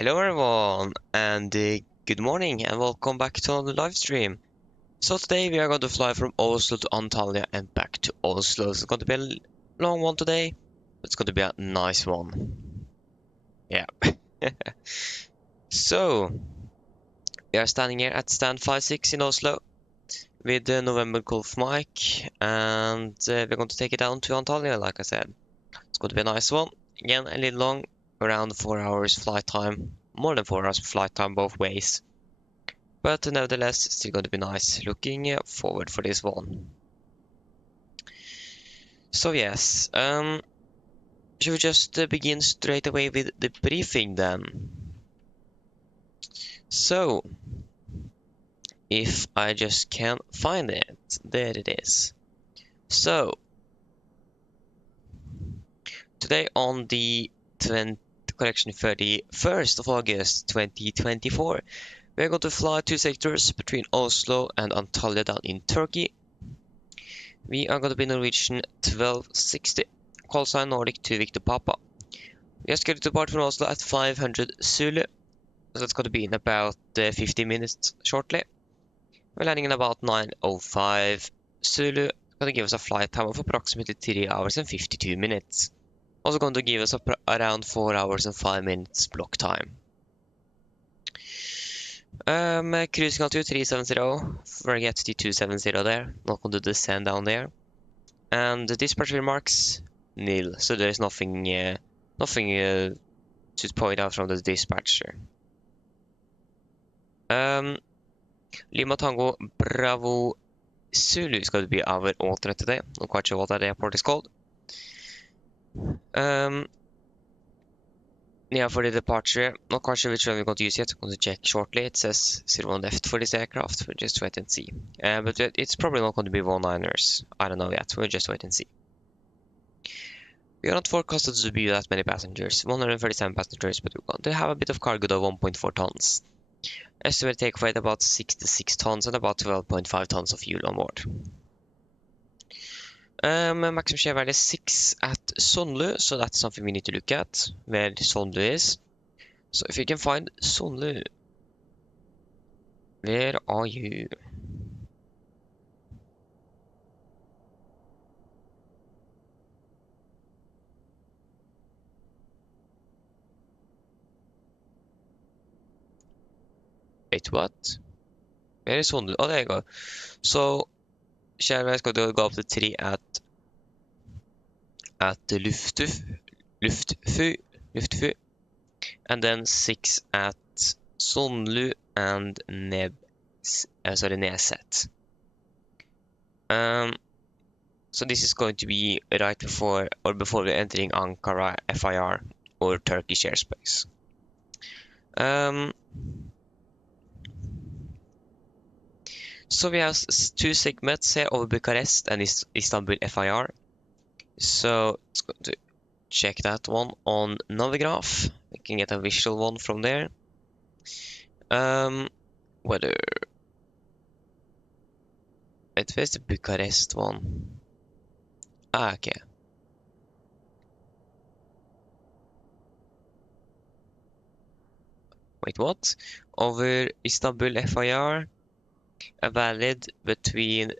Hello everyone, and good morning, and welcome back to another live stream. So today we are going to fly from Oslo to Antalya and back to Oslo. It's going to be a long one today, but it's going to be a nice one. Yeah. So, we are standing here at stand 56 in Oslo with the November Golf mic, and we're going to take it down to Antalya, like I said. It's going to be a nice one. Again, a little long, around 4 hours flight time. More than 4 hours flight time both ways. But nevertheless, still going to be nice. Looking forward for this one. So yes, should we just begin straight away with the briefing then? So, if I just can find it, there it is. So, today on the 31st of August 2024, we're going to fly 2 sectors between Oslo and Antalya down in Turkey. We are going to be Norwegian 1260, call sign Nordic 2 Victor Papa. We are scheduled to depart from Oslo at 500 Zulu, so that's going to be in about 50 minutes shortly. We're landing in about 9:05 Zulu, going to give us a flight time of approximately 3 hours and 52 minutes. Also going to give us around 4 hours and 5 minutes block time. Cruising altitude 370, forget the 270 there, not going to descend down there. And the dispatch remarks, nil, so there is nothing to point out from the dispatcher. Lima Tango Bravo Zulu is going to be our alternate today. Not quite sure what that airport is called. Yeah, for the departure, not quite sure which one we're going to use yet. I'm going to check shortly. It says 01 left for this aircraft. We'll just wait and see. But it's probably not going to be 19ers. I don't know yet. We'll just wait and see. We are not forecasted to be that many passengers. 137 passengers, but we're going to have a bit of cargo of 1.4 tons. Estimated take weight about 66 tons and about 12.5 tons of fuel on board. Maximum share value is 6 at Sonlu, so that's something we need to look at, where Sonlu is. So if you can find Sonlu, where are you? Wait, what? Where is Sonlu? Oh, there you go. So share value is going to go up to 3 at the Luftfu, and then 6 at Sonlu and Neset. So this is going to be right before or before we're entering Ankara FIR or Turkish airspace. So we have 2 segments here over Bucharest and Istanbul FIR. So it's going to check that one on Navigraph. We can get a visual one from there. Whether where's the Bucharest one? Ah, okay. Wait, what? Over Istanbul FIR, valid between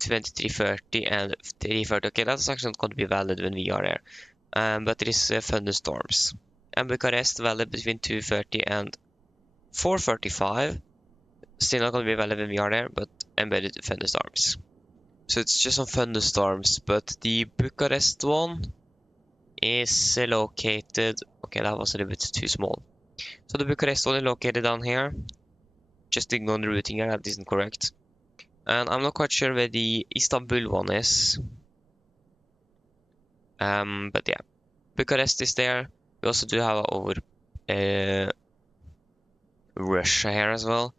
23:30 and 3:30. Okay, that's actually not going to be valid when we are there. But there is thunderstorms. And Bucharest valid between 2:30 and 4:35. Still not going to be valid when we are there, but embedded thunderstorms. So it's just some thunderstorms, but the Bucharest one is located... Okay, that was a little bit too small. So the Bucharest one is located down here. Just ignore the routing here, that isn't correct. And I'm not quite sure where the Istanbul one is. But yeah, Bucharest is there. We also do have over Russia here as well.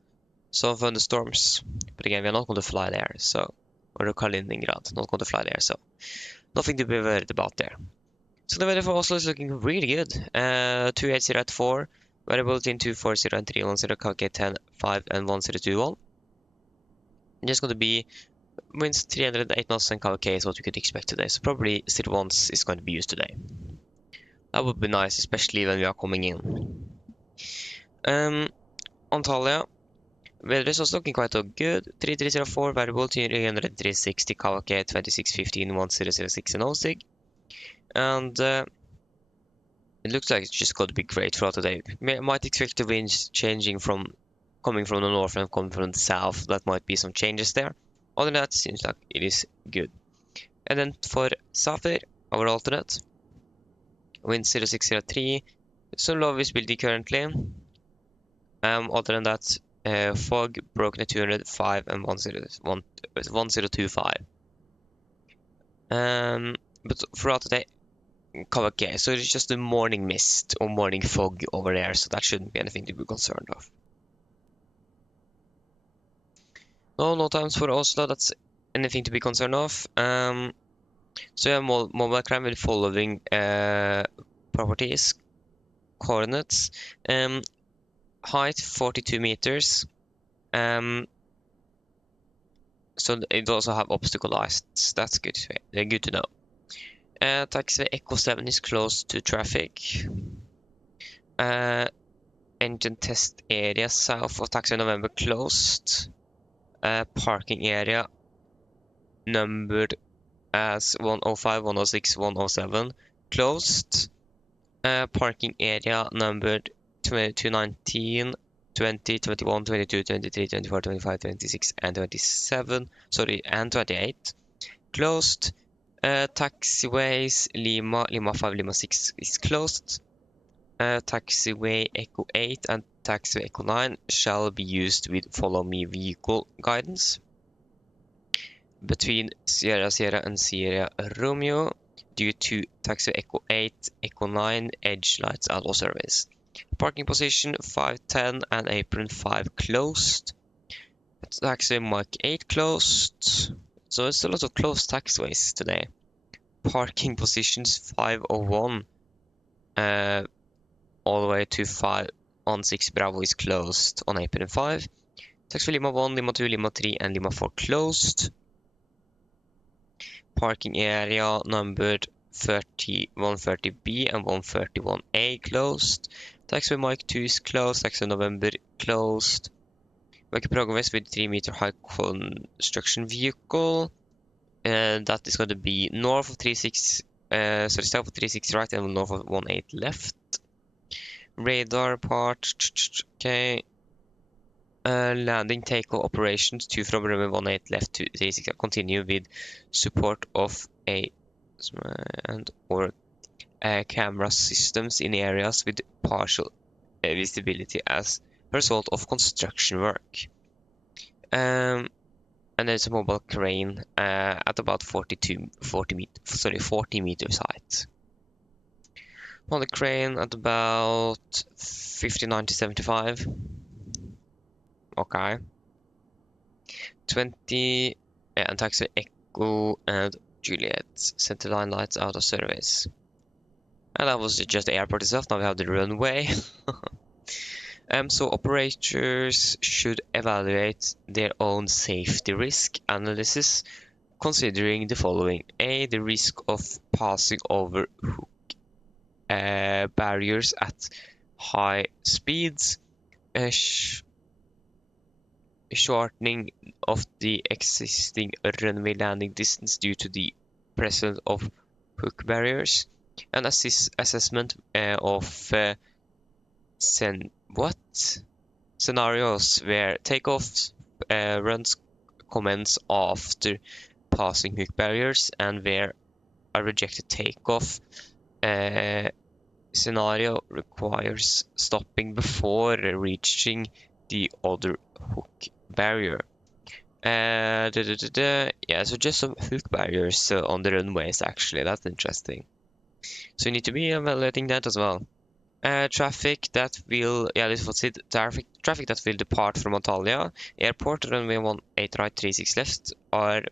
Some thunderstorms. But again, we're not going to fly there, so... Or Kaliningrad, not going to fly there, so... Nothing to be worried about there. So the weather for Oslo is looking really good. 280 at 4. Variability in 240 and 310, calculate 10, 5 and 1021. Just going to be winds 308 knots and kk is what we could expect today. So probably 01 is going to be used today. That would be nice, especially when we are coming in. Antalya. Weather is also looking quite good. 3304 variable 360 Kawake 2615 1006 and OSIG. And it looks like it's just going to be great throughout the day. Might expect the winds changing from coming from the north and coming from the south. That might be some changes there. Other than that, it seems like it is good. And then for Safir, our alternate, wind 0603, some low visibility currently. Other than that, fog broken at 205 and 1025. But throughout the day, okay, so it's just a morning mist or morning fog over there, so that shouldn't be anything to be concerned of. No times for Oslo, that's anything to be concerned of. So yeah, mobile crime with following properties, coordinates, height 42 meters. So it also have obstacle lights. That's good. Good to know. Taxiway Echo 7 is close to traffic. Engine test area south of Taxiway November closed. Parking area numbered as 105, 106, 107 closed. Parking area numbered 219, 20, 21, 22, 23, 24, 25, 26, and 27. Sorry, and 28 closed. Taxiways Lima 5, Lima 6 is closed. Taxiway Echo 8 and Taxiway Echo 9 shall be used with follow me vehicle guidance. Between Sierra and Sierra Romeo, due to Taxiway Echo 8, Echo 9 edge lights out of service. Parking position 510 and apron 5 closed. Taxiway Mike 8 closed. So it's a lot of closed taxiways today. Parking positions 501 all the way to 516 Bravo is closed on apron 5. Taxiway Lima 1, Lima 2, Lima 3 and Lima 4 closed. Parking area numbered 130B and 131A closed. Taxiway Mike 2 is closed. Taxiway November closed. Work in progress with 3-meter high construction vehicle. That is going to be north of 36, south of 36 right and north of 18 left. Radar part, okay. Landing takeoff operations 2 from runway 18 left to 36 continue with support of or camera systems in areas with partial visibility as a result of construction work. And there's a mobile crane at about 40 meters height. On the crane at about 59 to 75. Okay. 20 and taxi Echo and Juliet centerline lights out of service. And that was just the airport itself. Now we have the runway. So operators should evaluate their own safety risk analysis, considering the following: A, the risk of passing over hook barriers at high speeds, shortening of the existing runway landing distance due to the presence of hook barriers, and assessment of scenarios where takeoff runs commence after passing hook barriers and where a rejected takeoff scenario requires stopping before reaching the other hook barrier. Yeah, so just some hook barriers on the runways actually. That's interesting. So you need to be evaluating that as well. Traffic that will, this was it. Traffic that will depart from Antalya Airport, runway 18 right, 36 left, are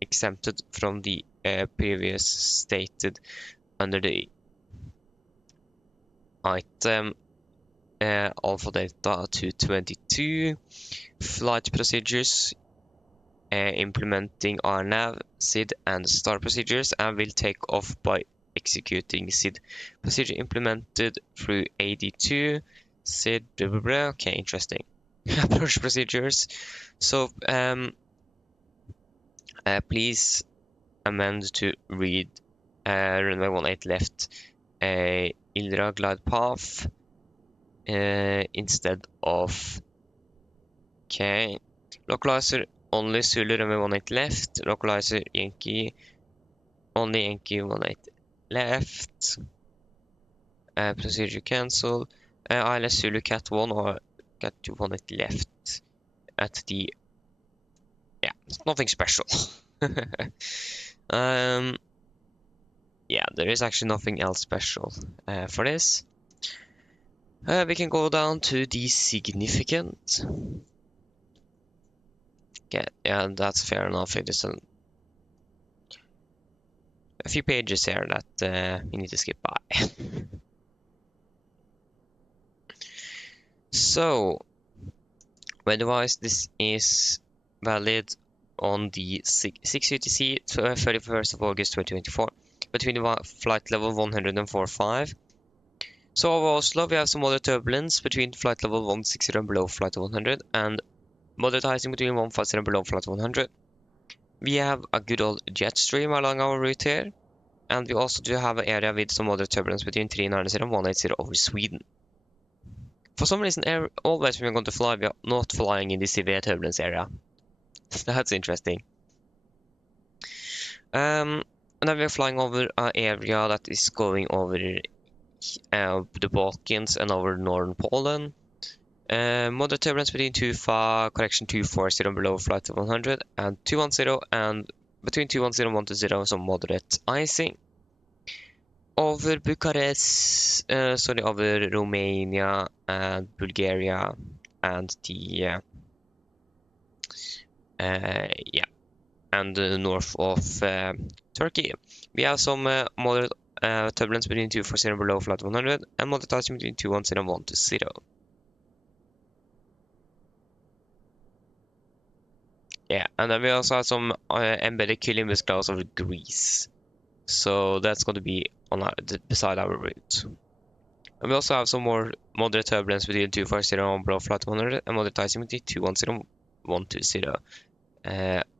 exempted from the previous stated under the item Alpha Delta 222 flight procedures, implementing RNAV, SID, and STAR procedures, and will take off by executing SID procedure implemented through AD2 Sid, blah, blah, blah. Okay, interesting. Approach procedures. So, please amend to read runway 18 left Ildra glide path instead of okay. Localizer only Zulu runway 18 left. Localizer Yankee only Yankee 18 left. Procedure cancel. ILS Zulu Cat 1 or Cat 2 18 left at the yeah, it's nothing special. Yeah, there is actually nothing else special for this. We can go down to the significant. Okay, yeah, that's fair enough. It is a few pages here that we need to skip by. So, weather-wise, this is valid on the 6 UTC 31st of August 2024 between the flight level 104.5. So over Oslo, we have some moderate turbulence between flight level 160 and below flight 100, and moderate icing between 150 and below flight 100. We have a good old jet stream along our route here, and we also do have an area with some moderate turbulence between 390 and 180 over Sweden. For some reason, always when we're going to fly, we are not flying in the severe turbulence area. That's interesting. And then we're flying over an area that is going over the Balkans and over northern Poland. Moderate turbulence between 240 and below flight of 100 and 210, and between 210 and 120 some moderate icing. Over Bucharest, over Romania and Bulgaria and the and the north of Turkey. We have some moderate turbulence between 240 and below flight 100 and moderate icing between 210 and 120. Yeah, and then we also have some embedded cumulus clouds over Greece. So that's going to be on beside our route. And we also have some more moderate turbulence between 240 and below flight 100 and moderate icing between 210 and 120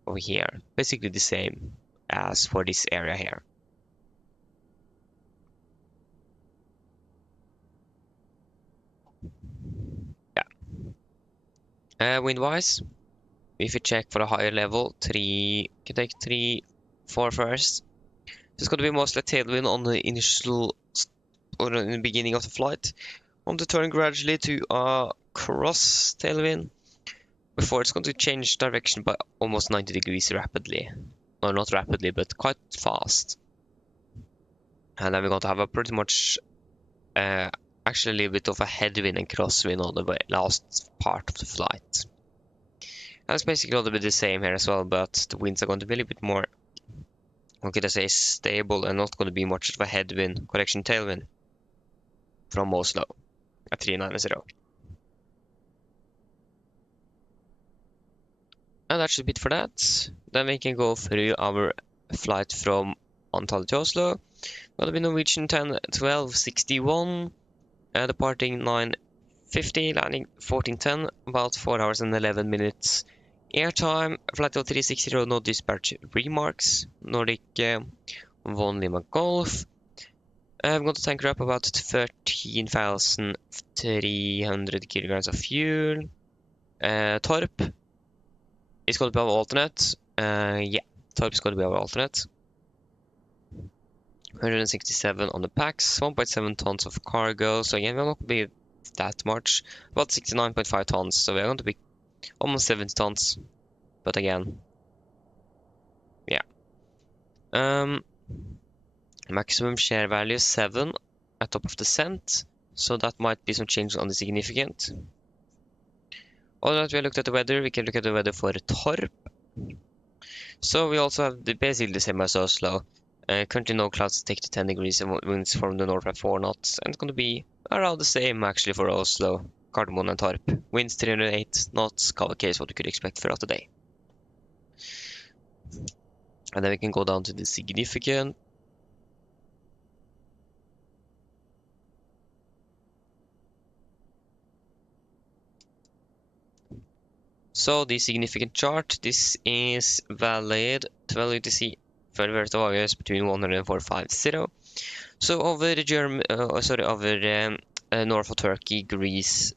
over here. Basically the same as for this area here. Yeah. Wind-wise, if you check for a higher level, you can take 3, 4 first. It's going to be mostly tailwind on the initial or in the beginning of the flight. On to turn gradually to a cross tailwind before it's going to change direction by almost 90 degrees rapidly. No, not rapidly, but quite fast. And then we're going to have a pretty much actually a little bit of a headwind and crosswind on the last part of the flight. That's basically a little bit the same here as well, but the winds are going to be a little bit more, what could I say, stable and not going to be much of a headwind, correction tailwind from Oslo at 390. And that's a bit for that. Then we can go through our flight from Antalya to Oslo. That'll be Norwegian 10-12-61, departing 9:50, landing 14:10, about 4 hours and 11 minutes airtime. Flight level 360, no dispatch remarks. Nordic 1 Lima Golf. I'm going to tank up about 13,300 kilograms of fuel. Torp is going to be our alternate. Yeah, Torp is going to be our alternate. 167 on the packs, 1.7 tons of cargo. So again, we're not going to be that much, about 69.5 tons. So we're going to be almost 70 tons. But again, yeah. Maximum share value 7 at top of the cent. So that might be some change on the significant. Alright, we looked at the weather. We can look at the weather for Torp. So we also have basically the same as Oslo. Currently no clouds take to 10 degrees and winds from the north at 4 knots. And it's going to be around the same actually for Oslo, Gardermoen and Torp. Winds 308 knots, cover case what you could expect throughout the day. And then we can go down to the significant. So the significant chart, this is valid 12 UTC, 31st of August between 145.0. So over north of Turkey, Greece,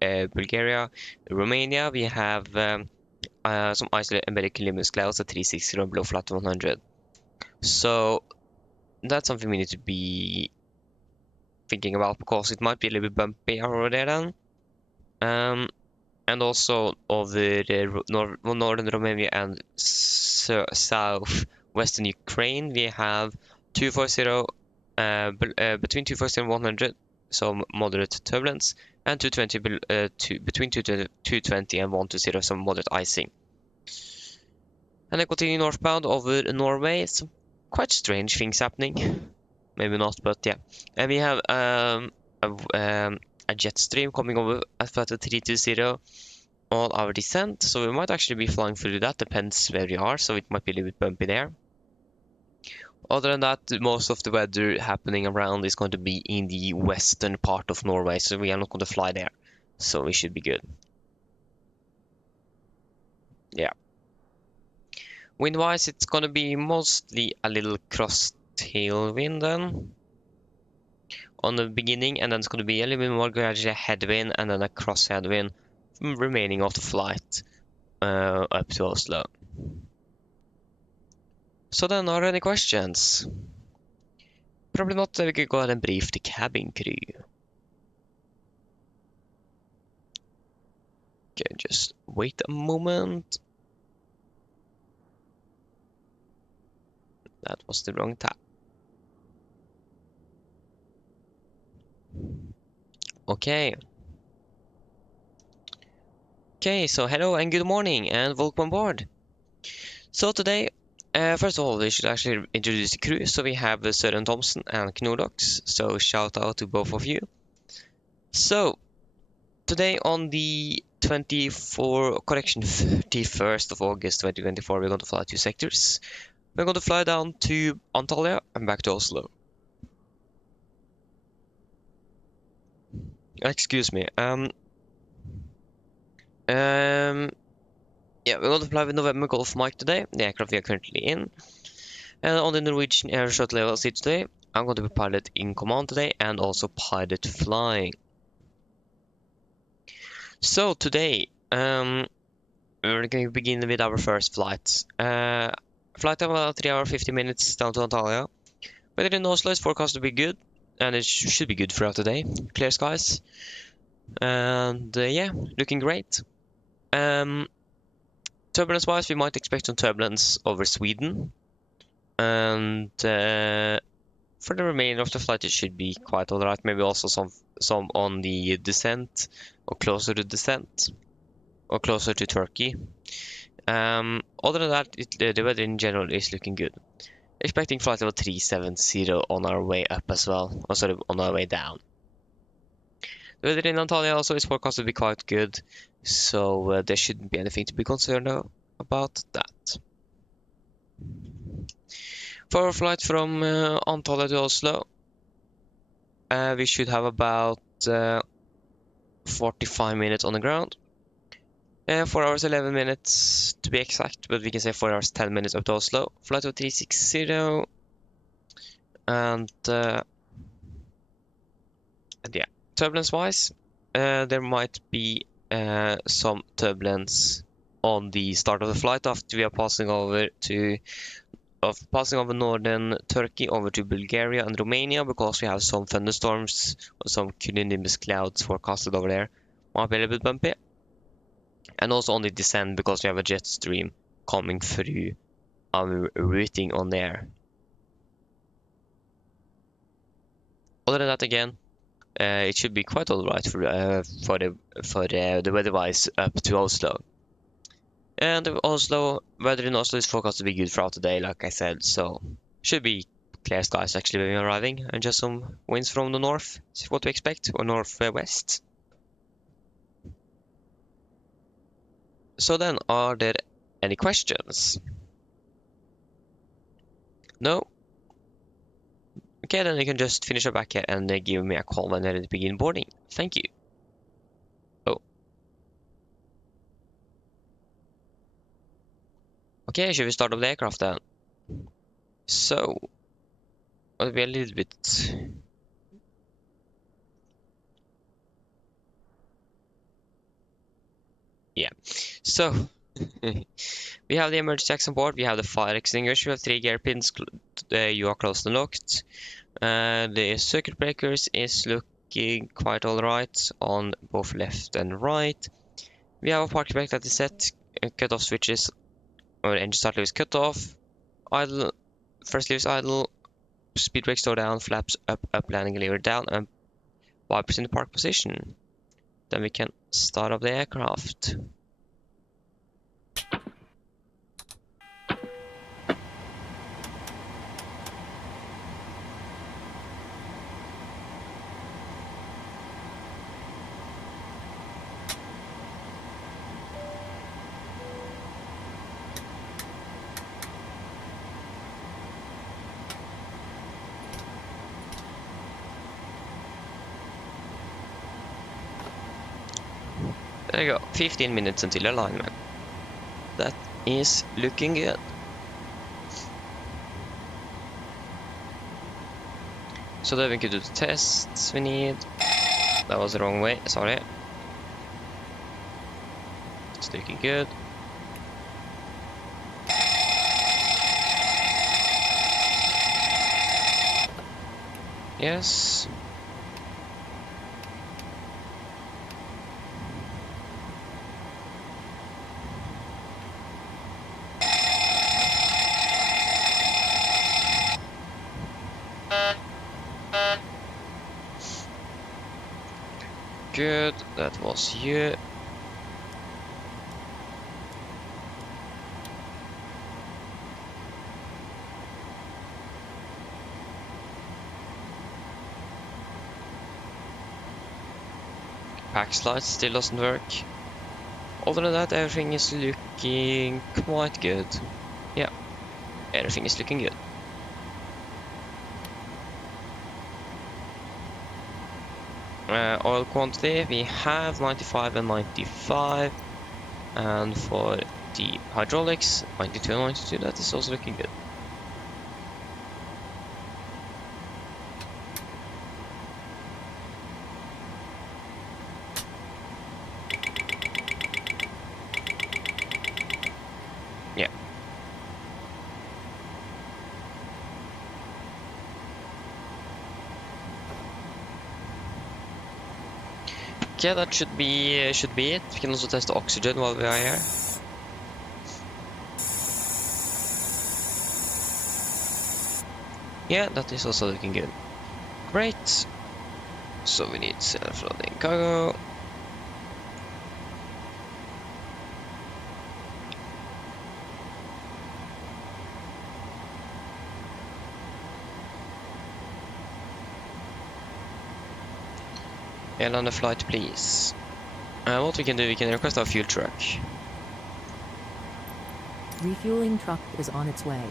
Bulgaria, Romania, we have some isolated embedded cumulus clouds at 360 and below flat 100. So that's something we need to be thinking about because it might be a little bit bumpy over there then. And also over the northern Romania and southwestern Ukraine, we have 240 between 240 and 100, some moderate turbulence, and 220 between 220 and 120, some moderate icing. And then continue northbound over Norway. Some quite strange things happening. Maybe not, but yeah. And we have a jet stream coming over at flight 320 on our descent, so we might actually be flying through that, depends where we are, so it might be a little bit bumpy there. Other than that, most of the weather happening around is going to be in the western part of Norway, so we are not going to fly there, so we should be good. Yeah. Wind-wise, it's going to be mostly a little cross tailwind then on the beginning, and then it's going to be a little bit more gradually a headwind and then a cross headwind remaining of the flight up to Oslo. So then, are there any questions? Probably not. We could go ahead and brief the cabin crew. Okay, just wait a moment. That was the wrong tab. Okay. Okay, so hello and good morning and welcome aboard. So today, first of all, we should actually introduce the crew. So we have Søren Thompson and Knodox. So shout out to both of you. So today on the 31st of August 2024, we're going to fly 2 sectors. We're going to fly down to Antalya and back to Oslo. Excuse me. Yeah, we're going to fly with November Golf Mike today, the aircraft we are currently in. And on the Norwegian Air Shuttle level seat today, I'm going to be pilot in command today and also pilot flying. So today, we're going to begin with our first flight. Flight of about 3 hours 50 minutes down to Antalya. Weather in Oslo is forecast to be good, and it should be good throughout the day. Clear skies. And yeah, looking great. Turbulence-wise, we might expect some turbulence over Sweden. And for the remainder of the flight, it should be quite alright. Maybe also some on the descent, or closer to descent, or closer to Turkey. Other than that, the weather in general is looking good. Expecting flight level 370 on our way up as well, or sorry, on our way down. The weather in Antalya also is forecast to be quite good, so there shouldn't be anything to be concerned about that. For our flight from Antalya to Oslo, we should have about 45 minutes on the ground. 4 hours 11 minutes to be exact, but we can say 4 hours 10 minutes up to Oslo. Flight of 360, and yeah, turbulence-wise, there might be some turbulence on the start of the flight after we are passing over northern Turkey over to Bulgaria and Romania, because we have some thunderstorms or some cumulonimbus clouds forecasted over there. Might be a little bit bumpy. And also on the descent, because we have a jet stream coming through our routing on there. Other than that, again, it should be quite alright for the weather-wise up to Oslo. And weather in Oslo is forecast to be good throughout the day, like I said, so should be clear skies actually when we're arriving, and just some winds from the north, is what we expect, or northwest. So then, are there any questions? No? Okay, then you can just finish up back here and give me a call when they're ready to begin boarding. Thank you. Okay, should we start up the aircraft then? So, it'll be a little bit... Yeah, so we have the emergency access on board, we have the fire extinguisher, we have 3 gear pins, you are close to locked. The circuit breakers is looking quite alright on both left and right. We have a parking brake that is set, cut-off switches, or engine start lever is cut off, idle, first lever is idle, speed brake slow down, flaps up, landing lever down, and wipers in the park position. Then we can start up the aircraft. There you go, 15 minutes until alignment. That is looking good. So then we can do the tests we need. That was the wrong way, sorry. It's looking good. Yes. Good, that was you. Pack slides still doesn't work. Other than that, everything is looking quite good. Yeah, everything is looking good. Oil quantity, we have 95 and 95, and for the hydraulics, 92 and 92, that is also looking good. Yeah. Okay, that should be it. We can also test the oxygen while we are here. Yeah, that is also looking good. Great. So we need self-loading cargo. And on the flight, please. What we can do, we can request our fuel truck. Refueling truck is on its way.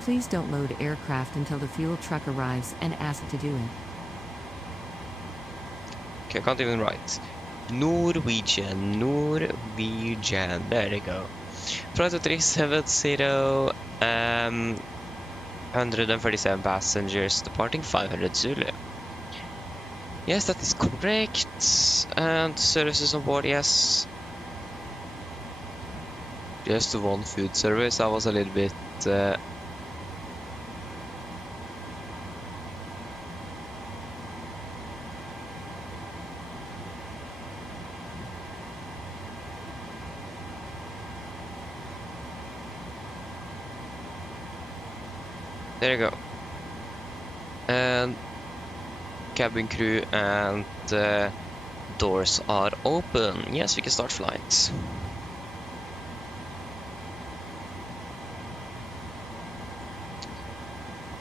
Please don't load aircraft until the fuel truck arrives and ask to do it. Okay, I can't even write. Norwegian. There you go. Flight 370, 137 passengers, departing 500 Zulu. Yes, that is correct. And services on board, yes. Just one food service, that was a little bit... There you go. And cabin crew and doors are open. Yes, we can start flights.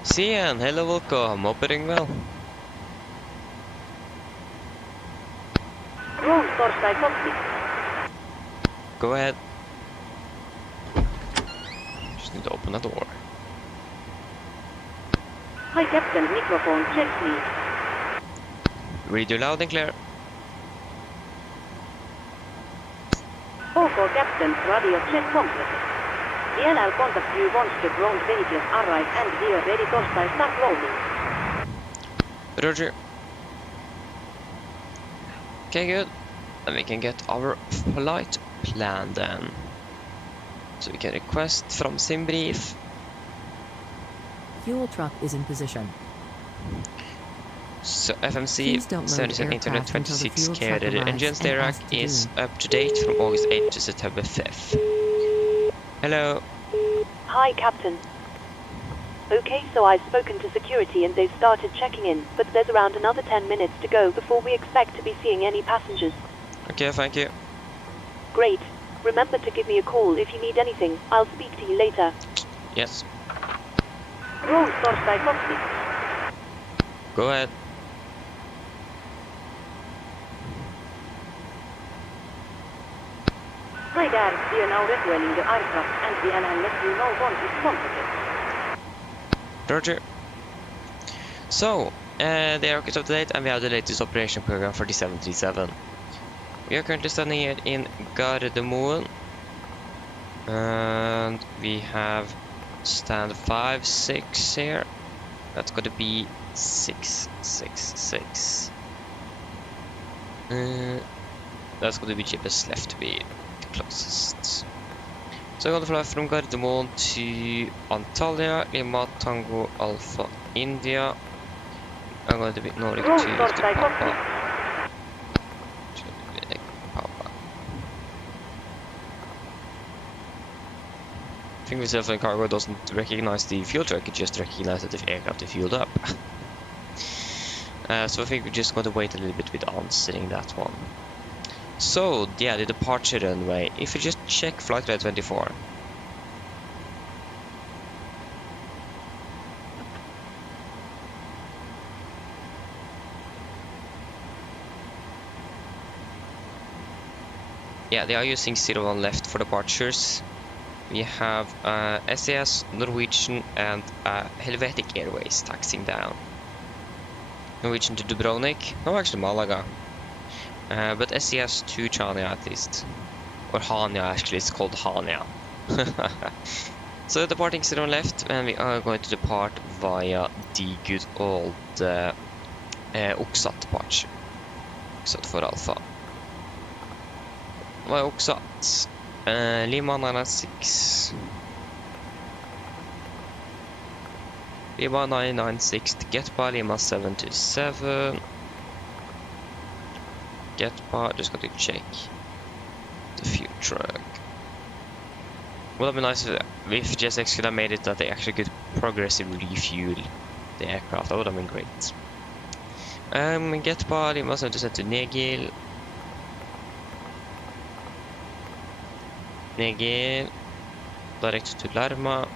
Sian, hello, welcome. Hope you're doing well. Go ahead. Just need to open the door. Hi Captain, microphone check please. Read you loud and clear. Okay Captain, radio check completed. DLL contact you once the ground vehicles arrive and we are ready to start loading. Roger. Okay, good. And we can get our flight plan then. So we can request from SimBrief. Fuel truck is in position. So FMC Please don't load 77 aircraft until the 26 fuel truck carrier arrives engine and stack asked to is do. up to date from August 8th to September 5th. Hello. Hi, Captain. Okay, so I've spoken to security and they've started checking in, but there's around another 10 minutes to go before we expect to be seeing any passengers. Okay, thank you. Great. Remember to give me a call if you need anything. I'll speak to you later. Yes. Ground Torstai copy. Go ahead. Hi there, we are now refueling the aircraft and we will let you know once it's completed. Roger. So, the aircraft is up to date and we have the latest operation program for the 737. We are currently standing here in Gardermoen. And we have stand 5-6 here. That's gonna be 666. That's gonna be cheapest left to be the closest. So I'm gonna fly from Gardermoen to Antalya, Lima Tango Alpha India. I'm going to be Nordic Ground 2 to Torstai Papa. copy. I think the self-flying cargo doesn't recognize the fuel truck, it just recognizes that the aircraft is fueled up. So I think we're just going to wait a little bit with answering that one. So, yeah, the departure runway. If you just check flight rate 24. Yeah, they are using 01 left for departures. We have SAS, Norwegian, and Helvetic Airways taxiing down. Norwegian to Dubrovnik, no, actually Malaga. But SAS to Chania at least. Or Hania, actually, it's called Hania. So departing 01 left, and we are going to depart via the good old Oksat departure. Oksat for Alpha. Via Oksat. Lima 996. Lima 996 to Getpa, Lima 727. Getpa, just got to check the fuel truck. Would have been nice if JSX could have made it that they actually could progressively refuel the aircraft. That would have been great. Getpa, Lima 727 to Negil. Negil, direct to Larma.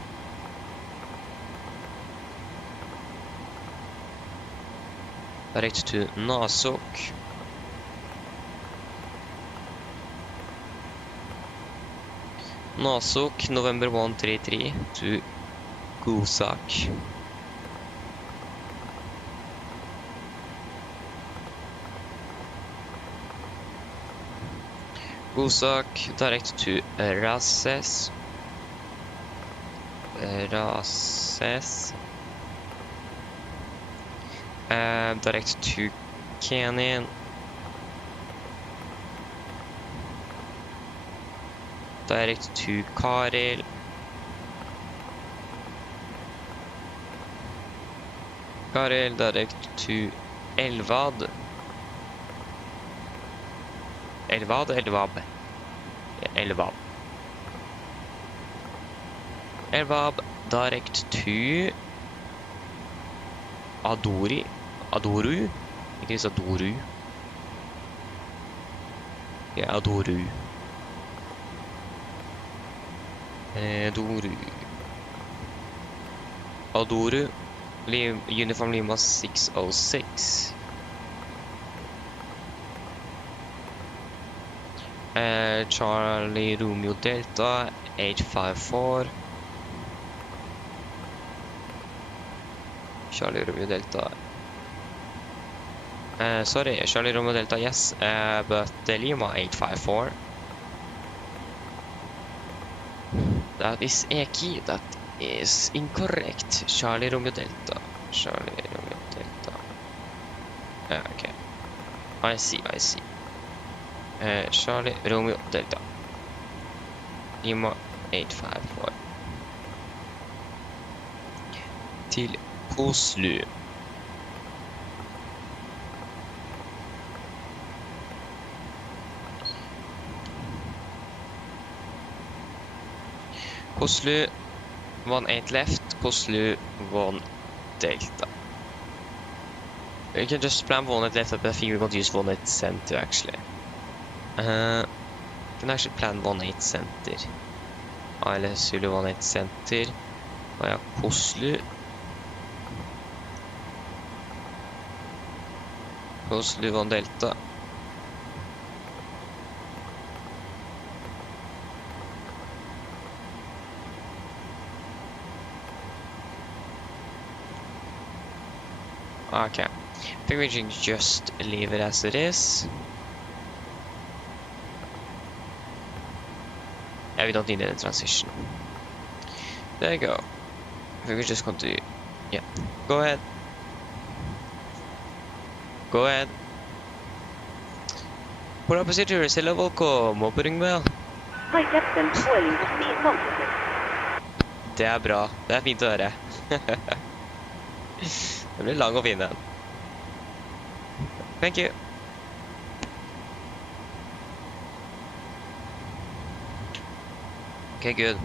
Direct to Nasok. Nasok, November 133 to Gusak. Gusak, direct to Rases. Direct to Kenin. Direct to Karel. Karel, direct to Elvad. Elvad, Elvab. Elvab. Elvab, direct to Adori. Adoru. It is Adoru. Yeah, Adoru. Adoru. Adoru. Uniform Lima 606. Charlie Romeo Delta 854. Charlie Romeo Delta. Sorry, Charlie Romeo Delta, yes, but Lima 854. That is a key. That is incorrect. Charlie Romeo Delta. Charlie Romeo Delta. Okay. I see. Charlie Romeo Delta. Lima 854. Til Oslo. Oslo 18 left, Oslo 1 Delta. We can just plan 18 left, but I think we're going to use 18 center actually. We can actually plan 18 center. Eller Zulu 18 center. Og ja, Oslo. Oslo 1 Delta. Okay, I think we can just leave it as it is. Yeah, we don't need any transition. There you go. I think we're just going to... Yeah, go ahead. Go ahead. Put up a situation, hello, welcome. Opening well. Hi Captain, boiling to speed comforted. Det er bra. Det er fint å høre. Det blir lang og fin den. Thank you. Okay, good.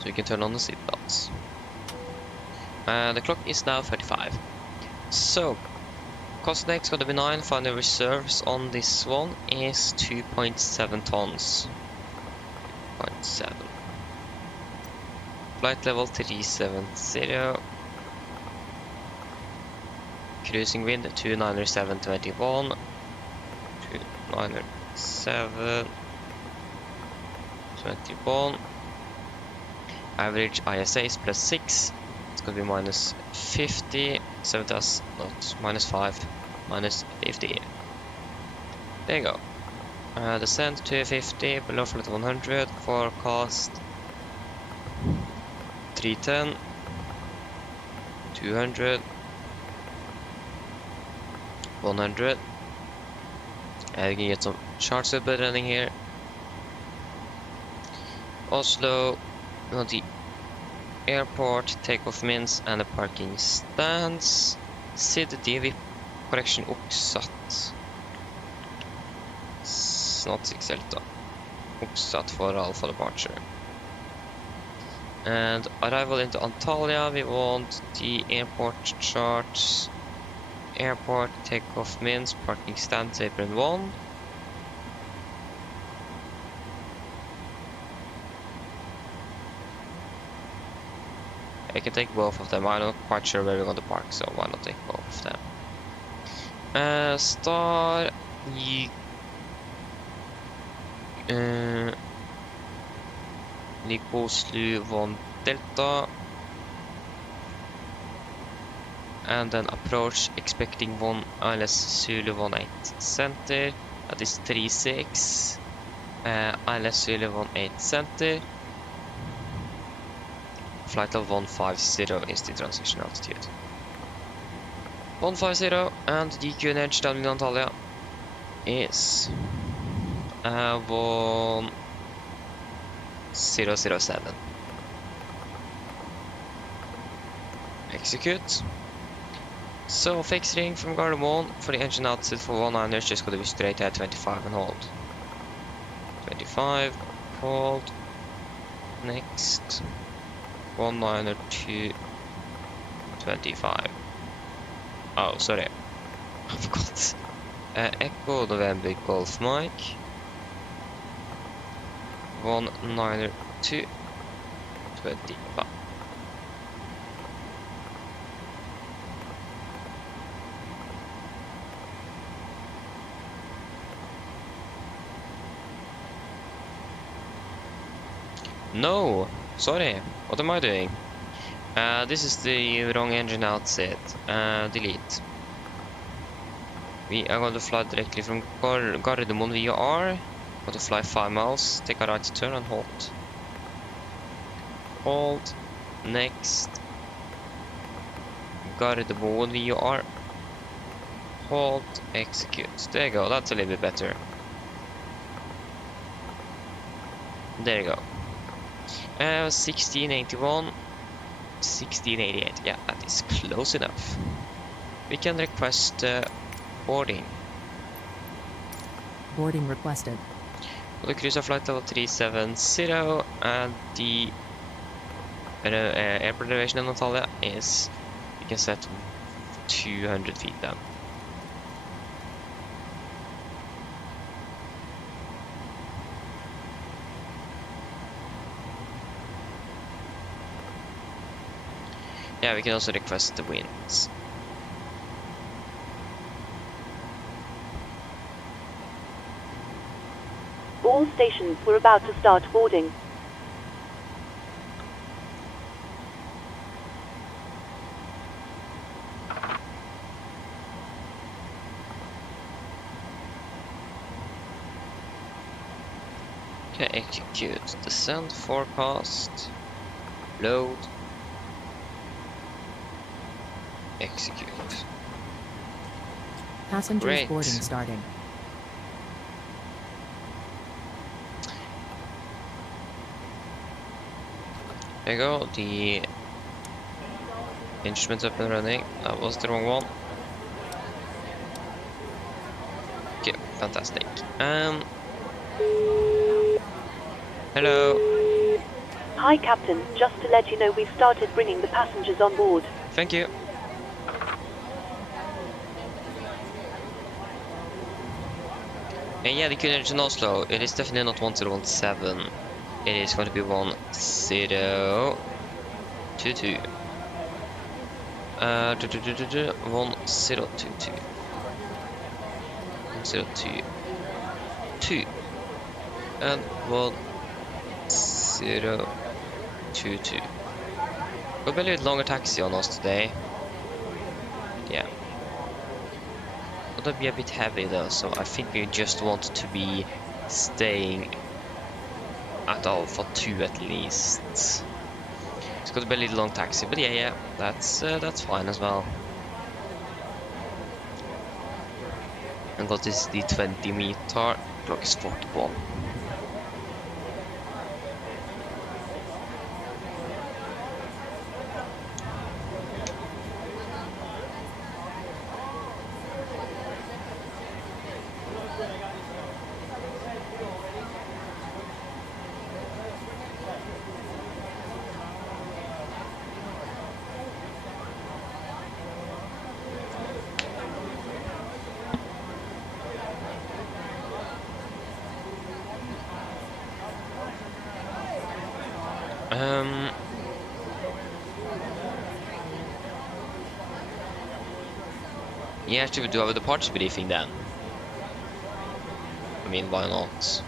So you can turn on the seatbelts. The clock is now 35. So, cost next gonna be 9. Final reserves on this one is 2.7 tons. 2.7. Flight level 370. Cruising wind 297.21. 297.21. Average ISA is +6. It's gonna be -50. 7 us not -5. -50. There you go. Descent 250. Below flight 100. Forecast 310. 200. 100. We can get some chart super running here. Oslo, we want the airport, takeoff mins and the parking stands. SID DV correction oppsatt. Not 6 Delta. Oppsatt for Alpha departure. And arrival into Antalya, we want the airport charts. Airport, takeoff mins, parking stands, apron 1. I can take both of them. I'm not quite sure where we're going to park, so why not take both of them? Star... Oslo 1 Delta. And then approach expecting 1 ILS Zulu 18 center. That is 36. ILS Zulu 18 center. Flight level 150 is the transition altitude. 150 and DQ and edge down in Antalya is 1007. Execute. So fixed ring from Gardermoen for the engine outset for 19ers, just going to be straight at 25 and hold. 25, hold. Next. 19er to 25. Oh, sorry. I forgot. Echo November Golf Mike. 19er to 25. No, sorry, what am I doing? This is the wrong engine outset. Delete. We are going to fly directly from Gardermoen via R. Going to fly 5 miles, take a right turn and hold. Hold. Next. Gardermoen via R. Hold. Execute. There you go, that's a little bit better. There you go. 1681. 1688. Yeah, that is close enough. We can request boarding. Boarding requested. The cruiser flight level 370 and the airport elevation in Antalya is, you can set 200 feet down. Yeah, we can also request the winds. All stations were about to start boarding. Okay, execute. Descent forecast. Load. Execute. Passengers Great. boarding starting. There you go, the instruments up and running. That was the wrong one. Okay, fantastic. Hello. Hi, Captain. Just to let you know, we've started bringing the passengers on board. Thank you. And yeah, the QNH in Oslo, it is definitely not 1017. It is going to be 1022. 1022. 1022. 1022. And 1022. We'll be a little longer taxi on us today. Yeah. It'll be a bit heavy though, so I think we just want to be staying at Alpha 2 at least. It's gonna be a little long taxi, but yeah, that's fine as well. And got this the 20 meter, clock is 41. Yeah, should we do our departure briefing then? I mean, why not?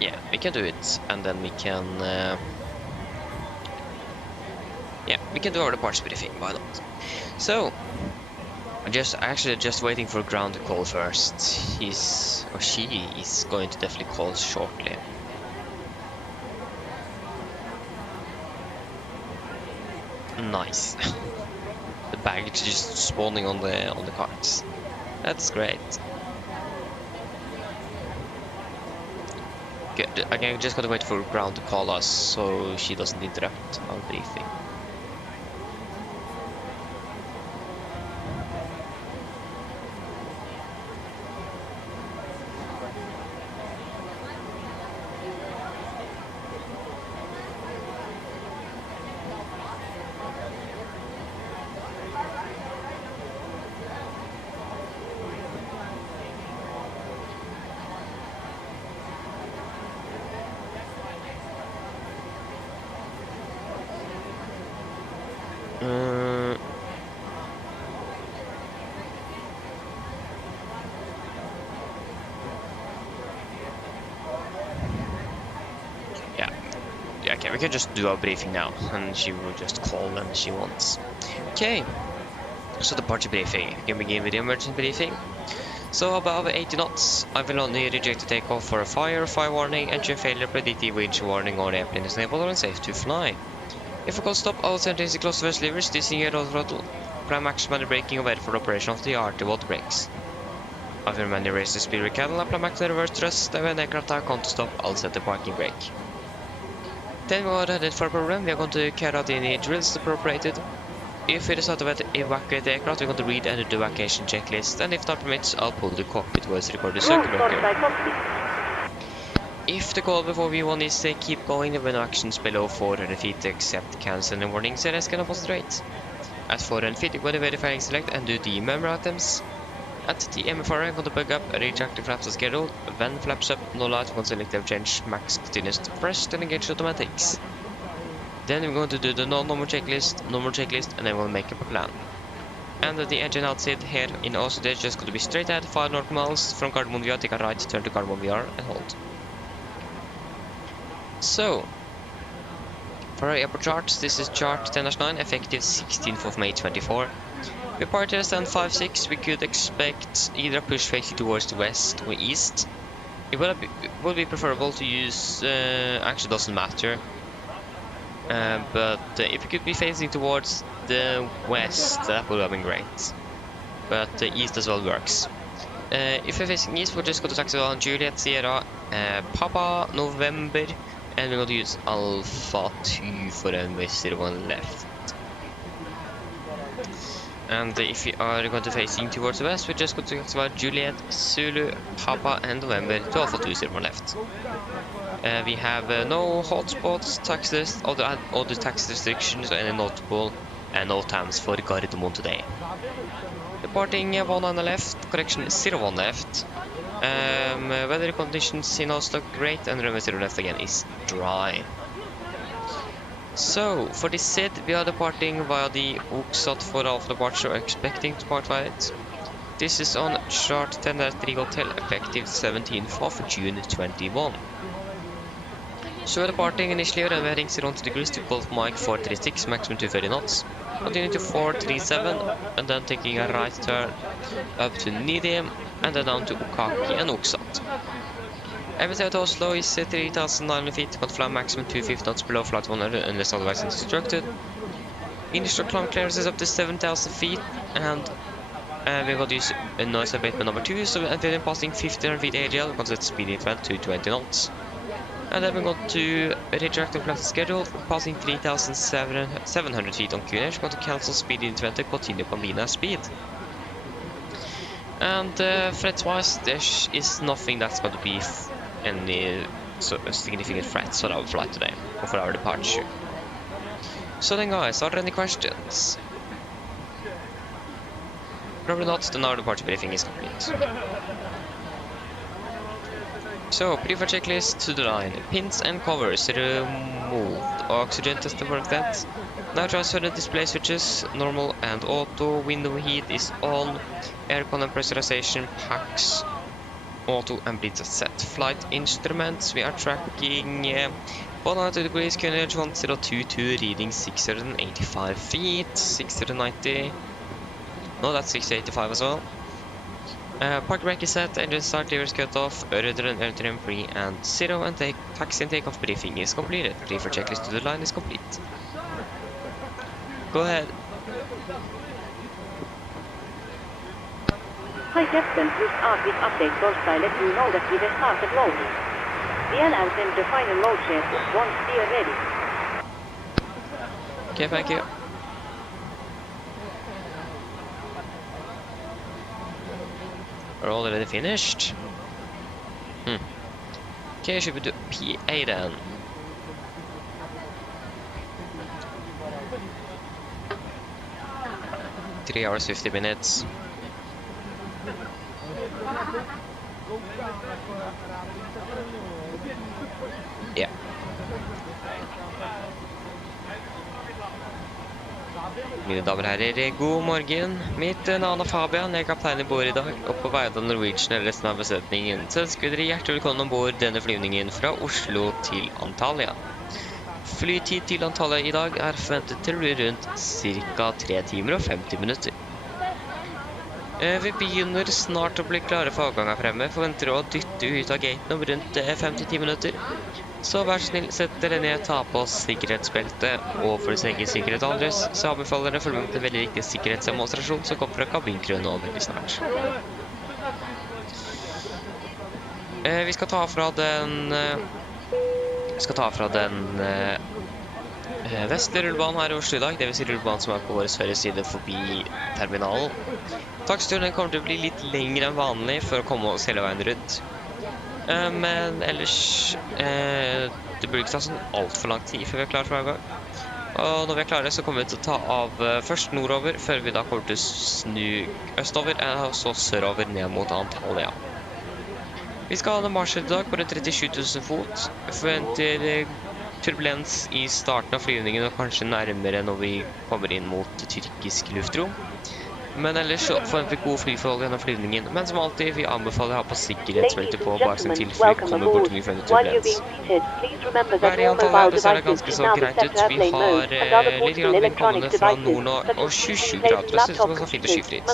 Yeah, we can do it, and then we can... yeah, we can do our departure briefing, why not? So, I'm actually just waiting for ground to call first. He's, or she is going to definitely call shortly. Nice. The baggage is just spawning on the carts. That's great. Good. I just gotta wait for ground to call us so she doesn't interrupt our briefing. Okay, we can just do our briefing now, and she will just call when she wants. Okay, So departure briefing. We can begin with the emergency briefing. So above 80 knots, I will only reject the takeoff for a fire warning, engine failure, predictive winch warning, or the airplane is unable or unsafe to fly. If we call stop, all sentence close to first levers, disengage all throttle, prime maximum the braking and wait for operation of the RT-watt brakes. After many raise the speed recadle, apply maximum reverse thrust, and when aircraft are going to stop, I'll set the parking brake. Then we are headed for a problem. We are going to carry out any drills appropriated. If we decide to evacuate the aircraft, we're going to read and do the evacuation checklist, and if that permits, I'll pull the cockpit voice recorder circuit breaker. If the call before V1 is to keep going, when actions below 400 feet except cancel and warnings, RS can concentrate. At 400 feet, you're going to verify select and do the member items. At the MFR, I'm going to bug up, retract the flaps as scheduled. When flaps up, no light, one selective change, max continuous to press, then engage automatics. Then we're going to do the normal checklist, and then we'll make up a plan. And the engine outside here in Oslo is just going to be straight ahead, 5 north miles from Gardermoen VR, take a right, turn to Gardermoen VR, and hold. So, for our airport charts, this is chart 10-9, effective 16th of May 24. We parted at stand 5-6, we could expect either a push facing towards the west or east. It would be preferable to use, actually doesn't matter. But if it could be facing towards the west, that would have been great. But the east as well works. If we're facing east, we're just going to taxi on Juliet, Sierra, Papa, November, and we're going to use Alpha 2 for runway 01 left. And if we are going to facing towards the west, we're just going to taxi on Juliet, Zulu, Papa, and November to Alpha 2 01 left. We have no hotspots, tax list, other tax restrictions, and notable and no times for Gardermoen today. Departing 1 on the left, correction 01 left. Weather conditions in Oslo great, and runway 0 left again is dry. So for this set, we are departing via the Oksat for Alpha departure, expecting to depart via it. This is on chart 10-3 hotel, effective 17th of June 21. So we're departing initially, runway heading 0 degrees to Gulf Mike 436, maximum 230 knots. Continue to 437, and then taking a right turn up to Nidem, and then down to Okaki and Oksat. MSFS to Oslo is 3,900 feet, got fly maximum 250 knots below flight 100 unless otherwise instructed. Initial climb clearance is up to 7,000 feet, and we're going to use a noise abatement number 2, so we're then passing 1,500 feet AGL, we're going to set speed increment to 20 knots. And then we're going to retract the flight schedule, passing 3,700 feet on QNH, going to cancel speed in 20, continue on linear speed. And threats wise, there is nothing that's going to be any significant threats for our flight today, or for our departure. So then guys, are there any questions? Probably not, then our departure briefing is complete. So, pre-flight checklist to the line. Pins and covers removed. Oxygen tester work that. Now transfer the display switches, normal and auto. Window heat is on. Aircon and pressurization packs, auto and blitz set. Flight instruments, we are tracking 100 degrees, QNH 1022, reading 685 feet, 690. No, that's 685 as well. Park brake is set, engine start, levers cut off, rudder and airtrim free and 0, and taxi and takeoff briefing is completed. Pre-flight checklist to the line is complete. Go ahead. Hi Captain, just asked this update Torstai let you know that we have started loading. DL and send the final load share once we are ready. Okay, thank you. Are already finished? Okay, should we do PA then? Three hours, 50 minutes. Ja. Mine damer og herrer, god morgen. Mitt navn er Fabian, jeg er kaptein i bord i dag, og på vegne av Norwegian eller resten av besetningen. Så ønsker dere hjertelig velkommen ombord denne flyvningen fra Oslo til Antalya. Flytid til Antalya i dag er forventet til å bli rundt ca. 3 timer og 50 minutter. Vi begynner snart å bli klare for avgang her fremme. Forventer å dytte ut av gaten om rundt 5-10 minutter. Så vær så snill, sett dere ned, ta på oss sikkerhetsbeltet, og for deres egen sikkerhet og andres, så anbefaler dere å følge med på en veldig viktig sikkerhetsdemonstrasjon som kommer fra kabinkrøen nå veldig snart. Vi skal ta fra den vestlige rullebanen her i Oslo i dag, det vil si rullebanen som er på vår høyre side forbi terminalen. Taksturen kommer til å bli litt lengre enn vanlig for å komme oss hele veien rundt. Men ellers, det burde ikke ta sånn alt for lang tid før vi er klare for avgang. Og når vi er klare så kommer vi til å ta av først nordover, før vi da kommer til å snu østover, og så sørover ned mot Antalya. Vi skal ha en marsj i dag på rundt 37 000 fot. Forventer turbulens i starten av flyvningen og kanskje nærmere når vi kommer inn mot tyrkisk luftrom. Men ellers så forventer vi gode flyforhold gjennom flyvningen. Men som alltid, vi anbefaler å ha på sikkerhetsbelte på bak sin tilfelle vi kommer bort mye fremme turbulens. Her i Antalya det ser det ganske så greit ut. Vi har litt grann vind kommende fra nord nå, og 27 grader. Det synes det var så fint og skyfritt.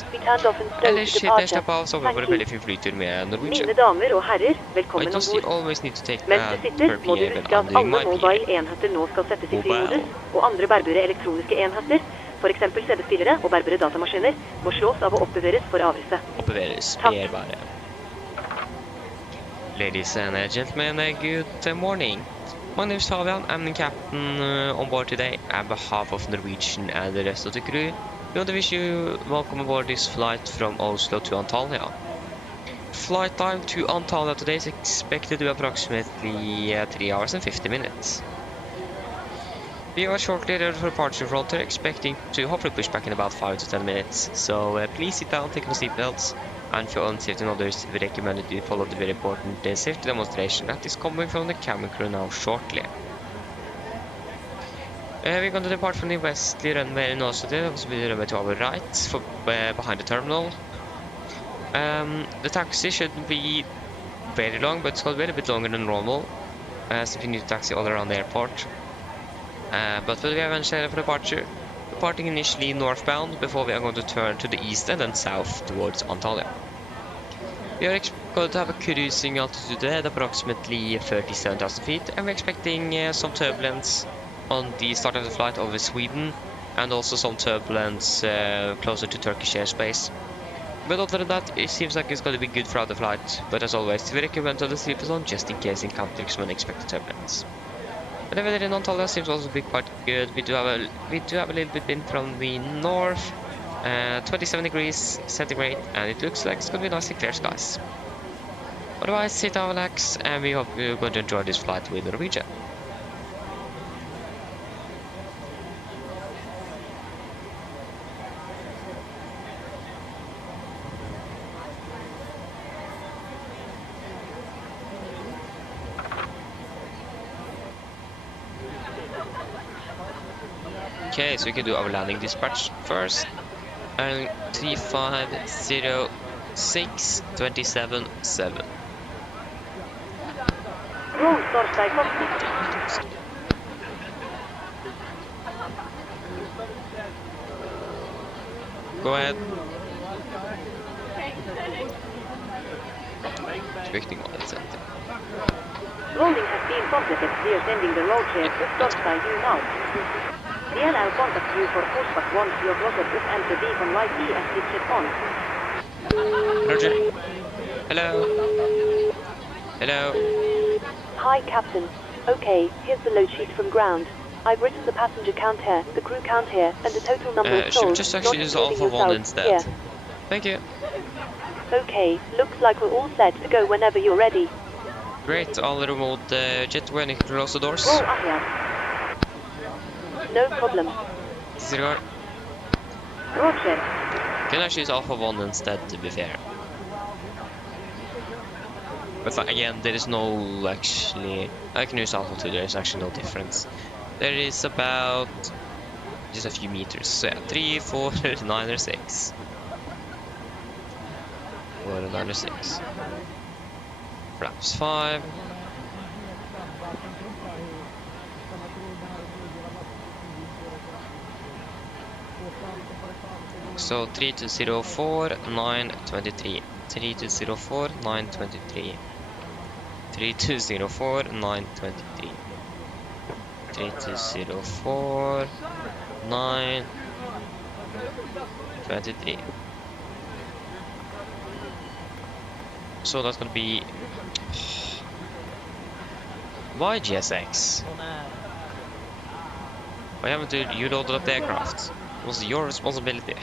Ellers slapp av, så var det veldig fin flytur med Norwegian. Mine damer og herrer, velkommen I ombord. always need to take Mens du sitter, må du huske at alle mobile-enheter nå skal settes i flymodus, og andre bærbare elektroniske enheter, for eksempel CD-spillere og bærbare datamaskiner, må slås av å oppbevares for avelse. Oppbevares, bærbare. Ladies and gentlemen, good morning. My name is Fabian. I'm the captain on board today on behalf of Norwegian and the rest of the crew. We want to wish you welcome aboard this flight from Oslo to Antalya. Flight time to Antalya today is expected to be approximately 3 hours and 50 minutes. We are shortly ready for departure from here, expecting to hopefully push back in about 5 to 10 minutes. So please sit down, take your seatbelts, and for own safety and others, we recommend that you follow the very important safety demonstration that is coming from the cabin crew now shortly. We're going to depart from the westerly runway in Oslo today, so we'll runway to our right, behind the terminal. The taxi shouldn't be very long, but it's going to be a bit longer than normal, so we need to taxi all around the airport. But we'll be eventually for departure, departing initially northbound before we are going to turn to the east and then south towards Antalya. We are going to have a cruising altitude at approximately 37,000 feet, and we're expecting some turbulence on the start of the flight over Sweden, and also some turbulence closer to Turkish airspace. But other than that, it seems like it's going to be good throughout the flight, but as always, we recommend to the sleeper zone just in case encountering some unexpected turbulence. But the weather in Antalya seems also to be quite good. We do have a little bit wind from the north, 27 degrees centigrade, and it looks like it's going to be nice and clear skies. Otherwise, sit down, relax, and we hope you're going to enjoy this flight with Norwegian. Okay, so we can do our landing dispatch first. And 3506-27-7. Roll Storsteig Fox. Go ahead. Expecting all that center. Rolling has been completed. We are sending the road share to Storsteig you now. DLL contact you for pushback once your rocket is and the beacon light be as switched on. Roger. Hello. Hello. Hi, Captain. Okay, here's the load sheet from ground. I've written the passenger count here, the crew count here, and the total number of should we souls, just not actually use including Alpha 1 yourself, instead? here. Thank you. Okay, looks like we're all set to go whenever you're ready. Great, I'll remote the jet when it close the doors. Roll ahead. No problem. Disregard. Roger. Can actually use Alpha 1 instead, to be fair. But again, there is no actually... I can use Alpha 2, there is actually no difference. There is about... just a few meters. So yeah, 3, 4, 9 or 6. 4, 9 or 6. Flaps 5. So 3204 923. 3204 923. 3204 923. 3204 923. So that's gonna be why GSX? Why haven't you loaded up the aircraft? It was your responsibility.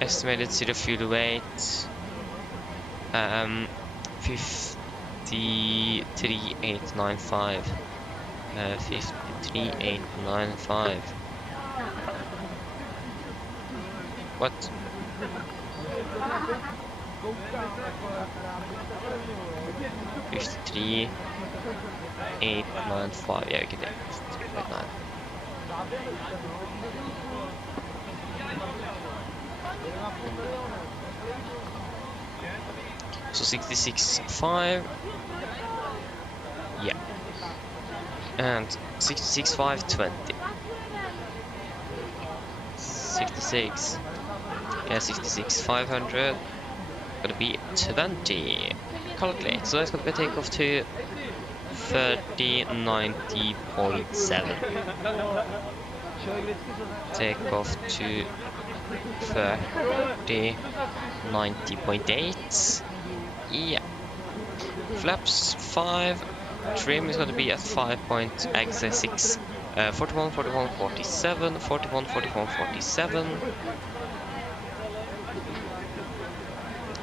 Estimated zero fuel weight. 53895. 53895. What? $53,895. Yeah, we can take 53.9. So 66.5. Yeah. And 66.520. 66. Yeah, 66.500. Gonna be 20. Calculate. So that's gonna be a takeoff to 3090.7. Takeoff to 3090.8. Yeah. Flaps 5. Trim is going to be at 5.x6. 41, 41, 47. 41, 41, 47.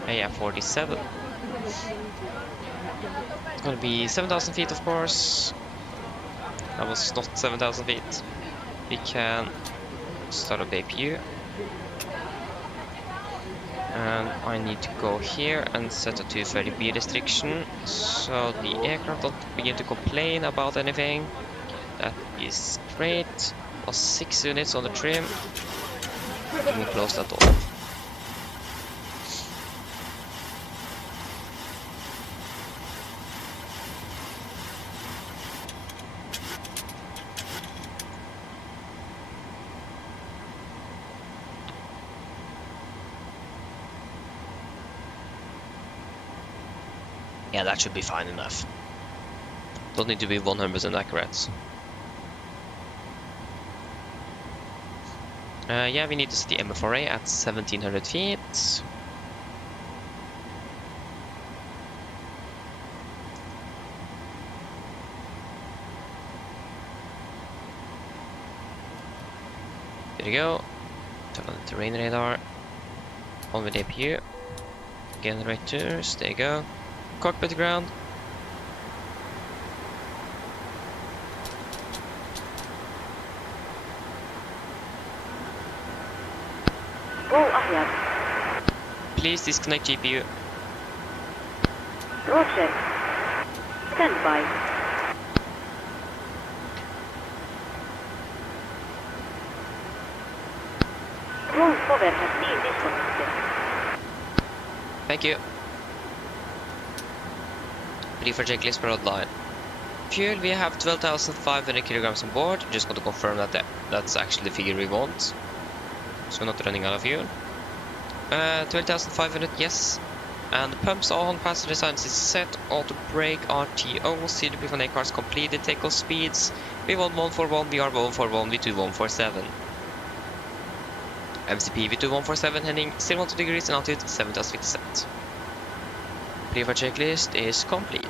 Yeah, 47. It's going to be 7,000 feet, of course. That was not 7,000 feet. We can start up APU. And I need to go here and set a 230B restriction, so the aircraft don't begin to complain about anything. That is great. Was 6 units on the trim. We'll close that door. Yeah, that should be fine enough. Don't need to be 100% accurate. Yeah, we need to set the MFRA at 1700 feet. There you go. Turn on the terrain radar. On with APU. Generators, there you go. Cockpit ground. Go ahead. Please disconnect GPU. Roger. Stand by. Roll cover has been disconnected. Thank you. Prefer checklist per line. Fuel, we have 12,500 kilograms on board. Just want to confirm that that's actually the figure we want. So we're not running out of fuel. 12,500, yes. And the pumps are on, passenger signs is set, auto brake, RTO, CDP for cars completed, takeoff speeds, V1141, VR141, V2147. MCP V2147 heading 012 degrees and altitude 7,000 feet set. Pre-flight checklist is complete.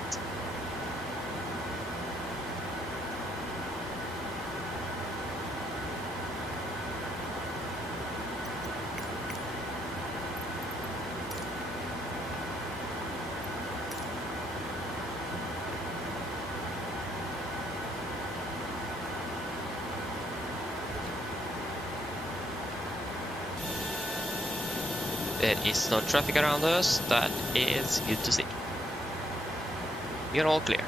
There is no traffic around us. That is good to see. We are all clear.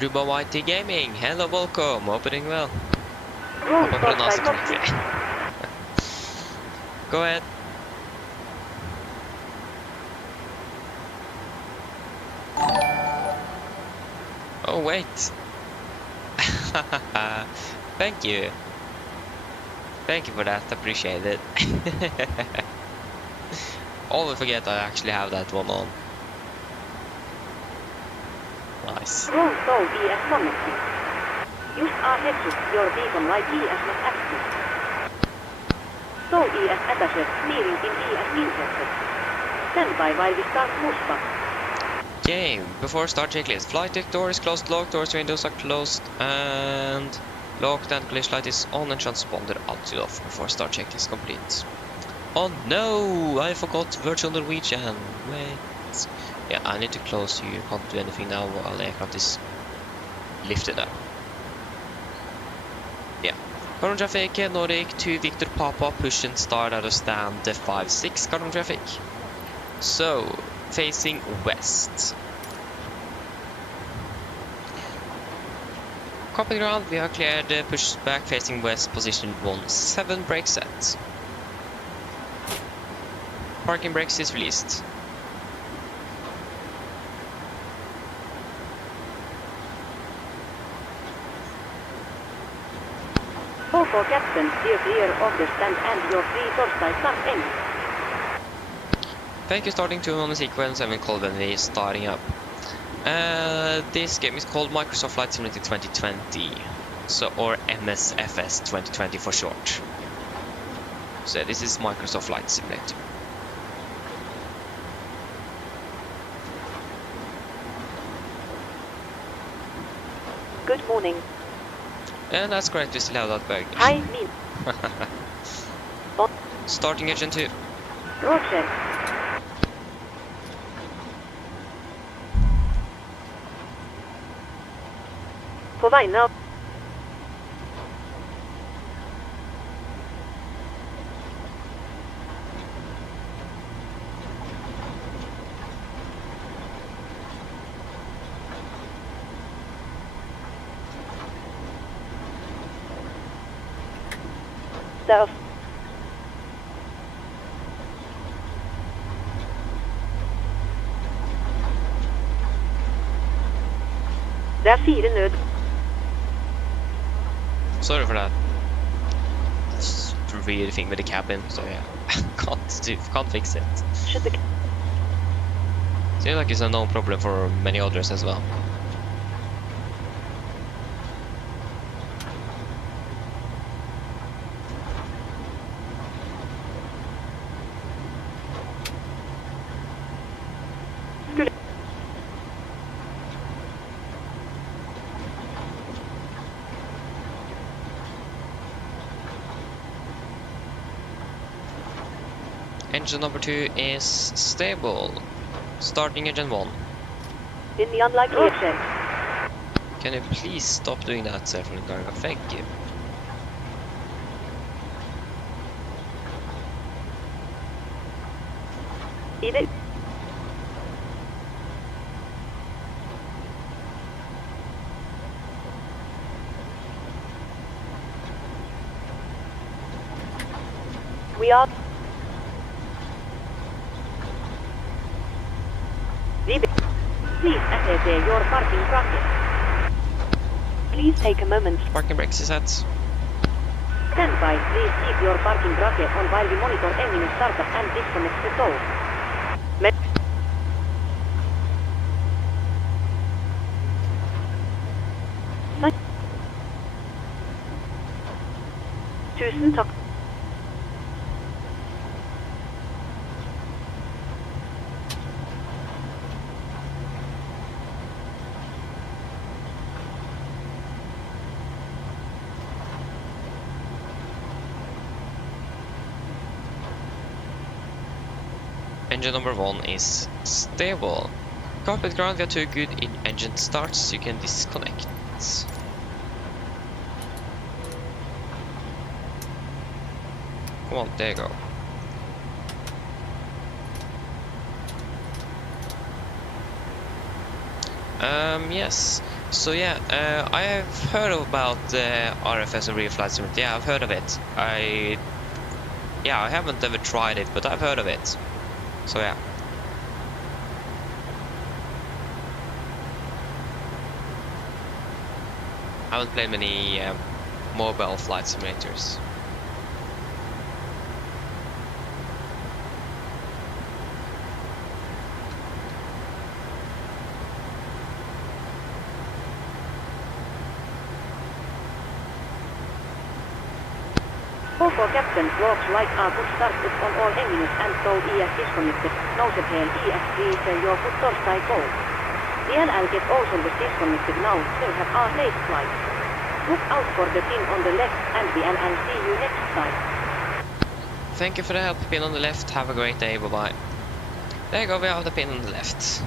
Truba Mighty Gaming. Hello, welcome. Opening well. Roll Hope I stop pronounced it by correctly. Go ahead. Oh, wait. Thank you. Thank you for that. Appreciate it. Always forget I actually have that one on. Nice. Roll stall ES connected. Just ahead your beacon light ES was active. Stall ES attached, steering in ES inserted. Stand by while we start pushback. Game. Before start checklist. Flight deck door is closed, locked, doors, windows are closed, and locked, and collision light is on, and transponder out off before start checklist complete. Oh no! I forgot virtual Norwegian. Wait. Yeah, I need to close. You can't do anything now while the aircraft is lifted up. Yeah. Current traffic, Nordic to Victor Papa, push and start out of stand 5-6 current traffic. So, facing west. Copy ground, we are cleared, push back facing west, position 1-7, brake set. Parking brakes is released. Foco captain, steer clear of the stand and your free torch start end. Thank you, starting tune on the sequence, and we'll call when we're starting up. This game is called Microsoft Flight Simulator 2020, so, or MSFS2020 for short. So this is Microsoft Flight Simulator. Good morning. And that's correct, we still have that bug. Hi, me. Starting engine 2. Roger. På väg upp. Där. Det är 4 nöd. Sorry for that. It's a weird thing with the cabin, so yeah. can't fix it. Should the Seems like it's a known problem for many others as well. Engine number 2 is stable. Starting engine 1. in the unlikely Roger. Can you please stop doing that, Severin Garga? Thank you. I det. we are Please assess your parking bracket. please take a moment. Parking brakes is set. Stand by. Please keep your parking bracket on while we monitor engine startup and disconnect the tow. Tusen takk. Engine number 1 is stable. Carpet ground, we are too good in engine starts, you can disconnect. Come on, there you go. Yes. So yeah, I have heard about RFS and Real Flight Simulator. Yeah, I've heard of it. I haven't ever tried it, but I've heard of it. So yeah. I haven't played many mobile flight simulators. All for captain, walks right are put started on all engines and so ES disconnected. Nouset hel ES freezer your put torstai go. DLL get also the disconnected now, still have our late flight. Look out for the pin on the left and DLL see you next time. Thank you for the help, pin on the left. Have a great day, bye bye. There you go, we have the pin on the left.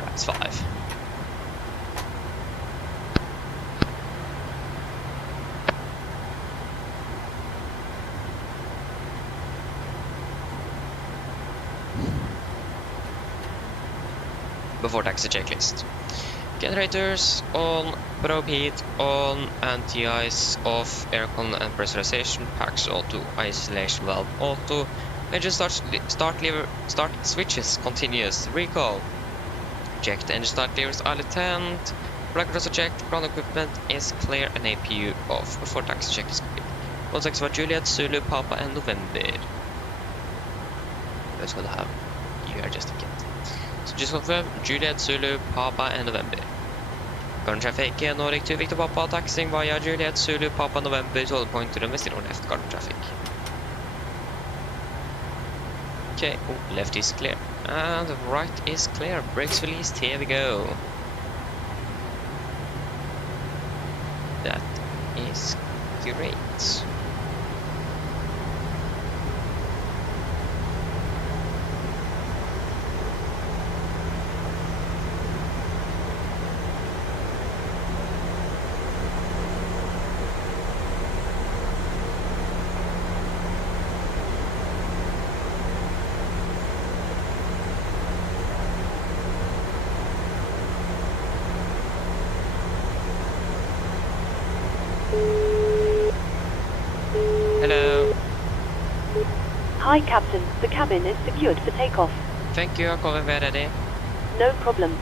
That's 5. Before taxi checklist. Generators on, probe heat on, anti-ice off, aircon and pressurization, packs auto, isolation valve auto, engine start switches continuous, recall. Checked engine start levers are tent, bracket also checked, ground equipment is clear and APU off. Before taxi checklist complete. 161 Juliet, Zulu, Papa and November. Let's go to have you are just a kid. So just confirm Juliet, Zulu, Papa and November. Current traffic, Nordic 2 Victor Papa, taxiing via Juliet, Zulu, Papa, November, to point to the west or left current traffic. Okay, oh, left is clear. And right is clear. Brakes released, here we go. That is great. Hello. Hi, Captain. The cabin is secured for takeoff. Thank you, Colin, ready. No problem.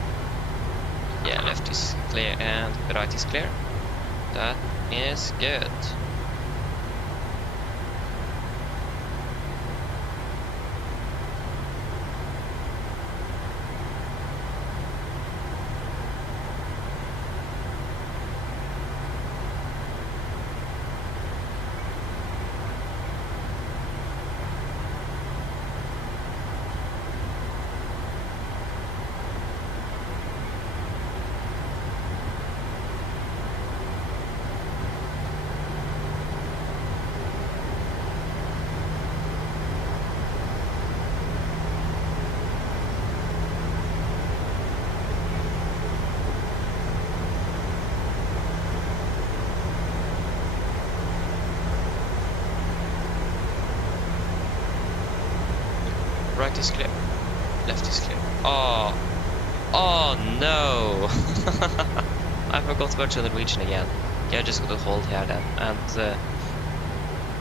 Yeah, left is clear and the right is clear. That is good. Right is clear. Left is clear. Oh. Oh no. I forgot Oslo Norwegian again. Yeah, I just got to hold here then. And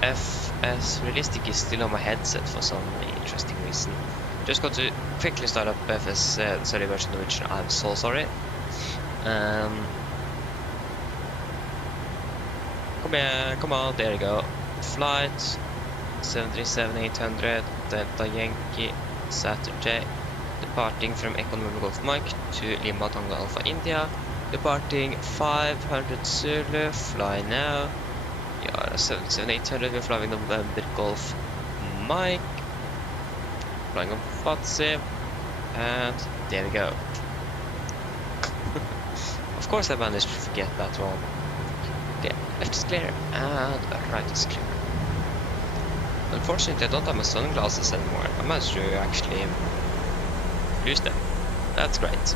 FS Realistic is still on my headset for some interesting reason. Just got to quickly start up FS Virtual Norwegian. I'm so sorry. Come on, there you go. Flight 737-800 Delta Yankee Saturday, departing from Economic Golf Mike to Lima Tango Alpha India, departing 500 Zulu, fly now. Yeah, 737-800, we're flying November Golf Mike, flying on Fatsi, and there we go. Of course I managed to forget that one. Okay, left is clear and right is clear. Unfortunately, I don't have my sunglasses anymore. I managed to actually lose them. That's great.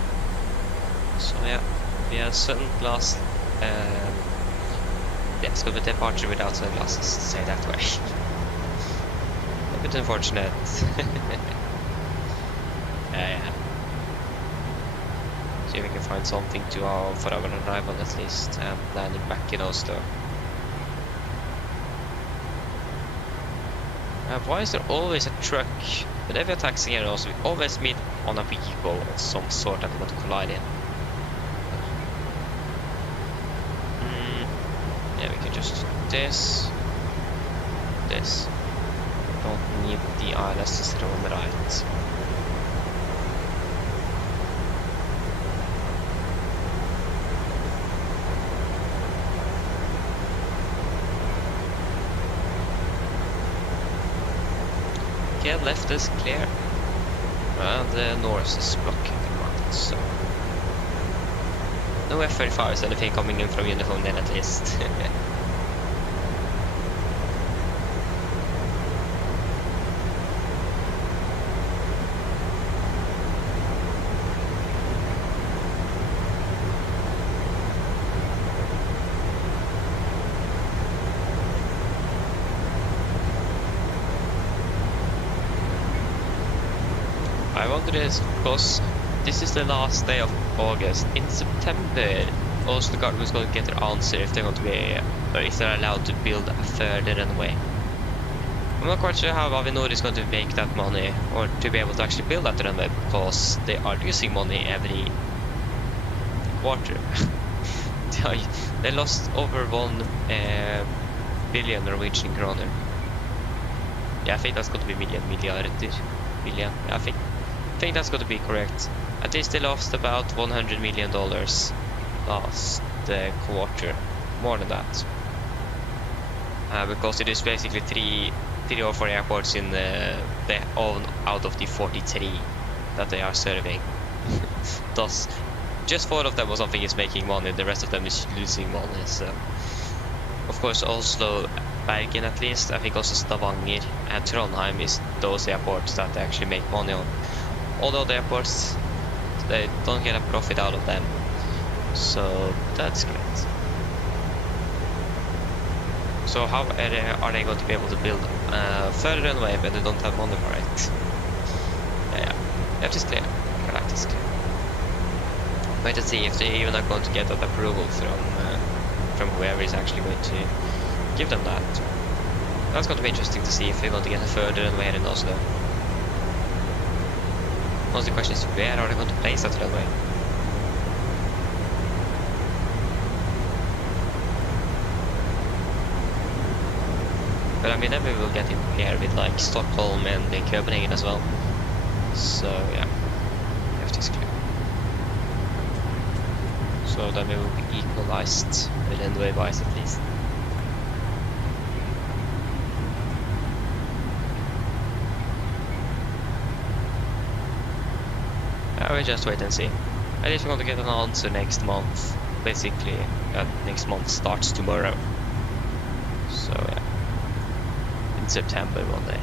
So yeah, we have sunglasses. Yeah, so the departure without sunglasses, say that way. A bit unfortunate. Yeah. See if we can find something to for our arrival at least, and landing back in Oslo. Why is there always a truck? Whenever we're taxiing here also, we always meet on a vehicle of some sort that we want to collide in. Yeah, we can just do this. This. Don't need the ILS to sit on the right. Okay, left is clear. And the north is blocking the ground, so... No F-35 is anything coming in from uniform then at least. I wonder this because this is the last day of August. In September, Oslo government is going to get their answer if they're going to be, or if they're allowed to build a further runway. I'm not quite sure how Avinor is going to make that money, or to be able to actually build that runway, because they are losing money every quarter. They lost over 1 billion Norwegian kroner. Yeah, I think that's going to be billion. Yeah, I think that's going to be correct. At least they lost about $100 million last quarter, more than that, because it is basically three or four airports in they own out of the 43 that they are serving. Thus, just 4 of them or something is making money, the rest of them is losing money. So, of course, Oslo, Bergen at least, I think also Stavanger and Trondheim is those airports that they actually make money on. All the other airports, they don't get a profit out of them, so that's great. So how are they going to be able to build further runway when they don't have money for it? Yeah, left is clear, right is clear. Wait and see if they even are going to get that approval from whoever is actually going to give them that. That's going to be interesting to see if they're going to get a further runway here in Oslo. Most of the question is, where are they going to place that runway? But I mean, then we will get in here with like Stockholm and Copenhagen as well. So yeah, left is clear. So then we will be equalized, runway wise at least. I will just wait and see. At least we're going to get an answer next month. Basically, next month starts tomorrow. So yeah, in September one day.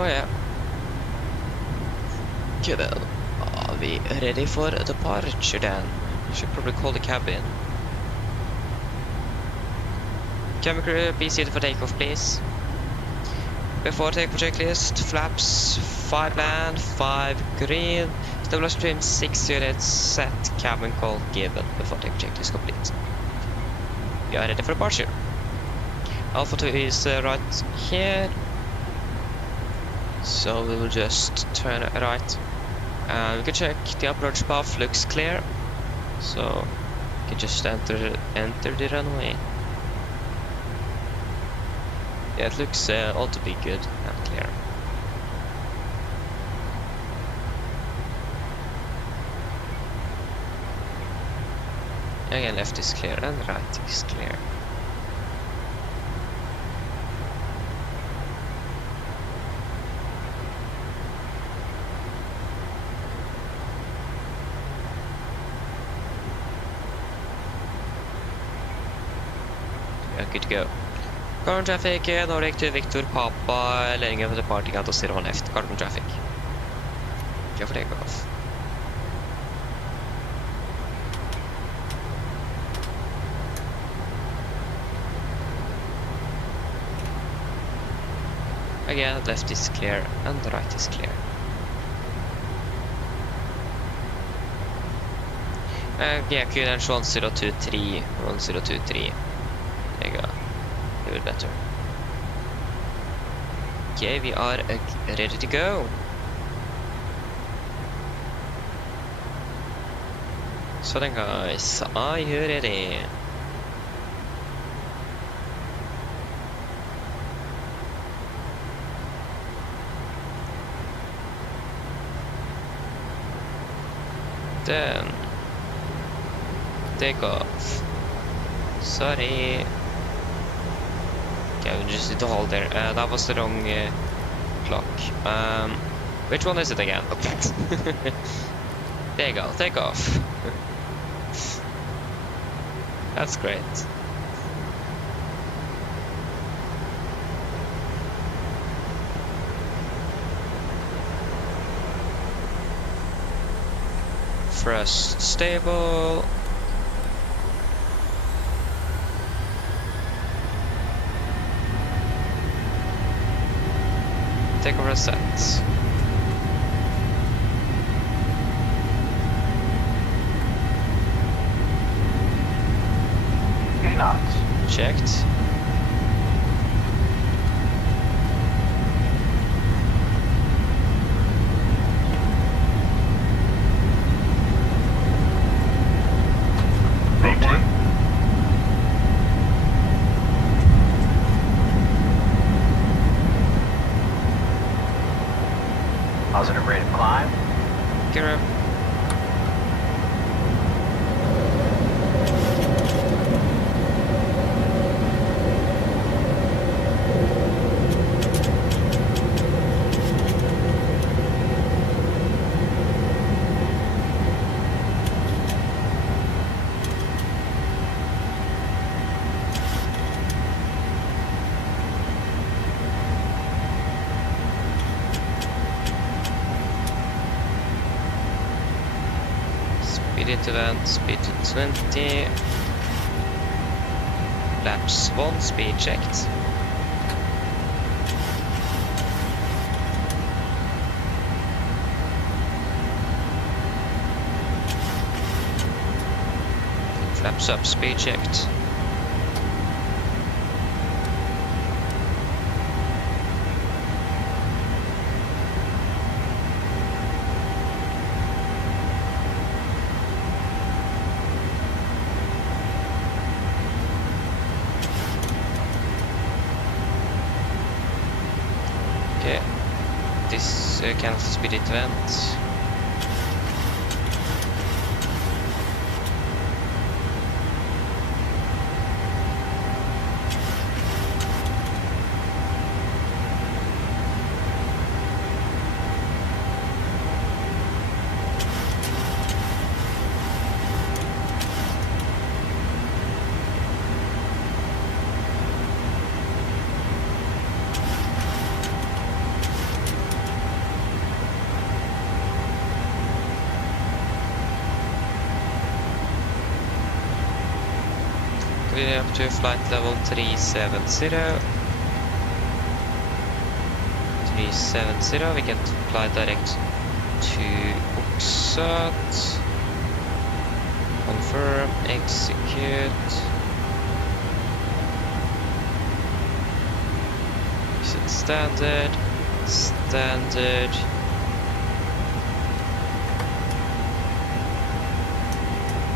Oh yeah. Okay then, are we ready for departure then? Should probably call the cabin. Cabin crew, be seated for takeoff please. Before takeoff checklist, flaps 5 land, 5 green, stabilizer trim 6 units, set, cabin call given before takeoff checklist complete. We are ready for departure. Alpha 2 is right here. So we will just turn right. We can check the approach path looks clear. So we can just enter the runway. Yeah, it looks all to be good and clear. Again, left is clear and right is clear. Good to go. Current traffic, Nordic to Victor Papa, letting over the party count of 0 left. Current traffic. Clear for takeoff. Again, left is clear and the right is clear. Yeah, QNH 1023, 1023. There you go. A little bit better. Okay, we are ready to go. So then guys, are you ready? Then take off. Sorry. Okay, we just need to hold there. That was the wrong clock. Which one is it again? There you go, take off. That's great. Thrust stable. Take over a set. Checked. Positive rate of climb. Get up. Speed into vent, speed to 20. Laps 1, speed checked. Flaps up, speed checked. Okay, this cancel speed into vent. Clear up to flight level 370. 370, we can fly direct to Oxat. Confirm, execute. Set standard, standard.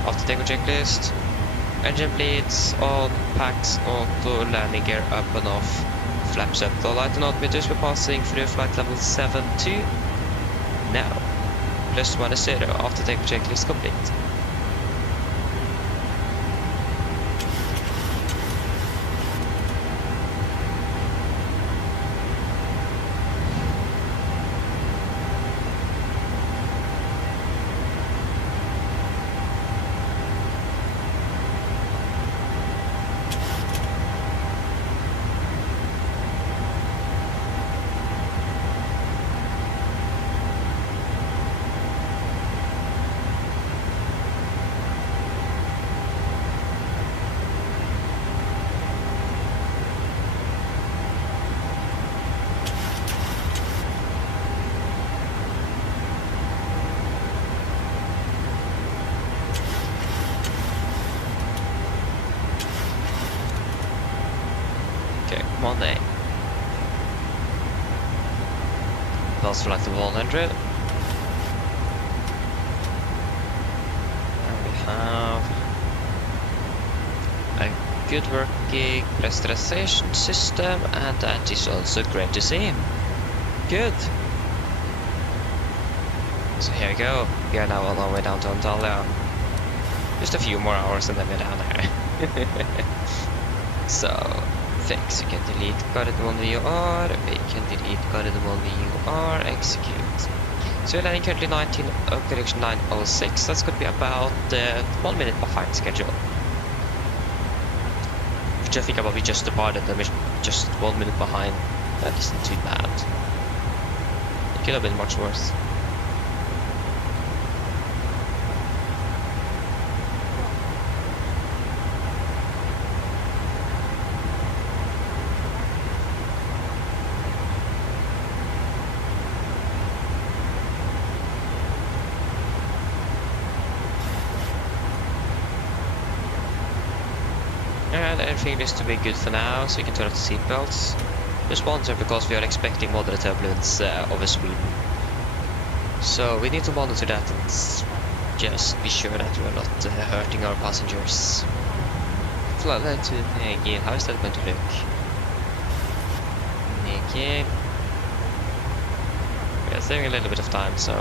After takeoff checklist. Engine bleeds, on, packs, auto, landing gear up and off, flaps up. The light and altimeters we're passing through flight level 72 now. Plus minus 0 after takeoff checklist complete. seatbelts for like the 100. And we have a good working pressurization system, and that is also great to see. Good. So here we go. We are now on our way down to Antalya. Just a few more hours and then we're down here. So, fix. We can delete Gardermoen VOR. We can delete Gardermoen VOR. Execute. So we're landing currently 19, correction 9:06. That's going to be about 1 minute behind schedule. Which I think about we just departed and we're just 1 minute behind. That isn't too bad. It could have been much worse. And everything looks to be good for now, so you can turn off the seatbelts. The sponsor because we are expecting moderate turbulence over Sweden. So we need to monitor that and just be sure that we are not hurting our passengers. Fly to Negi. How is that going to look? Negi. We are saving a little bit of time, so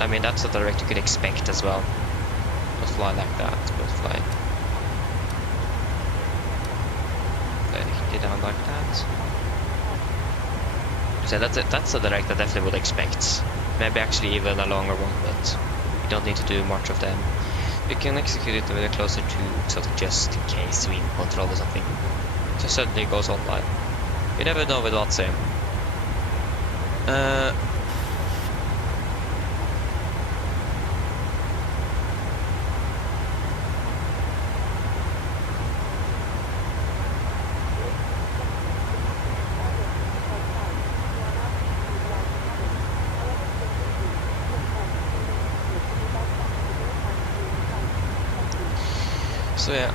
I mean that's the direct you could expect as well. Not fly like that, but fly. Down like that. So that's a direct I definitely would expect. Maybe actually even a longer one, but you don't need to do much of them. You can execute it with a closer to sort of just in case we control or something. Just suddenly it goes online. You never know with what's in. So yeah.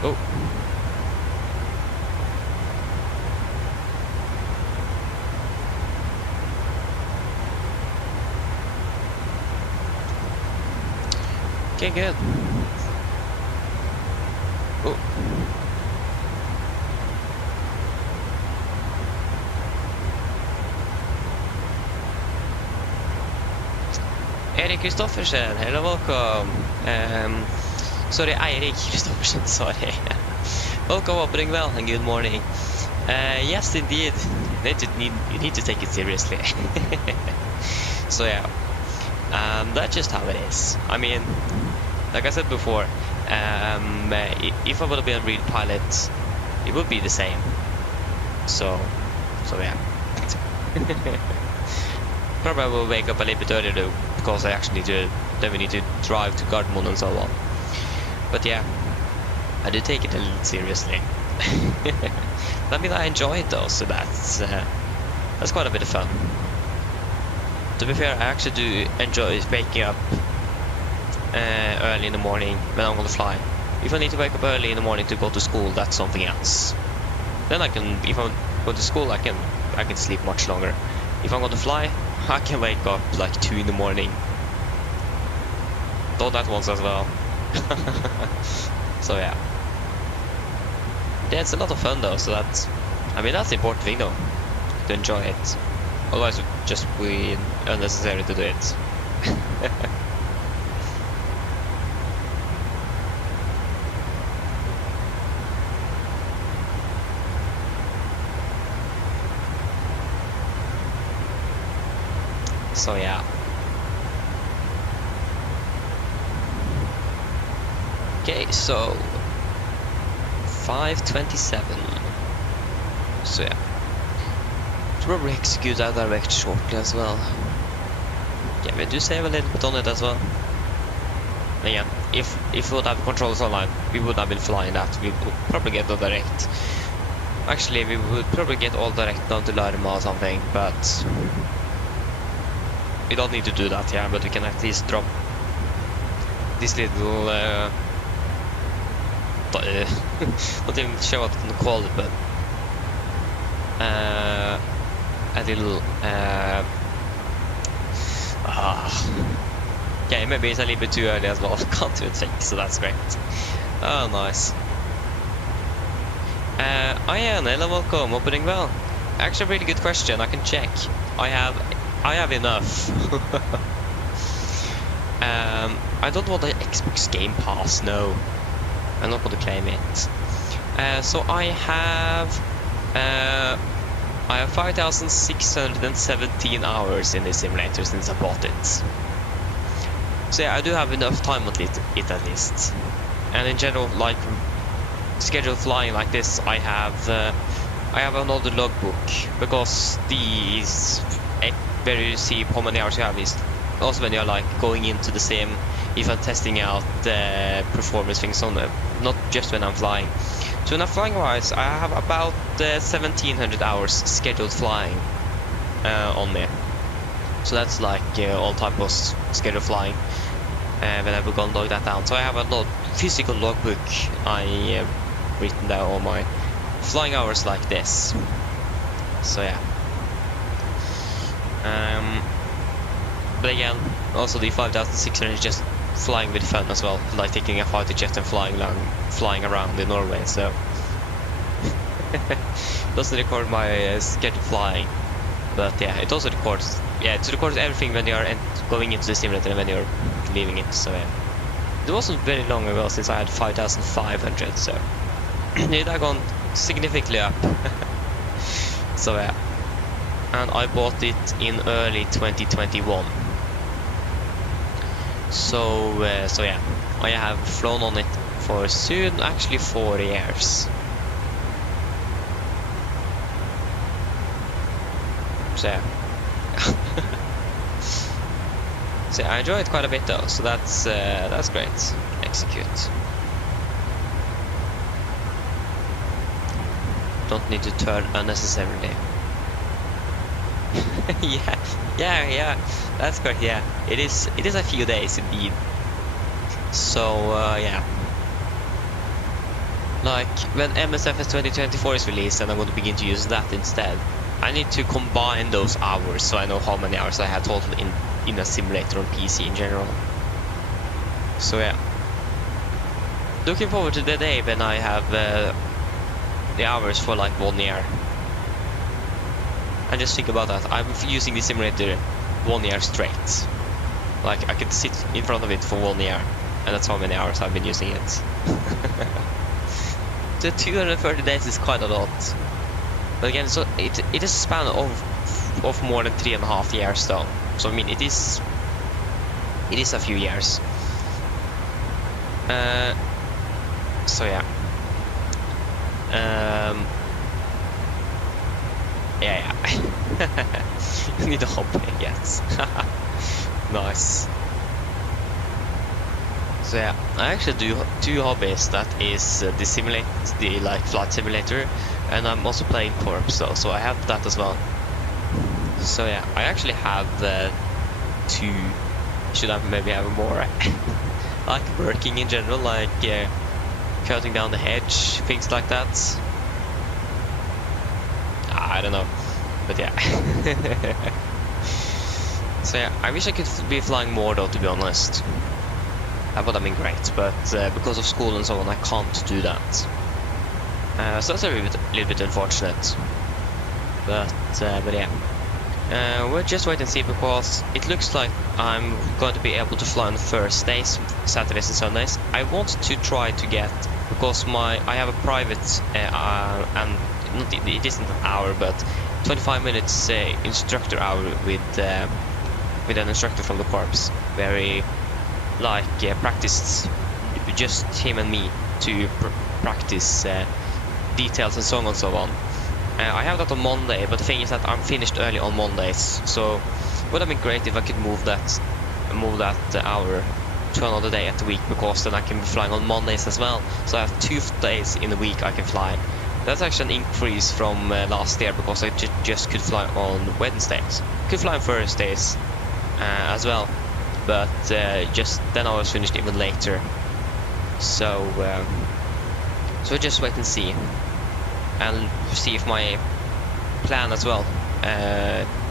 Oh. Okay, good. Oh. Erik Kristoffersen, hello, welcome. Sorry, Eirik Kristoffersen, sorry. Welcome opening well and good morning. Yes, indeed. You need to take it seriously. So yeah, that's just how it is. I mean, like I said before, if I would have been a real pilot, it would be the same. So yeah. Probably I will wake up a little bit earlier though, because I actually then we need to drive to Gardermoen and so on. But yeah, I do take it a little seriously. I mean, I enjoy it though, so that's quite a bit of fun. To be fair, I actually do enjoy waking up early in the morning when I'm gonna fly. If I need to wake up early in the morning to go to school, that's something else. Then I can, if I'm going to school, I can sleep much longer. If I'm going to fly, I can wake up like 2 in the morning. Done that once as well. So yeah. Yeah, it's a lot of fun though, so that's the important thing though, to enjoy it. Otherwise, it would just be unnecessary to do it. So yeah. Okay, so 5:27. So yeah. Probably execute that direct shortly as well. Yeah, we do save a little bit on it as well. Again, if we would have controllers online, we would have been flying that. We would probably get the direct. Actually, we would probably get all direct down to Larma or something, but we don't need to do that, yeah. But we can at least drop this little. Not even sure what to call it, but a little. Okay, maybe it's a little bit too early as well. Can't even think, so that's great. Oh, nice. Hello, welcome. Opening well. Actually, a really good question. I can check. I have enough. I don't want the Xbox Game Pass. No, I'm not going to claim it. So I have 5,617 hours in this simulator since I bought it. So yeah, I do have enough time with it at least. And in general, like scheduled flying like this, I have another logbook, because these where you see how many hours you have is also when you're like going into the sim, if I'm testing out the performance things on them, not just when I'm flying. So when I'm flying wise, I have about 1,700 hours scheduled flying on me. So that's like all type of scheduled flying. When I've gone log that down. So I have a physical logbook. I written down all my flying hours like this. So yeah. But again, also the 5,600 is just flying with fun as well, like taking a fighter jet and flying around in Norway. So doesn't record my scheduled flying, but yeah, it also records. Yeah, it records everything when you're going into the simulator and when you're leaving it. So yeah, it wasn't very long ago since I had 5,500. So it had gone significantly up. So yeah, and I bought it in early 2021. So yeah, I have flown on it for soon actually 4 years. So yeah. So I enjoy it quite a bit though, so that's great. Execute. Don't need to turn unnecessarily. yeah, that's correct. Yeah, it is a few days indeed. So yeah, like when MSFS2020 is released and I'm going to begin to use that instead, I need to combine those hours so I know how many hours I have total in a simulator on PC in general. So yeah, looking forward to the day when I have the hours for like 1 year. And just think about that, I'm using the simulator 1 year straight. Like I could sit in front of it for 1 year, and that's how many hours I've been using it. So 230 days is quite a lot. But again, so it is a span of more than 3.5 years though. So I mean, it is a few years. So yeah. Yeah. You need a hobby, yes. Nice. So yeah, I actually do 2 hobbies. That is the flight simulator, and I'm also playing Corps though, so I have that as well. So yeah, I actually have 2. Should I maybe have more? Like working in general, like cutting down the hedge, things like that. I don't know, but yeah. So yeah, I wish I could be flying more though, to be honest. That would have been great, but because of school and so on, I can't do that. So that's a little bit unfortunate. But yeah. We'll just wait and see, because it looks like I'm going to be able to fly on Thursdays, Saturdays and Sundays. I want to try to get, because I have a private and not, it isn't an hour, but 25 minutes instructor hour with an instructor from the corps, where he practiced, just him and me, to practice details and so on and so on. I have that on Monday, but the thing is that I'm finished early on Mondays, so it would have been great if I could move that hour to another day at the week, because then I can be flying on Mondays as well. So I have 2 days in a week I can fly. That's actually an increase from last year, because I just could fly on Wednesdays. Could fly on Thursdays as well, but just then I was finished even later. So we'll just wait and see. And see if my plan as well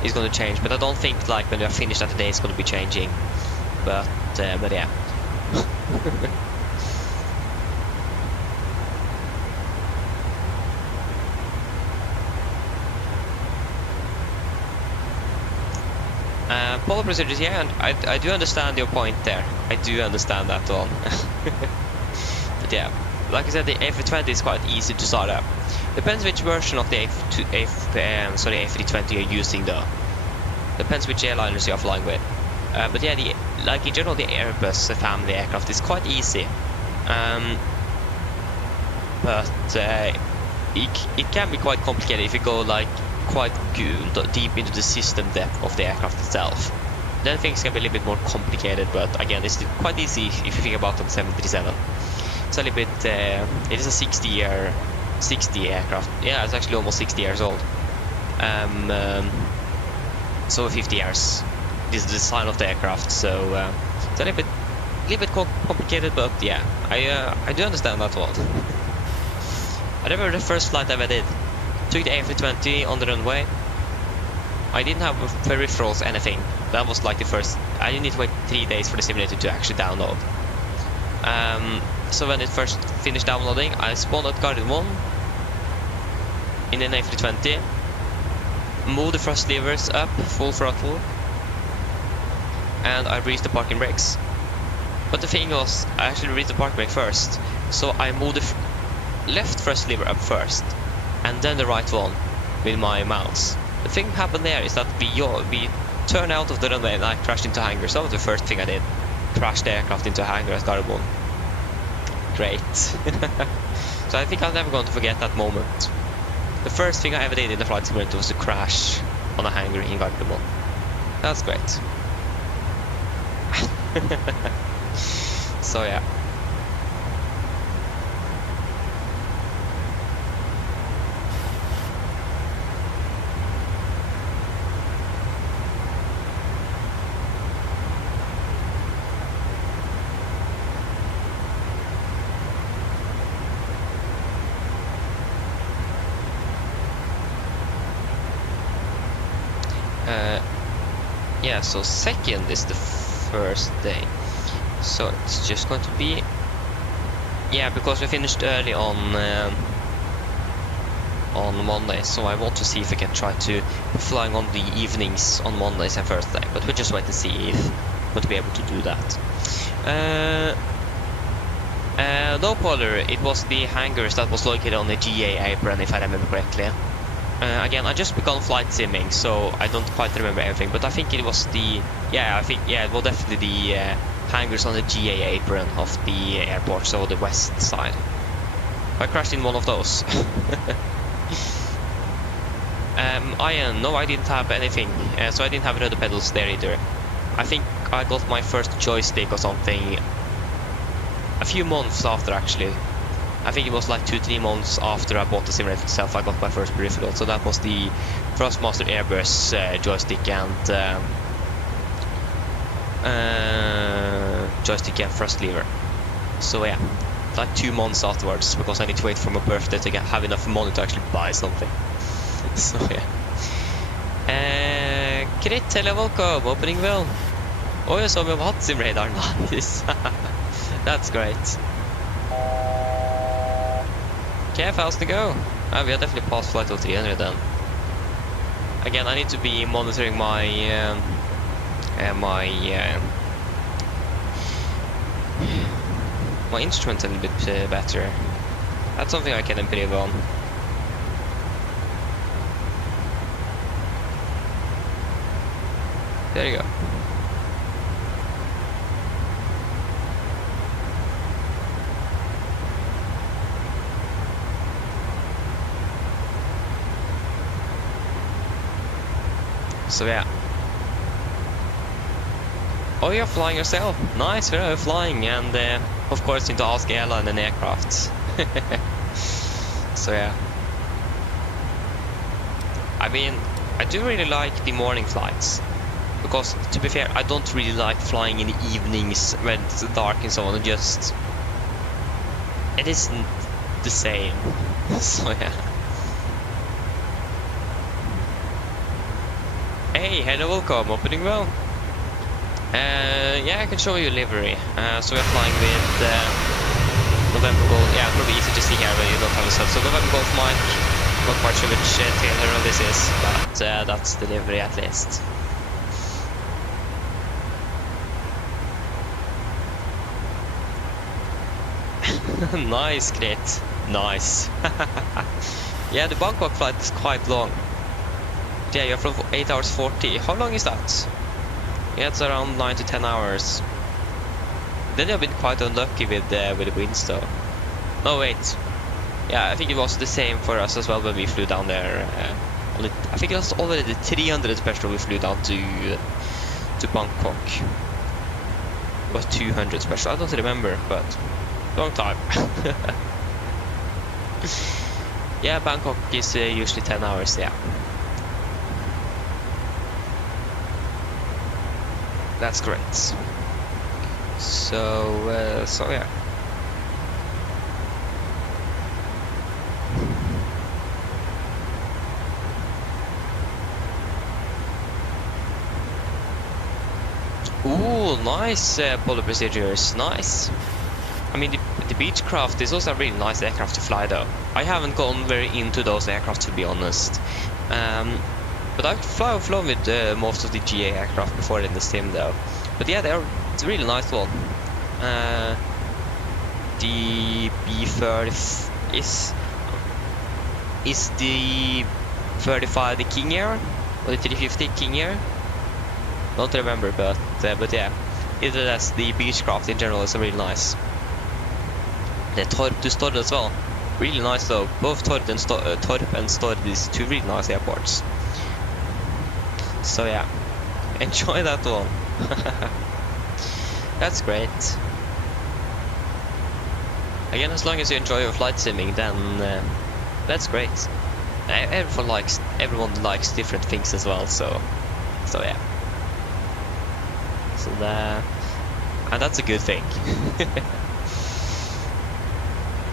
is going to change, but I don't think like when we are finished that day it's going to be changing. But yeah. Polar procedures, yeah, and I do understand your point there. I do understand that one. But yeah, like I said, the A320 is quite easy to start up. Depends which version of the A320 you're using though. Depends which airliners you're flying with. But yeah, in general, the Airbus family aircraft is quite easy. But it can be quite complicated if you go like quite deep into the system depth of the aircraft itself. Then things can be a little bit more complicated, but again, it's quite easy if you think about the 737. It's a little bit, it is a 60 aircraft. Yeah, it's actually almost 60 years old. So 50 years. This is the design of the aircraft, so it's a little bit complicated, but yeah, I do understand that one. I remember the first flight I ever did. Took the A320 on the runway. I didn't have peripherals, anything. That was like the first. I didn't need to wait 3 days for the simulator to actually download. So when it first finished downloading, I spawned at Garden 1 in an A320, moved the thrust levers up full throttle, and I reached the parking brakes. But the thing was, I actually reached the parking brake first, so I moved the left thrust lever up first, and then the right one with my mouse. The thing happened there is that we turned out of the runway and I crashed into a hangar. So that was the first thing I did. Crashed the aircraft into a hangar at Garden 1. Great. So I think I'm never going to forget that moment. The first thing I ever did in the flight simulator was to crash on a hangar in Garden 1. That's great. So yeah. Yeah, so second is the first day. So it's just going to be, yeah, because we finished early on Monday, so I want to see if I can try to be flying on the evenings on Mondays and Thursday, but we'll just wait and see if I'm going to be able to do that. No, Polar, it was the hangars that was located on the GA apron, if I remember correctly. Again, I just begun flight simming, so I don't quite remember everything, but I think it was the, it was definitely the hangars on the GA apron of the airport, so the west side. I crashed in one of those. No, I didn't have anything, so I didn't have rudder pedals there either. I think I got my first joystick or something a few months after, actually. I think it was like 2-3 months after I bought the simulator itself, I got my first peripheral. So that was the Thrustmaster Airbus joystick and thrust lever. So yeah, like 2 months afterwards, because I need to wait for my birthday to have enough money to actually buy something. So yeah. Crit, hello, welcome, opening well. Oh, you saw me have sim radar, nice. That's great. Okay, fast to go. We are definitely past flight of 300 then. Again, I need to be monitoring my my instrument a little bit better. That's something I can improve on. There you go. So yeah. Oh, you're flying yourself. Nice, where are you flying? And of course, you need to ask airline and aircraft. So yeah. I mean, I do really like the morning flights. Because, to be fair, I don't really like flying in the evenings when it's dark and so on. It isn't the same. So yeah. Hey, hello, welcome. Opening well. Yeah, I can show you livery. So we're flying with November Golf. Yeah, it'll be easy to see here when you don't have a set. So November Golf Mike. Not quite sure which tailor this is, but that's the livery at least. Nice, great. Nice. Yeah, the Bangkok flight is quite long. Yeah, you're from 8 hours 40. How long is that? Yeah, it's around 9 to 10 hours. Then you've been quite unlucky with the winds though. No, wait. Yeah, I think it was the same for us as well when we flew down there. I think it was already the 300 special we flew down to Bangkok. It was 200 special. I don't remember, but long time. Yeah, Bangkok is usually 10 hours, yeah. That's great. So yeah. Ooh, nice polar procedures, nice. I mean, the Beechcraft is also a really nice aircraft to fly though. I haven't gone very into those aircraft to be honest. But I've flown with most of the GA aircraft before in the sim though. But yeah, it's a really nice one. The B30 is the 35 the King Air or the 350 King Air? Don't remember, but yeah, either that's the Beechcraft in general is really nice. The Torp to Stord as well, really nice though. Both Torp and Stord is two really nice airports. So yeah, enjoy that one. That's great. Again, as long as you enjoy your flight simming, then that's great. Everyone likes different things as well, so yeah. So and that's a good thing.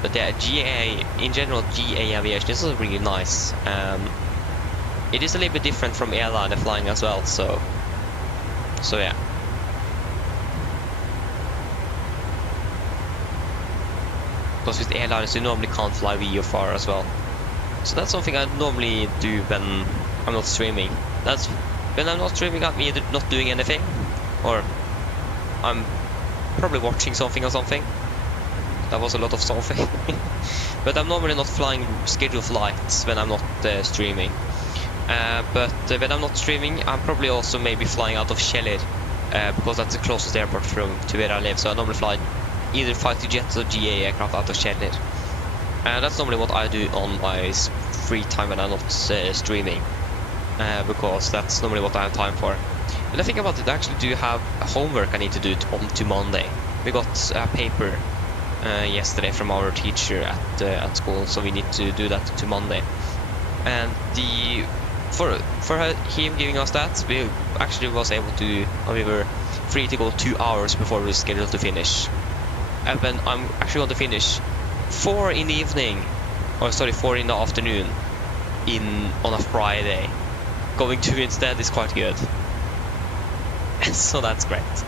But yeah, GA in general, GA aviation is also really nice. It is a little bit different from airliner flying as well, so yeah. Because with airliners you normally can't fly VFR as well. So that's something I normally do when I'm not streaming. That's when I'm not streaming, I'm either not doing anything, or I'm probably watching something or something. That was a lot of something. But I'm normally not flying scheduled flights when I'm not streaming. But when I'm not streaming, I'm probably also maybe flying out of Kjeller, because that's the closest airport to where I live. So I normally fly either fighter jets or GA aircraft out of Kjeller. That's normally what I do on my free time when I'm not streaming, because that's normally what I have time for. When I think about it, I actually do have homework I need to do to Monday. We got a paper yesterday from our teacher at school, so we need to do that to Monday. And for him giving us that, we actually was able to, we were free to go 2 hours before we were scheduled to finish. And then I'm actually going to finish 4 in the evening, or sorry, 4 in the afternoon on a Friday. Going 2 instead is quite good. So that's great.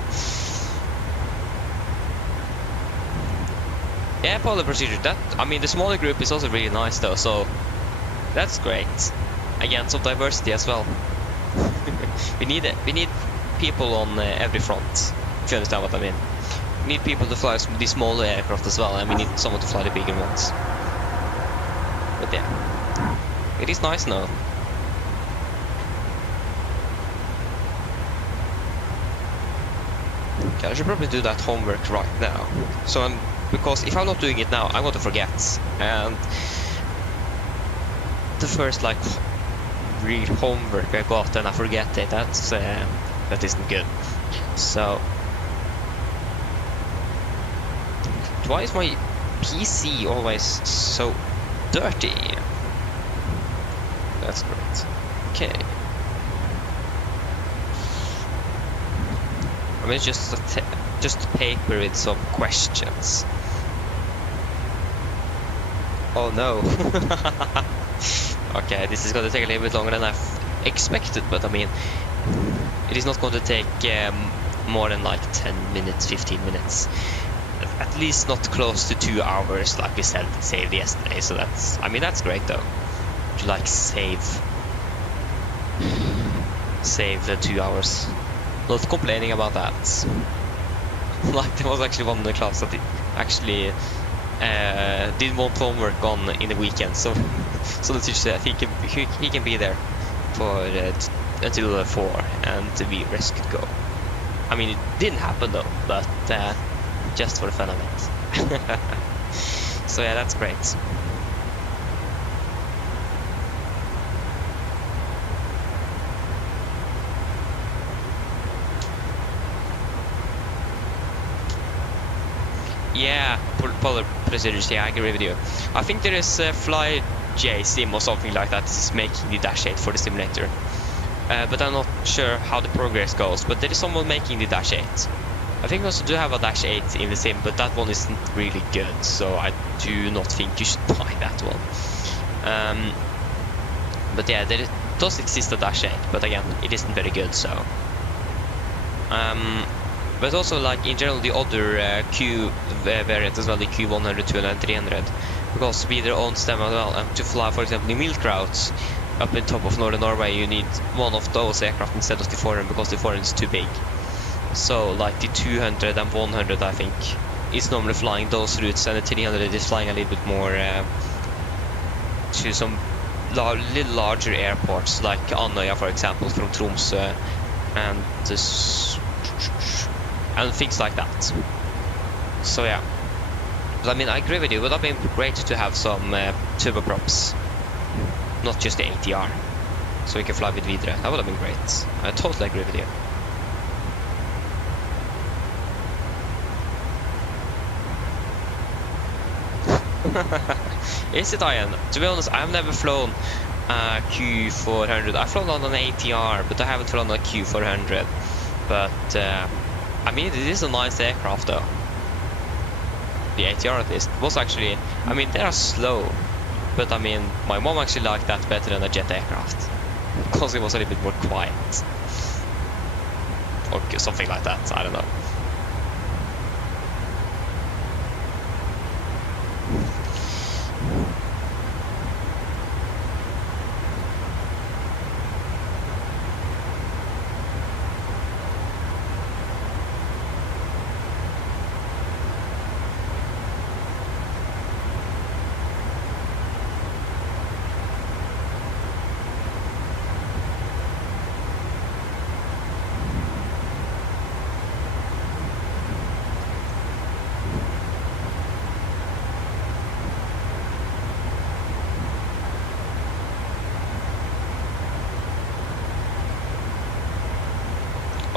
Yeah, polar procedure. I mean, the smaller group is also really nice though, so that's great. again, some diversity as well. we need people on every front, if you understand what I mean. We need people to fly the smaller aircraft as well, and we need someone to fly the bigger ones. But yeah, it is nice now. Okay, I should probably do that homework right now. Because if I'm not doing it now, I'm going to forget. And the first like real homework I got and I forget it, that isn't good. So why is my PC always so dirty? That's great. Okay. I mean, it's just a paper with some questions. Oh no. Okay, this is going to take a little bit longer than I've expected, but I mean, it is not going to take more than like 10 minutes, 15 minutes. At least not close to 2 hours like we saved yesterday, so that's great though. To like save the 2 hours. Not complaining about that. Like there was actually one in the class that actually did want homework on in the weekend, so the teacher said he can be there for until 4 and the rest could go. I mean, it didn't happen though, but just for the fun of it. So yeah, that's great. Yeah, polar procedures, yeah, I agree with you. I think there is Fly J Sim or something like that is making the Dash 8 for the simulator. But I'm not sure how the progress goes, but there is someone making the Dash 8. I think we also do have a Dash 8 in the sim, but that one isn't really good, so I do not think you should buy that one. But yeah, there does exist a Dash 8, but again, it isn't very good, so... But also, like, in general, the other Q variant as well, the Q100, 200, and 300, because Speeder owns them as well, and to fly, for example, the milk routes up in top of northern Norway, you need one of those aircraft instead of the 400, because the 400 is too big. So, like, the 200 and 100, I think, is normally flying those routes, and the 300 is flying a little bit more to some little larger airports, like Antalya, for example, from Tromsø, and things like that. So yeah, but I mean, I agree with you. It would have been great to have some turboprops, not just the ATR, so we can fly with Videre. That would have been great. I totally agree with you. Is it, Ian? To be honest, I've never flown a Q400. I've flown on an ATR, but I haven't flown a Q400. But I mean, it is a nice aircraft though. The ATR at least was actually, I mean, they are slow, but I mean, my mom actually liked that better than a jet aircraft, because it was a little bit more quiet. Or something like that, I don't know.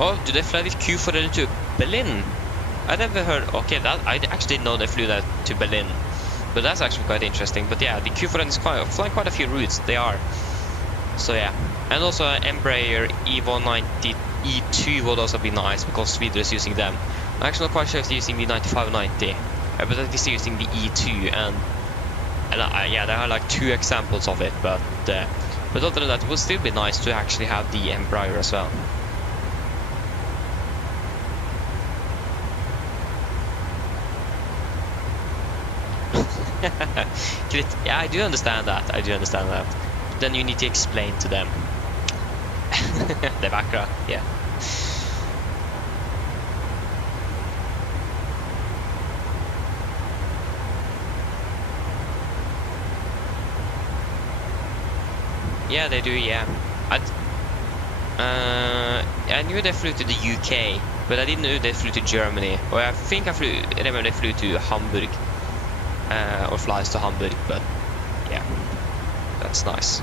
Oh, do they fly with Q400 to Berlin? I never heard. Okay, that I actually didn't know they flew that to Berlin, but that's actually quite interesting. But yeah, the Q400 is flying quite a few routes. They are. So yeah, and also Embraer E190 E2 would also be nice because Sweden is using them. I'm actually not quite sure if they're using the 9590, but at least they're using the E2 and yeah, there are like 2 examples of it. But other than that, it would still be nice to actually have the Embraer as well. Yeah, I do understand that. then you need to explain to them. The background, yeah. Yeah, they do, yeah. I knew they flew to the UK, but I didn't know they flew to Germany. Or I think I remember they flew to Hamburg. Or flies to Hamburg, but yeah, that's nice.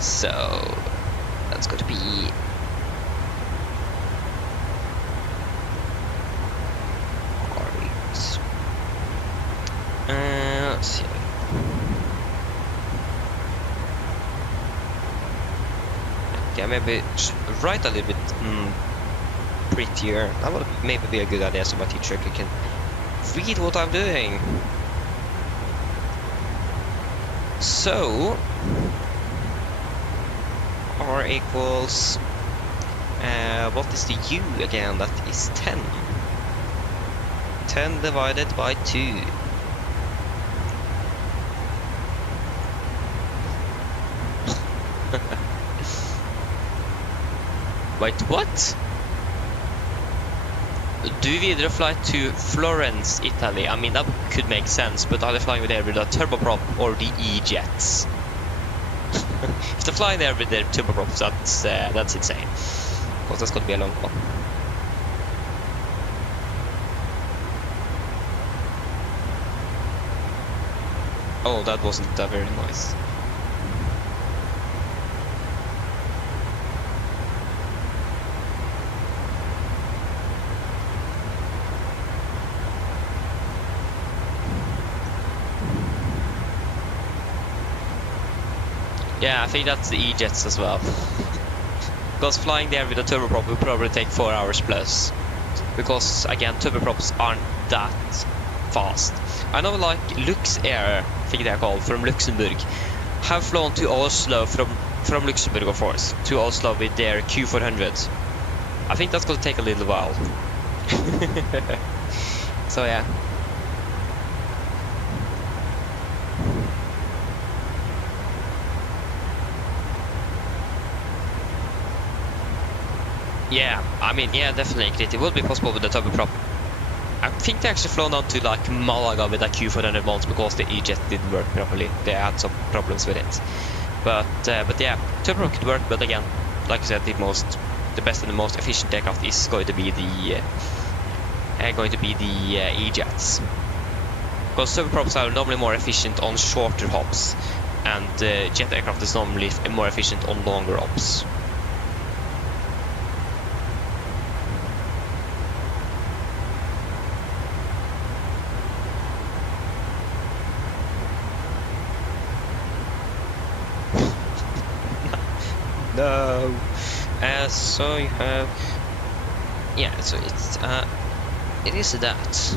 So, that's going to be... let's see. Yeah, maybe write a little bit prettier. That would maybe be a good idea, so my teacher can read what I'm doing. So, R equals... what is the U again? That is 10. 10 divided by 2. Wait, what? Do we either fly to Florence, Italy? I mean, that could make sense, but are they flying there with a turboprop or the E-jets? If they're flying there with their turboprops, that's insane. Because that's gonna be a long one. Oh, that wasn't very nice. Yeah, I think that's the E-jets as well. Because flying there with a turboprop will probably take 4 hours plus. Because, again, turboprops aren't that fast. I know, like, Luxair, I think they're called, from Luxembourg, have flown to Oslo from Luxembourg, of course, to Oslo with their Q400. I think that's going to take a little while. So, yeah. Yeah, I mean, yeah, definitely. It will be possible with the turboprop. I think they actually flown on to like Malaga with a Q400 once because the E-jet didn't work properly. They had some problems with it. But yeah, turboprop could work. But again, like I said, the best and the most efficient aircraft is going to be the E-jets. Because turboprops are normally more efficient on shorter hops, and jet aircraft is normally more efficient on longer hops. No. So you have, yeah. So it's it is that.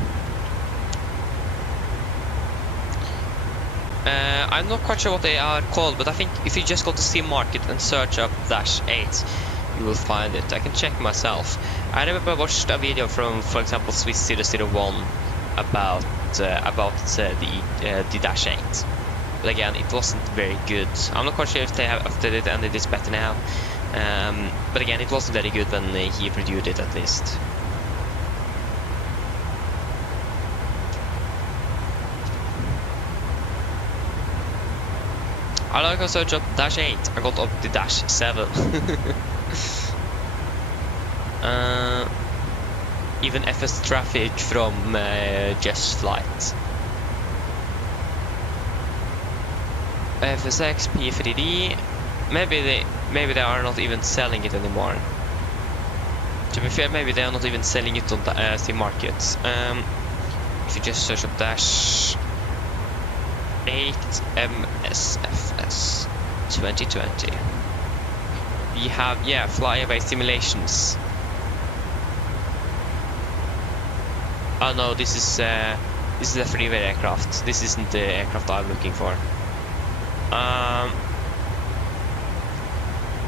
I'm not quite sure what they are called, but I think if you just go to Steam Market and search up -8, you will find it. I can check myself. I remember I watched a video from, for example, Swiss 001 about the -8. But again, it wasn't very good. I'm not quite sure if they have updated it and it is better now. But again, it wasn't very good when he reviewed it, at least. I like to search up -8. I got up the -7. Even FS traffic from Just Flight. FSX, P3D, maybe they are not even selling it anymore. To be fair, maybe they are not even selling it on the Steam Market. If you just search up -8 MSFS 2020, we have, yeah, flyaway simulations. Oh no, this is a freeway aircraft. This isn't the aircraft I'm looking for.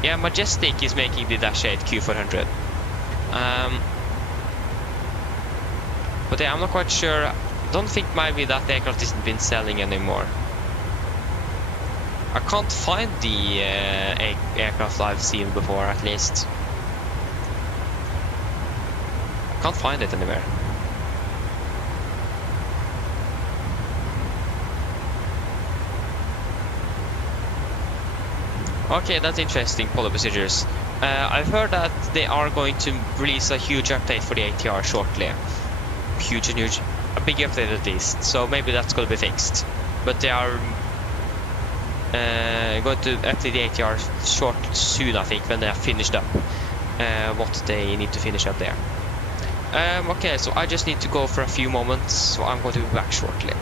Yeah, Majestic is making the -8 Q400. But yeah, I'm not quite sure. Don't think maybe that aircraft isn't been selling anymore. I can't find the aircraft I've seen before, at least. I can't find it anywhere. Okay, that's interesting, Polo Procedures. I've heard that they are going to release a huge update for the ATR shortly. Huge, a big update at least, so maybe that's going to be fixed. But they are going to update the ATR soon, I think, when they have finished up what they need to finish up there. Okay, so I just need to go for a few moments, so I'm going to be back shortly.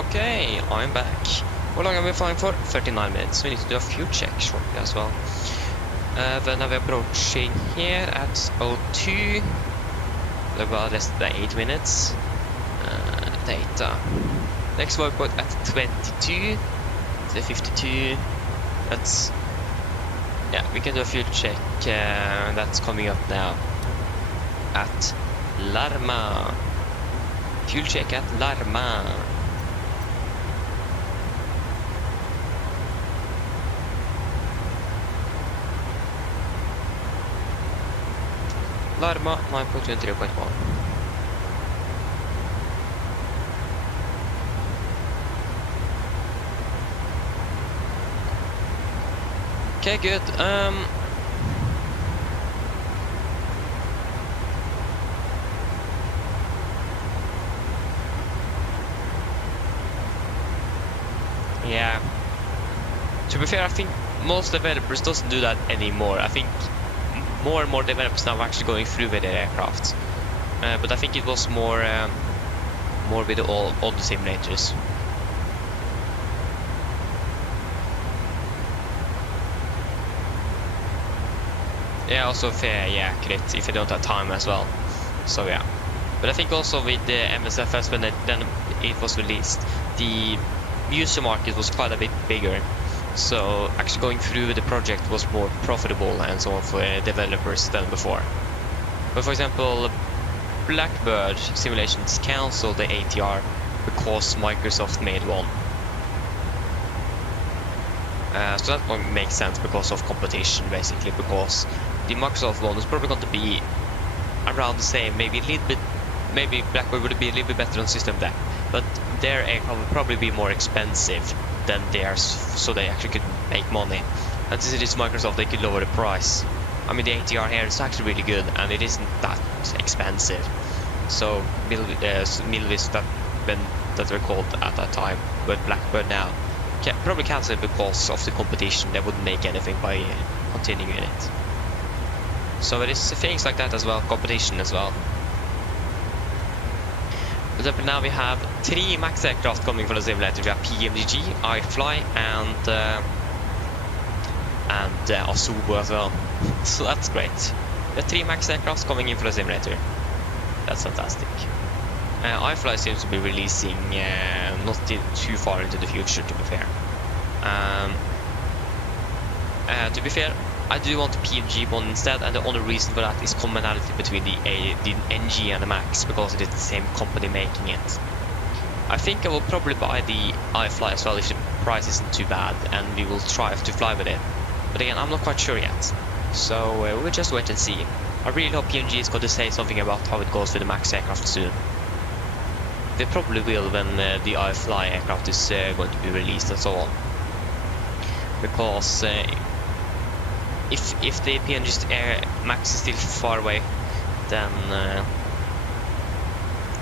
Okay, I'm back. How long have we been flying for? 39 minutes. We need to do a fuel check shortly as well. Then we're approaching here at 02. About less than 8 minutes. Data. Next waypoint at 22. The 52. That's... Yeah, we can do a fuel check. That's coming up now. At Larma. Fuel check at Larma. Larma 9.23.1. Okay, good. Yeah. To be fair, I think most developers doesn't do that anymore. I think more and more developers now are actually going through with their aircraft. But I think it was more with all the simulators. Yeah, also fair, yeah, accurate if you don't have time as well. So yeah. But I think also with the MSFS when it was released, the user market was quite a bit bigger. So actually going through with the project was more profitable and so on for developers than before. But for example, Blackbird Simulations canceled the ATR because Microsoft made one. So that one makes sense because of competition, basically, because the Microsoft one is probably going to be around the same, maybe a little bit, maybe Blackbird would be a little bit better on system deck, but their aircraft would probably be more expensive than theirs, so they actually could make money. And since it is Microsoft, they could lower the price. I mean, the ATR here is actually really good, and it isn't that expensive. So Milvis that were called at that time, but Blackbird now probably cancel it because of the competition. They wouldn't make anything by continuing it. So it is things like that as well, competition as well. But now we have 3 MAX aircraft coming from the simulator. We have PMDG, iFly, and Asubo as well. So that's great. We have 3 MAX aircraft coming in for the simulator. That's fantastic. iFly seems to be releasing not too far into the future, to be fair. To be fair, I do want the PMG one instead, and the only reason for that is commonality between the NG and the MAX, because it is the same company making it. I think I will probably buy the iFly as well if the price isn't too bad, and we will try to fly with it. But again, I'm not quite sure yet, so we'll just wait and see. I really hope PMG is going to say something about how it goes with the MAX aircraft soon. They probably will when the iFly aircraft is going to be released and so on. Because if the PMG MAX is still far away, then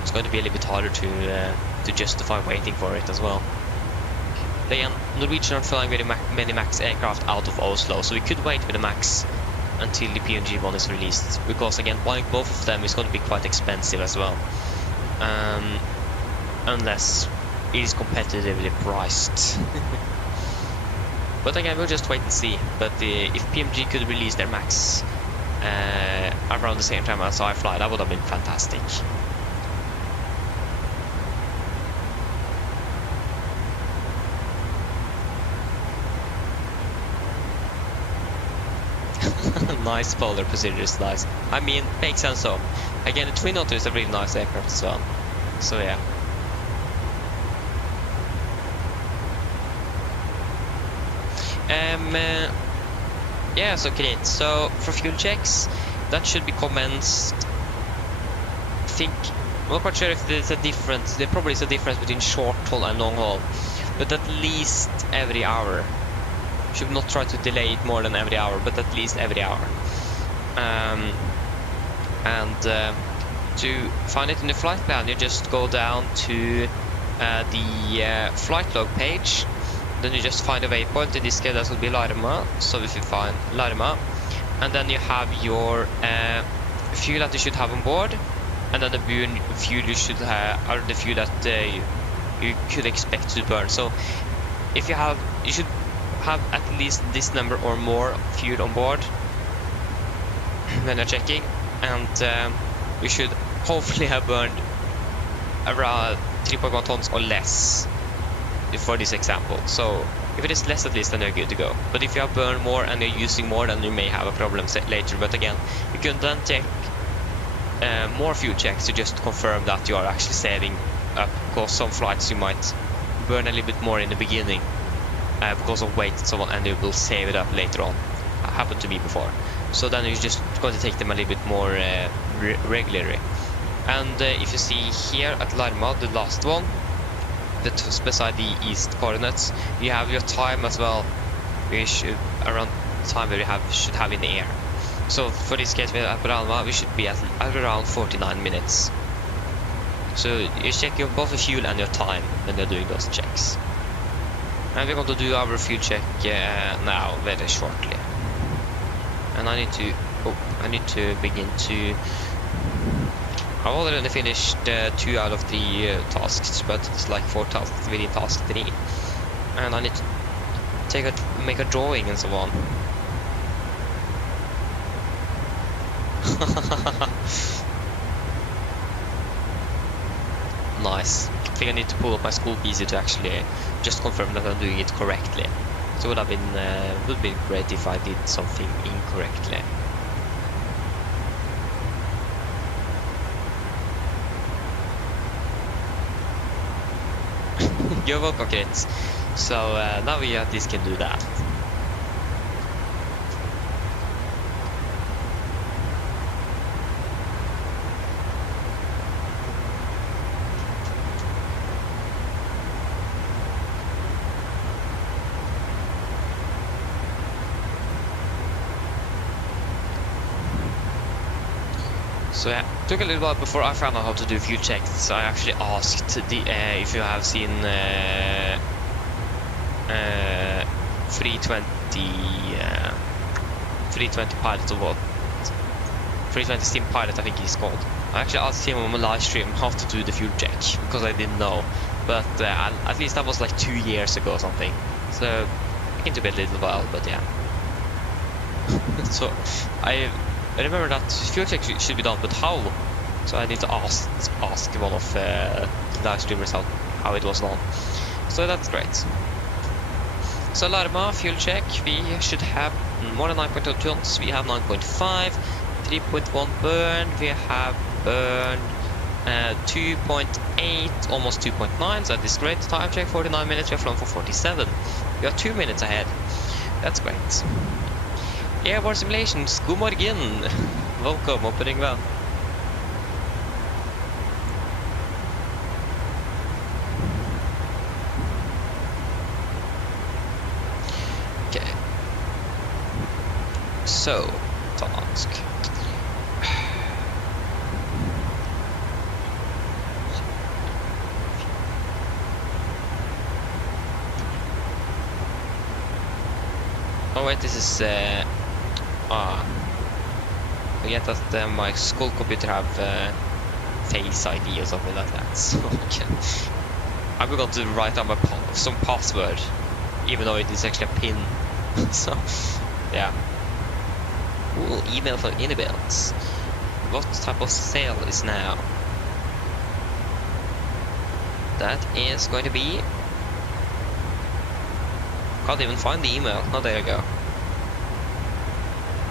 it's going to be a little bit harder to justify waiting for it as well. But again, Norwegian are flying very many MAX aircraft out of Oslo, so we could wait with the MAX until the PMG one is released, because again, buying both of them is going to be quite expensive as well, unless it is competitively priced. But again, we'll just wait and see. But if PMG could release their MAX around the same time as iFly, that would have been fantastic. Nice polar procedures, nice. I mean, makes sense though. Again, the Twin Otter is a really nice aircraft as well. So yeah. Yeah, so great. So for fuel checks, that should be commenced. I think I'm not quite sure if there's a difference. There probably is a difference between short haul and long haul, but at least every hour. Should not try to delay it more than every hour, but at least every hour. To find it in the flight plan, you just go down to the flight log page. Then you just find a waypoint. In this case, that will be Larma. So if you find Larma, and then you have your fuel that you should have on board, and then the fuel you should have, or the fuel that you could expect to burn. So if you should have at least this number or more fuel on board when you're checking, and you should hopefully have burned around 3.1 tons or less for this example. So if it is less at least, then you're good to go. But if you have burned more and you're using more, then you may have a problem later. But again, you can then take more fuel checks to just confirm that you are actually saving up, because some flights you might burn a little bit more in the beginning because of weight and so on, and you will save it up later on. Happened to me before. So then you're just going to take them a little bit more regularly. And if you see here at Larma, the last one, that's beside the east coordinates, you have your time as well. We should around the time that we should have in the air. So for this case at Larma, we should be at around 49 minutes. So you check your both the fuel and your time when you're doing those checks. And we're going to do our fuel check now very shortly. And I need to begin to. I've already finished 2 out of 3 tasks, but it's like 4 tasks within task 3, and I need to make a drawing and so on. Nice. I think I need to pull up my school PC to actually just confirm that I'm doing it correctly. So would be great if I did something incorrectly. You're welcome, kids. So now we at least can do that. So yeah, took a little while before I found out how to do fuel checks. I actually asked if you have seen 320 pilot or what? 320 Steam Pilot, I think he's called. I actually asked him on my live stream how to do the fuel check because I didn't know. But at least that was like 2 years ago or something. So it took a little while, but yeah. So I remember that fuel check should be done, but how? So I need to ask one of the live streamers how it was done. So that's great. So Larma fuel check, we should have more than 9.2 tons. We have 9.5, 3.1 burned. We have burned 2.8, almost 2.9. So that is great. Time check 49 minutes. We have flown for 47. We are 2 minutes ahead. That's great. Airborne Simulations, god morgen! Welcome, hope you're doing well. Okay. So, task. Oh wait, this is forget that my school computer have Face ID or something like that. So I'm going to write down some password, even though it is actually a pin. So yeah. Ooh, email for Inbuilt. What type of sale is now? That is going to be. Can't even find the email. Oh, there you go.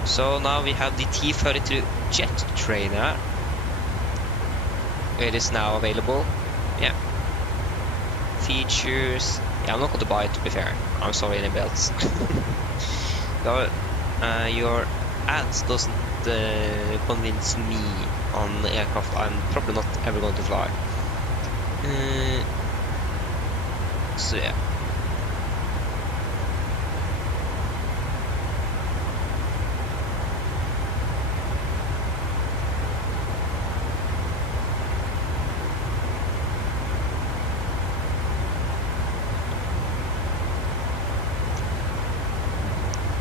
So now we have the T-32 jet trainer. It is now available. Yeah. Features. Yeah, I'm not going to buy it, to be fair. I'm sorry, any belts. Your ads doesn't convince me on the aircraft I'm probably not ever going to fly. So yeah.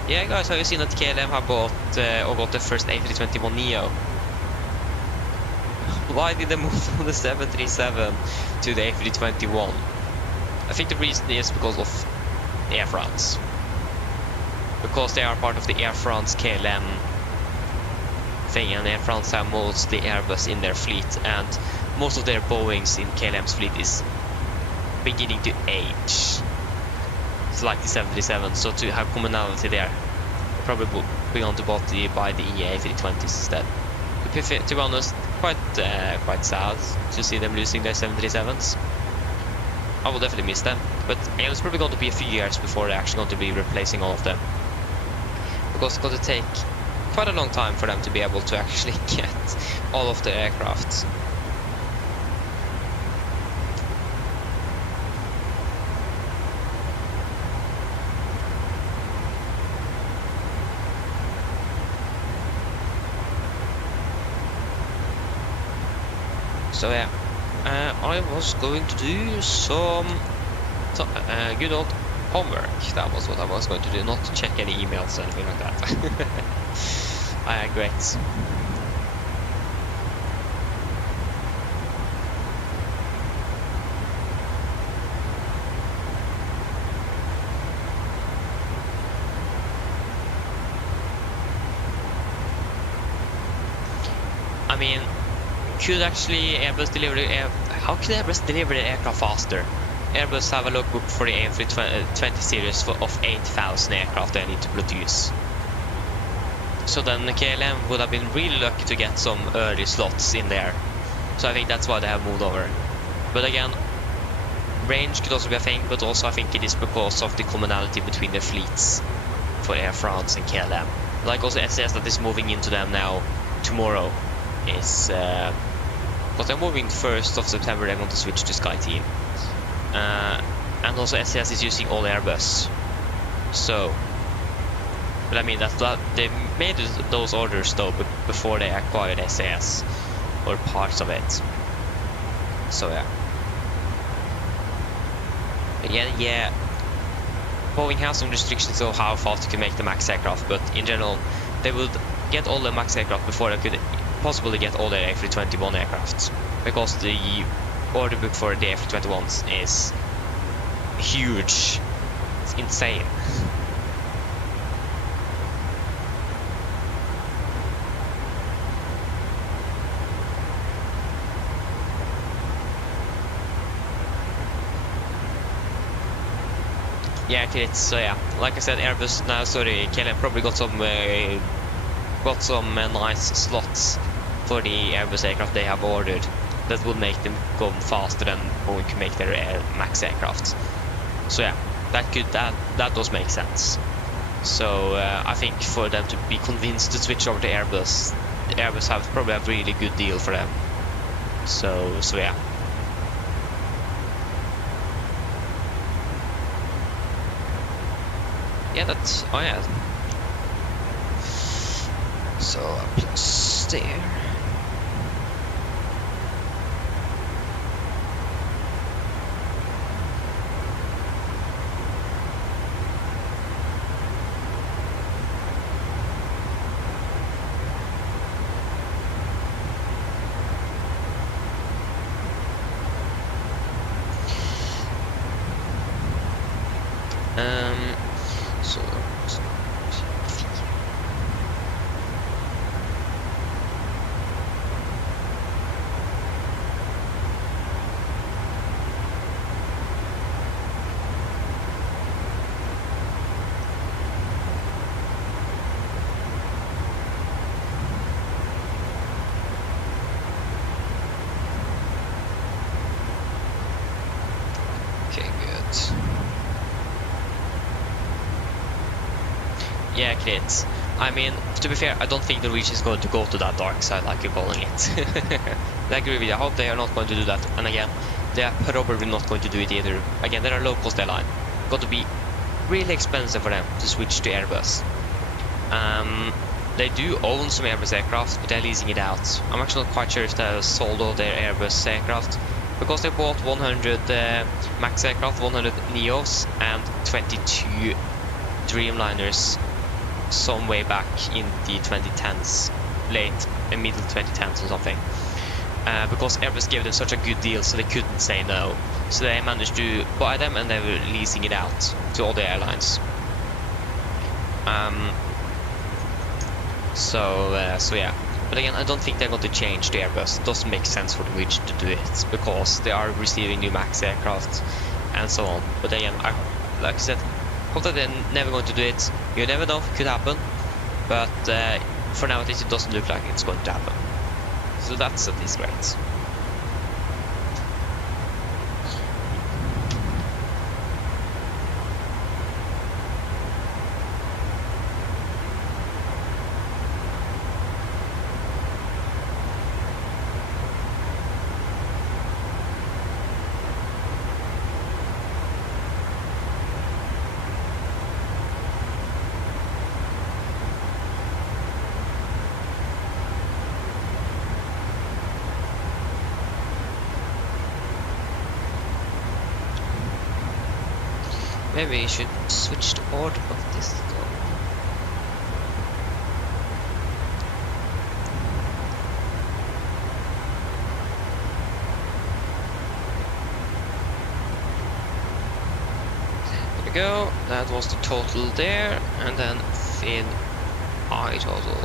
Yeah, guys, have you seen that KLM have got the first A321neo? Why did they move from the 737 to the A321? I think the reason is because of Air France. Because they are part of the Air France KLM thing, and Air France have mostly Airbus in their fleet, and most of their Boeings in KLM's fleet is beginning to age. It's like the 737, so to have commonality there, probably be on to buy the A320s instead. To be honest, quite sad to see them losing their 737s. I will definitely miss them, but it's probably going to be a few years before they're actually going to be replacing all of them, because it's going to take quite a long time for them to be able to actually get all of the aircraft. So yeah, I was going to do some good old homework. That was what I was going to do, not to check any emails or anything like that. Great. I mean, could actually Airbus deliver how can Airbus deliver the aircraft faster? Airbus have a logbook for the A320 series of 8,000 aircraft they need to produce. So then the KLM would have been really lucky to get some early slots in there. So I think that's why they have moved over. But again, range could also be a thing, but also I think it is because of the commonality between their fleets for Air France and KLM. Like also SAS that is moving into them now tomorrow is but they're moving 1st of September. They're going to switch to SkyTeam, and also SAS is using all Airbus. So, but I mean that they made those orders though before they acquired SAS or parts of it. So yeah. Again, yeah, Boeing has some restrictions on how fast you can make the MAX aircraft, but in general, they would get all the MAX aircraft before they could possibly get all their A321 aircrafts, because the order book for the A321s is huge. It's insane. Yeah, kids. So yeah, like I said, Airbus now. Sorry, KLM probably got some nice slots for the Airbus aircraft they have ordered. That would make them go faster than Boeing can make their MAX aircraft. So yeah, that does make sense. So I think for them to be convinced to switch over to Airbus, the Airbus have probably a really good deal for them. So yeah. Yeah, that's, oh yeah. So plus there. So okay, good. Yeah, kids. I mean, to be fair, I don't think Norwegian is going to go to that dark side like you're calling it. I agree with you. I hope they are not going to do that. And again, they are probably not going to do it either. Again, they're a low-cost airline. Got to be really expensive for them to switch to Airbus. They do own some Airbus aircraft, but they're leasing it out. I'm actually not quite sure if they have sold all their Airbus aircraft, because they bought 100 MAX aircraft, 100 Neos, and 22 Dreamliners some way back in the 2010s, late and middle 2010s or something, because Airbus gave them such a good deal, so they couldn't say no. So they managed to buy them and they were leasing it out to all the airlines. So yeah. But again, I don't think they're going to change the Airbus. It doesn't make sense for Norwegian to do it because they are receiving new MAX aircraft and so on. But again, like I said, hope that they're never going to do it. You never know, it could happen. But for now, at least it doesn't look like it's going to happen. So that's at least great. Maybe you should switch the order of this though. There we go. That was the total there, and then fin I total.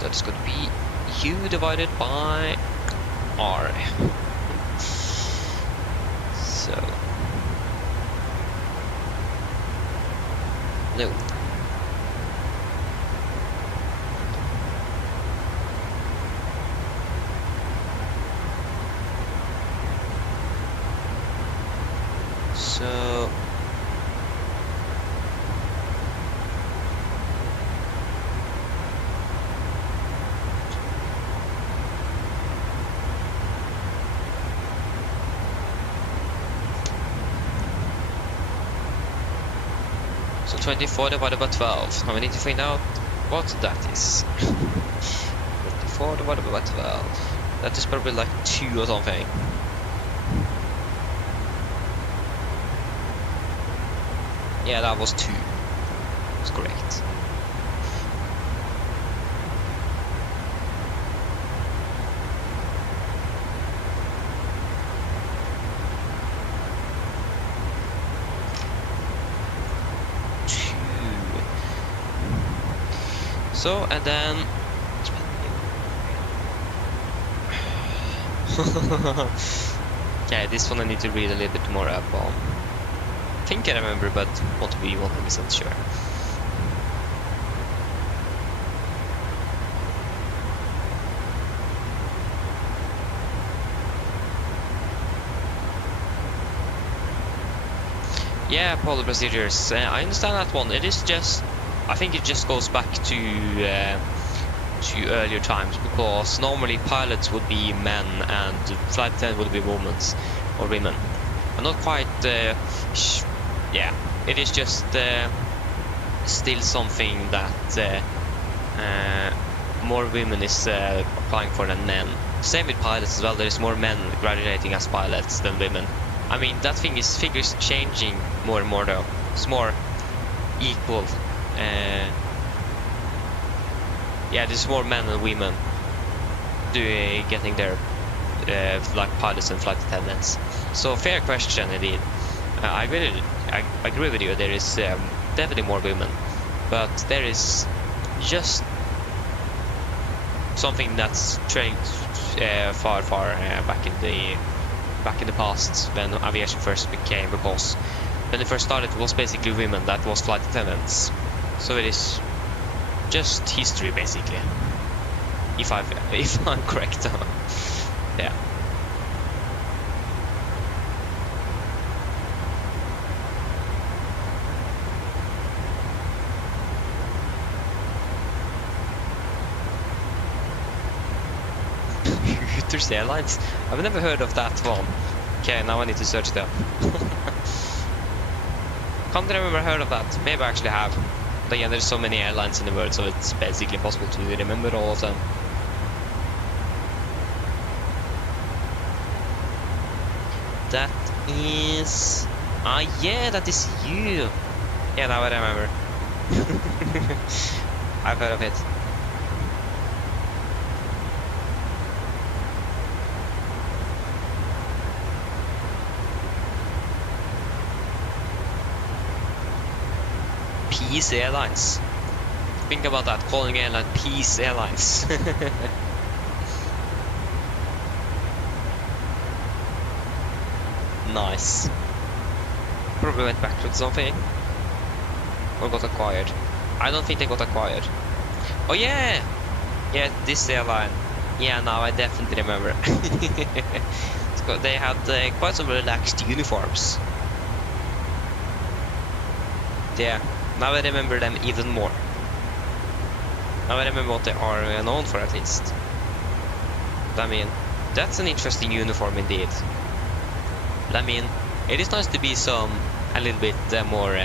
That's going to be U divided by R. So. No. So So 24 divided by 12. Now we need to find out what that is. 24 divided by 12. That is probably like 2 or something. Yeah, that was 2. That's correct. So, and then okay, this one I need to read a little bit more up on. I think I remember, but want to be 100% sure. Yeah, policy procedures. I understand that one. It is just, I think it just goes back to earlier times, because normally pilots would be men and flight attendants would be women or women. I'm not quite. Yeah, it is just still something that more women is applying for than men. Same with pilots as well. There's more men graduating as pilots than women. I mean, that thing is figures changing more and more though. It's more equal. Yeah, there's more men and women getting their like pilots and flight attendants. So fair question indeed. I agree with you. There is definitely more women, but there is just something that's changed far back in the past when aviation first became, because when it first started it was basically women that was flight attendants. So it is just history basically, if I'm correct. Yeah. Hooters Airlines? I've never heard of that one. Okay, now I need to search them. Can't remember heard of that. Maybe I actually have. But yeah, there's so many airlines in the world, so it's basically impossible to remember all of them. That is... yeah, that is you. Yeah, now I remember. I've heard of it. Peace Airlines. Think about that, calling airline Peace Airlines. Nice. Probably went back to something. Or got acquired. I don't think they got acquired. Oh yeah! Yeah, this airline. Yeah, now I definitely remember. They had quite some relaxed uniforms. Yeah, now I remember them even more. Now I remember what they are known for, at least. I mean, that's an interesting uniform indeed. I mean, it is nice to be a little bit more,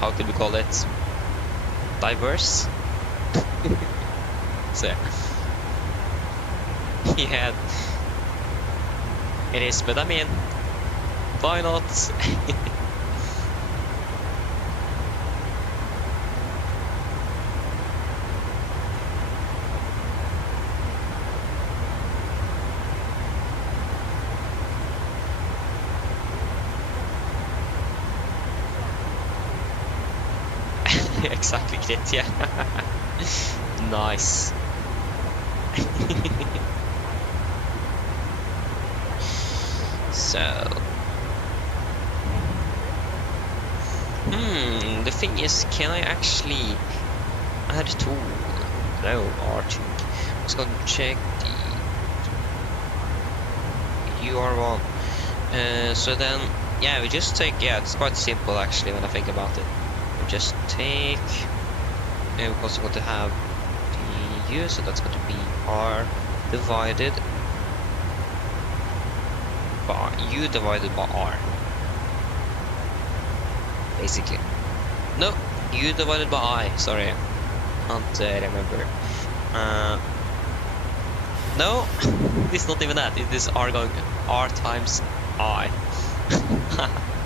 how could we call it? Diverse? So, yeah, it is, but I mean, why not? Exactly, Kit, yeah. Nice. So, the thing is, can I actually add a tool? No, R2. Let's go check the UR1. So then, yeah, we just take, yeah, it's quite simple actually when I think about it. We just take, we're also going to have the U, so that's going to be R divided by U divided by R. Basically. No, U divided by I, sorry. Can't remember. No, it's not even that. It is R going R times I.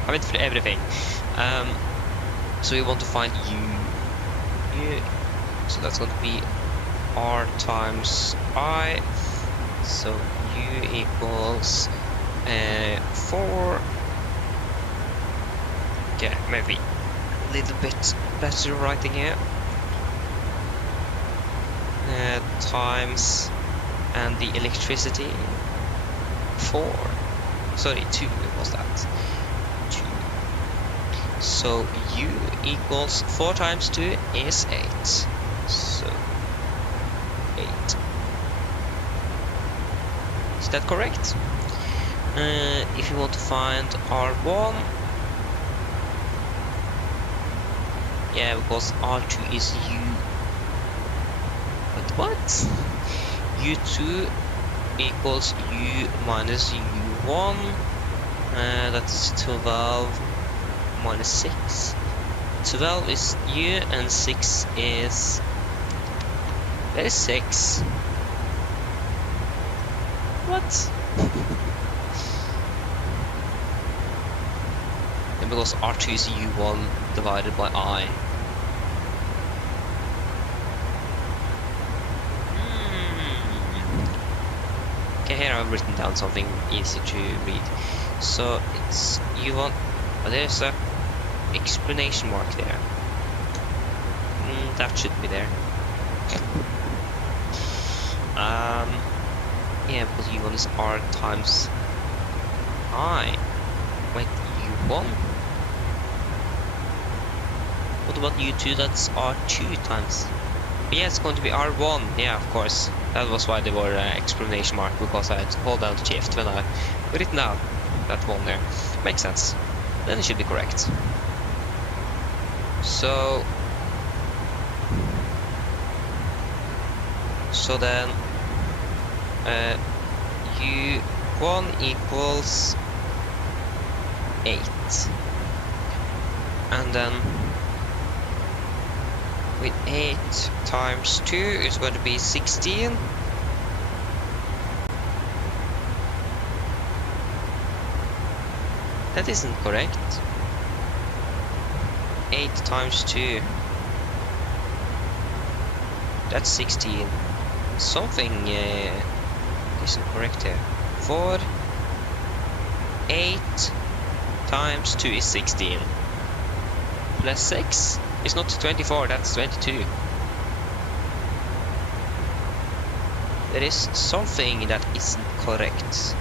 I went through everything. So we want to find U. So that's going to be R times I. So U equals 4. Okay, maybe a little bit better writing here. Times and the electricity 4. Sorry, 2 was that. 2. So U equals 4 times 2 is 8. So 8. Is that correct? If you want to find R1, yeah, because R2 is U. But what? U2 equals U minus U1. That's 12 minus 6. 12 is U and 6 is... That is 6. What? And because R2 is U1 divided by I. Okay, here I've written down something easy to read. So it's U1. Oh, there's a explanation mark there. That should be there. Yeah, because U1 is R times I. Wait, U1? What about U2? That's R2 times. But yeah, it's going to be R1. Yeah, of course. That was why there were exclamation mark, because I had to hold down the shift when I put it down. That one there. Makes sense. Then it should be correct. So then U1 equals 8. And then with 8 times 2 is going to be 16. That isn't correct. 8 times 2. That's 16. Something isn't correct here. 4, 8, times 2 is 16. Plus 6 is not 24, that's 22. There is something that isn't correct.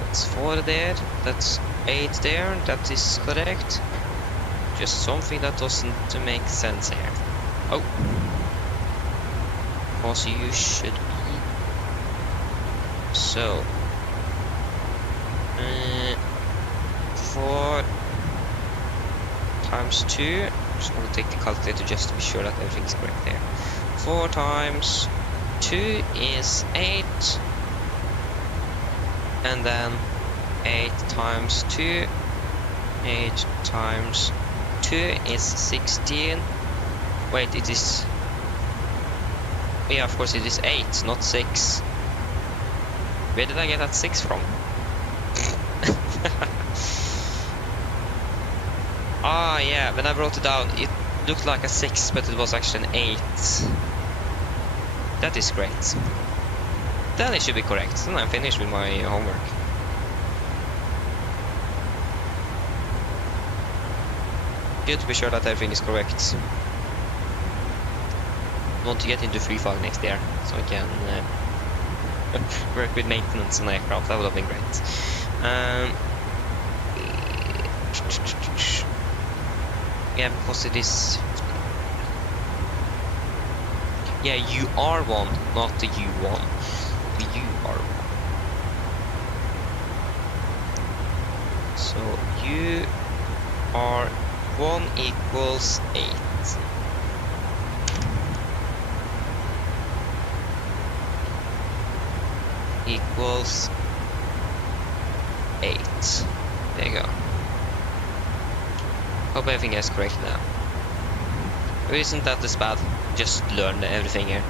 That's 4 there, that's 8 there, that is correct. Just something that doesn't make sense here. Oh. Because you should be. So. 4 times 2. Just want to take the calculator just to be sure that everything is correct there. 4 times 2 is 8. And then 8 times 2. 8 times 2 is 16. Wait, it is... Yeah, of course it is 8, not 6. Where did I get that 6 from? Ah, yeah, when I wrote it down, it looked like a 6, but it was actually an 8. That is great. Then it should be correct. Then I'm finished with my homework. Good to be sure that everything is correct. I want to get into free fall next year, so I can work with maintenance on aircraft. That would have been great. Yeah, because it is... Yeah, you are one, not the U1. The U are one. So you are 1 equals 8. Equals 8. There you go. Hope everything is correct now. Or isn't that this bad? Just learn everything here.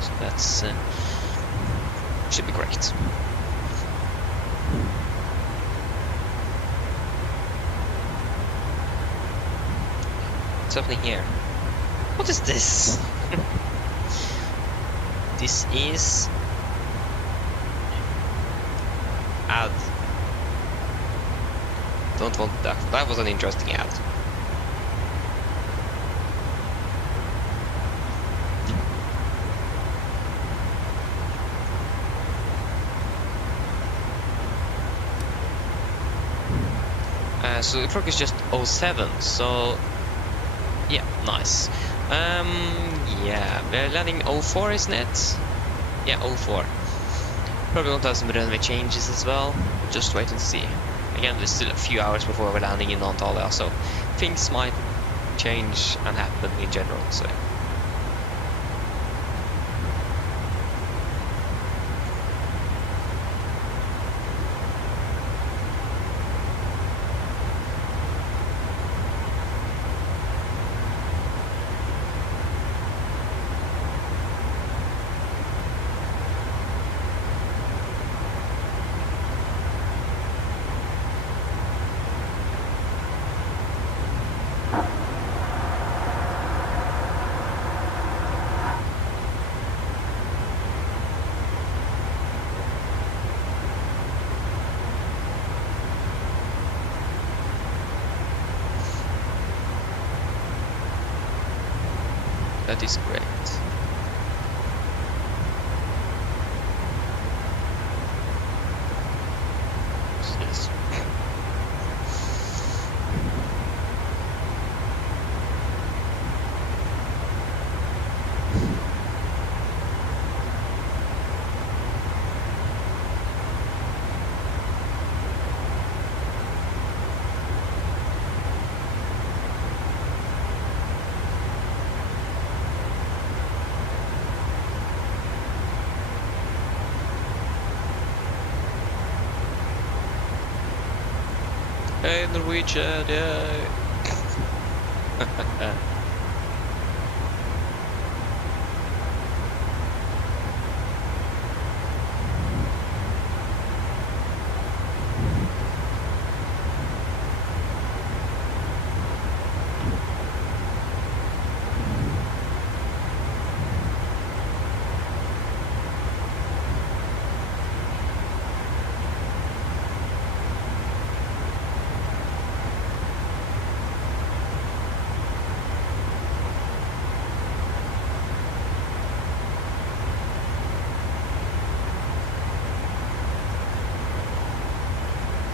So that's should be correct. What's happening here? What is this? This is ad. Don't want that. That was an interesting ad. So the clock is just 07, so yeah, nice. Yeah, we're landing 04, isn't it? Yeah, 04. Probably want to have some runway changes as well. Just wait and see. Again, there's still a few hours before we're landing in Antalya, so things might change and happen in general. So. That is great. Yes. Hey, Norwegian, yeah.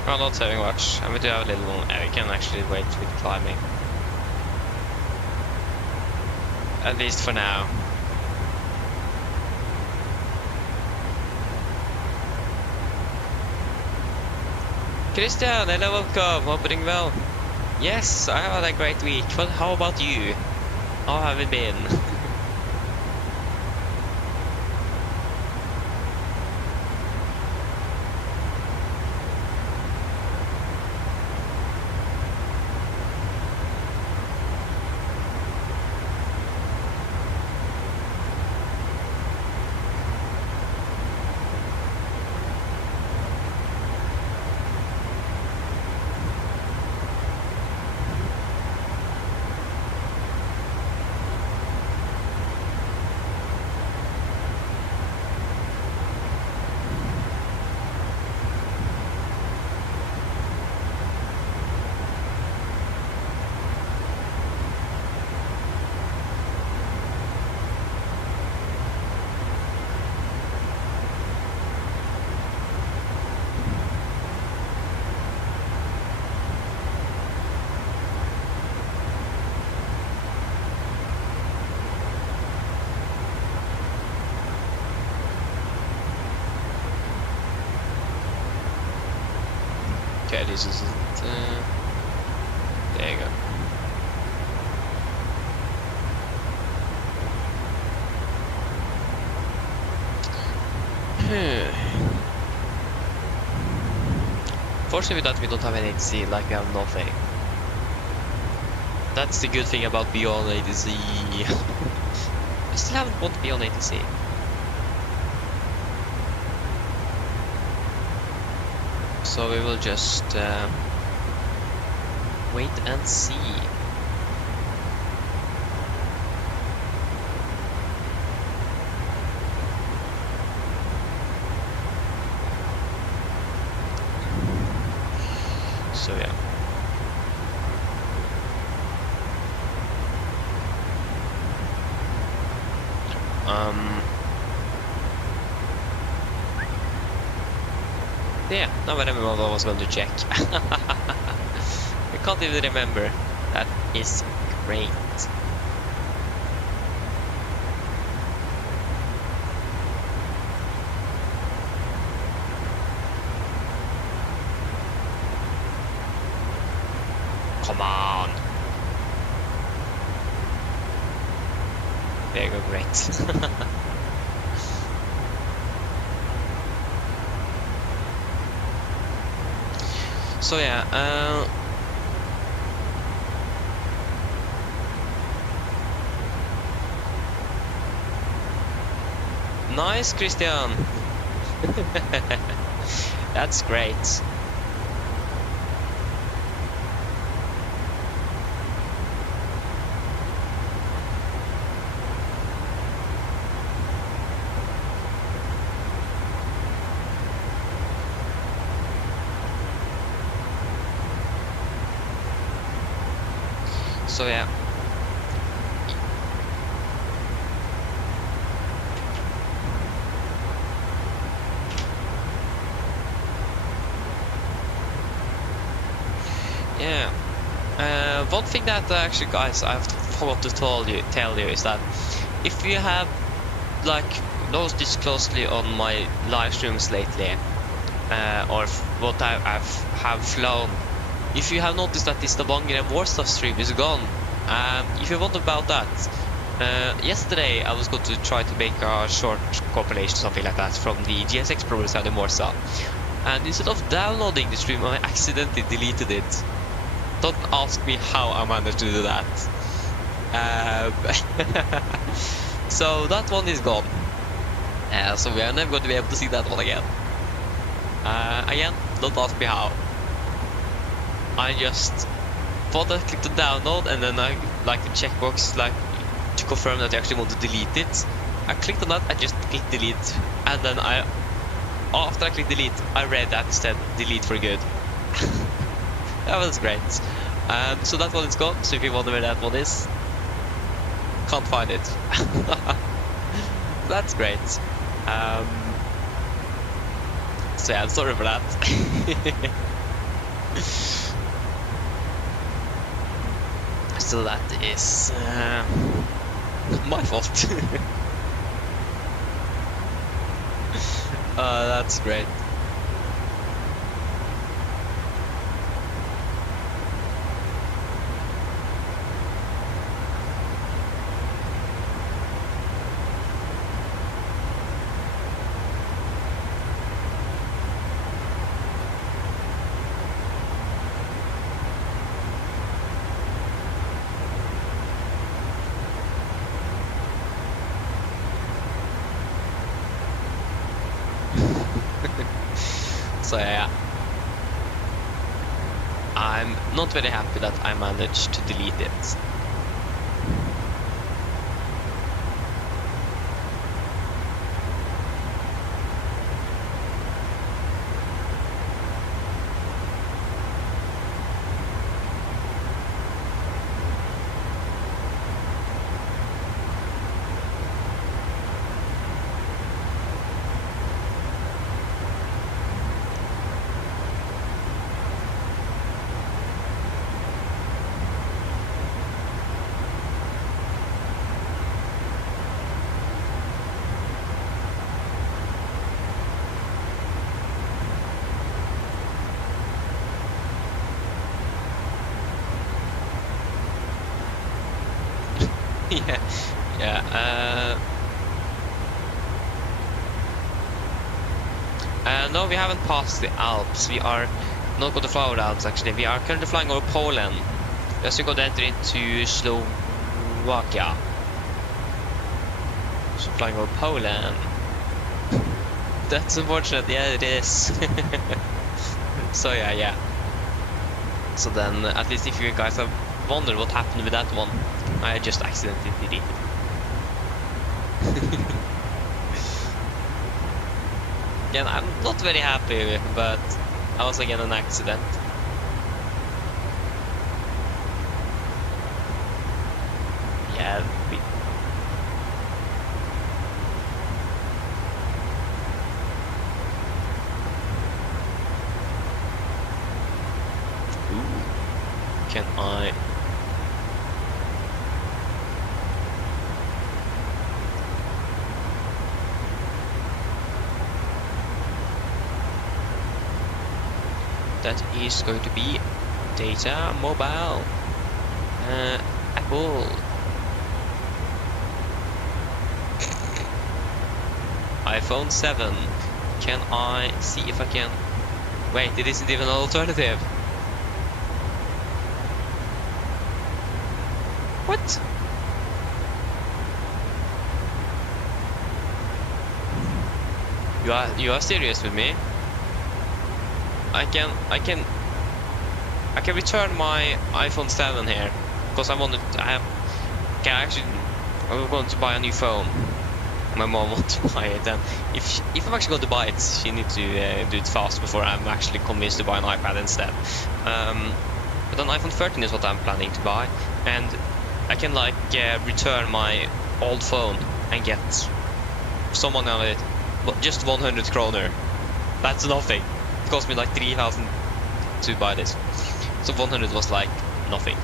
We're not saving much, and we do have a little one. We can actually wait with climbing. At least for now. Christian, hello, welcome. Hope you're doing well. Yes, I have had a great week. Well, how about you? How have it been? Okay, this isn't. There you go. Fortunately, with that we don't have any ATC, like we have nothing. That's the good thing about Beyond ATC. I still haven't bought Beyond ATC. So we will just wait and see. So yeah. Yeah, now I remember what I was going to check. I can't even remember. That is great. Come on. There you go, great. So yeah, nice, Christian. That's great. So yeah. Yeah. One thing that actually, guys, I forgot to tell you is that if you have like noticed this closely on my live streams lately, or what I have flown. If you have noticed that the Stavanger and Warsaw stream is gone, if you wonder about that, yesterday I was going to try to make a short compilation, something like that, from the GSX progress side in Warsaw, and instead of downloading the stream, I accidentally deleted it. Don't ask me how I managed to do that. So that one is gone. So we are never going to be able to see that one again. Again, don't ask me how. I just thought I clicked on download, and then I like the checkbox like to confirm that I actually want to delete it. I clicked on that, I just clicked delete, and then after I clicked delete, I read that instead, delete for good. That was great. So that one is gone, so if you wonder where that one is, can't find it. That's great. So yeah, I'm sorry for that. So that is my fault. That's great. So yeah, I'm not very happy that I managed to delete it. Yeah. No, we haven't passed the Alps. We are not going to fly over the Alps actually. We are currently flying over Poland. Just going to enter into Slovakia. So flying over Poland. That's unfortunate. Yeah, it is. So yeah. So then, at least if you guys have wondered what happened with that one, I just accidentally deleted it. Again, I'm not very happy, but I was again an accident. Yeah, Ooh, can I? That is going to be data mobile. Apple. iPhone 7. Can I see if I can? Wait, it isn't even an alternative. What? You are serious with me? I can return my iPhone 7 here because I'm going to buy a new phone. My mom wants to buy it, and if I'm actually going to buy it, she needs to do it fast before I'm actually convinced to buy an iPad instead. But an iPhone 13 is what I'm planning to buy, and I can return my old phone and get someone on it, but just 100 kroner. That's nothing. It cost me like 3,000 to buy this, so 100 was like nothing.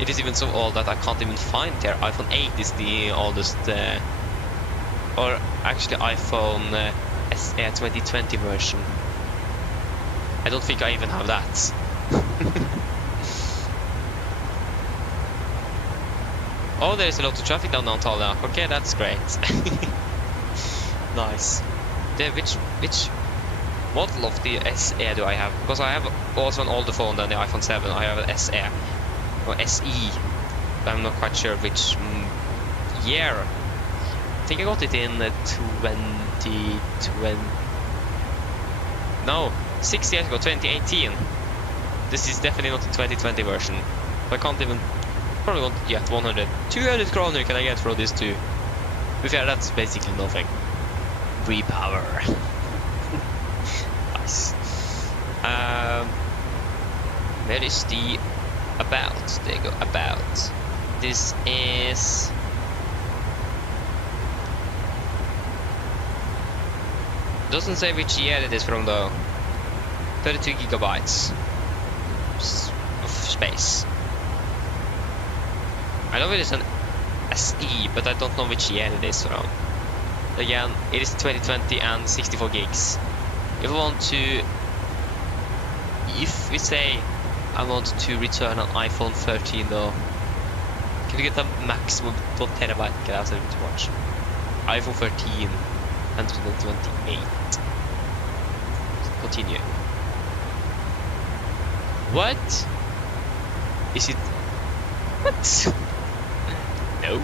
It is even so old that I can't even find there. iPhone 8 is the oldest, or actually iPhone SE2020 version. I don't think I even have that. Oh, there is a lot of traffic down Antalya. Okay, that's great. Nice. Which model of the SE do I have? Because I have also an older phone than the iPhone 7. I have an SE or SE. I'm not quite sure which year. I think I got it in 2020. No, 6 years ago, 2018. This is definitely not the 2020 version. I can't even. Probably won't get 100. 200 kroner can I get for this too? To be fair, that's basically nothing. Repower. Nice. Where is the about? There you go, about. This is. Doesn't say which year it is from though. 32 gigabytes. space. I know it is an SE, but I don't know which year it is from. Again, it is 2020 and 64 gigs. If we say I want to return an iPhone 13 though, can you get a maximum 1 terabyte? Okay, that's a bit too much. iPhone 13, 128. Continue. What? Is it? What? No.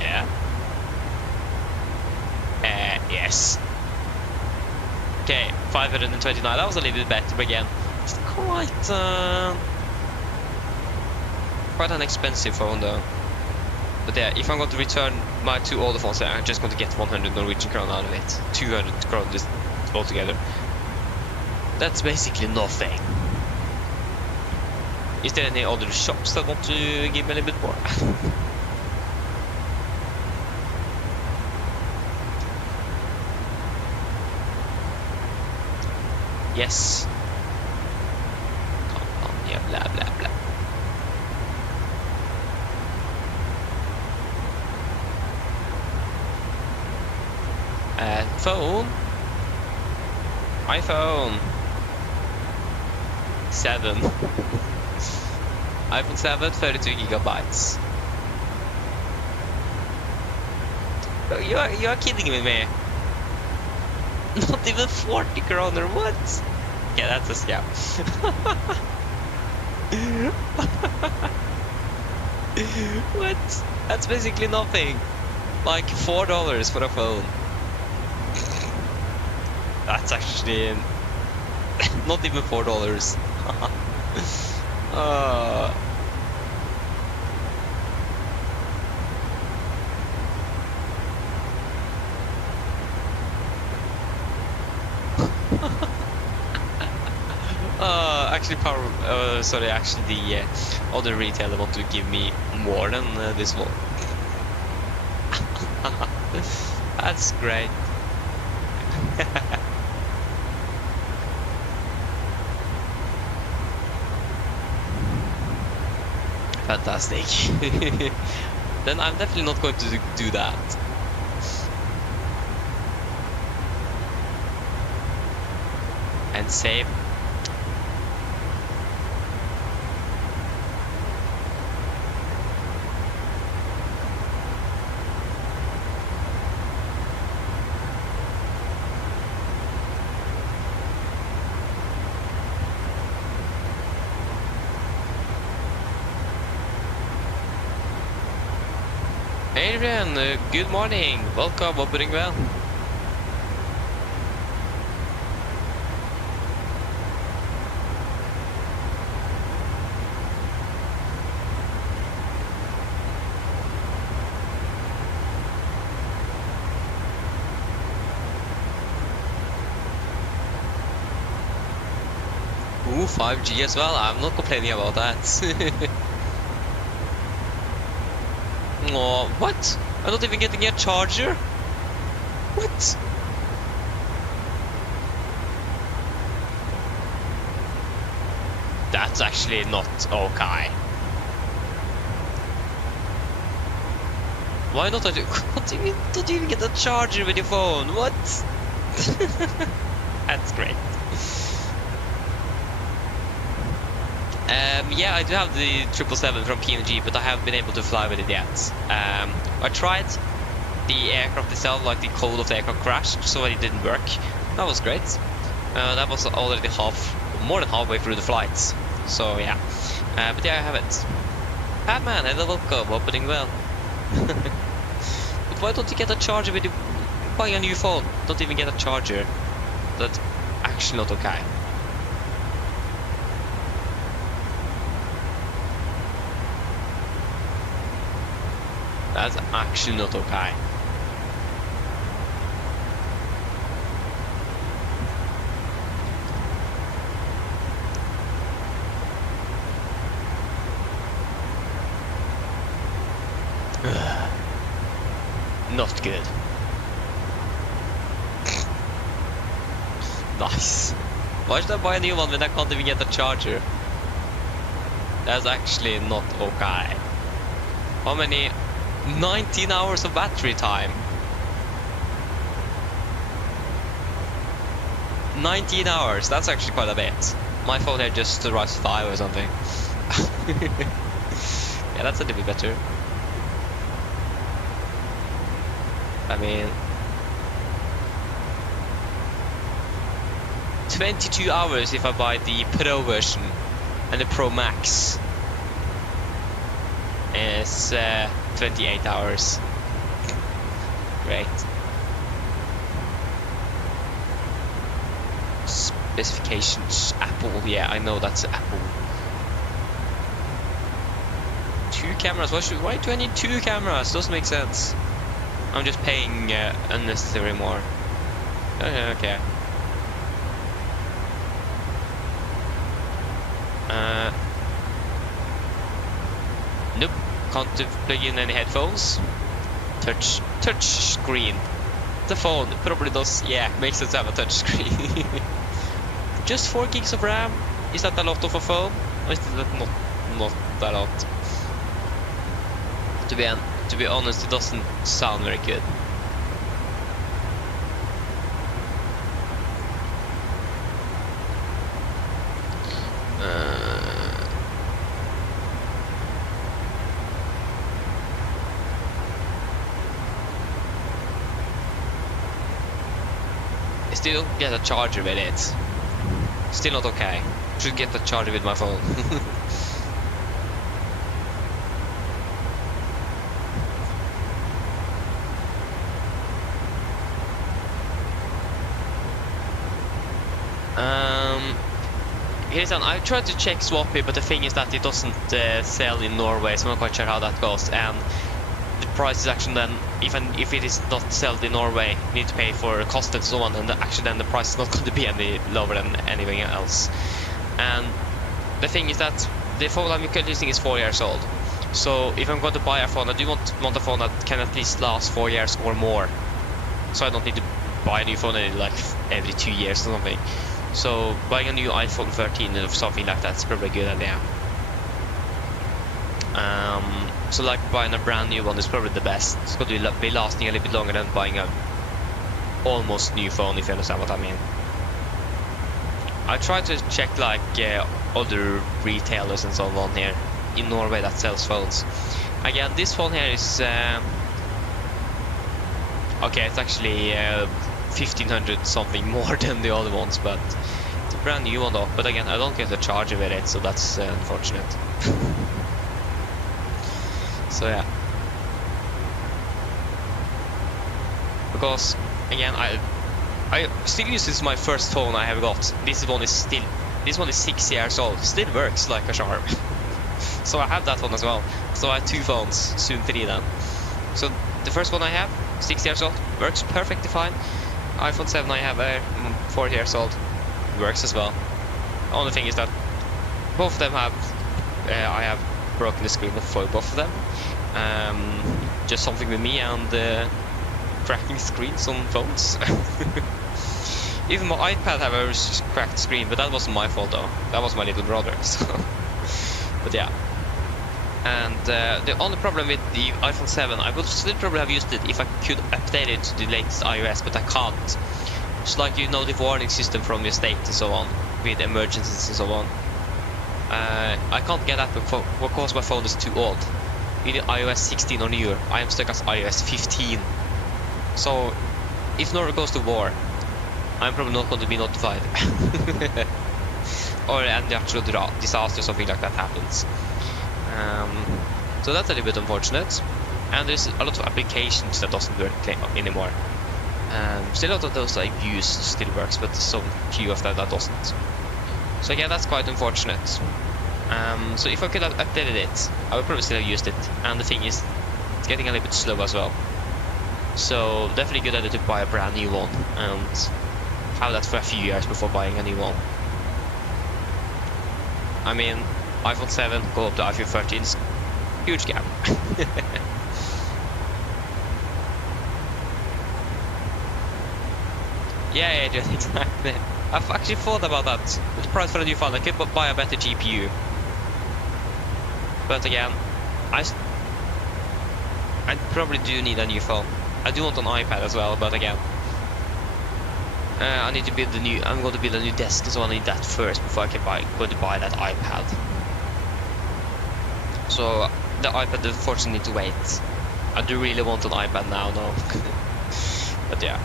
Yeah. Yes. Okay, 529. That was a little bit better, but again, it's quite an expensive phone though. But yeah, if I'm going to return my 2 older phones, I'm just going to get 100 Norwegian krone out of it. 200 krone just altogether. That's basically nothing. Is there any other shops that want to give me a little bit more? Yes. Come on, yeah, blah blah blah. Phone. iPhone 7. iPhone 7, 32 gigabytes. You are kidding with me. Not even 40 kroner, what? Yeah, that's a scam. What? That's basically nothing. Like $4 for a phone. That's actually not even $4. Actually the other retailer want to give me more than this one. That's great. Fantastic. Then I'm definitely not going to do that. And save. Adrian, good morning. Welcome, hope you're doing well. Ooh, 5G as well. I'm not complaining about that. Oh, what? I'm not even getting a charger? What? That's actually not okay. Why not? What do you mean? Don't you even get a charger with your phone? What? That's great. Yeah, I do have the 777 from PMDG, but I haven't been able to fly with it yet. I tried the aircraft itself, like the code of the aircraft crashed, so it didn't work. That was great. That was already more than halfway through the flight. So yeah, but yeah, I have it. Batman, hello, welcome, opening well. But why don't you get a charger with you buy a new phone? Don't even get a charger. That's actually not okay. That's actually not okay. Not good. Nice. Why should I buy a new one when I can't even get a charger? That's actually not okay. How many? 19 hours of battery time. 19 hours, that's actually quite a bit. My phone here just arrives 5 or something. Yeah, that's a little bit better. I mean, 22 hours if I buy the Pro version, and the Pro Max is 28 hours. Great. Specifications, Apple, yeah, I know that's Apple. 2 cameras, why do I need 2 cameras? Doesn't make sense. I'm just paying unnecessary more. Okay. Nope, can't plug in any headphones. Touch screen. The phone probably does, yeah, makes sense to have a touch screen. Just 4 gigs of RAM. Is that a lot of a phone? Or is that not a lot? To be honest, it doesn't sound very good. I still get a charger with it. Still not okay. Should get a charger with my phone. Here's one. I tried to check Swappy, but the thing is that it doesn't sell in Norway, so I'm not quite sure how that goes. And the price is actually then, even if it is not sold in Norway, you need to pay for cost and so on, and actually then the price is not going to be any lower than anything else. And the thing is that the phone I'm currently using is 4 years old. So if I'm going to buy a phone, I do want a phone that can at least last 4 years or more. So I don't need to buy a new phone like every 2 years or something. So buying a new iPhone 13 or something like that is probably a good idea. So like buying a brand new one is probably the best. It's going to be lasting a little bit longer than buying a almost new phone, if you understand what I mean. I tried to check like other retailers and so on here in Norway that sells phones. Again, this phone here is okay, it's actually 1500 something more than the other ones, but it's a brand new one though. But again, I don't get a charger with it, so that's unfortunate. So yeah, because again, I still use this as my first phone I have got. This one is 6 years old, still works like a charm. So I have that one as well. So I have 2 phones, soon 3 then. So the first one I have, 6 years old, works perfectly fine. iPhone 7 I have 4 years old, works as well. The only thing is that both of them have, I have broken the screen for both of them. Just something with me and cracking screens on phones. Even my iPad have a cracked screen, but that wasn't my fault though. That was my little brother. So. But yeah. And the only problem with the iPhone 7, I would still probably have used it if I could update it to the latest iOS, but I can't. It's like, you know, the warning system from your state and so on, with emergencies and so on. I can't get that because my phone is too old. Either iOS 16 or newer. I am stuck as iOS 15. So, if Norway goes to war, I'm probably not going to be notified. Or a natural disaster or something like that happens. So that's a little bit unfortunate. And there's a lot of applications that doesn't work anymore. Still a lot of those I use still works, but some few of that doesn't. So yeah, that's quite unfortunate. So if I could have updated it, I would probably still have used it. And the thing is, it's getting a little bit slow as well. So definitely good idea to buy a brand new one and have that for a few years before buying a new one. I mean, iPhone 7 go up to iPhone 13, huge gap. Yeah, just exactly. I've actually thought about that. With the price for a new phone, I could buy a better GPU. But again, I probably do need a new phone. I do want an iPad as well, but again, I need to build I'm going to build a new desk, so I need that first before I can go to buy that iPad. So the iPad unfortunately need to wait. I do really want an iPad now, no. But yeah.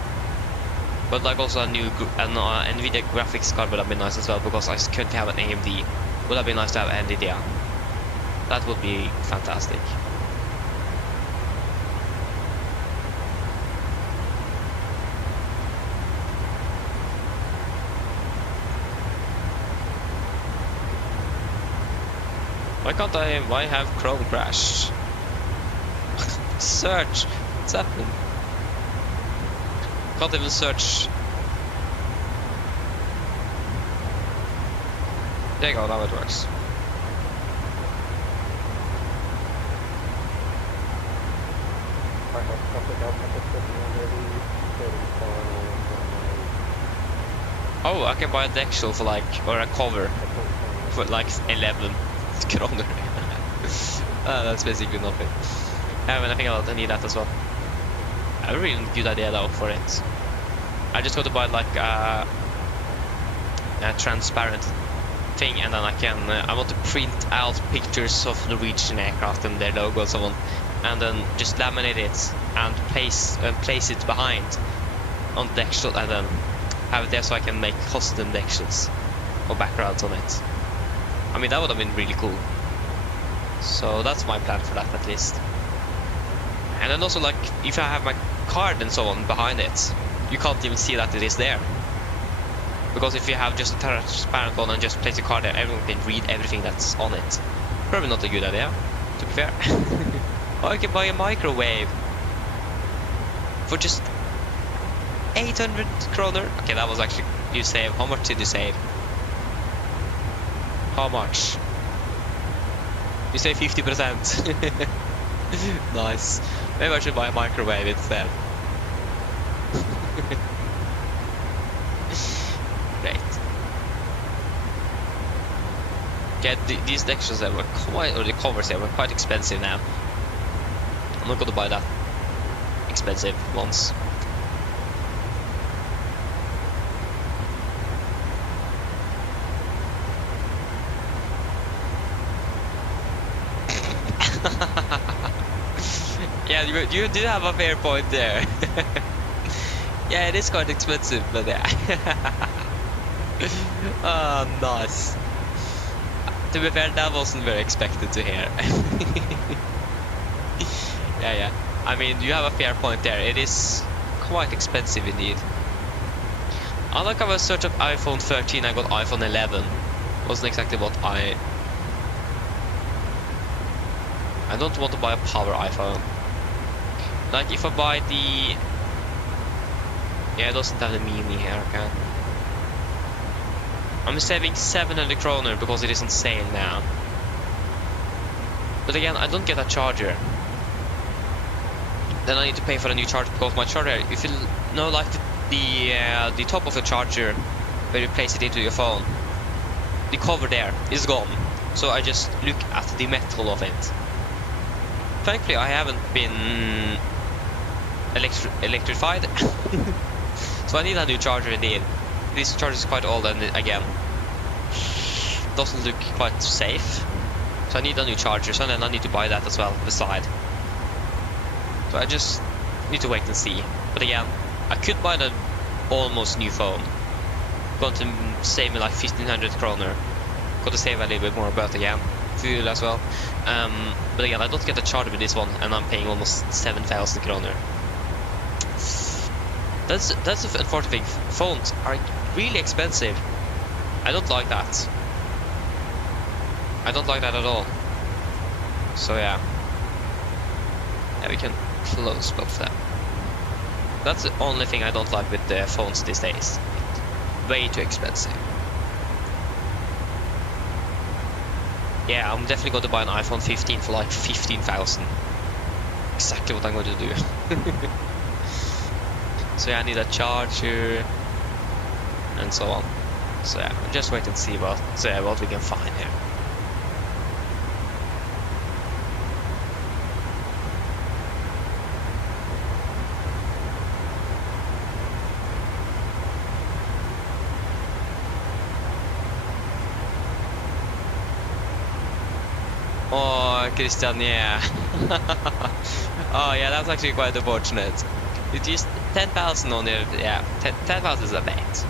But like also a new NVIDIA graphics card would have been nice as well, because I currently have an AMD. Would have been nice to have NVIDIA. That would be fantastic. Why have Chrome crashed? Search! What's happening? Can't even search. There you go, now it works. Oh, I can buy a deck for like, or a cover for like 11 kroner. That's basically nothing. When I think about it, I need that as well. I have a really good idea though for it. I just got to buy like a transparent thing, and then I want to print out pictures of Norwegian aircraft and their logo and so on, and then just laminate it and place it behind on the deck shot, and then have it there so I can make custom deck shots or backgrounds on it. I mean, that would have been really cool. So that's my plan for that, at least. And then also, like, if I have my card and so on behind it, you can't even see that it is there. Because if you have just a transparent one and just place a card there, everyone can read everything that's on it. Probably not a good idea, to be fair. Or I can buy a microwave for just 800 kroner. Okay, that was actually, you save. How much did you save? How much? You save 50%. Nice. Maybe I should buy a microwave instead. Great. Okay, these textures that were quite, or the covers there were quite expensive now. I'm not gonna buy that expensive ones. Yeah, you do have a fair point there. Yeah, it is quite expensive, but yeah. Oh, nice. To be fair, that wasn't very expected to hear. Yeah. I mean, you have a fair point there. It is quite expensive indeed. I like how I searched up iPhone 13, I got iPhone 11. Wasn't exactly what I don't want to buy a power iPhone. Like if I buy the... Yeah, it doesn't have the mini here, okay. I'm saving 700 kroner because it is on sale now. But again, I don't get a charger. Then I need to pay for a new charger because my charger, if you know, like the top of the charger where you place it into your phone, the cover there is gone. So I just look at the metal of it. Thankfully, I haven't been electrified. So I need a new charger indeed. This charger is quite old and again doesn't look quite safe. So I need a new charger, so then I need to buy that as well beside. So I just need to wait and see. But again, I could buy the almost new phone. Going to save me like 1500 kroner. Got to save a little bit more, but again, fuel as well. But again, I don't get a charger with this one, and I'm paying almost 7,000 kroner. That's the unfortunate thing. Phones are really expensive. I don't like that. I don't like that at all. So yeah. Yeah, we can close both of them. That's the only thing I don't like with the phones these days. Way too expensive. Yeah, I'm definitely going to buy an iPhone 15 for like 15,000. Exactly what I'm going to do. So yeah, I need a charger and so on. So yeah, just wait and see what we can find here. Oh, Christian, yeah. Oh, yeah, that's actually quite unfortunate. It is 10,000 on it, yeah, 10,000 is a bet.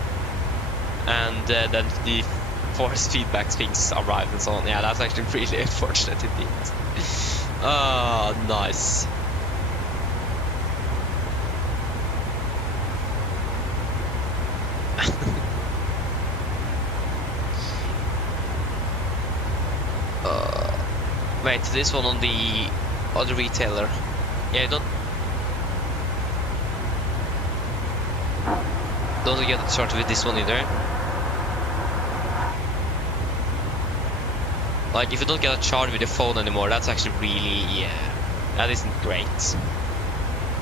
And then the force feedback things arrived and so on. Yeah, that's actually really unfortunate indeed. Oh, nice. Wait, this one on the other retailer. Yeah, don't get started with this one either. Like, if you don't get a charge with your phone anymore, that's actually really, yeah, that isn't great.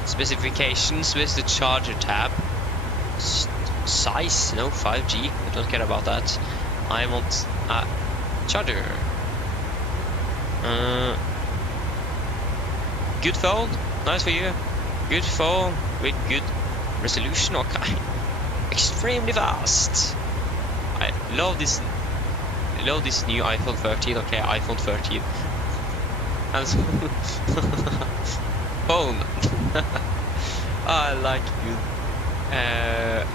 Specifications with the charger tab. Size, no, 5G, I don't care about that. I want a charger. Good phone, nice for you. Good phone with good resolution, okay. Extremely fast. I love this new iPhone 13. Okay, iPhone 13. And phone. I like good.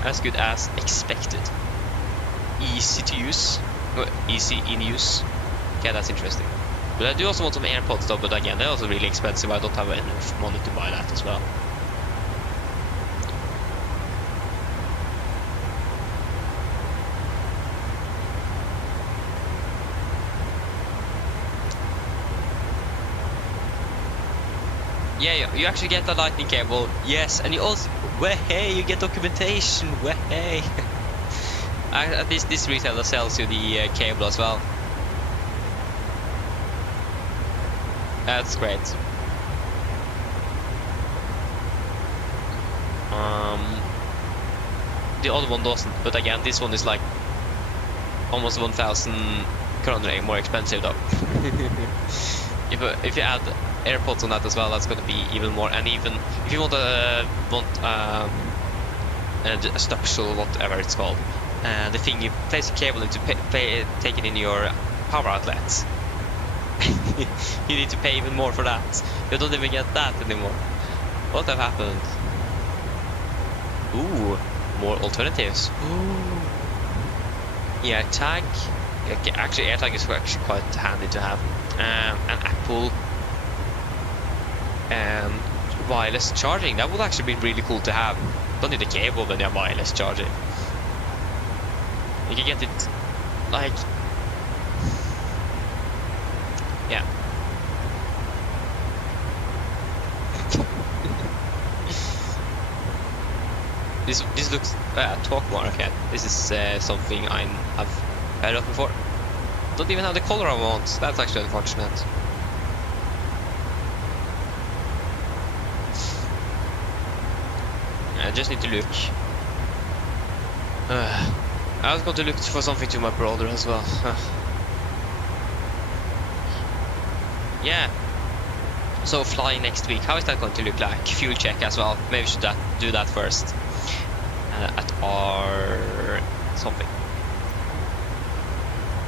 As good as expected. Easy to use. Easy in use. Okay, that's interesting. But I do also want some AirPods though, but again, they're also really expensive. I don't have enough money to buy that as well. Yeah, you actually get the lightning cable, yes, and you also, hey, you get documentation, hey. At least this retailer sells you the cable as well. That's great. The other one doesn't, but again, this one is like almost 1,000 kroner more expensive though. If you add AirPods on that as well, that's going to be even more. And even if you want a structural, whatever it's called, the thing you place a cable into, take it in your power outlets. You need to pay even more for that. You don't even get that anymore. What have happened? Ooh, more alternatives. Ooh. Yeah, tag. Okay, actually, AirTag is actually quite handy to have. An Apple wireless charging. That would actually be really cool to have. Don't need a cable when you have wireless charging. You can get it like, yeah. This looks talk more. Okay, this is something I have heard of before. Don't even have the color I want. That's actually unfortunate. I just need to look. I was going to look for something to my brother as well. Yeah. So flying next week, how is that going to look like? Fuel check as well. Maybe we should do that first. At our something.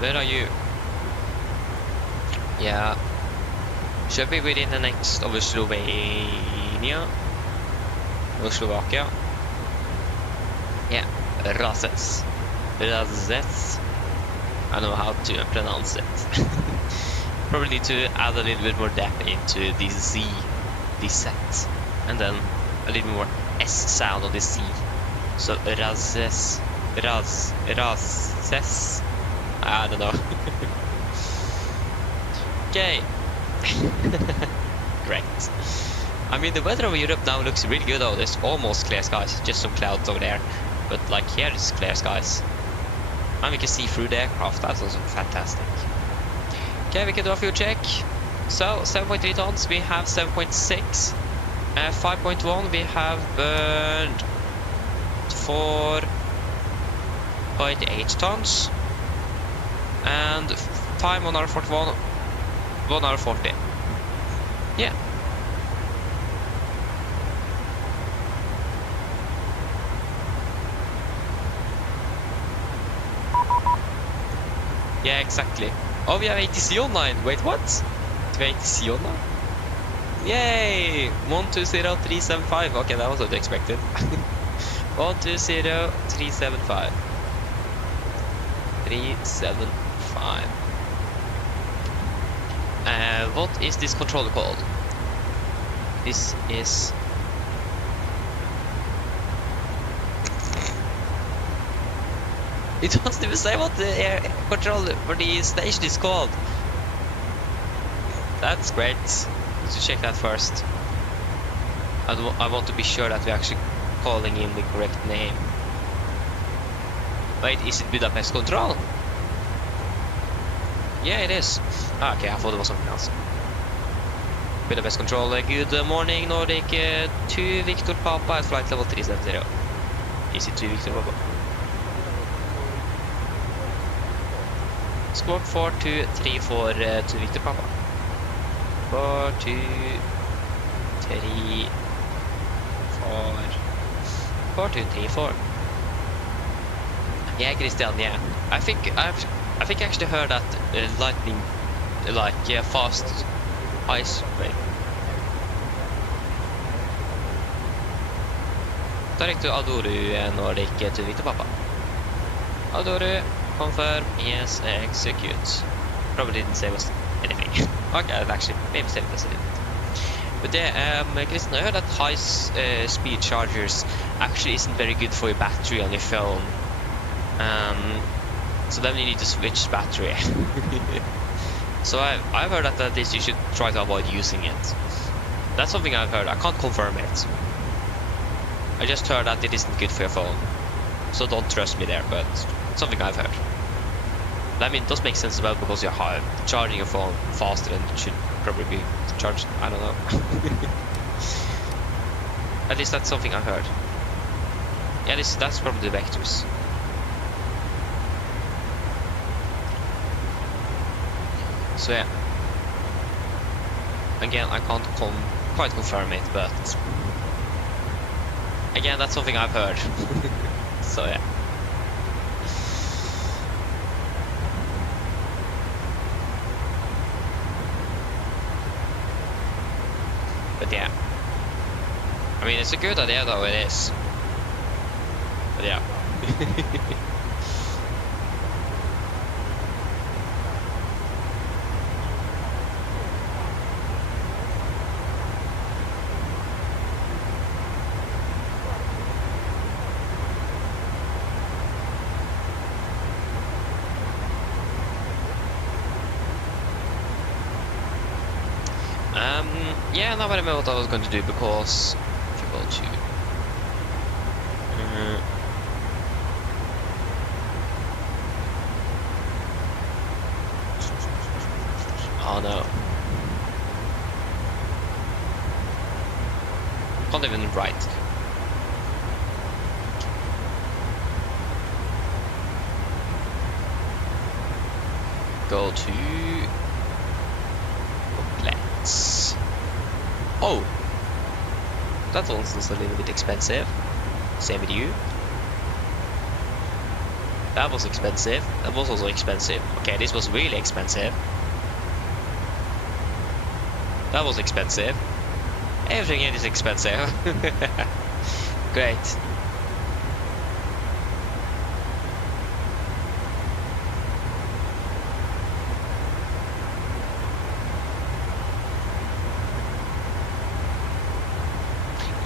Where are you? Yeah. Should be within the next of Slovenia. Or Slovakia. Yeah. Razes. Razes. I don't know how to pronounce it. Probably need to add a little bit more depth into the Z, the set, and then a little more S sound on the C. So Razes, Razes. I don't know. Okay. Great. I mean, the weather over Europe now looks really good though. There's almost clear skies, just some clouds over there. But like here is clear skies. And we can see through the aircraft. That's also fantastic. Okay, we can do a fuel check. So 7.3 tons, we have 7.6. 5.1 we have burned for 0.8 tons. And time on hour 41, 1 hour 40. Yeah. Yeah, exactly. Oh, we have ATC online. Wait, what? Do we have ATC online? Yay! 120375. Okay, that was what I expected. 120375. 375. What is this controller called? This is... It doesn't even say what the air controller for the station is called. That's great. Let's check that first. I want to be sure that we're actually calling in the correct name. Wait, is it Budapest Control? Yeah, it is. Ah, okay, I thought it was something else. Budapest Control, good morning, Nordic 2 Victor Papa at flight level 370. Is it 2 Victor Papa? Squawk 4234 to Victor Papa. 4234. Yeah, Christian. Yeah, I think I actually heard that lightning, fast ice. Wait. Direct to Adoru Nordic to Victor Papa. Adoru, confirm, yes, execute. Probably didn't say anything. Okay, I've actually maybe said it. But yeah, Christian, I heard that high speed chargers actually isn't very good for your battery on your phone. So then you need to switch battery. So I've heard that at least you should try to avoid using it. That's something I've heard. I can't confirm it. I just heard that it isn't good for your phone. So don't trust me there, but something I've heard. I mean, it does make sense about because you're charging your phone faster than it should probably be charged. I don't know. At least that's something I heard. Yeah, that's probably the vectors. So yeah. Again, I can't quite confirm it, but again, that's something I've heard. So yeah. But yeah, I mean, it's a good idea though, it is. But yeah. Yeah, now I remember what I was going to do because if you go to oh no, can't even write. Go to let's. Oh, that one's a little bit expensive. Same with you. That was expensive. That was also expensive. Okay, this was really expensive. That was expensive. Everything here is expensive. Great.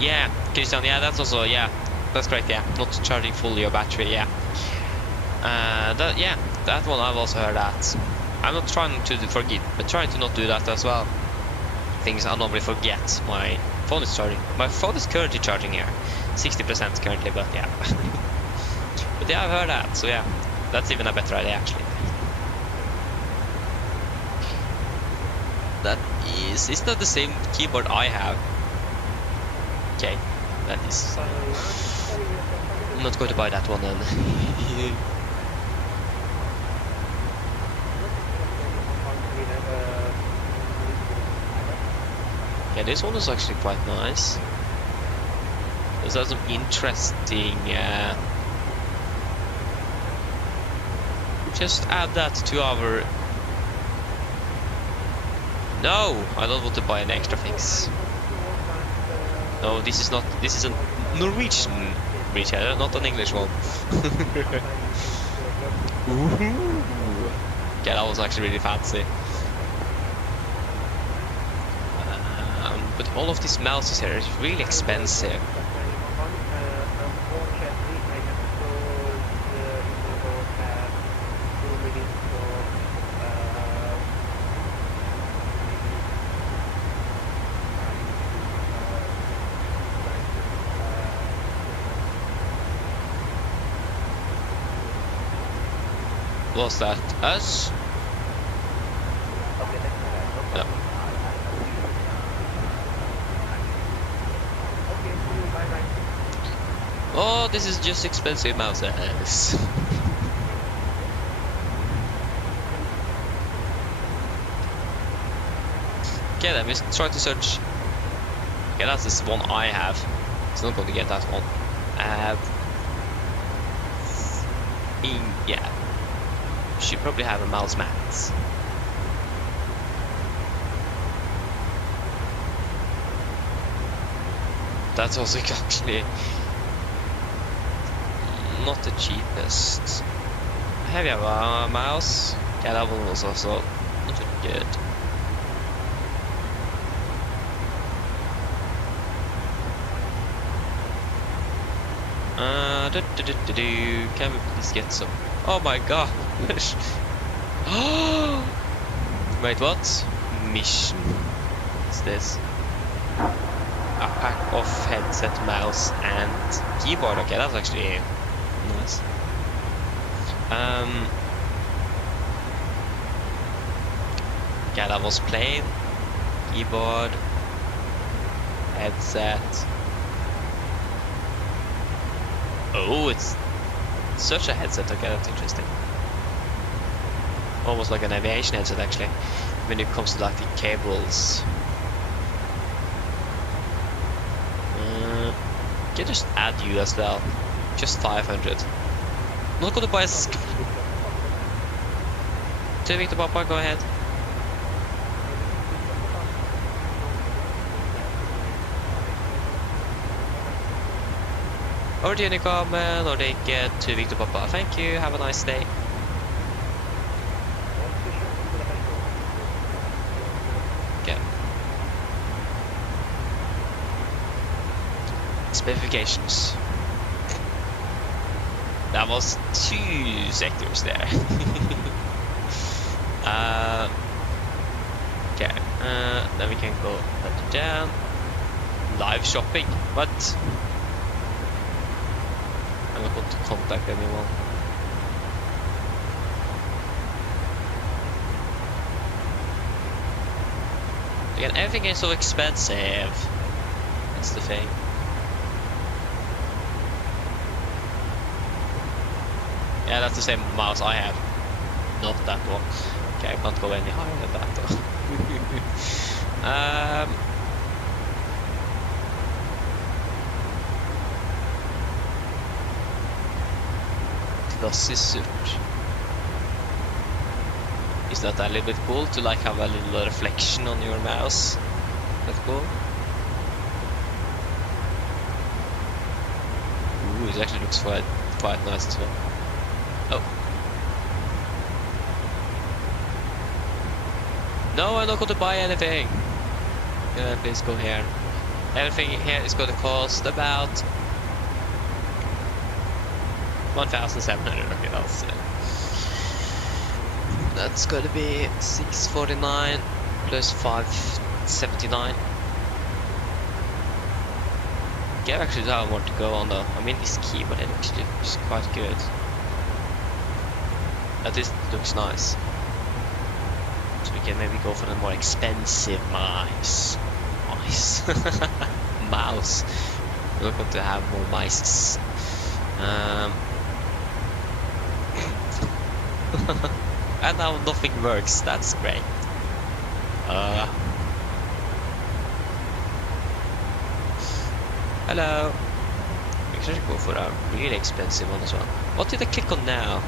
Yeah, Christian, yeah, that's also, yeah, that's correct, yeah, not charging fully your battery, yeah. That one I've also heard that. I'm not trying to forget, but trying to not do that as well. Things I normally forget. My phone is charging. My phone is currently charging here, 60% currently, but yeah. But yeah, I've heard that, so yeah, that's even a better idea actually. That is, it's not the same keyboard I have. Okay, that is. I'm not going to buy that one then. this one is actually quite nice. There's also some interesting... just add that to our... No! I don't want to buy any extra things. No, this is not... This is a Norwegian retailer, not an English one. Yeah, that was actually really fancy. But all of these mouses here is really expensive. Was that us? No. Oh, this is just expensive mouses. Okay, then we try to search. Okay, that's this one I have. It's not going to get that one. Yeah. Should probably have a mouse mat. That's also actually not the cheapest. Have you a mouse? Yeah, that one was also not really good. Can we please get some? Oh my god! Wait, what? Mission. What's this? A pack of headset, mouse, and keyboard. Okay, that's actually nice. Yeah, that was plain. Keyboard, headset. Oh, it's such a headset. Okay, that's interesting. Almost like an aviation headset, actually, when it comes to like the cables. Can just add you as well. Just 500. I'm not gonna buy a 2 Victor Papa, go ahead. Over to Unicom, Nordic, 2 Victor Papa. Thank you, have a nice day. Okay. Specifications. That was 2 sectors there. Okay, then we can go down. Live shopping, what? I'm not going to contact anyone. Again, everything is so expensive. That's the thing. Yeah, that's the same mouse I have. Not that one. Okay, I can't go any higher than that though. Glossy suit. Is that a little bit cool to like have a little reflection on your mouse? That's cool. Ooh, it actually looks quite nice as well. Oh. No, I'm not going to buy anything. Please go here. Everything here is going to cost about 1,700. Okay, that's going to be 649 plus 579. Okay, I actually don't want to go on though. I mean, this keyboard actually looks quite good. At least it looks nice. So we can maybe go for the more expensive mice. Mouse. We're going to have more mice. And now nothing works. That's great. Hello. We should go for a really expensive one as well. What did I click on now?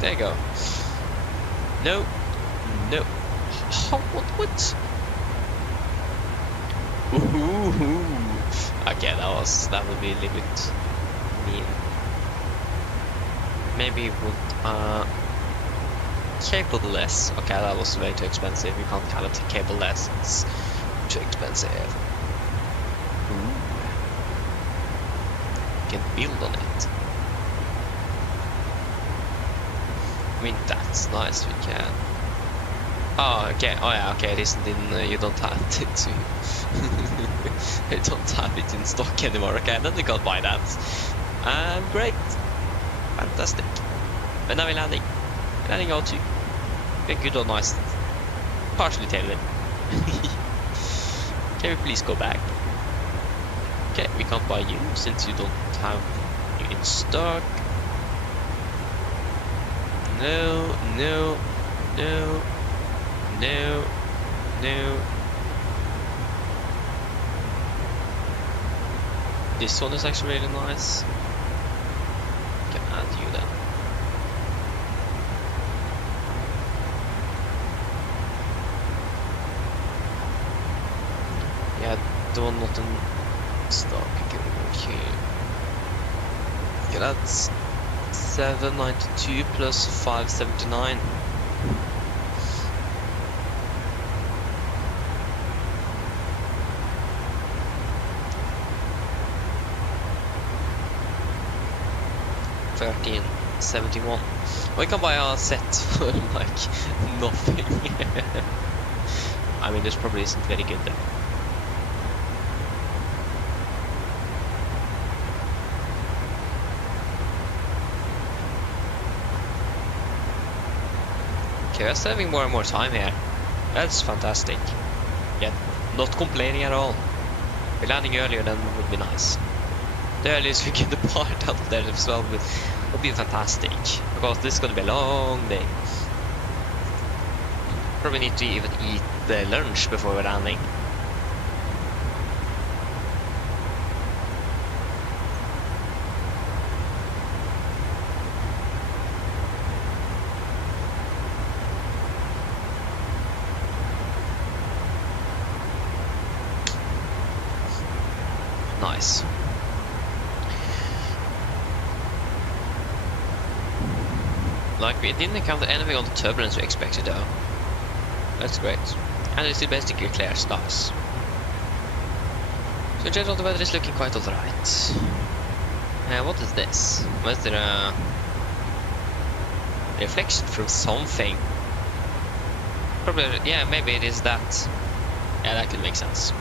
There you go. No. No. Oh, what? Ooh. Okay, that would be a little bit mean. Maybe would cable-less. Okay, that was way too expensive. You can't kind of take cable-less. It's too expensive. Ooh. You can build on it. I mean, that's nice. We can. Oh, okay. Oh, yeah. Okay, it isn't in. You don't have it. To... you don't have it in stock anymore. Okay, then we can't buy that. Great. Fantastic. When are we landing? Landing O2. Okay, good or nice. Partially tailored. Can we please go back? Okay, we can't buy you since you don't have you in stock. No, no, no, no, no. This one is actually really nice. Can add you then. Yeah, the one not in stock. Okay, over here. Yeah, that's 792 plus 579. $13.71. We can buy a set for like nothing. I mean, this probably isn't very good then. Okay, we're saving more and more time here. That's fantastic. Yeah, not complaining at all. We're landing earlier than would be nice. The earliest we get depart out of there as well would be fantastic. Because this is going to be a long day. Probably need to even eat the lunch before we're landing. Nice. Like, we didn't encounter anything on the turbulence we expected though. That's great. And it's basically clear skies. So in general the weather is looking quite alright. What is this? Was there a reflection from something? Probably, yeah, maybe it is that. Yeah, that could make sense.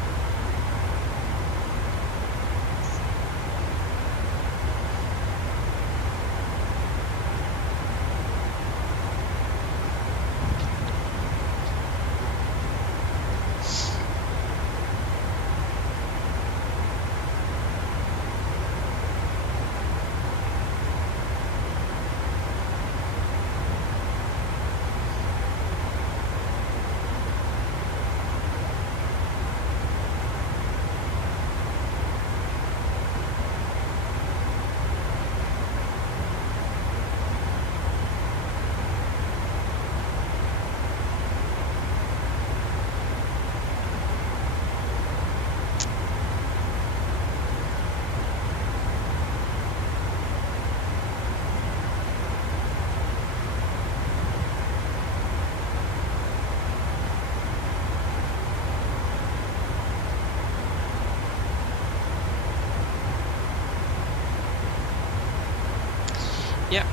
Yeah.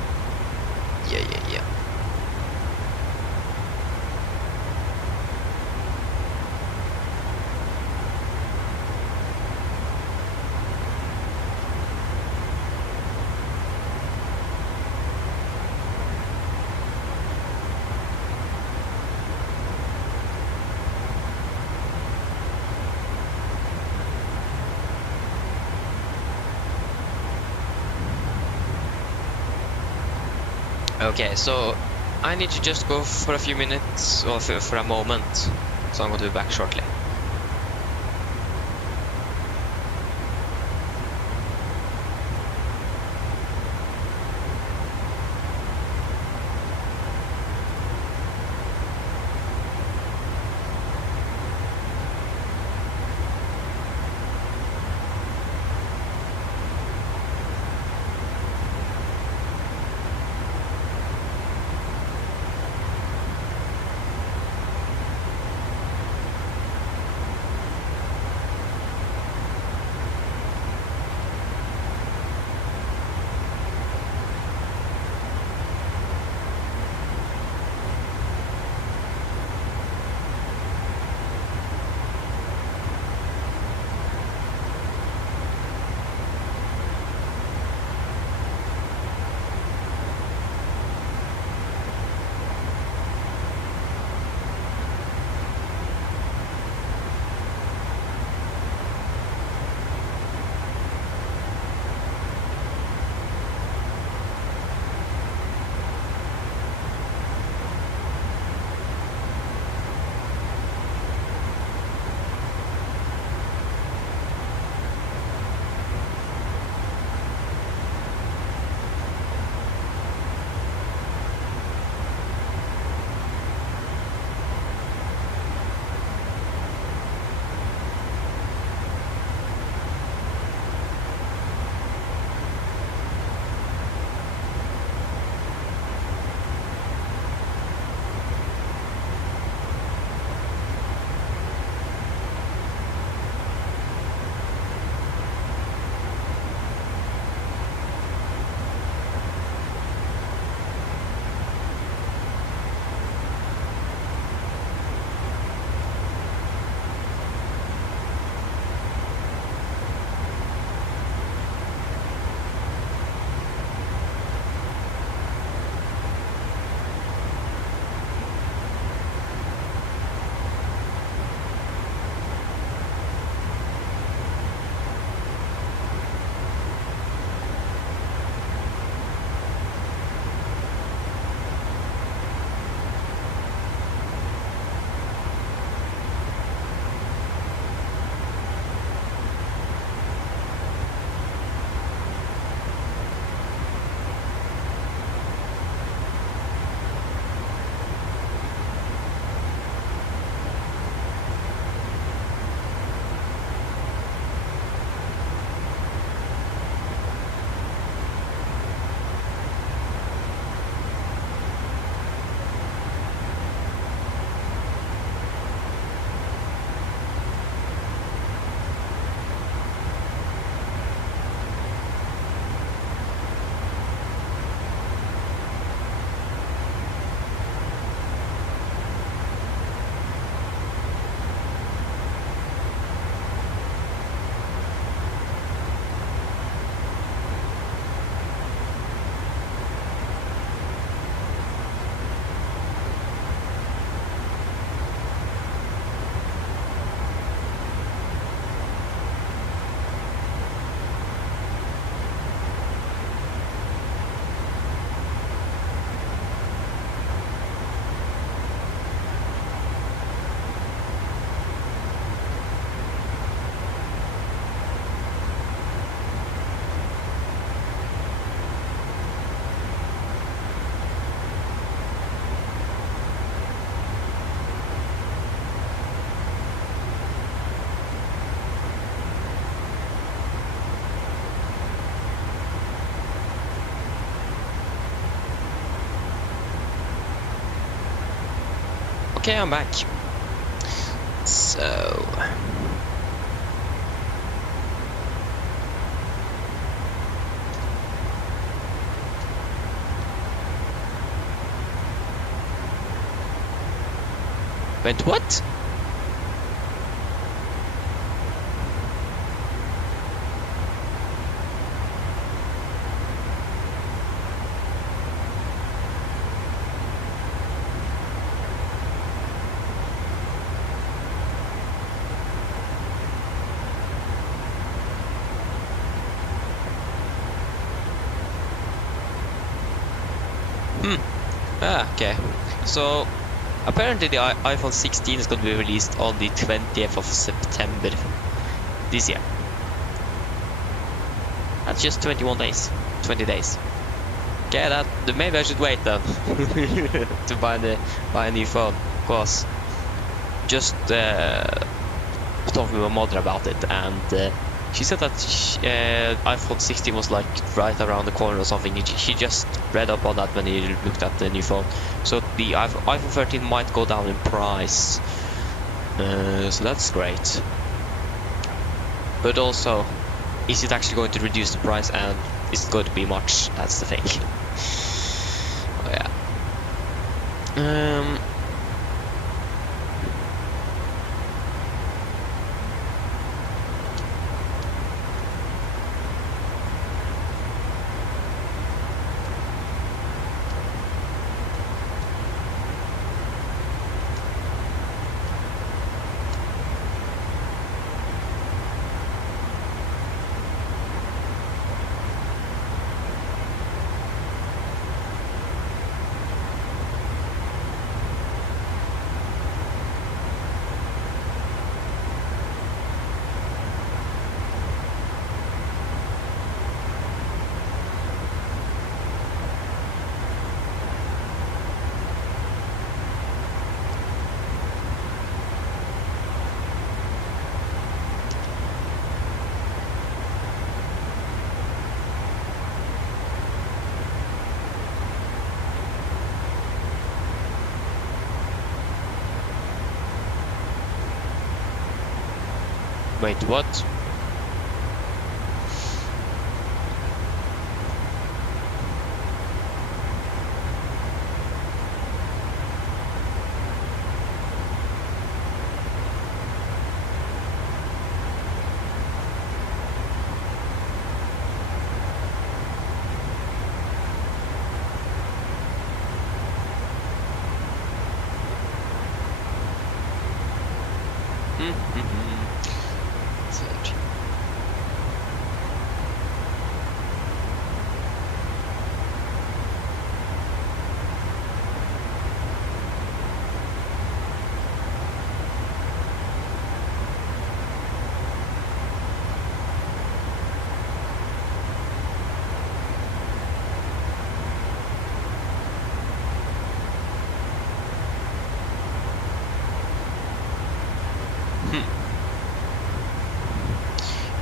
Yeah. Okay, so I need to just go for a few minutes, or for a moment, so I'm going to be back shortly. Okay, I'm back. So... Wait, what? Ah, okay. So apparently the iPhone 16 is going to be released on the 20th of September this year. That's just 21 days. 20 days. Okay, maybe I should wait then to buy a new phone. Cause just talking with my mother about it, and she said that iPhone 16 was like right around the corner or something. She just read up on that when he looked at the new phone. So the iPhone 13 might go down in price. So that's great. But also, is it actually going to reduce the price, and is it going to be much? That's the thing. Oh yeah. Wait, what?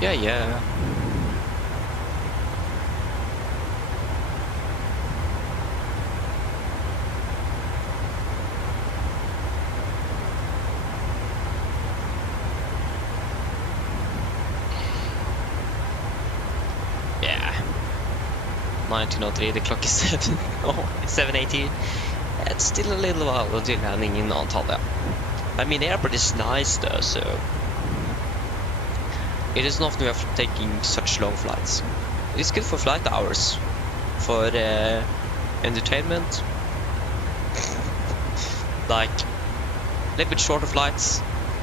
Yeah. Yeah. 1903, the clock is 7:18. It's still a little while until landing in Antalya. I mean, the airport is nice though, so it is not worth taking such long flights. It's good for flight hours, for entertainment, like a little bit shorter flights.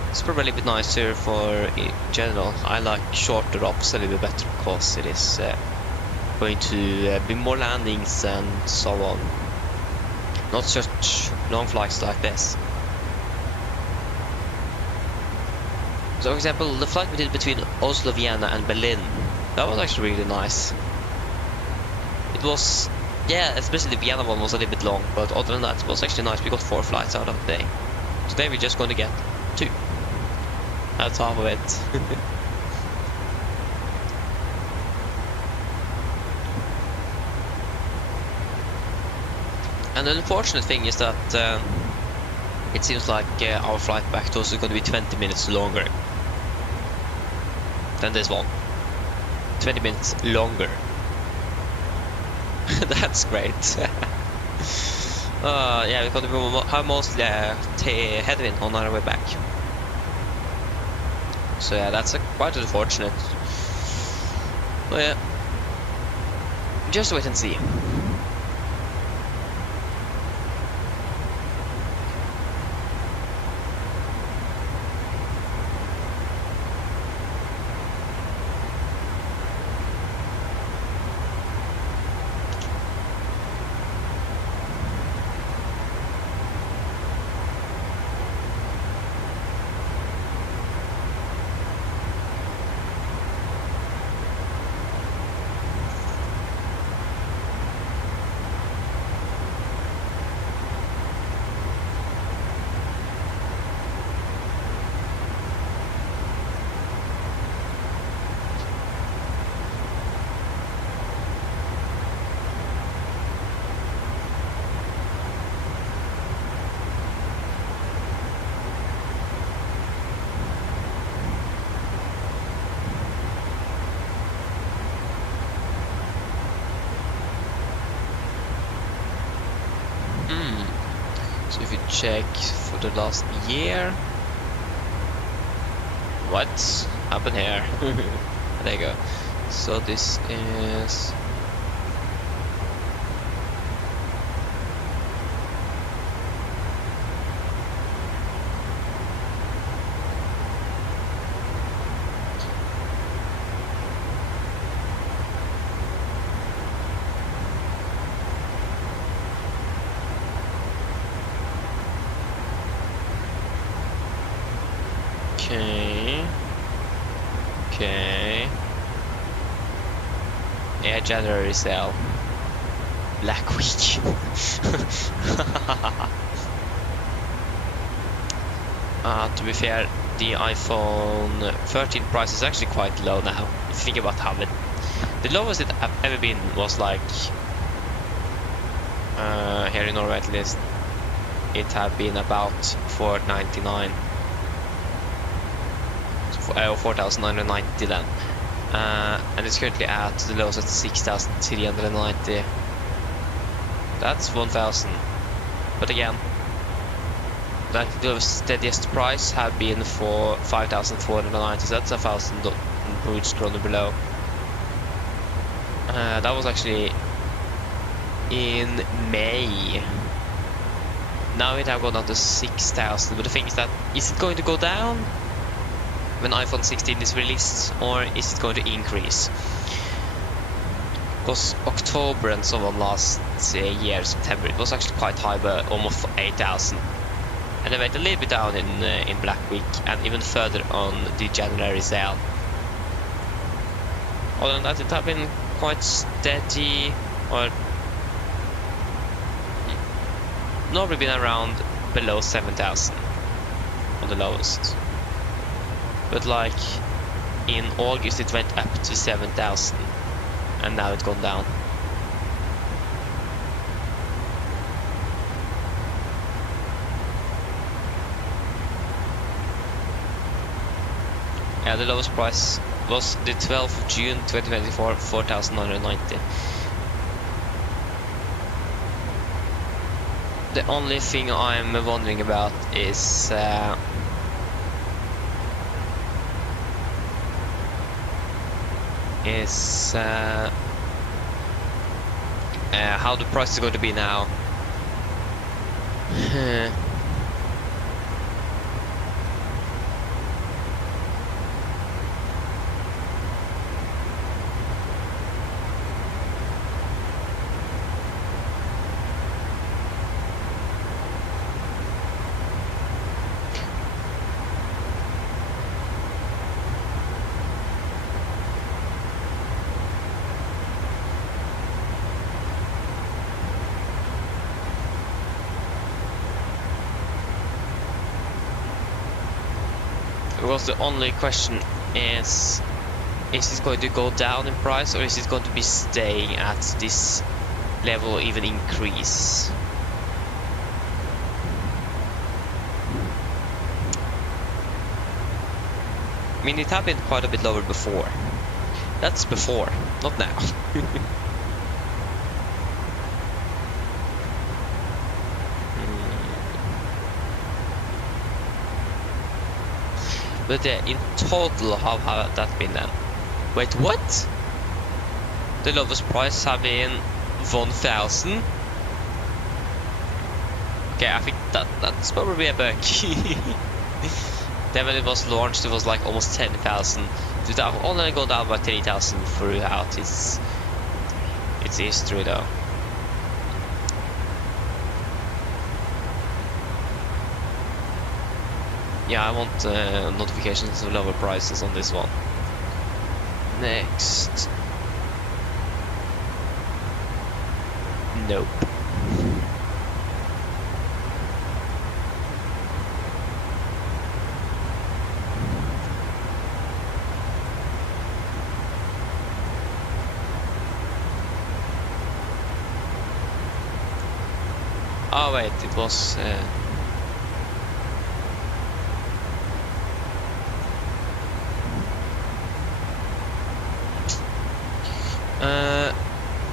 It's probably a little bit nicer for in general. I like shorter ops a little bit better because it is going to be more landings and so on. Not such long flights like this. So for example, the flight we did between Oslo, Vienna and Berlin, that was actually really nice. It was, yeah, especially the Vienna one was a little bit long, but other than that, it was actually nice. We got 4 flights out of the day. Today we're just going to get 2. That's half of it. And the unfortunate thing is that it seems like our flight back to Oslo is going to be 20 minutes longer than this one. 20 minutes longer. That's great. Yeah, we're going to have mostly headwind on our way back. So yeah, that's quite unfortunate. But yeah, just wait and see. check for the last year. What happened here? There you go. So this is okay. Yeah, January sale. Black Week. To be fair, the iPhone 13 price is actually quite low now. If you think about how it, the lowest it have ever been was like here in Norway at least, it had been about 499 or 4,990 then. And it's currently at the lowest at 6,390. That's 1,000. But again, like the steadiest price have been for 5,490. So that's 1,000 Norwegian kroner below. That was actually in May. Now it have gone down to 6,000. But the thing is that, is it going to go down when iPhone 16 is released, or is it going to increase? Because October and so on last year, September, it was actually quite high, but almost 8,000. And they went a little bit down in Black Week, and even further on the January sale. Other than that, it have been quite steady, or normally been around below 7,000 on the lowest. But like in August it went up to 7,000, and now it's gone down. Yeah, the lowest price was the 12th of June 2024, 4,990. The only thing I'm wondering about is how the price is going to be now. Because the only question is it going to go down in price, or is it going to be staying at this level or even increase? I mean, it had been quite a bit lower before. That's before, not now. But yeah, in total, how have that been then? Wait, what? The lowest price have been 1,000? Okay, I think that's probably a bug. Then when it was launched, it was like almost 10,000. It have only gone down by 3,000 throughout its history though. Yeah, I want notifications of lower prices on this one. Next. Nope. Oh wait, it was...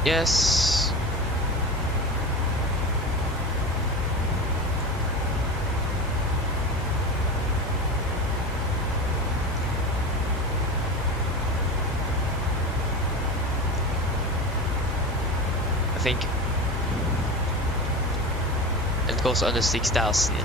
yes. think it goes under 6,000.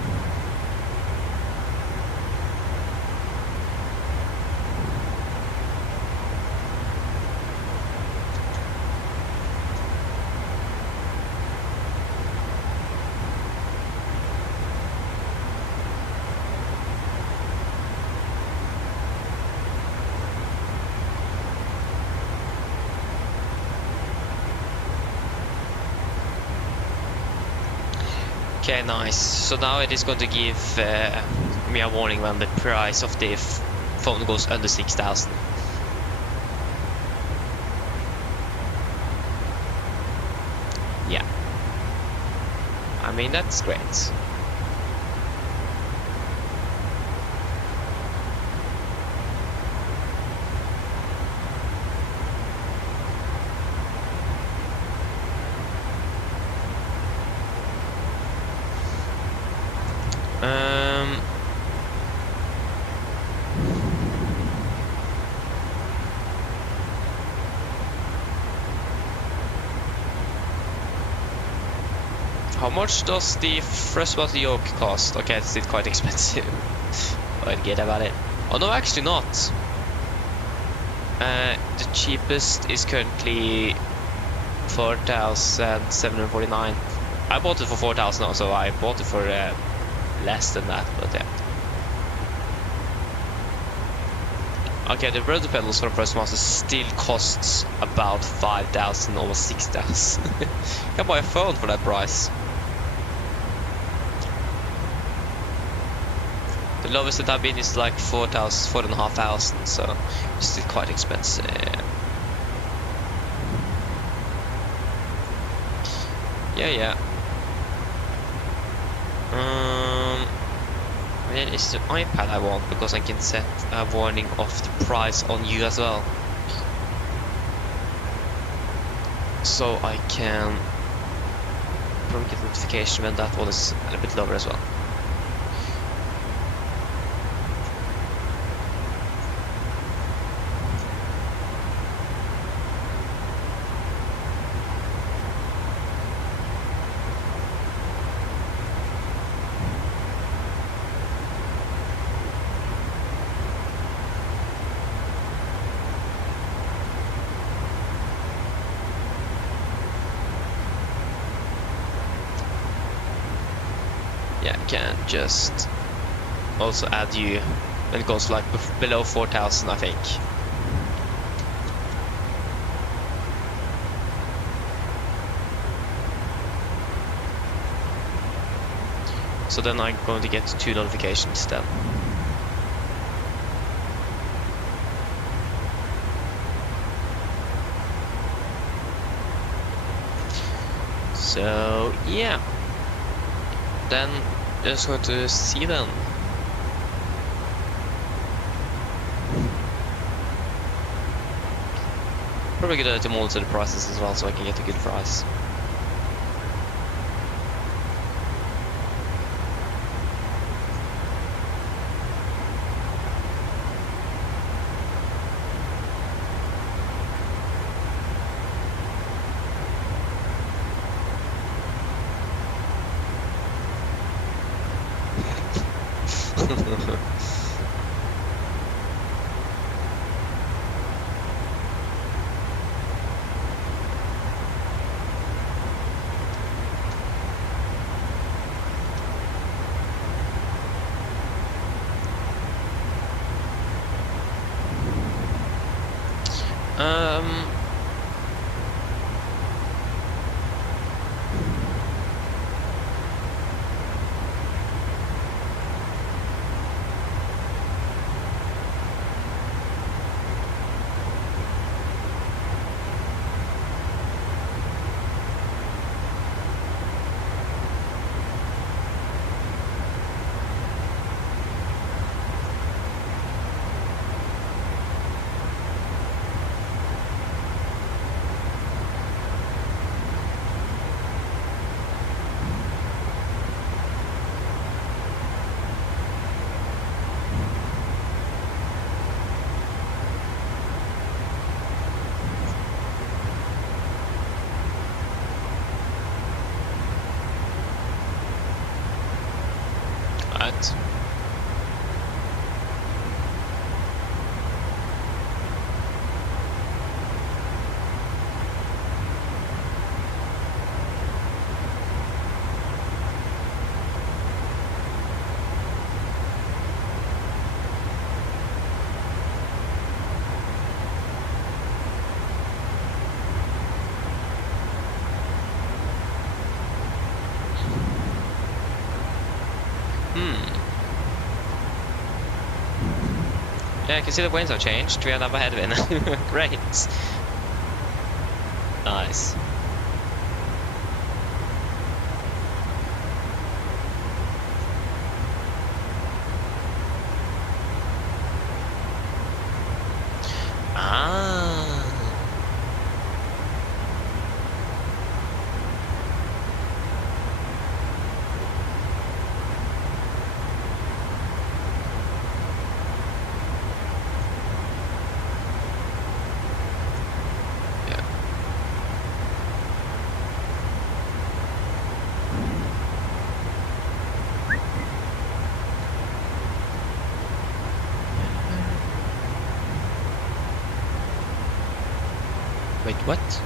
Okay, nice. So now it is going to give me a warning when the price of the phone goes under 6,000. Yeah. I mean, that's great. How much does the freshwater yoke cost? Okay, it's still quite expensive. I'd get about it. Oh no, actually not. The cheapest is currently 4,749. I bought it for 4,000 now, so I bought it for less than that, but yeah. Okay, the rudder pedals for the Freshwater still costs about 5,000, almost 6,000. You can buy a phone for that price. The lowest that I've been is like 4,000, 4,500, so it's still quite expensive. Yeah. Then it's the iPad I want, because I can set a warning of the price on you as well. So I can probably get notification when that one is a bit lower as well. Yeah, I can just also add you when it goes like below 4,000, I think. So then I'm going to get 2 notifications then. So yeah, then just going to see them. Probably gonna to monitor the prices as well, so I can get a good price. Yeah, I can see the winds have changed. We have a headwind. Great. Nice. Ah. Yeah. Wait, what?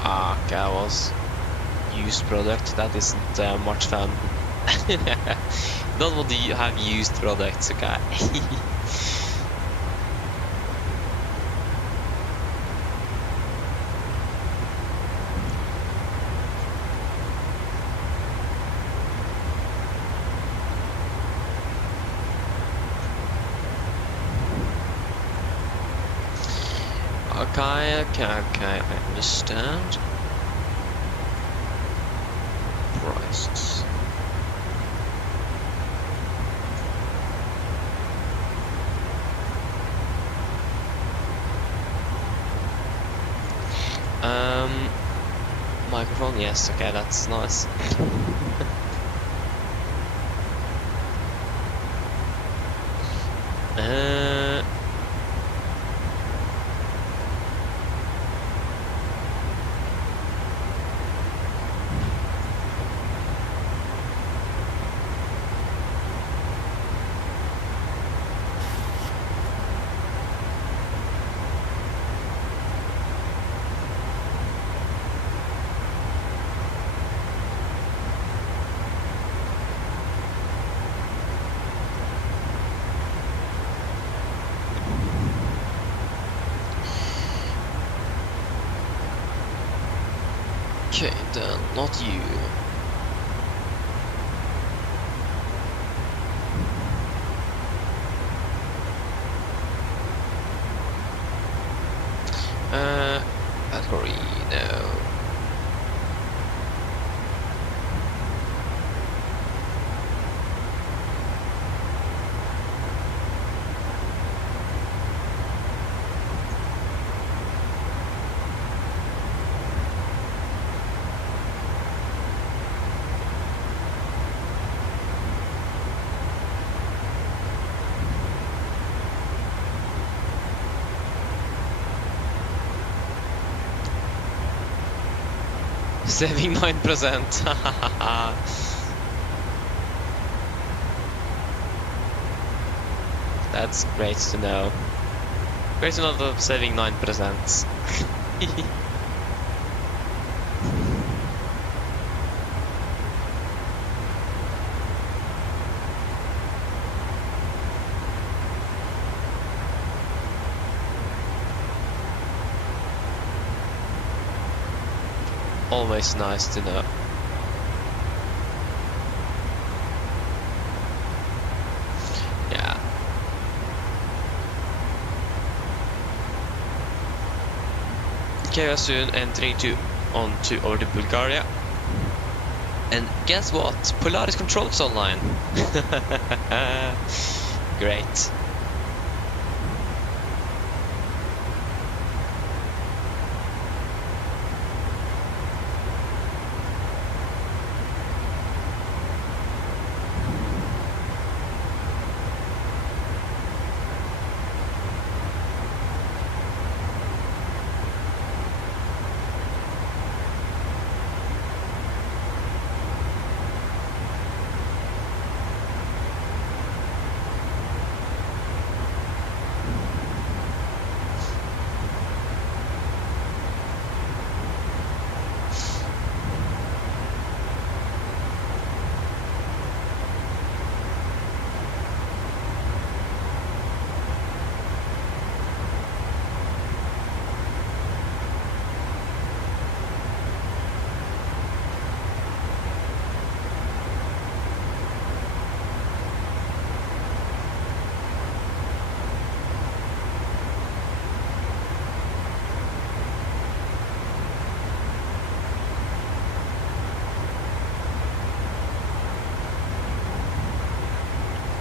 Ah, okay, that was used product. That isn't much fun. Don't want to have used products, okay? Okay, I understand. Prices. Microphone, yes, okay, that's nice. Okay, then, not you. Battery, no. Saving 9%. That's great to know. Great to know that I'm saving 9%. Always nice to know. Yeah. Okay, we are soon entering over to Bulgaria. And guess what? Polaris controls online. Great.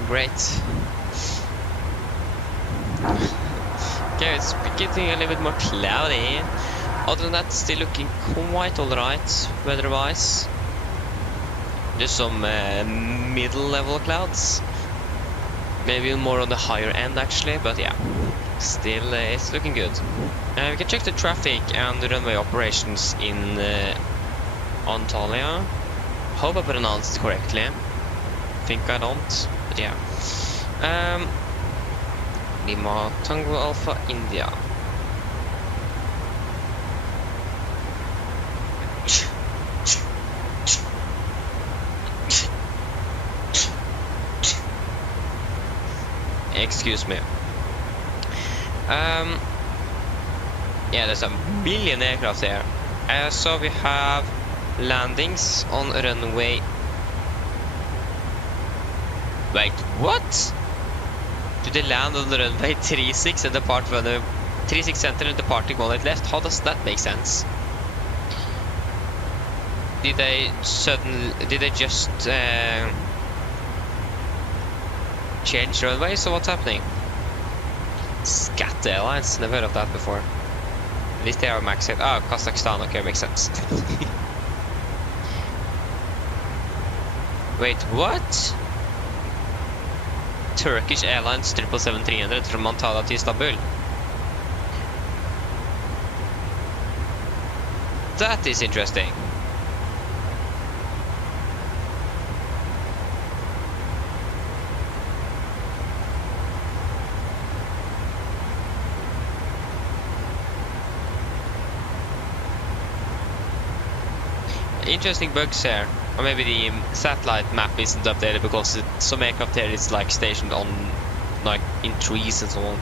Great. Okay, it's getting a little bit more cloudy. Other than that, still looking quite alright weather-wise. Just some middle level clouds. Maybe more on the higher end actually, but yeah. Still, it's looking good. We can check the traffic and the runway operations in Antalya. Hope I pronounced it correctly. Think I don't, but yeah. Lima Tango Alpha India. Excuse me. Yeah, there's a million aircraft there. So we have landings on runway. Wait, what? Do they land on the runway 36 and depart from the 36 center and departing 18 left? How does that make sense? Did they just change runways, so what's happening? Scat Airlines, never heard of that before. At least they are maxed out. Ah, Kazakhstan, okay, makes sense. Wait, what? Turkish Airlines 777-300 from Antalya to Istanbul. That is interesting. Interesting bugs here, or maybe the satellite map isn't updated because some aircraft here is like stationed on, like in trees and so on.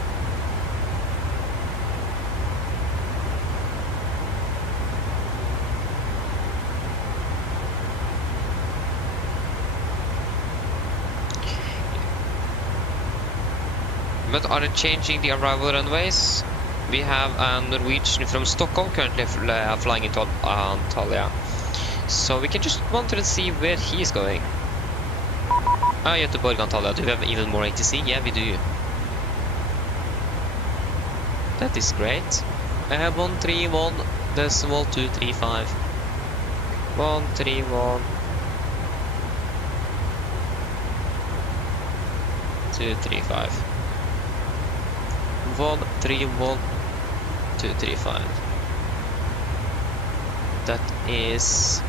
But are they changing the arrival runways? We have a Norwegian from Stockholm currently flying into Antalya. So we can just wander and see where he is going. Ah, Göteborg, Antalya. Do we have even more ATC? Yeah, we do. That is great. I have 131.235. 131. 235. 131.235. That is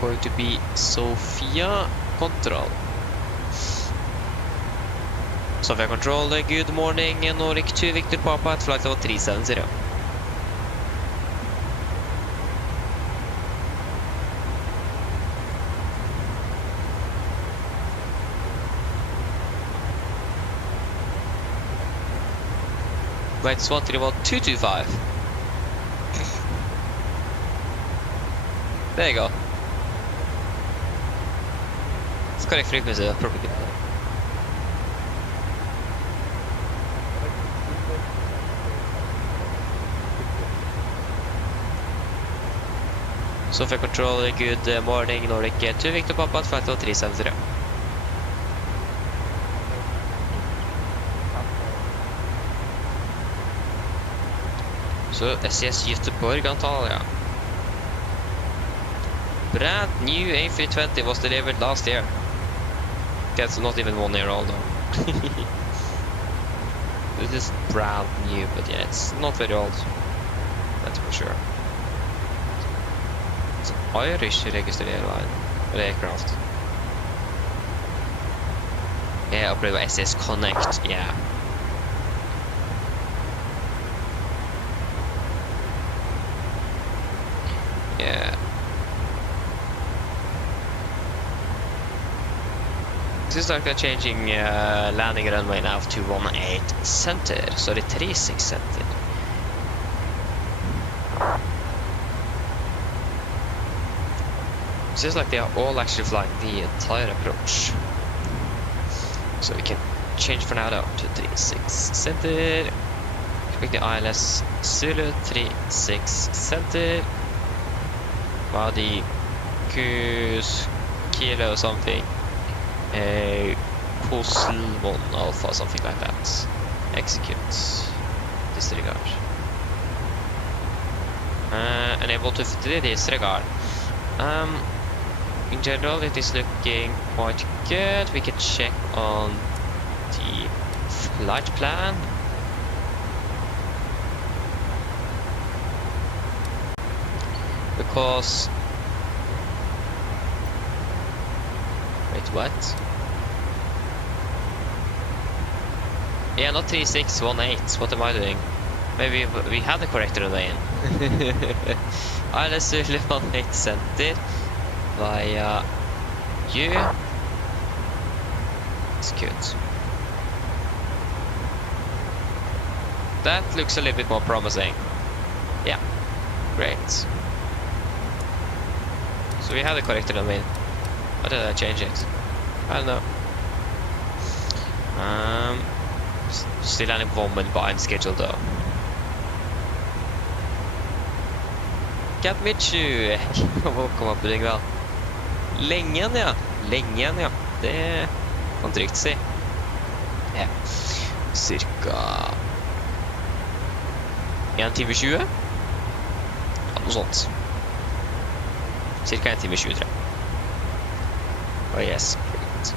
going to be Sofia Control. Sofia Control, good morning, Nordic 2 Victor Papa at flight level 370. Wait, it's 131.225. There you go. It's correct frequency, that's probably good. Sofia Control, good morning, Nordic 2 Victor Papa at flight level 370. So, SES Göteborg, Antalya. Brand new A320 was delivered last year. That's not even 1 year old though. This is brand new, but yeah, it's not very old. That's for sure. It's an Irish registered airline or aircraft. Yeah, operated by SS Connect, yeah. Yeah. This is like they're changing landing runway now to 18 center, so the 36 center. It seems like they are all actually flying the entire approach. So we can change for now though to 36 center. Click the ILS Zulu 36 center. Body Goose Kilo something. Coastal 1 Alpha, something like that. Execute. Disregard. Enable to disregard. In general, it is looking quite good. We can check on the flight plan. Because... Wait, what? Yeah, not 3618. What am I doing? Maybe we have the corrector lane. Let's do 18 center via U. It's good. That looks a little bit more promising. Yeah, great. So we have the corrector domain. Why did I change it? I don't know. Still an involvement behind schedule though. Katmichu kom opp på vel. Längen ja. Längen ja. Det kan trygt si. Ja. Cirka 1 time 20. Ja, noe sånt. Cirka 1 time 20 tror jeg. Oh yes, great.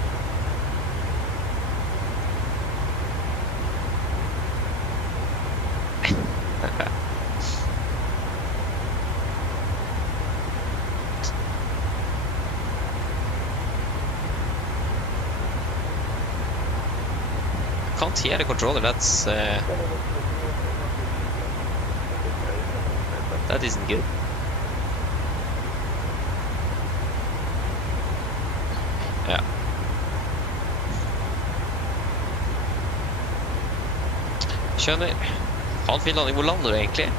Can't hear the controller, that's that isn't good. Ja. Skjønner. Han fin landing, hvor lander du egentlig?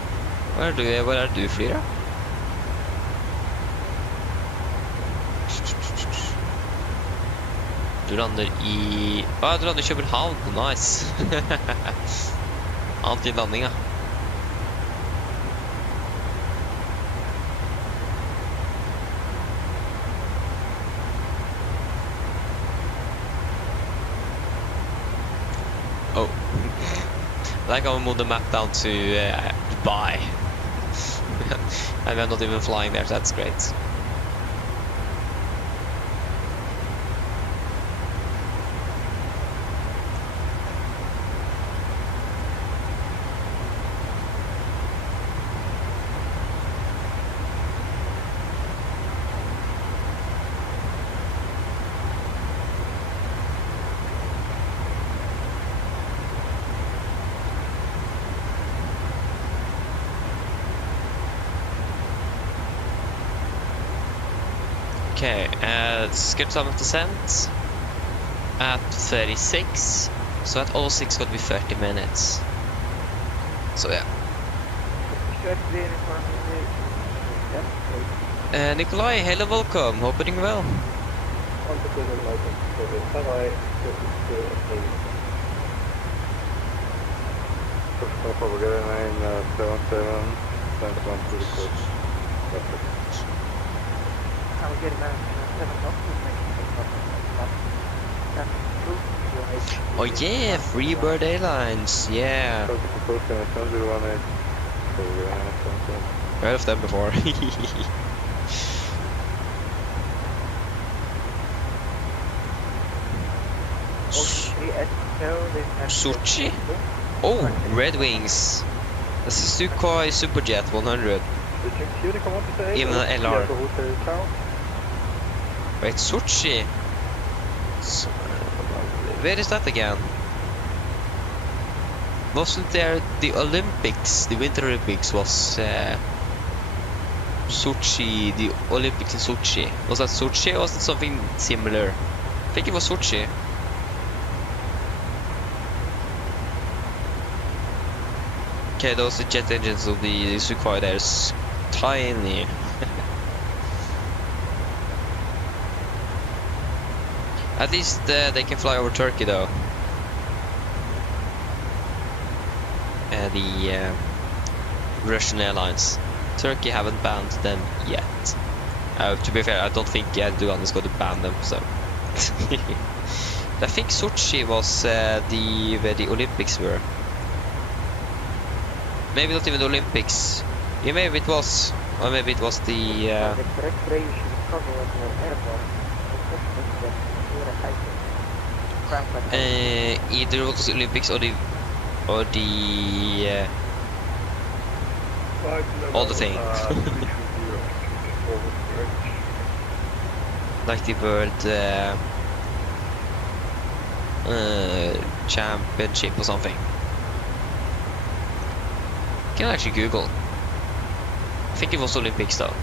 Hvor er du flyr da? Du lander i... du lander i København, nice. Han fin landing da. Oh. Like I'm on the map down to Dubai. And we're not even flying there, that's great. Okay, schedule time of descent at 36, so at 06 going to be 30 minutes. So yeah. Nikolai, hello, welcome, hope you're doing well. Oh yeah, Freebird Airlines, yeah. Heard of them before. Sushi? Oh, Red Wings. That's a Sukhoi Superjet 100. Even an LR. Wait, Sochi? Where is that again? Wasn't there the Olympics, the Winter Olympics was Sochi, the Olympics in Sochi? Was that Sochi or was it something similar? I think it was Sochi. Okay, those are the jet engines of the Sukhoi, they're tiny. At least they can fly over Turkey though. The Russian airlines. Turkey haven't banned them yet. To be fair, I don't think Erdogan is going to ban them, so... I think Sochi was where the Olympics were. Maybe not even the Olympics. Yeah, maybe it was. Or maybe it was the... The correct way you should cover when you're airborne. either it was the Olympics or the all the thing. Like the world championship or something. Can I actually Google? I think it was Olympics though.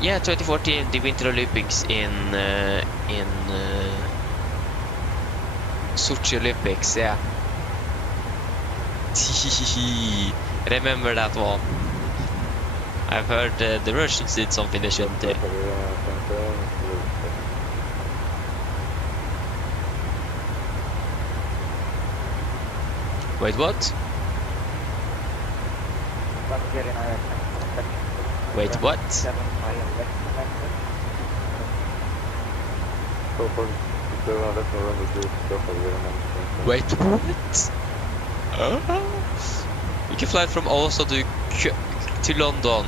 Yeah, 2014, the Winter Olympics in Sochi Olympics, yeah. Remember that one. I've heard the Russians did something they shouldn't do. Wait, what? Wait, what? Wait, what? You can fly from Oslo to London.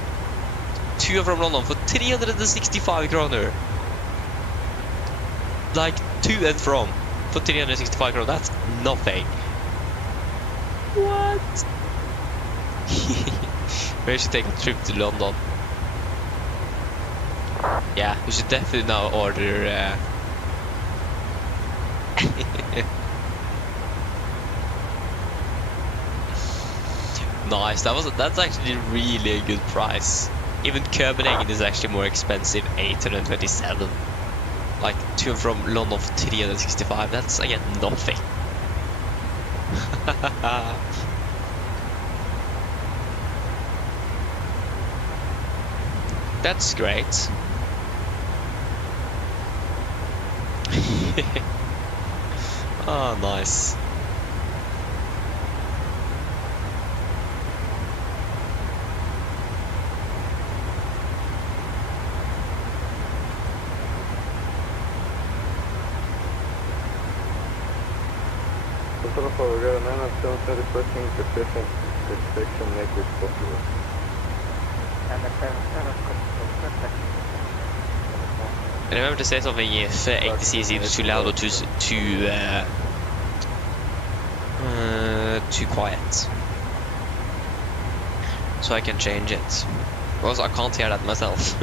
To and from London for 365 kroner. Like, to and from for 365 kroner. That's nothing. What? Maybe we should take a trip to London. Yeah, we should definitely now order nice, that's actually really a good price. Even Copenhagen is actually more expensive, 827. Like, to and from London for 365, that's again nothing. That's great. Oh, nice. Remember to say something if ATC is either too loud or too quiet, so I can change it. Because I can't hear that myself.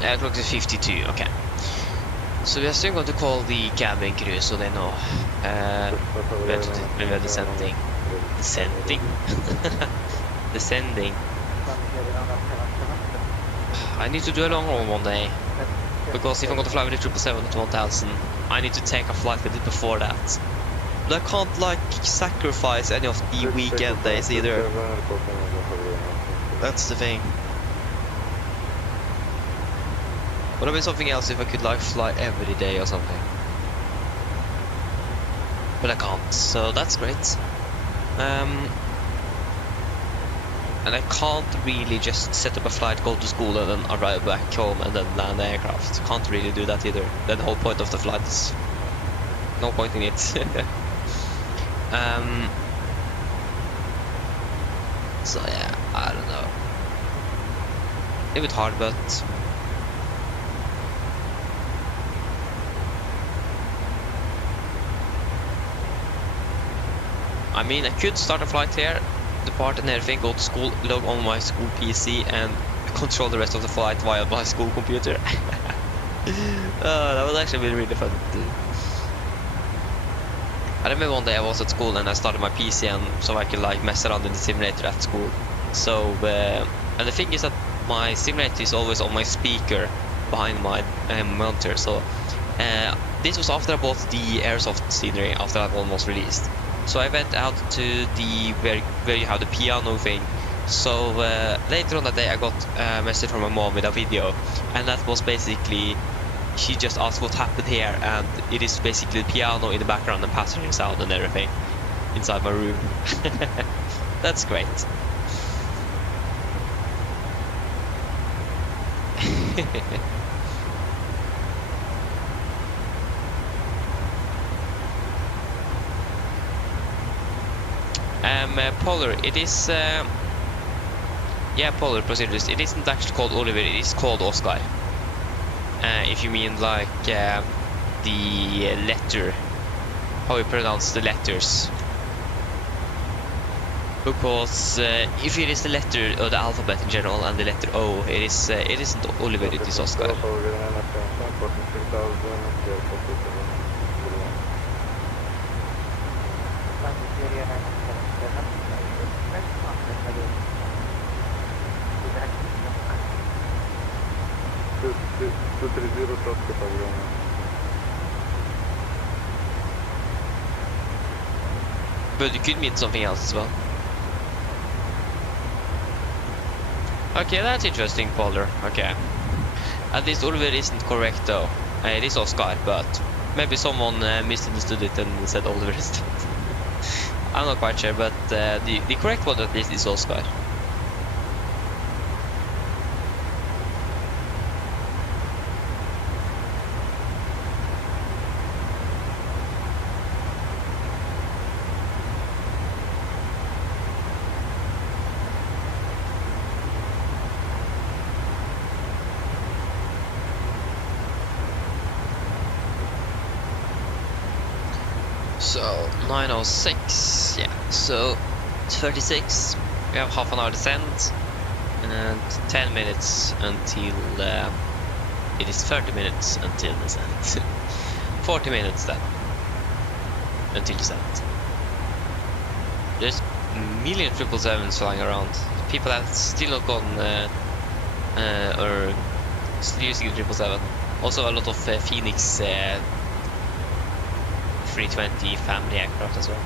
Clock is 52, okay. So we are still going to call the cabin crew so they know when we are descending. Descending? Descending. I need to do a long haul one day. Because if I'm going to fly with the 777 to 1000, I need to take a flight with it before that. But I can't like sacrifice any of the weekend days either. That's the thing. Would have been something else if I could like fly every day or something. But I can't, so that's great. And I can't really just set up a flight, go to school and then arrive back home and then land the aircraft. Can't really do that either. Then the whole point of the flight is no point in it. So yeah, I don't know. A bit hard, but I mean, I could start a flight here, depart and everything, go to school, log on my school PC and control the rest of the flight via my school computer. That would actually be really fun to do. I remember one day I was at school and I started my PC and so I could like mess around in the simulator at school. So, and the thing is that my simulator is always on my speaker behind my monitor. So, this was after I bought the airsoft scenery after that one was released. So I went out to the where you have the piano thing. So later on that day I got a message from my mom with a video, and that was basically she just asked what happened here, and it is basically the piano in the background and passenger sound and everything inside my room. That's great. Polar, it is yeah, Polar procedures. It isn't actually called Oliver, it is called Oscar. If you mean like the letter, how you pronounce the letters. Because if it is the letter or the alphabet in general and the letter O, it isn't Oliver, it is Oscar. But it could mean something else as well. Okay, that's interesting, Polar. Okay. At least Oliver isn't correct though. It is Oscar, but maybe someone misunderstood it and said Oliver instead. I'm not quite sure, but the correct one at least is Oscar. So 9:06, yeah. So 36. We have half an hour descent and 10 minutes until it is 30 minutes until descent. 40 minutes then until descent. There's a million 777s flying around. People have still not gone or still using the 777. Also a lot of Phoenix 320 family aircraft as well.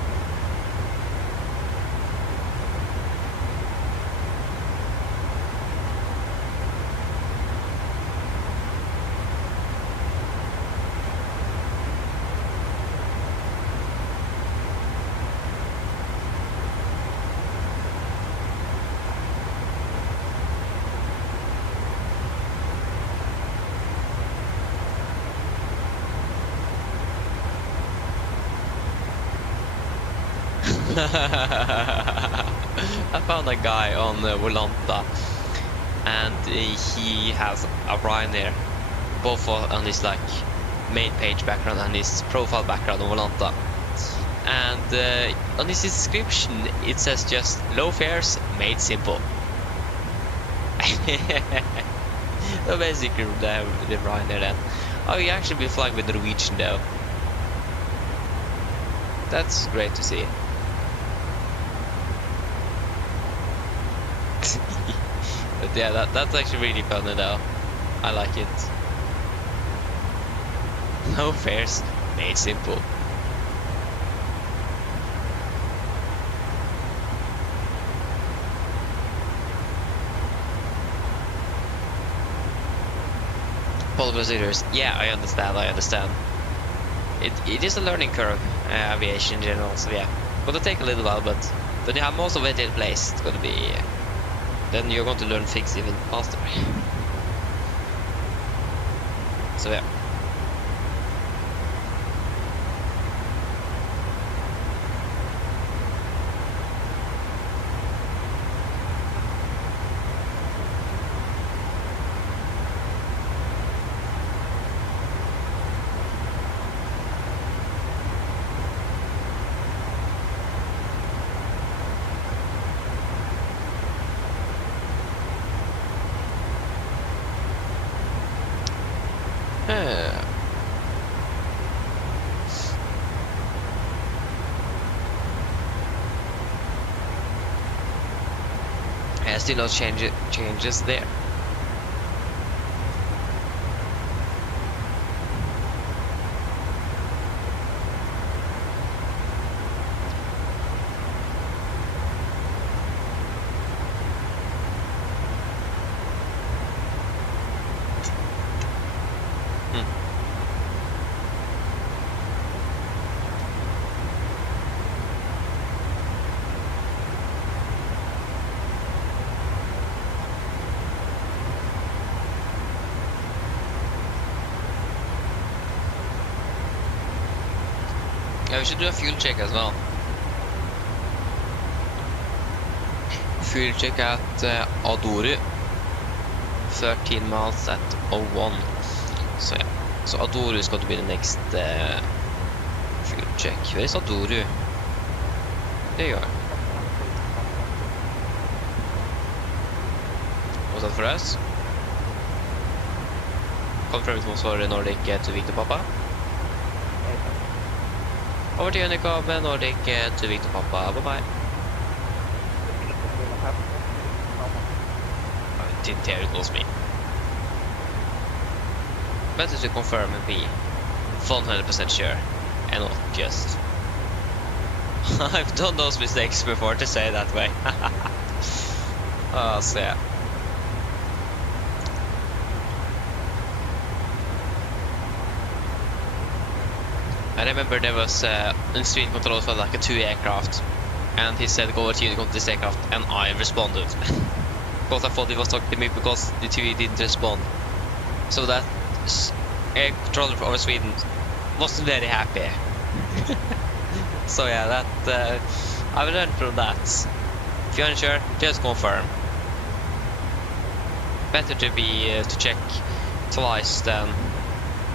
I found a guy on Volanta, and he has a Ryanair, both on his like main page background and his profile background on Volanta. And on his description it says just low fares made simple. So basically the Ryanair then. Oh, you actually been flying with Norwegian though. That's great to see. But yeah, that's actually really funny though. I like it. No fares, made simple. Pole procedures. Yeah, I understand. It is a learning curve, aviation in general, so yeah. Gonna take a little while, but when you have most of it in place, it's gonna be... then you're going to learn things even faster. So yeah. Still no changes there. Yeah, we should do a fuel check as well. Fuel check at Adoru. 13 miles at 01. So yeah, so Adoru is going to be the next fuel check. Where is Adoru? There you are. Was that for us? Confirm it was for Nordic to Victor Papa. Over till Unicom, Nordic to Victor Papa. Bye bye. I didn't hear it was me. Better to confirm and be 100% sure and not just. I've done those mistakes before, to say it that way. Oh, so yeah. I remember there was in screen control for like a 2 aircraft, and he said go over to you, go to this aircraft, and I responded. Because I thought he was talking to me because the 2 didn't respond. So that air controller over Sweden wasn't very happy. So yeah, that I've learned from that. If you're unsure, just confirm. Better to be to check twice than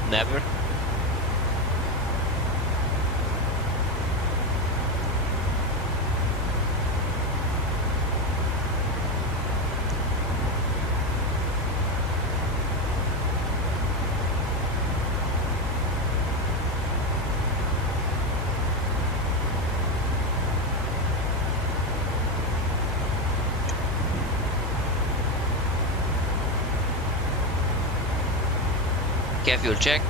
never. Fuel check.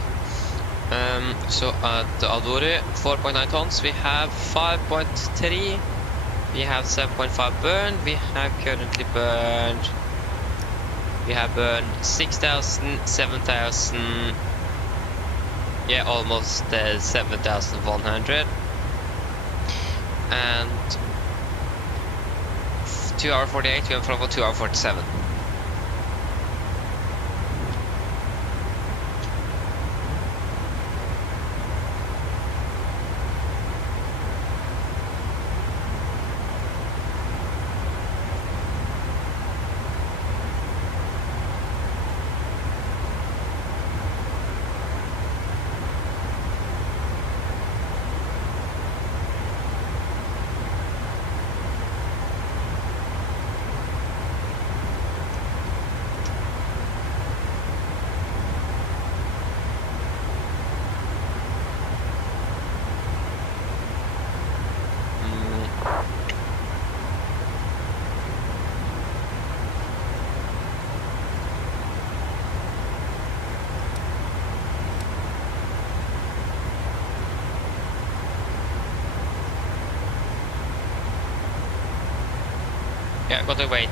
So at Adoru 4.9 tons, we have 5.3, we have 7.5 burned, we have currently burned, we have burned 6,000, 7,000, yeah, almost 7,100, and 2 hour 48, we have from 2 hour 47. Yeah, gotta wait.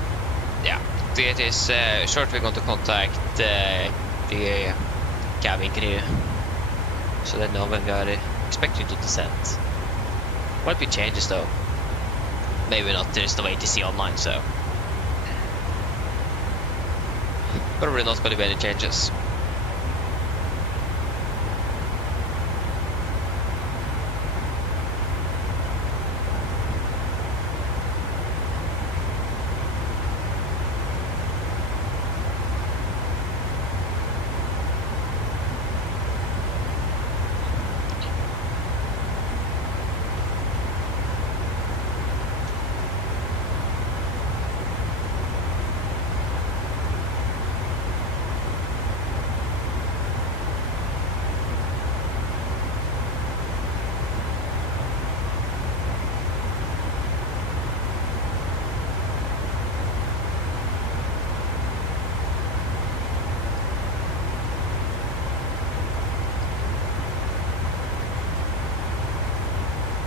Yeah, it is shortly going to contact the cabin crew, so they know when we are expecting to descend. Might be changes though. Maybe not. There's no way to see online, so probably not going to be any changes.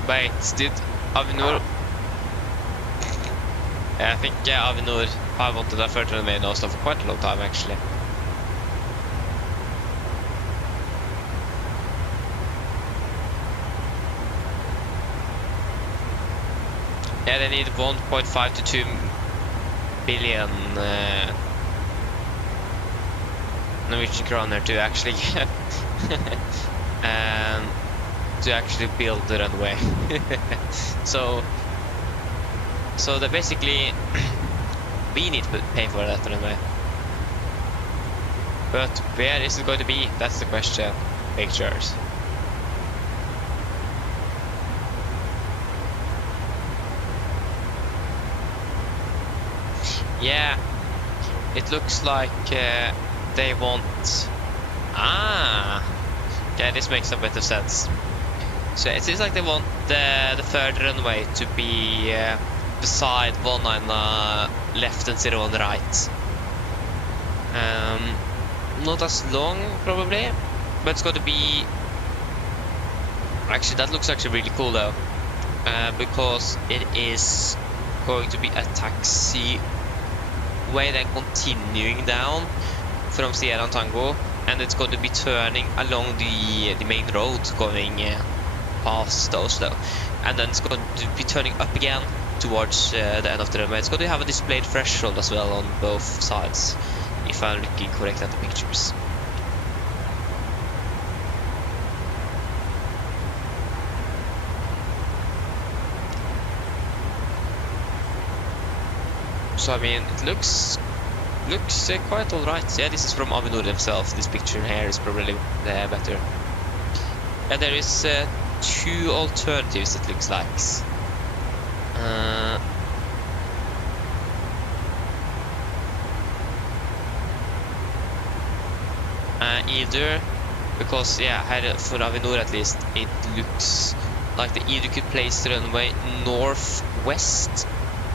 Wait, did Avinor... I think Avinor have wanted that further than me in Oslo for quite a long time, actually. Yeah, they need 1.5 to 2 billion Norwegian kroner to actually get to actually build the runway. so they basically we need to pay for that runway. But where is it going to be? That's the question. Pictures. Yeah, it looks like they want... yeah, this makes a bit of sense. So it seems like they want the third runway to be beside 19 left and 01 right. Not as long, probably, but it's going to be... Actually, that looks actually really cool, though, because it is going to be a taxi way, then continuing down from Sierra and Tango, and it's going to be turning along the main road going past Oslo, and then it's going to be turning up again towards the end of the runway. It's going to have a displayed threshold as well on both sides, if I'm looking correct at the pictures. So I mean, it looks quite alright. Yeah, this is from Avinor themselves. This picture here is probably better. And there is 2 alternatives, it looks like. Either, because yeah, here for Avinor at least, it looks like they either could place the runway northwest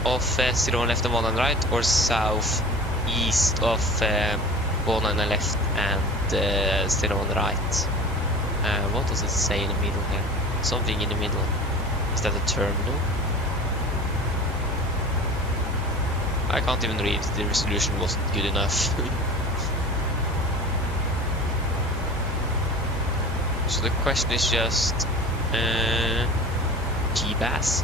of 01 left and 19 right, or southeast of 19 left and 01 right. What does it say in the middle here? Something in the middle. Is that a terminal? I can't even read. The resolution wasn't good enough. So the question is just G-Bass.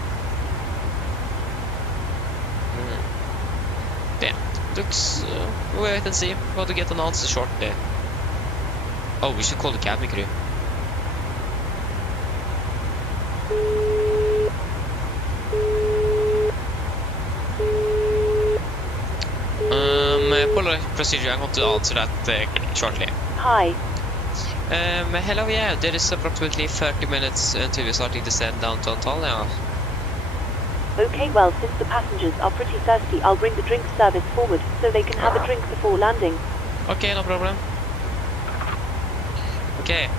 Yeah, looks... we'll wait and see. We'll to get an answer shortly. Oh, we should call the cabin crew. Procedure, I'm going to answer that shortly. Hi. Hello, yeah, there is approximately 30 minutes until we're starting to descend down to Antalya. Okay, well, since the passengers are pretty thirsty, I'll bring the drink service forward so they can have a drink before landing. Okay, no problem. Okay,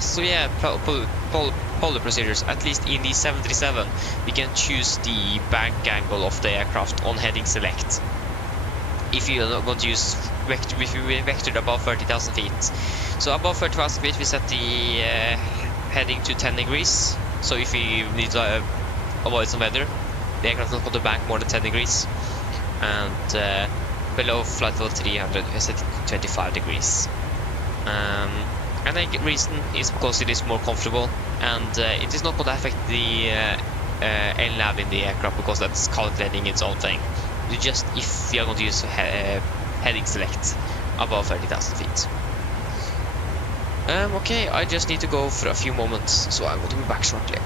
so yeah, polar procedures. At least in the 737, we can choose the bank angle of the aircraft on heading select. If you're not going to use vector, if you vectored above 30,000 feet. So above 30,000 feet, we set the heading to 10 degrees. So if you need to avoid some weather, the aircraft is not going to bank more than 10 degrees, and below flight level 300 is set to 25 degrees. And the reason is because it is more comfortable, and it is not going to affect the NLAB in the aircraft because that's calculating its own thing. You just, if you are going to use heading select above 30,000 feet. Okay, I just need to go for a few moments, so I'm going to be back shortly.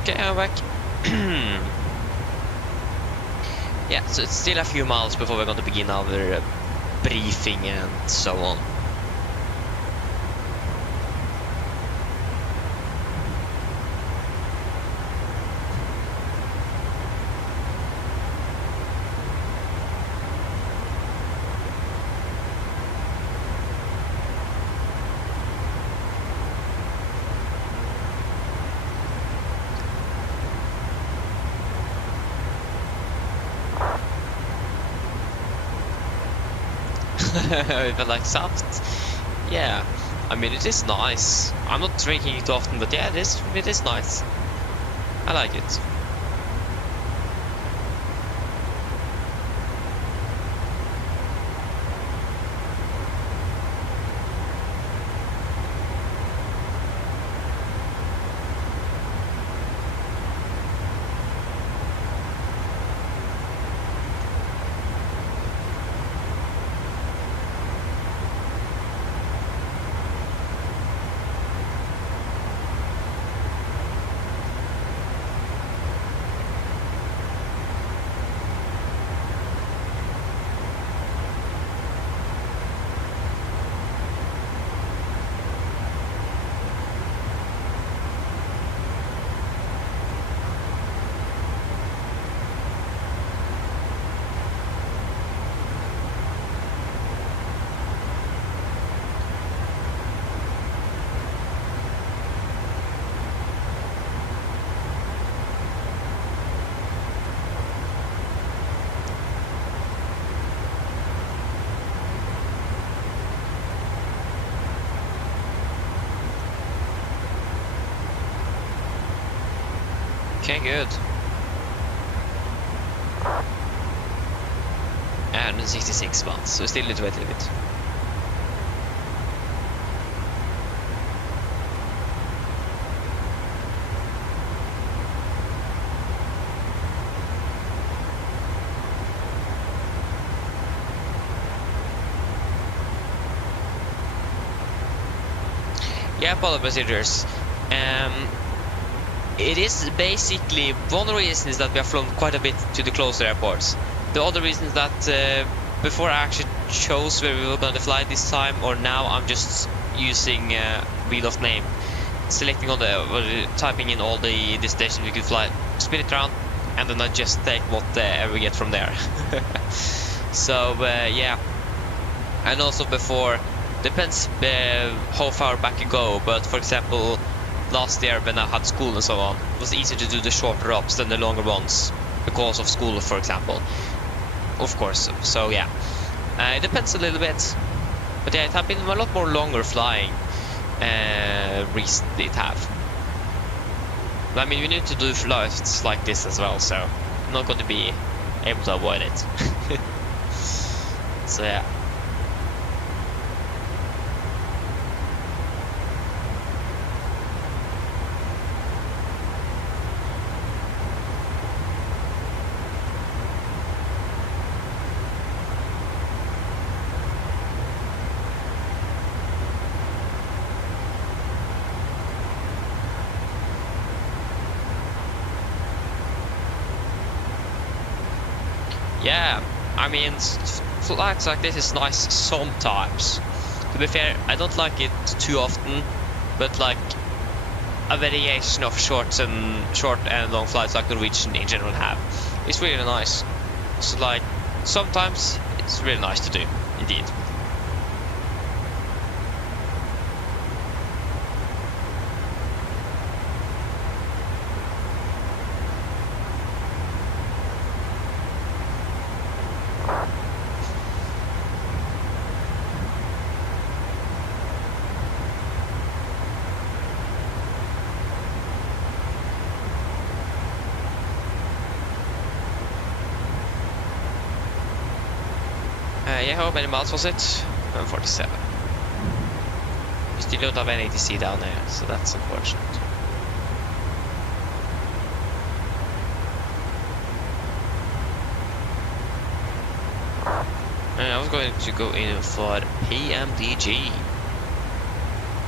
Okay, I'm back. Yeah, so it's still a few miles before we're going to begin our briefing and so on. But like soft, yeah. I mean, it is nice. I'm not drinking it often, but yeah, it is nice. I like it. Okay, good. 166 months, so we still need to wait a little bit. Yeah, follow procedures. It is basically one reason is that we have flown quite a bit to the closer airports. The other reason is that before I actually chose where we were going to fly this time, or now I'm just using wheel of name, selecting all the, typing in all the destinations we could fly, spin it around, and then I just take whatever we get from there. So yeah, and also before. Depends how far back you go, but for example, last year when I had school and so on, it was easier to do the shorter ups than the longer ones because of school, for example. Of course, so yeah, it depends a little bit, but yeah, it has been a lot more longer flying recently. It have. I mean, we need to do flights like this as well, so I'm not going to be able to avoid it. So yeah. Yeah, I mean, flights like this is nice sometimes. To be fair, I don't like it too often, but like a variation of short and long flights like Norwegian in general have, it's really nice. So like, sometimes it's really nice to do, indeed. Yeah, how many miles was it? 147. We still don't have any ATC down there, so that's unfortunate. I was going to go in for PMDG.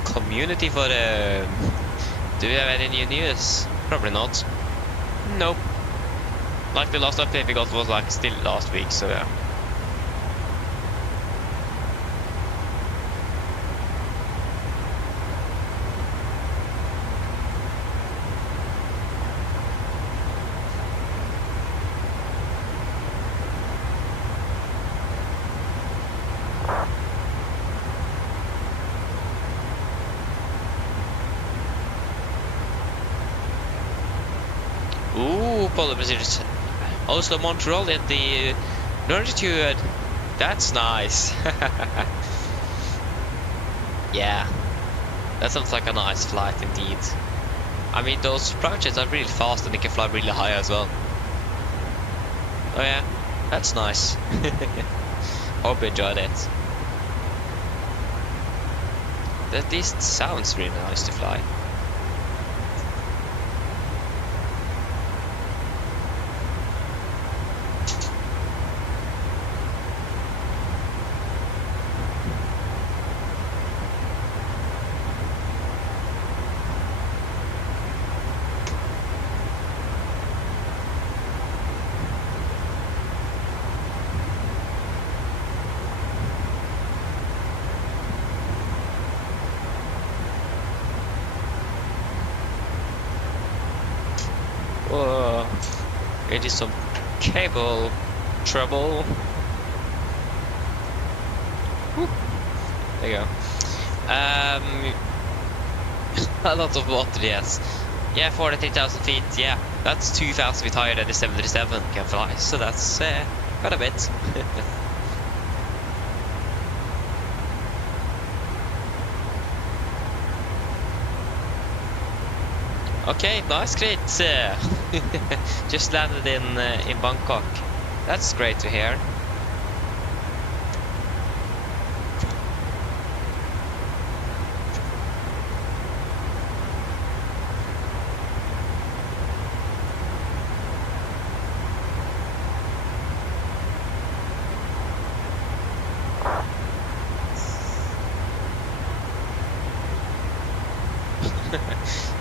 Community for do we have any new news? Probably not. Nope. Like the last update we got was like still last week, so yeah. Ooh, polar procedures. Oslo Montreal in the longitude. That's nice. Yeah, that sounds like a nice flight indeed. I mean, those private jets are really fast and they can fly really high as well. Oh yeah, that's nice. Hope you enjoyed it. At least sounds really nice to fly. Whoa, it is some cable trouble. Whew. There you go. A lot of water, yes. Yeah, 43,000 feet, yeah. That's 2,000 feet higher than the 737 can fly, so that's quite a bit. Okay, nice, great. Just landed in Bangkok. That's great to hear.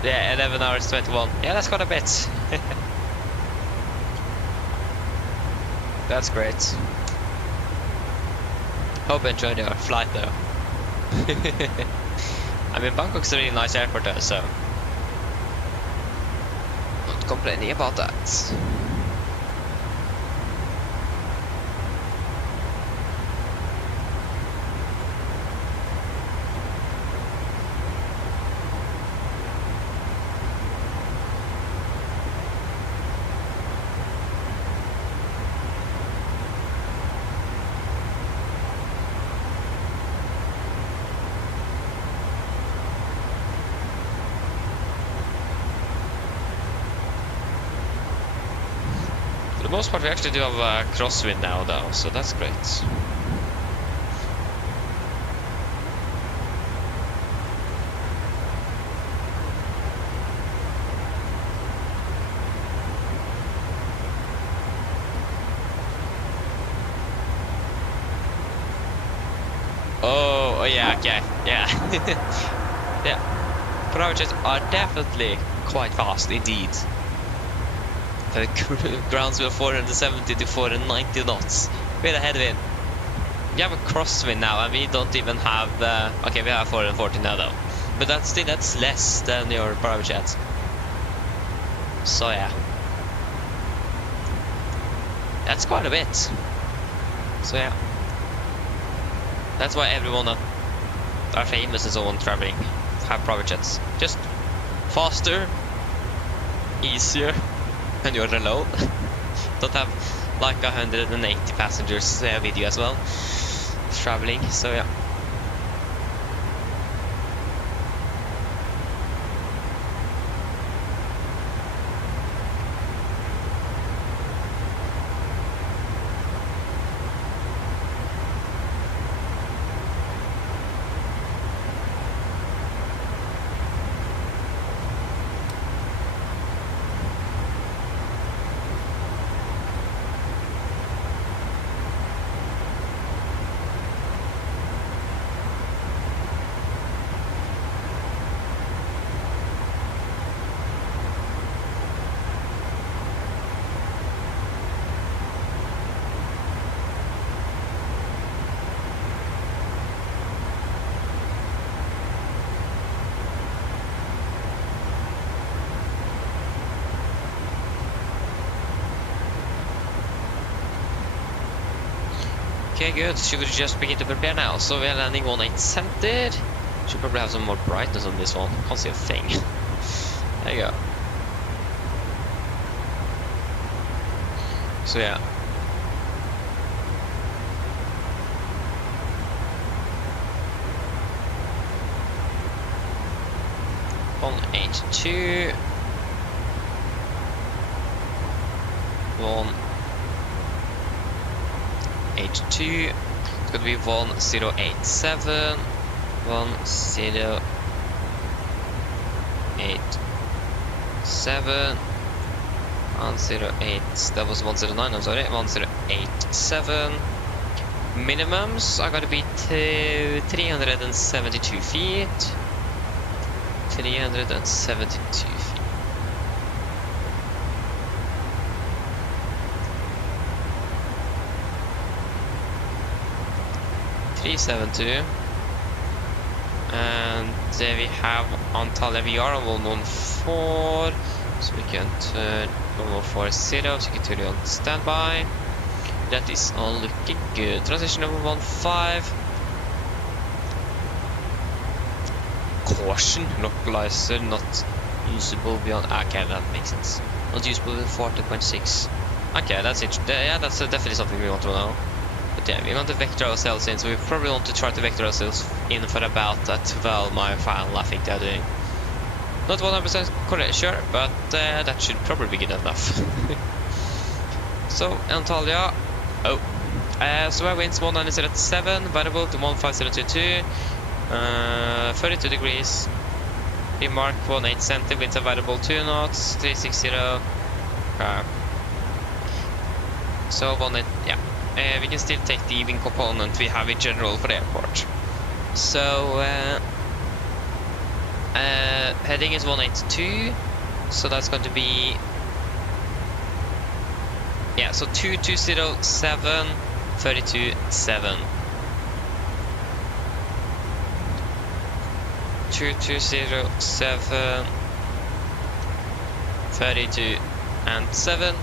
Yeah, 11 hours 21. Yeah, that's quite a bit. That's great. Hope you enjoyed your flight though. I mean, Bangkok's a really nice airport though, so not complaining about that. For the most part, we actually do have a crosswind now though, so that's great. Oh yeah, okay, yeah. Yeah, private jets are definitely quite fast indeed. The grounds were 470 to 490 knots with a headwind. We have a crosswind now, and we don't even have. Okay, we have 440 now though, but that's less than your private jets. So yeah, that's quite a bit. So yeah, that's why everyone that are famous and so on traveling have private jets. Just faster, easier. And you're alone. Don't have like 180 passengers with you as well traveling, so yeah. Okay, good. Should we just begin to prepare now? So we're landing on 8 center. Should probably have some more brightness on this one. Can't see a thing. There you go. So yeah. On 82. 182. It's going to be 1087. 1087. 108. That was 109. I'm sorry. 1087. Minimums are going to be 372 feet. 372 feet. 372. And we have Antalya VR on 114, so we can turn 140, so we can turn it on standby. That is all looking good. Transition over 15. Caution, localizer not usable beyond. Okay, that makes sense. Not usable with 40.6. Okay, that's it. Yeah, that's definitely something we want to know. But yeah, we want to vector ourselves in, so we probably want to try to vector ourselves in for about 12 mile final, I think they're doing. Not 100% correct, sure, but that should probably be good enough. So, Antalya. Oh. So I winds 197, variable to 15022. 32 degrees. We mark 1870, winds are variable 2 knots, 360. So 18, yeah. We can still take the wind component we have in general for the airport. So heading is 182, so that's going to be, yeah, so 2207 327. 2207 32 and 7.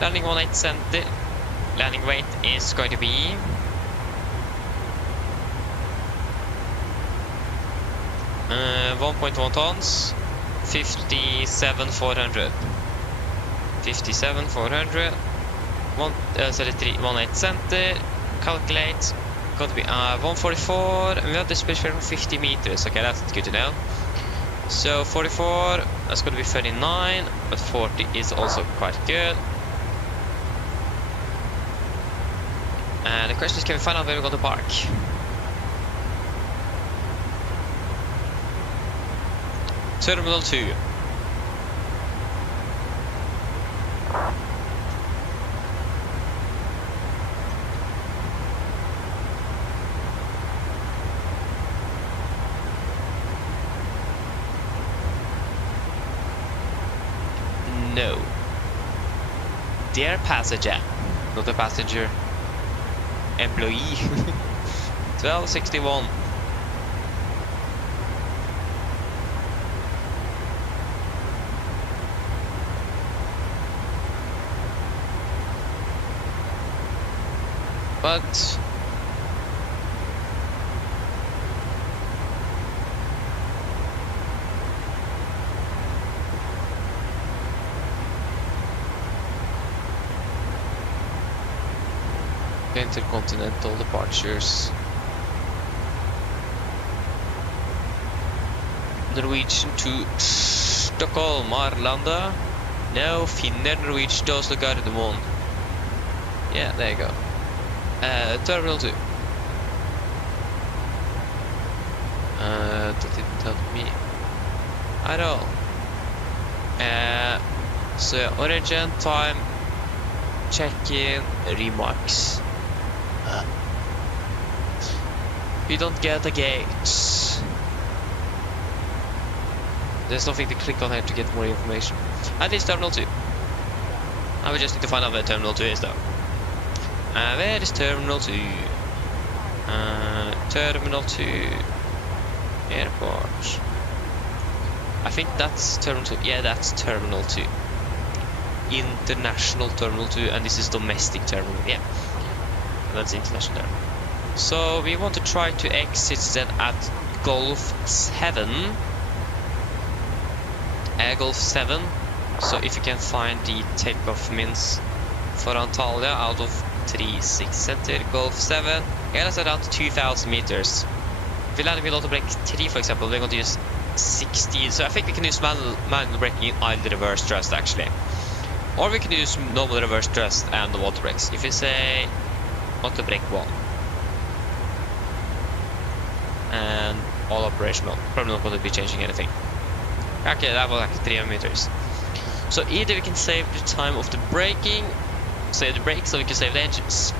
Landing 1870. Landing weight is going to be 1.1 tons, 57,400. 57,400. 1870. Calculate. Got to be 144. And we have the speed for 50 meters. Okay, that's good to know. So 44. That's going to be 39. But 40 is also quite good. And the question is, can we find out where we're going to park? Terminal 2. No. Dear passenger. Not a passenger. Employee. 1261. But intercontinental departures. Norwegian to Stockholm, Arlanda. No, Finnair, Norwegian to Oslo Gardermoen. Yeah, there you go. Terminal 2. That didn't tell me at all. So origin, time, check-in, remarks. We don't get the gates. There's nothing to click on here to get more information. And it's Terminal 2. Now we just need to find out where Terminal 2 is though. Where is Terminal 2? Terminal 2 Airport. I think that's Terminal 2. Yeah, that's Terminal 2. International Terminal 2, and this is domestic terminal. Yeah, that's international terminal. So we want to try to exit then at Gulf 7. Gulf 7. So if you can find the takeoff means for Antalya out of 36 center, Gulf 7. Yeah, that's around 2,000 meters. If we land with auto brake 3, for example, we're going to use 60. So I think we can use manual braking in either reverse thrust actually. Or we can use normal reverse thrust and the water brakes. If you say auto brake 1 and all operational, probably not going to be changing anything. Okay, that was like 300 meters. So either we can save the time of the braking, save the brakes, or we can save the engines.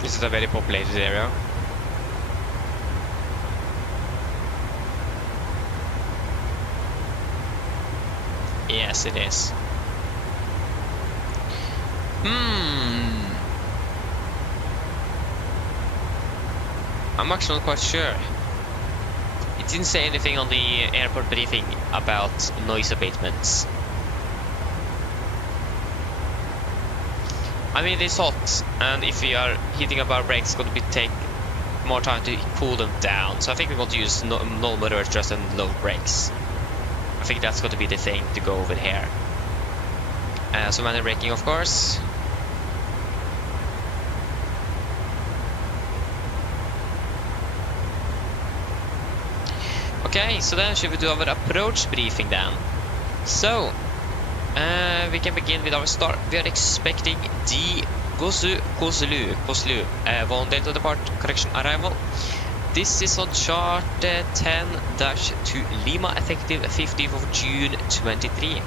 This is a very populated area. Yes, it is. I'm actually not quite sure. It didn't say anything on the airport briefing about noise abatements. I mean, it's hot, and if we are heating up our brakes, it's going to take more time to cool them down. So I think we're going to use normal reverse thrust and low brakes. I think that's going to be the thing to go over here. So manual braking, of course. Okay, so then should we do our approach briefing then? So, we can begin with our start. We are expecting the Oslo 1 Delta depart correction arrival. This is on chart 10-to Lima, effective 15th of June 23.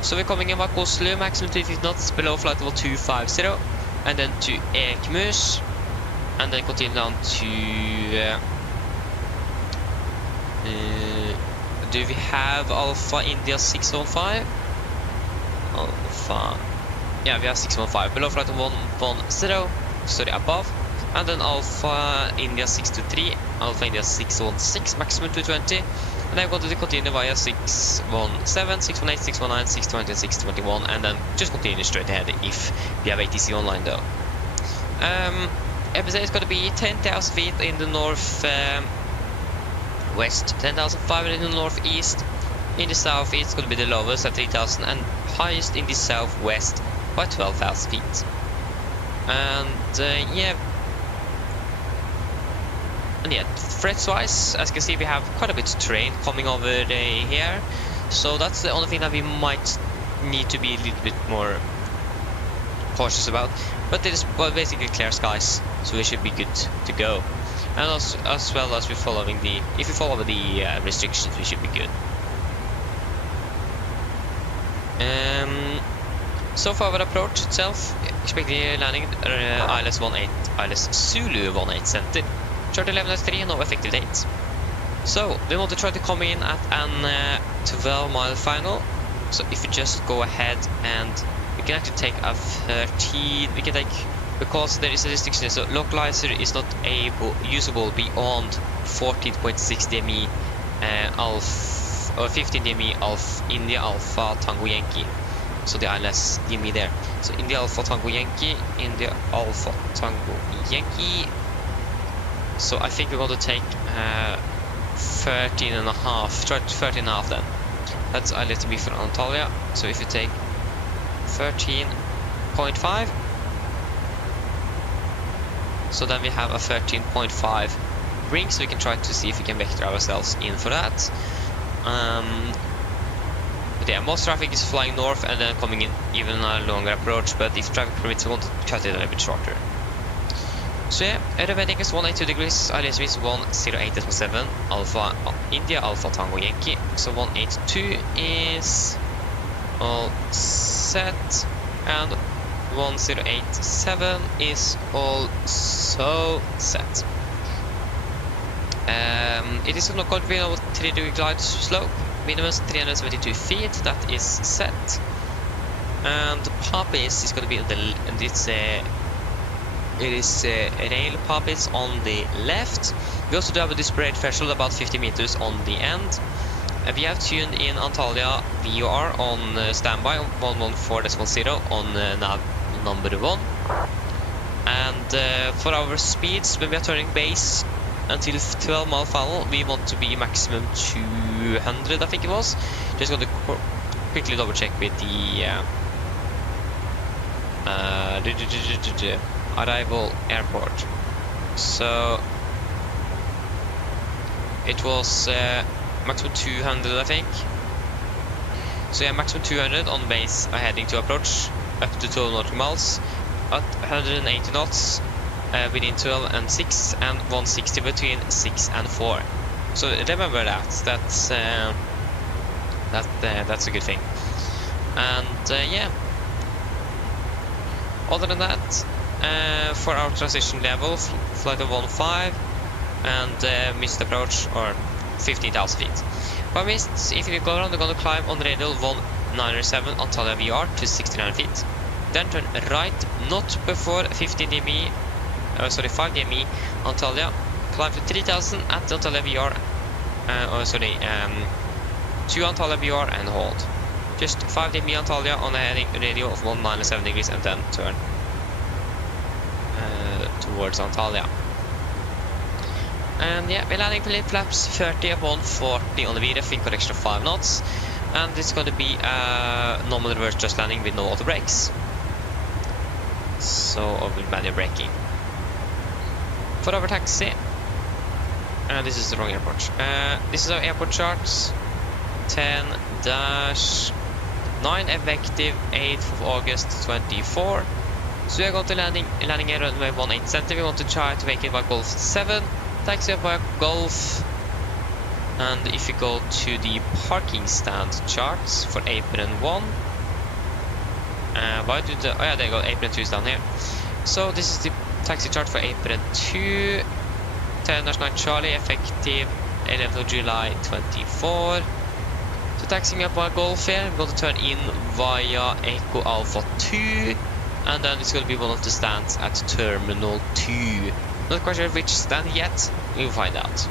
So we're coming in back Oslo, maximum 350 knots, below flight level 250, and then to Ekmus, and then continue down to do we have Alpha India 615? Alpha, yeah, we have 615, below flight 110, sorry, above, and then Alpha India 623, Alpha India 616, maximum 220, and then we're going to continue via 617, 618, 619, 620, 621, and then just continue straight ahead if we have ATC online though. MSFS is going to be 10,000 feet in the north west, 10,500 in the northeast. In the south it's going to be the lowest at 3,000 and highest in the southwest by 12,000 feet. And yeah, threats wise, as you can see, we have quite a bit of terrain coming over here, so that's the only thing that we might need to be a little bit more cautious about. But it is basically clear skies, so we should be good to go. And as well as we're following the, if we follow the restrictions, we should be good. So for our approach itself, expecting landing ILS 18, ILS Zulu 18 center, chart 11:03, no effective date. So we want to try to come in at an 12-mile final. So if we just go ahead and we can actually take a 13, we can take, because there is a restriction, so localizer is not usable beyond 14.6 DME alpha, or 15 DME alpha, India Alpha Tango Yankee. So the ILS DME there. So India Alpha Tango Yankee, India Alpha Tango Yankee. So I think we're going to take 13.5, try 13.5 then. That's ILS DME for Antalya. So if you take 13.5, so then we have a 13.5 ring, so we can try to see if we can vector ourselves in for that. But yeah, most traffic is flying north and then coming in even a longer approach, but if traffic permits, we want to cut it a little bit shorter. So yeah, aerobatic is 182 degrees, ILS is 108.7, Alpha India Alpha Tango Yankee. So 182 is all set, and 1087 is also set. It is not going to be a 3-degree glide slope, minimum 372 feet, that is set. And the pop-is is going to be on the, and it is rail pop-is on the left. We also do have a display threshold about 50 meters on the end. We have tuned in Antalya VOR on standby on 114.0 on nav number 1. And for our speeds, when we are turning base until 12-mile final, we want to be maximum 200, I think it was. Just going to quickly double check with the arrival airport. So it was maximum 200, I think. So yeah, maximum 200 on base, heading to approach up to 12 nautical miles at 180 knots within 12 and 6, and 160 between 6 and 4. So remember that. That's a good thing. And yeah, other than that, for our transition level, flight of 15 and missed approach, or 15,000 feet. For missed, if you go around, we're going to climb on radial 197 Antalya VR to 69 feet. Then turn right, not before 15 DME, 5 DME Antalya. Climb to 3000 at Antalya VR, to Antalya VR and hold. Just 5 DME Antalya on a heading radio of 197 degrees, and then turn towards Antalya. And yeah, we're landing to lip flaps 30 upon 40 on the VRF in correction of 5 knots. And it's going to be a normal reverse thrust landing with no auto brakes. So, with manual braking. For our taxi, This is the wrong airport. This is our airport charts. 10-9 effective 8th of August 24. So we are going to landing at runway 18 center. We want to try to make it by Golf 7. Taxi up by Golf. And if you go to the parking stand charts for apron 1. Why do the... Oh yeah, there you go. Apron 2 is down here. So this is the taxi chart for apron 2. 10-9 Charlie effective 11th of July 24. So taxiing up by Golf here, I'm going to turn in via Echo Alpha 2, and then it's going to be one of the stands at Terminal 2. Not quite sure which stand yet, we'll find out.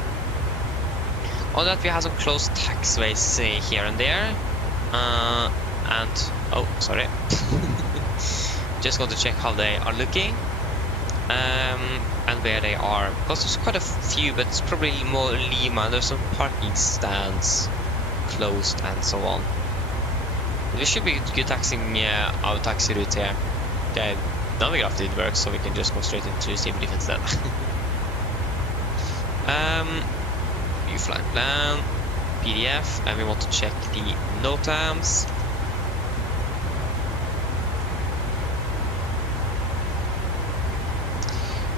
On that we have some closed taxiways here and there, and, oh, sorry, just going to check how they are looking, and where they are, because there's quite a few, but it's probably more Lima, and there's some parking stands closed and so on. We should be good taxing our taxi route here. The Navigraph didn't work, so we can just go straight into SimDiff instead. View flight plan, PDF, and we want to check the NOTAMs.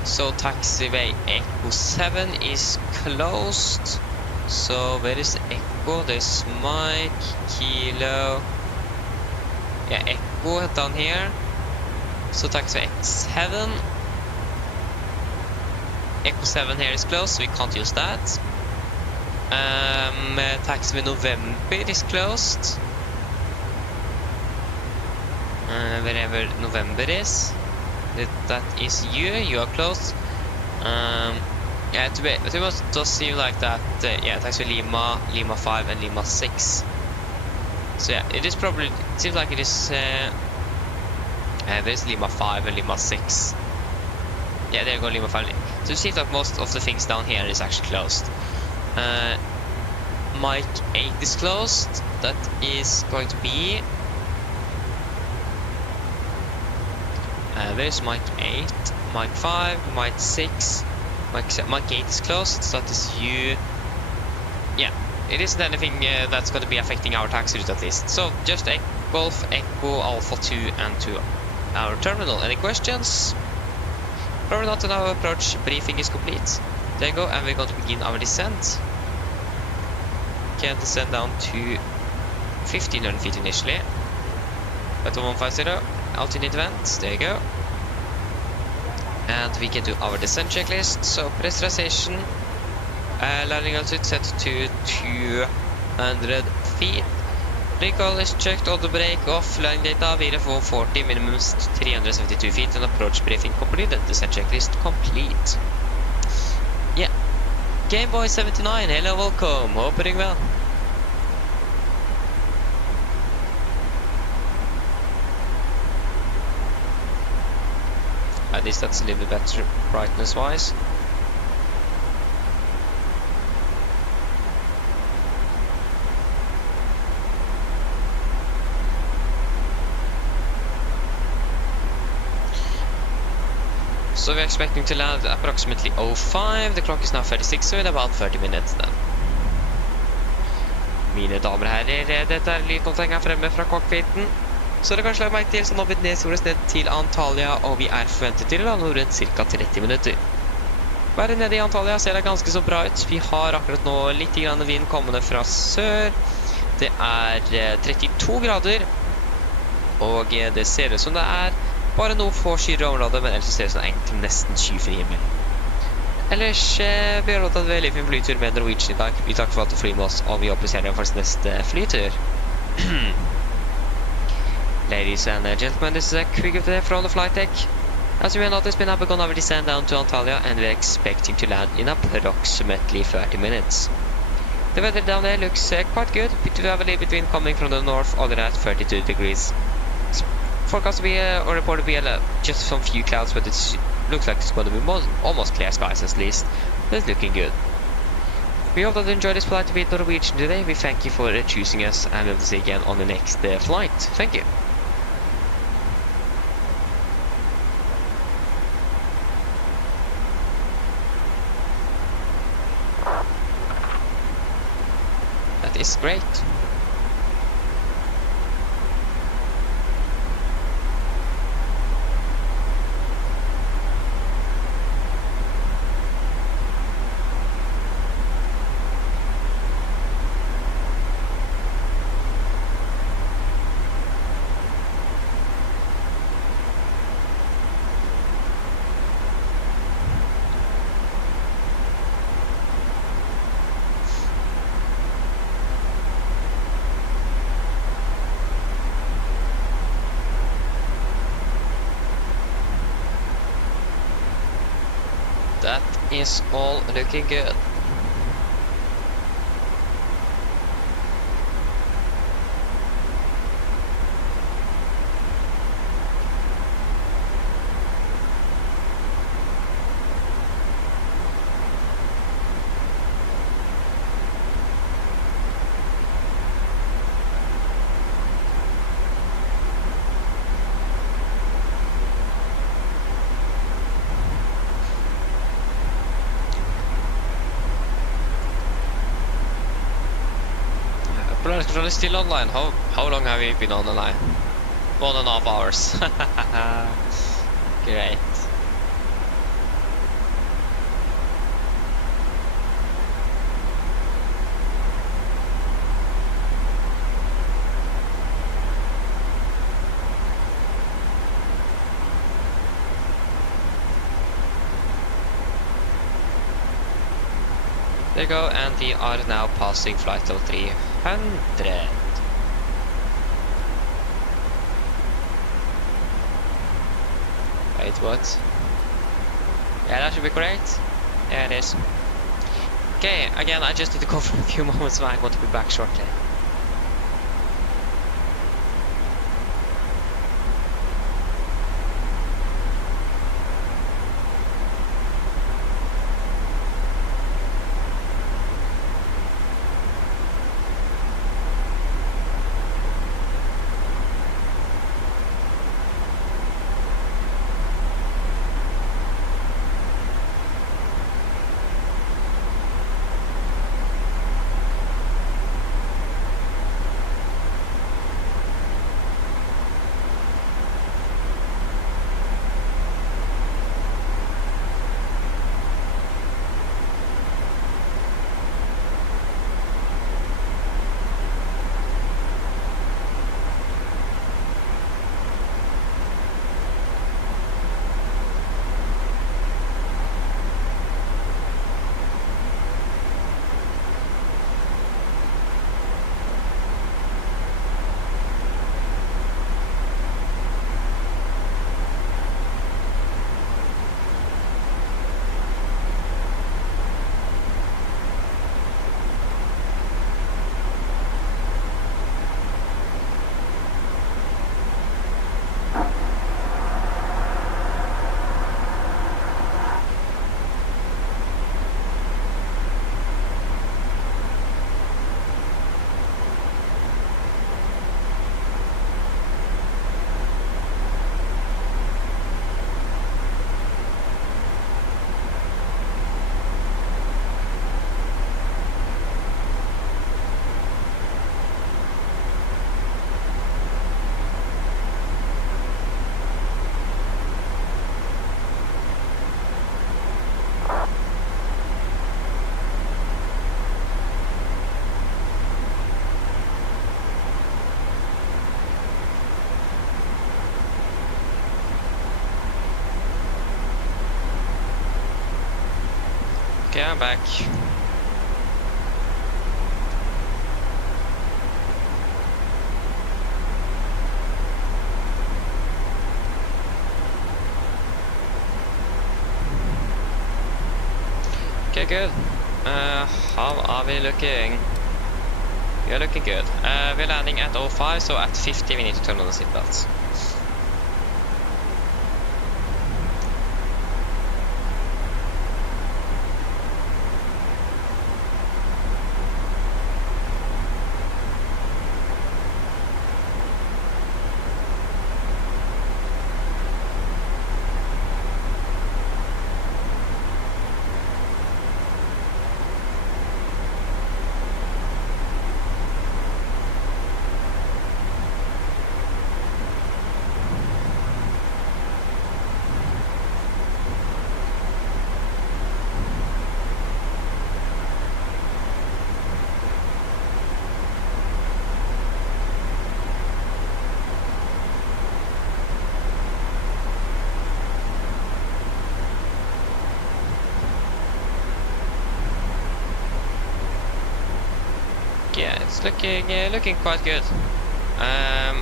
So taxiway Echo 7 is closed. So where is Echo? There's Mike, Kilo. Yeah, Echo down here. So taxiway X7. Echo 7 here is closed, so we can't use that. Taxiway November is closed. Wherever November is. That is you. You are closed. Yeah, it does seem like that. Yeah, taxiway Lima, Lima 5, and Lima 6. So yeah, it is probably. It seems like it is. There's Lima 5 and Lima 6. Yeah, there you go, Lima 5. So it seems like most of the things down here is actually closed. Mike 8 is closed. That is going to be. There's Mike 8, Mike 5, Mike 6, Mike 8 is closed, so that is you. Yeah, it isn't anything that's going to be affecting our taxi route at least. So just Golf, Echo, Alpha 2 and to our terminal. Any questions? Probably not. On our approach briefing is complete. There you go, and we're going to begin our descent. Can descend down to 1500 feet initially. Better 150, altitude event, there you go. And we can do our descent checklist. So pressurization, landing altitude set to 200 feet. Recall is checked, auto brake off, landing data, VRF 40, minimum 372 feet, and approach briefing completed. Descent checklist complete. Yeah. Gameboy79, hello, welcome, hope you're doing well. At least that's a little bit better brightness wise. So we're expecting to land approximately 05. The clock is now 36, so in about 30 minutes then. Mine damer og herrer, dette er lydkontreng her fremme fra cockpiten. Så det kanskje lagt meg til, så nå blir det nedsores ned til Antalya, og vi er forventet til å lande rundt ca. 30 minutter. Bare nede i Antalya ser det ganske så bra ut. Vi har akkurat nå litt grann vind kommende fra sør. Det er 32 grader, og det ser ut som det er bare noe få skyer i området, men ellers ser det ut som det er egentlig nesten skyfri himmel. Ellers vi har lått en veldig fin flytur med Norwegian i dag. Vi takker for at du flyr med oss, og vi håper å se deg faktisk neste flytur. Ladies and gentlemen, this is a quick update from the flight deck. As you may notice, we have begun our descent down to Antalya, and we're expecting to land in approximately 30 minutes. The weather down there looks quite good. We do have a little bit wind coming from the north, other at 32 degrees. Forecast to be, or reported to be just some few clouds, but it looks like it's going to be almost clear skies at least. It's looking good. We hope that you enjoyed this flight with Norwegian today. We thank you for choosing us, and we'll see you again on the next flight. Thank you. is great. That is all looking good. Product control is still online. How long have you been on the line? 1.5 hours. Great. There you go, and we are now passing flight level 300. Wait, what? Yeah, that should be great. Yeah, it is. Okay, again, I just need to go for a few moments, so I'm going to be back shortly. Okay, I'm back. Okay, good. How are we looking? We are looking good. We're landing at 05, so at 50 we need to turn on the seatbelts. it's looking quite good.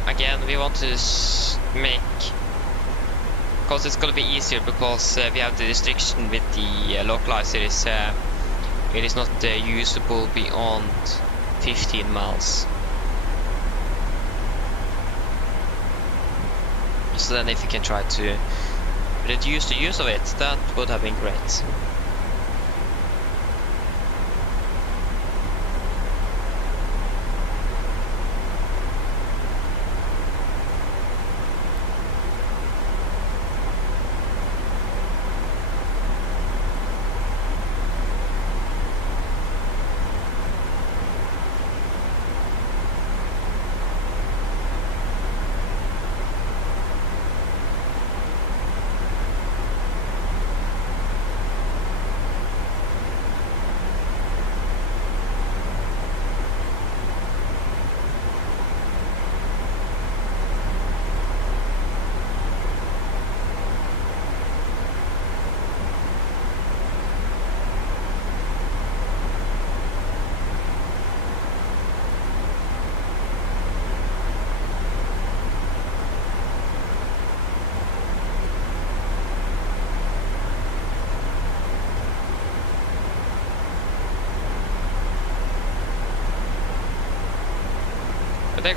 Again, we want to make, because it's gonna be easier because we have the restriction with the localizer it is not usable beyond 15 miles. So then if you can try to reduce the use of it, that would have been great.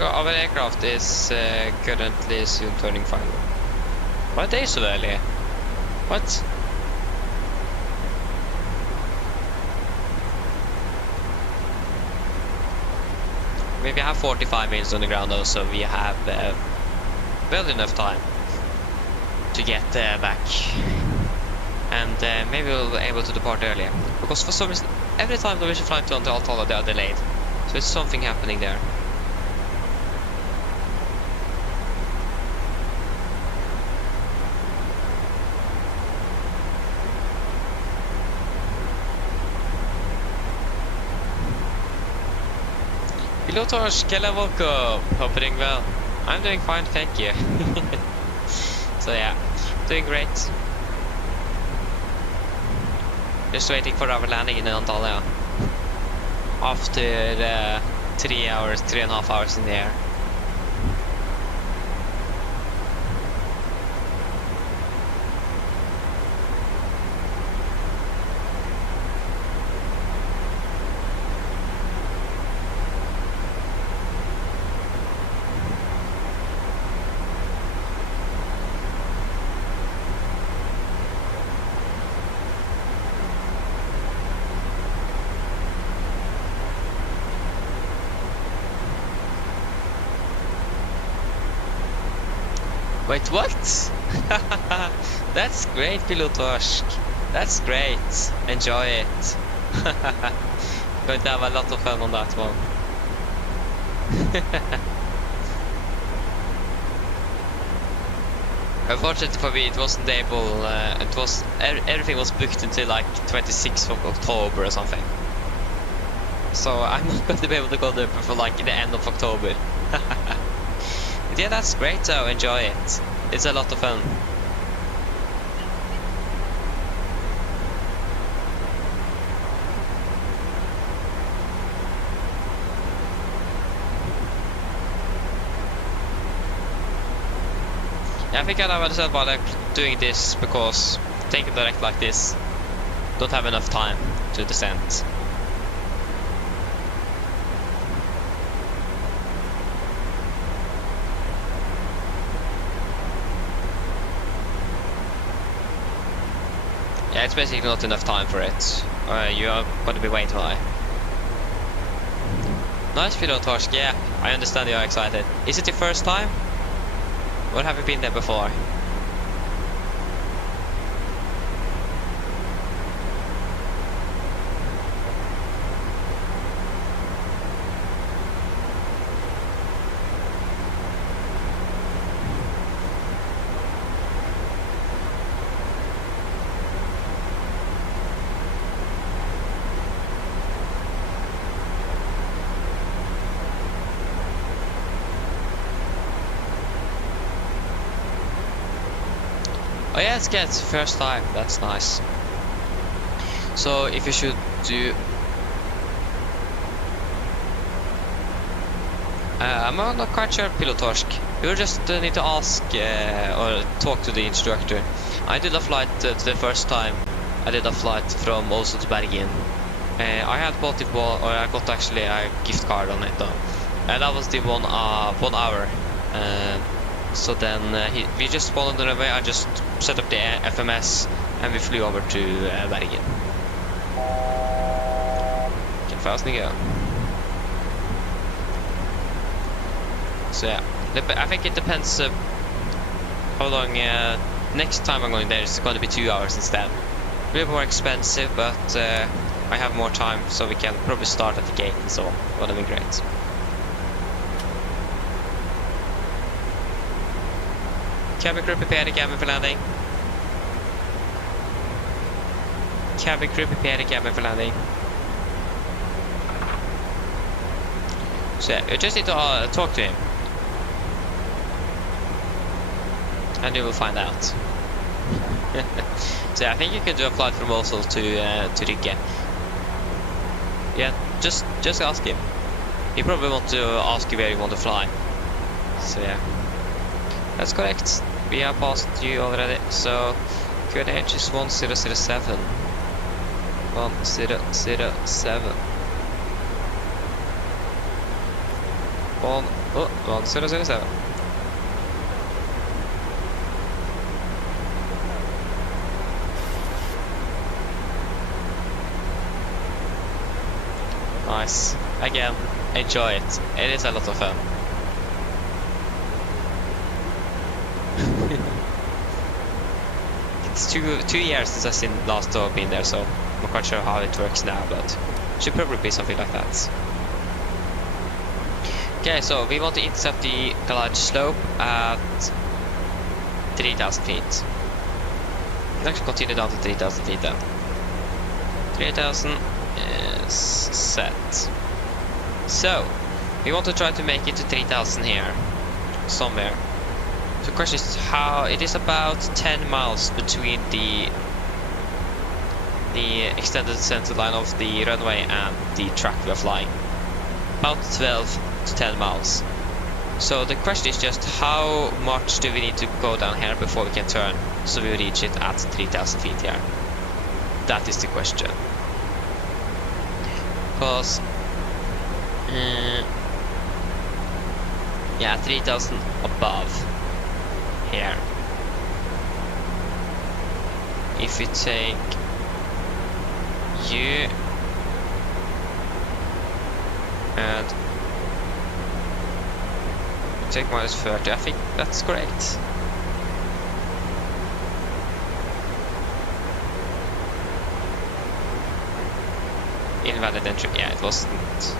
Our aircraft is currently soon turning final. Why are they so early? What? We have 45 minutes on the ground though, so we have well enough time to get back. And maybe we'll be able to depart earlier. Because for some reason, every time the Norwegian flight to Antalya they are delayed. So it's something happening there. Hello Torsk, hello, welcome. Hope you're doing well. I'm doing fine, thank you. So yeah, doing great. Just waiting for our landing in Antalya. After 3.5 hours in the air. Wait, what? That's great, Pilotorsk. That's great. Enjoy it. Going to have a lot of fun on that one. Unfortunately for me, it wasn't able. Everything was booked until like 26th of October or something. So I'm not going to be able to go there before like the end of October. Yeah, that's great though, enjoy it. It's a lot of fun. Yeah, I think I understand why they're doing this, because taking direct like this, don't have enough time to descend. Yeah, it's basically not enough time for it. You are going to be way too high. Nice Pilotorsk, yeah, I understand you are excited. Is it your first time? Or have you been there before? Oh yeah, it's good, first time, that's nice. So if you should do... I'm not quite sure, Pilotorsk. You just need to ask or talk to the instructor. I did a flight the first time. I did a flight from Oslo to Bergen. I had bought it, or I got actually a gift card on it though. And that was the 1 hour. So then we just spawned on the runway. I just set up the FMS and we flew over to Bergen. Can fast go. So yeah, I think it depends how long. Next time I'm going there, it's going to be 2 hours instead. A little more expensive, but I have more time, so we can probably start at the gate and so on. Would have been great. Cabin crew, prepare the cabin for landing. Cabin crew, prepare the cabin for landing. So yeah, you just need to talk to him. And you will find out. So yeah, I think you can do a flight from Oslo to Rygge. Yeah, just ask him. He probably want to ask you where you want to fly. So yeah, that's correct. We have passed you already. So QNH is 1007. 1007. 1007. Nice. Again, enjoy it. It is a lot of fun. It's two years since I've seen last time I've been there, so I'm not quite sure how it works now, but it should probably be something like that. Okay, so we want to intercept the glide slope at 3,000 feet. Let's actually continue down to 3,000 feet then. 3,000 is set. So, we want to try to make it to 3,000 here, somewhere. So the question is how, it is about 10 miles between the extended center line of the runway and the track we are flying. About 12 to 10 miles. So the question is just how much do we need to go down here before we can turn so we reach it at 3,000 feet here. That is the question. Because yeah, 3,000 above here. If we take you and take -30, I think that's correct. Invalid entry, yeah, it wasn't.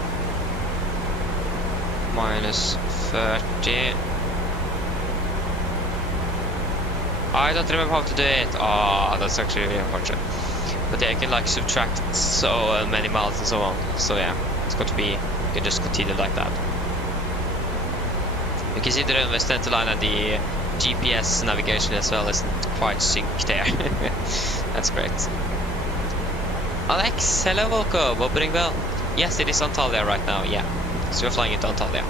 -30. I don't remember how to do it. Oh, that's actually really unfortunate. But yeah, you can like subtract so many miles and so on. So yeah, it's got to be, you can just continue like that. You can see the runway center line and the GPS navigation as well isn't quite synced there. That's great. Alex, hello, welcome, opening bell. Yes, it is Antalya right now, yeah. So we're flying into Antalya.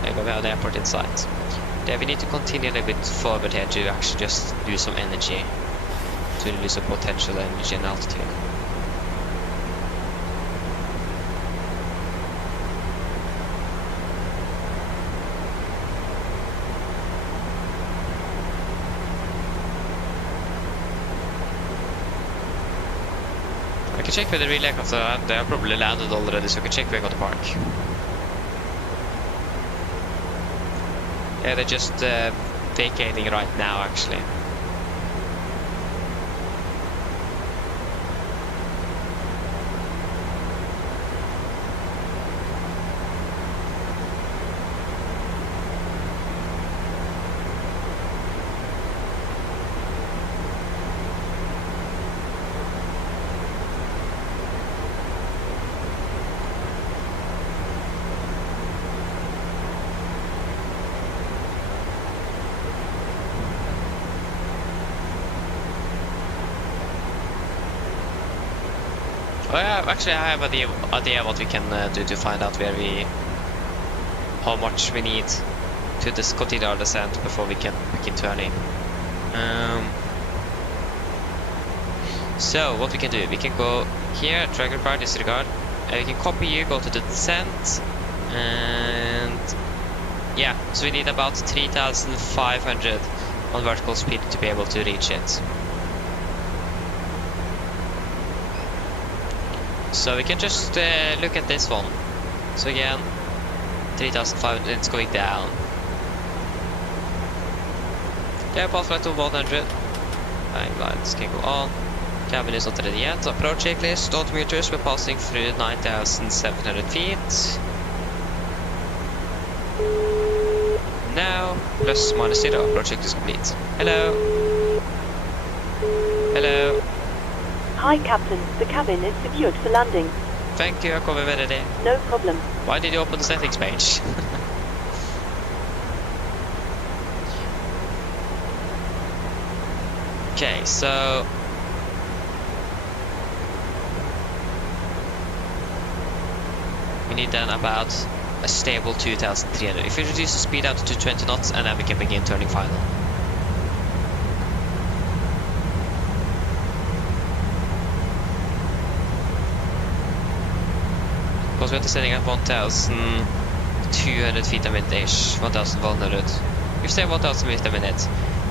There you go, we have the airport in sight. Yeah, we need to continue a little bit forward here to actually just lose some energy. To lose some potential energy and altitude. I can check with the relay aircraft, they have probably landed already, so I can check where I got to park. Yeah, they're just vacating right now, actually. Well, actually, I have an idea what we can do to find out how much we need to continue our descent before we can begin turning. So what we can do, we can go here, tracker bar, disregard. We can copy you, go to the descent, and yeah, so we need about 3,500 on vertical speed to be able to reach it. So we can just look at this one. So again, 3,500, it's going down. Yeah, path flight to 100. Flying lights can go on. Cabin is not ready yet. Approach checklist, altimeters, we're passing through 9,700 feet. Now, plus minus 0, approach checklist complete. Hello. Hello. Hi, Captain. The cabin is secured for landing. Thank you, I kommer med det. No problem. Why did you open the settings page? Okay, so we need then about a stable 2,300. If we reduce the speed out to 220 knots, and then we can begin turning final. Because we're setting at 1,200 feet a minute-ish, 1,100. If we say 1,000 feet a minute,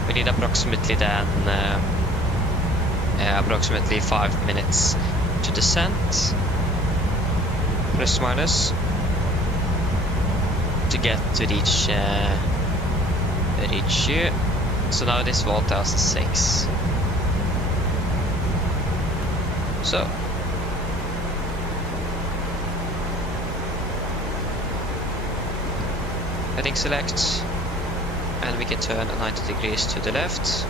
we need approximately then approximately 5 minutes to descent, plus minus, to get to reach you. So now it is 1,006. So heading select, and we can turn 90 degrees to the left.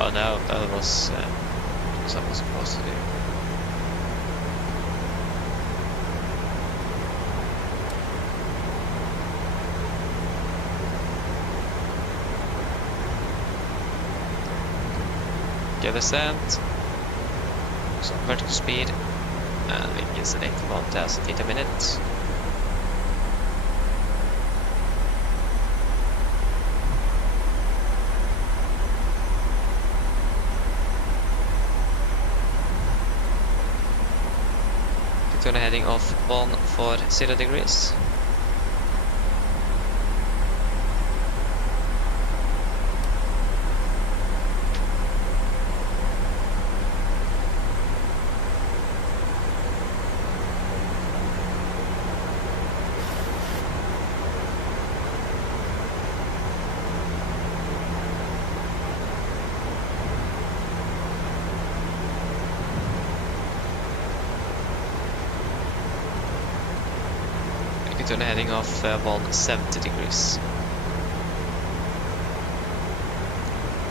Oh no, that was what I was supposed to do. Get descent, so vertical speed, and we can select 1,000 feet a minute. Turn a heading of 140 degrees. To a heading of 170 degrees.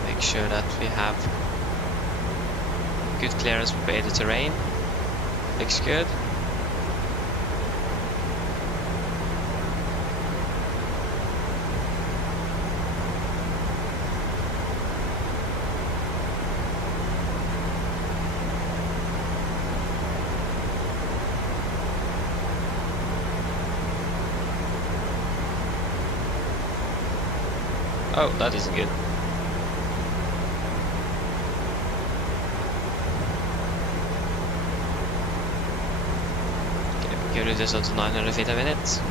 Make sure that we have good clearance for the terrain. Looks good. Oh, that isn't good. Okay, we can reduce this to 900 feet a minute.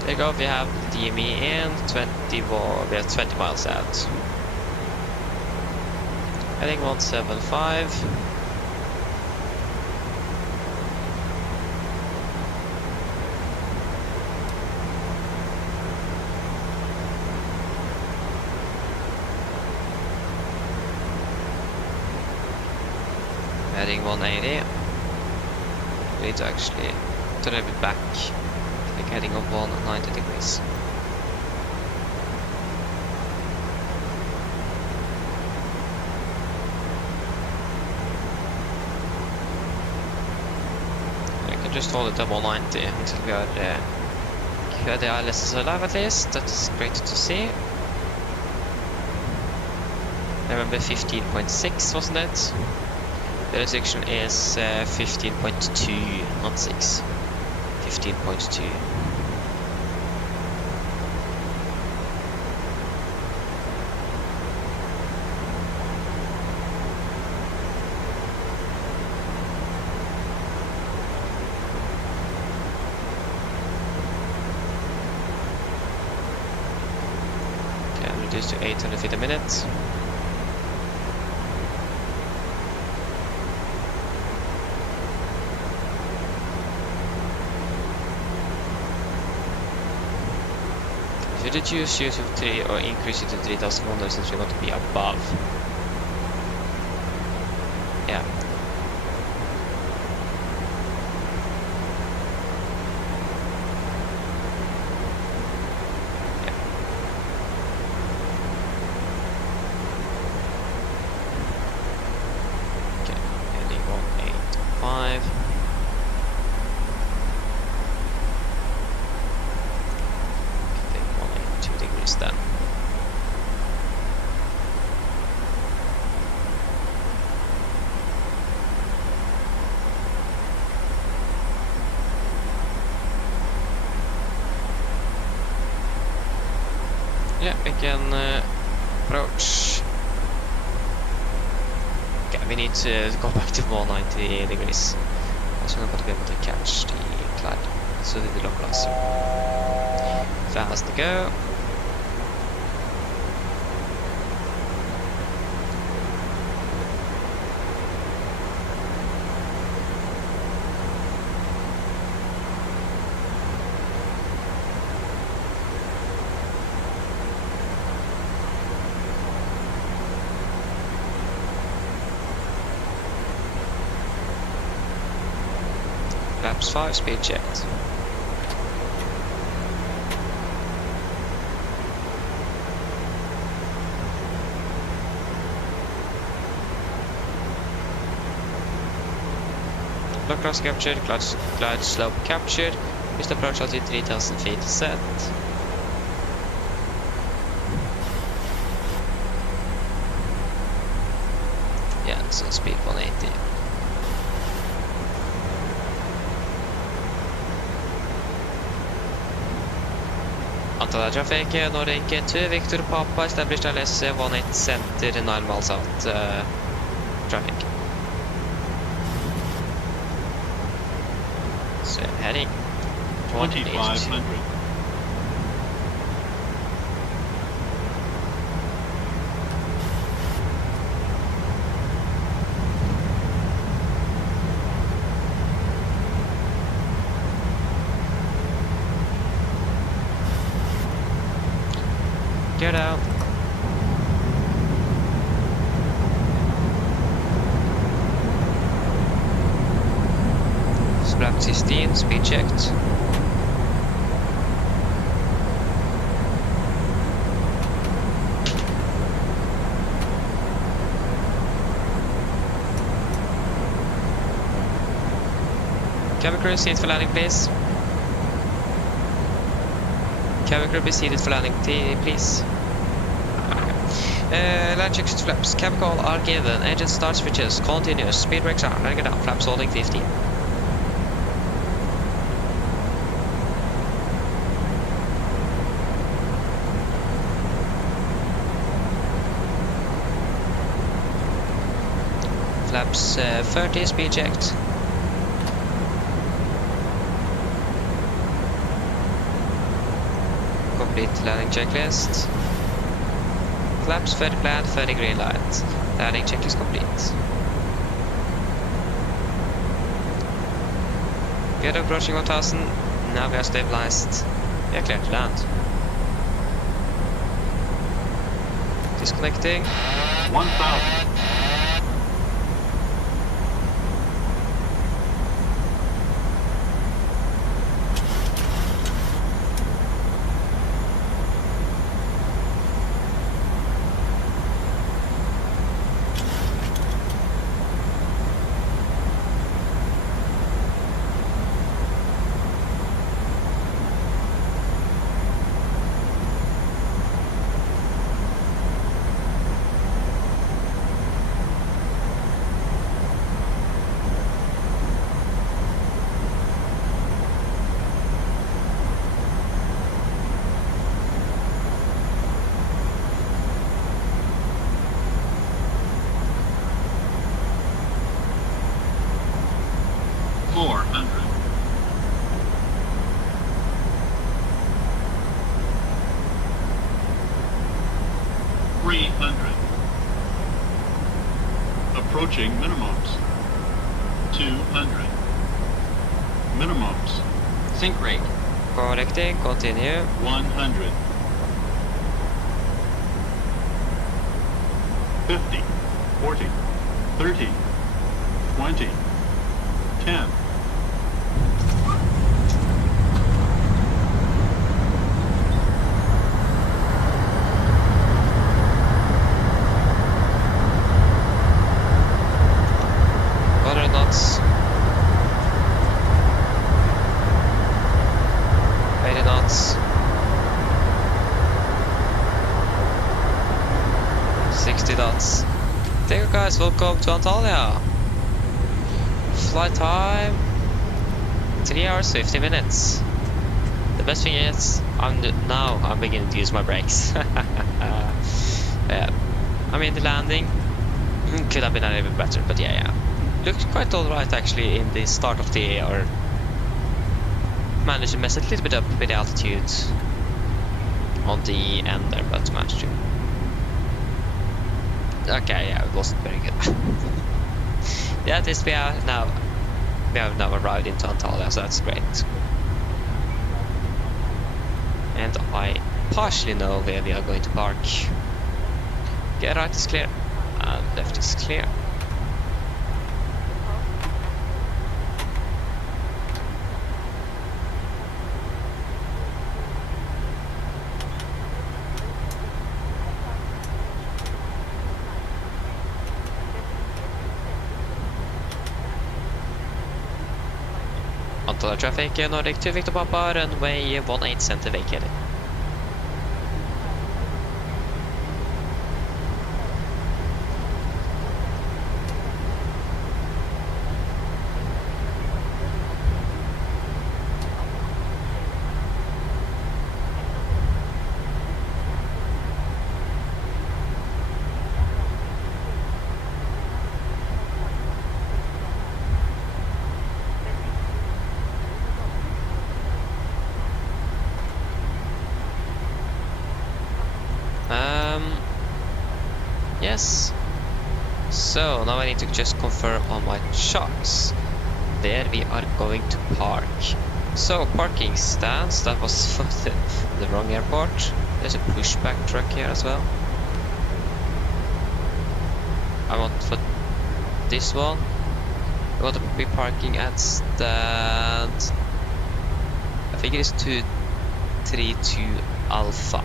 There you go, we have the DME in, we have 20 miles out. Heading 175. heading 180. We need to actually turn a bit back, like heading up 190 degrees. I can just hold it at 190 until we are the ILS is alive at least. That's great to see. I remember 15.6, wasn't it? The restriction is 15.2, not 6. 15.2. Okay, reduce to 800 feet a minute. If you reduce use of 3 or increase it to 3,100 since we're going to be above. Yeah. Yeah. Okay, heading 185. Then. Yeah, we can approach. Okay, we need to go back to 190 degrees. Also, we're not going to be able to catch the cloud. So the lock laser. Fast to go. Flaps 5, speed checked. Lock cross captured, glide slope captured. Just approach altitude 3000 feet set. Yeah, so speed 180. Antalya traffic, Nordic 2, Victor Papa, established ILS 18 center, normal south traffic. So heading 2500. Get out. Flap 16, speed checked. Cabin crew, seat for landing, please. Cabin crew, be seated for landing, please. Land checks to flaps. Cab call are given. Engine start switches. Continuous. Speed brakes are. Letting it down. Flaps holding 15. Flaps 30. Speed checked. Complete landing checklist. Flaps 30 planned, 30 green light. Landing checklist complete. Good approaching 1000. Now we are stabilized. We are clear to land. Disconnecting. 1000. Approaching minimums. 200. Minimums. Sync rate. Correcting, continue. 100. 50. 40. 30. 20. 10. Other knots. 80 knots. 60 knots. Thank you guys, welcome to Antalya. Flight time 3 hours 50 minutes. The best thing is I'm beginning to use my brakes. Yeah. I mean the landing could have been a little bit better, but yeah. Looked quite alright actually in the start of the year. Managed to mess a little bit up with the altitude on the end there, but managed to. Okay, yeah, it wasn't very good. Yeah, at least we have now arrived into Antalya, so that's great. And I partially know where we are going to park. Okay, right is clear, and left is clear. Antalya traffic, Nordic 2 Victor Papa, runway 18 center vacated. Yes. So now I need to just confirm on my charts where we are going to park. So parking stands, that was for the wrong airport. There's a pushback truck here as well. I want for this one. I want to be parking at stand. I think it is 232 Alpha.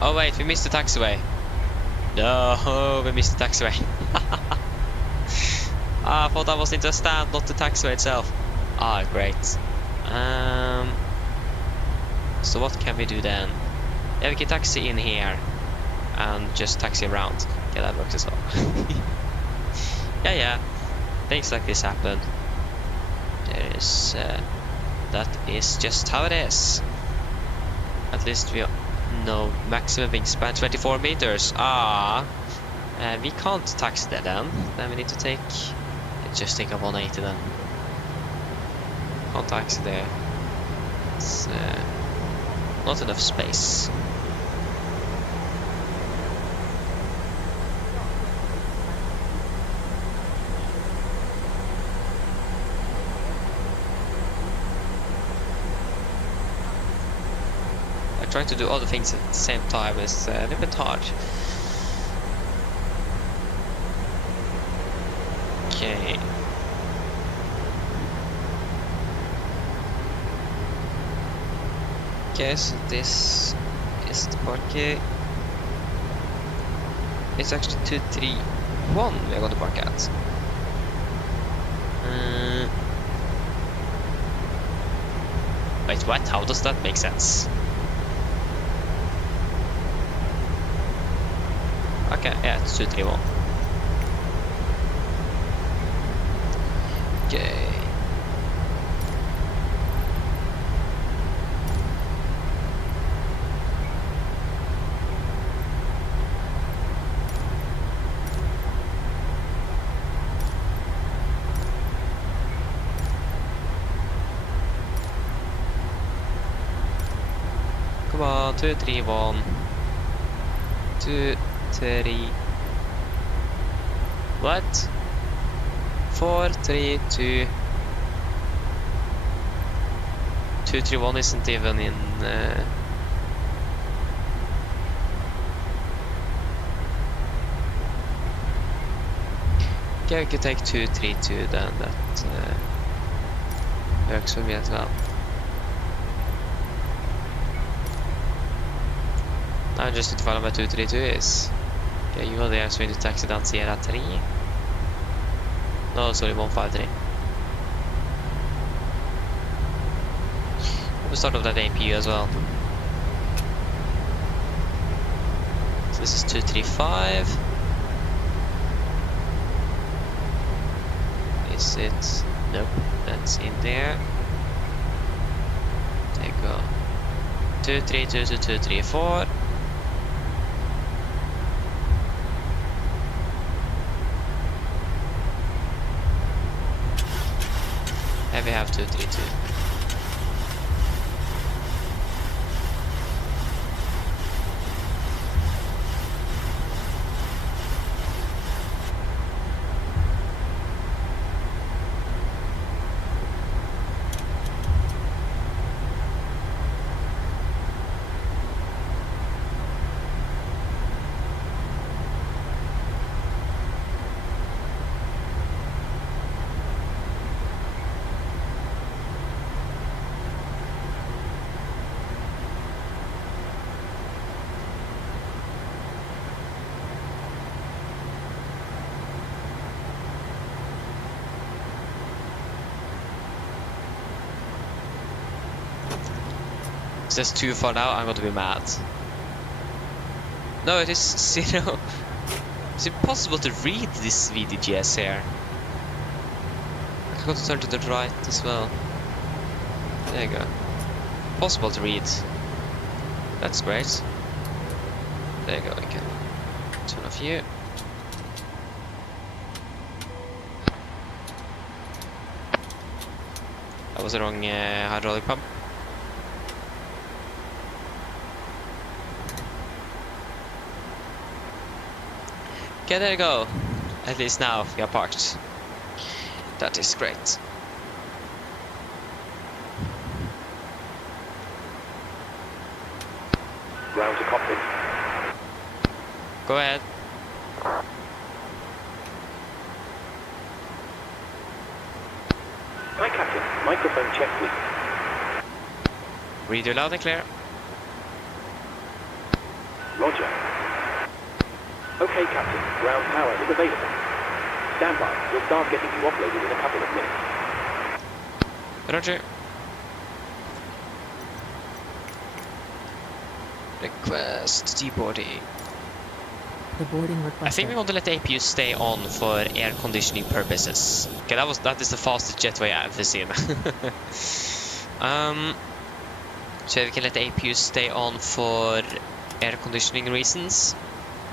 Oh wait, we missed the taxiway. No, we missed the taxiway. I thought I was into a stand, not the taxiway itself. Ah, great. So what can we do then? Yeah, we can taxi in here and just taxi around. Yeah, that works as well. yeah, things like this happen. There is, that is just how it is. At least we know maximum wingspan 24 meters. We can't taxi there then. Then we need to just take a 180 then. Can't taxi there. It's not enough space. Trying to do other things at the same time is a little bit hard. Okay. Okay, so this is the parking. It's actually 231 we're going to park at. Wait, what? How does that make sense? Okay, yeah, it's 231. Okay. 2, 3, 1, 2, 3. What? 4, 3, 2. 2, 3, 1 isn't even in. Okay, we could take 2, 3, 2 then. That works for me as well. Now just need to find out where 2, 3, 2 is. Okay, you are there, so we need to taxi down Sierra 3. No, sorry, 153. We'll start off that APU as well. So this is 235. Is it? Nope, that's in there. There you go. 2, 3, 2, 2, 2, 3, 4. And we have 2, 3, 2. If that's too far now, I'm going to be mad. No, it is 0. It's impossible to read this VDGS here. I'm going to turn to the right as well. There you go. Possible to read. That's great. There you go, I can turn off you. That was the wrong hydraulic pump. Okay, there you go. At least now we are parked. That is great. Ground to cockpit. Go ahead. Hi, Captain. Microphone check, please. Read you loud and clear. Roger. Okay, Captain. Ground power is available. Stand by. We'll start getting you offloaded in a couple of minutes. Roger. Request deboarding. The boarding request. I think we want to let the APU stay on for air conditioning purposes. Okay, that is the fastest jetway I've ever seen. So we can let the APU stay on for air conditioning reasons,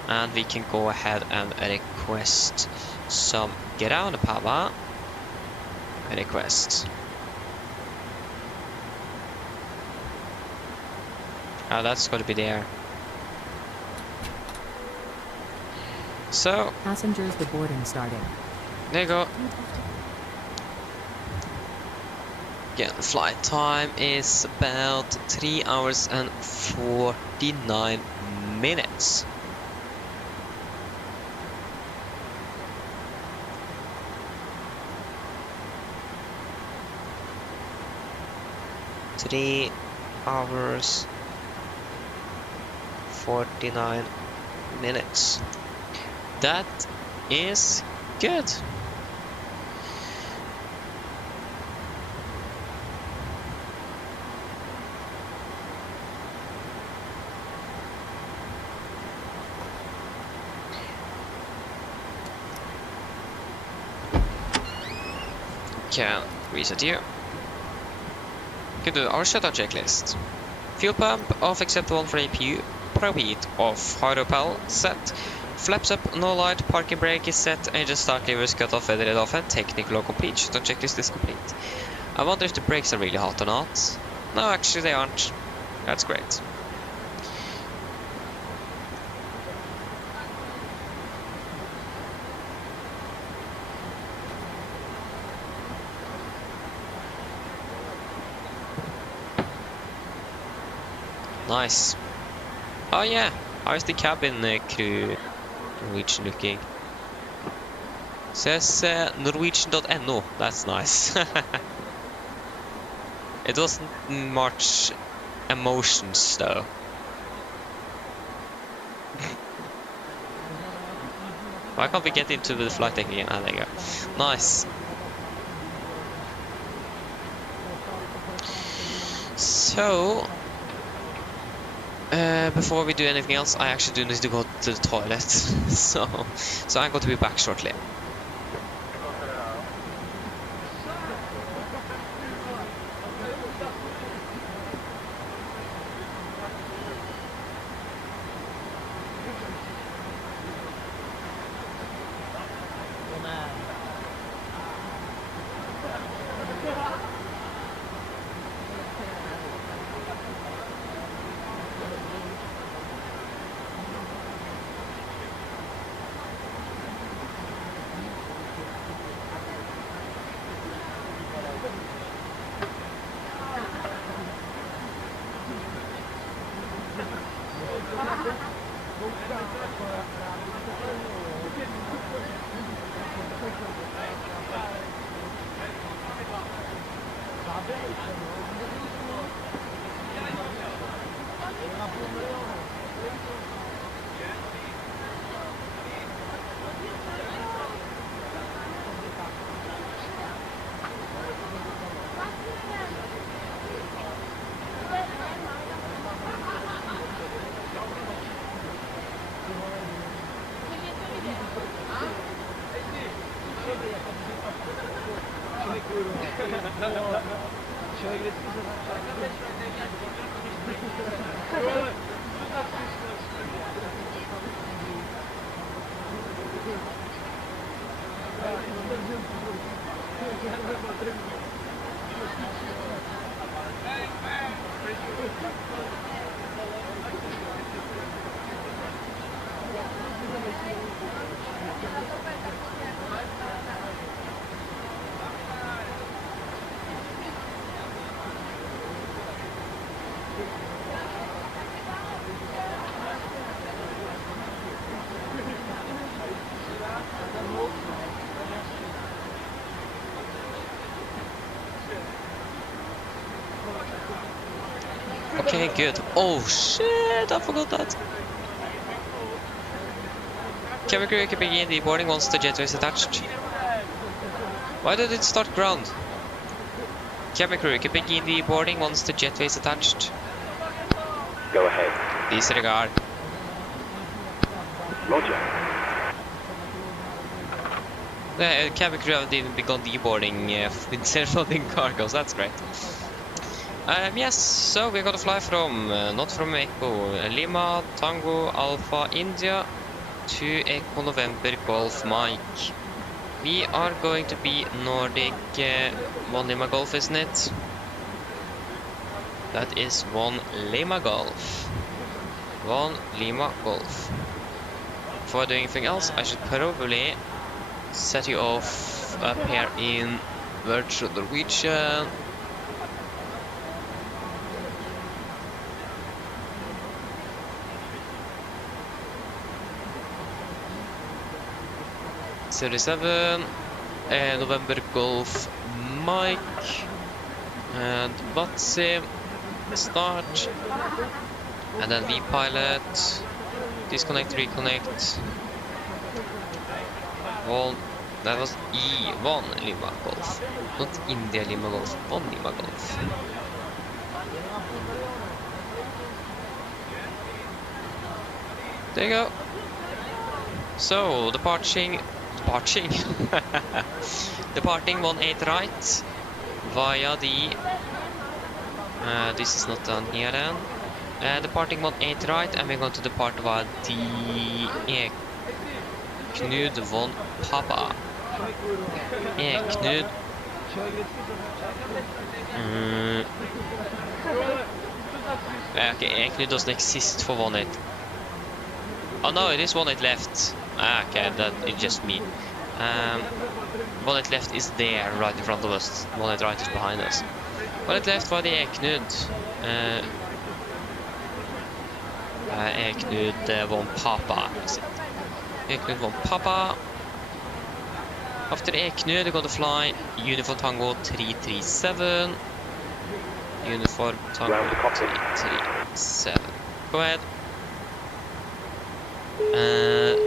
and we can go ahead and request some ground power. Request. Oh, that's going to be there. So, Passengers, the boarding starting. there you go. Again, flight time is about 3 hours and 49 minutes. Three hours 49 minutes. That is good. Can reset here. Can do our shutdown checklist. Fuel pump off except one for APU. Probeat off. Hydropel set. Flaps up, no light. Parking brake is set. Engine start levers cut off, weathered off, and technical complete. Shutdown checklist is complete. I wonder if the brakes are really hot or not. No, actually they aren't. That's great. Nice. Oh yeah, how's the cabin crew Norwegian looking? Says Norwegian.no. That's nice. It wasn't much emotions though. Why can't we get into the flight deck again? Ah, there you go. Nice. So, before we do anything else, I actually do need to go to the toilet. so I'm going to be back shortly. Okay, good. Oh shit, I forgot that. Cabin crew can begin deboarding once the jetway is attached. Why did it start ground? Cabin crew can begin deboarding once the jetway is attached. Go ahead. Disregard. Roger. The cabin crew have begun deboarding with self-loading cargoes. That's great. Yes, so we're gonna fly from, not from Echo Lima, Tango, Alpha, India to Echo November Golf Mike. We are going to be Nordic 1 Lima Golf, isn't it? That is 1 Lima Golf. 1 Lima Golf. Before doing anything else, I should probably set you off up here in Virtual Norwegian. November Golf Mike and Batsy start, and then V-pilot, disconnect, reconnect. Well, that was E1 Lima Golf, not India Lima Golf, 1 Lima Golf. There you go. So, departing 18 right via the this is not done here then. Departing 18 right, and we're going to depart via the Eknud von Papa. Eknud. Okay, Eknud doesn't exist for 18. Oh no, it is 18 left. Ah, okay, that is just me. 18 left is there, right in front of us. 18 right is behind us. 18 left for the Eknud. Eknud von Papa. Eknud von Papa. After Eknud, they're going to fly Uniform Tango 337. Uniform Tango 337. Go ahead.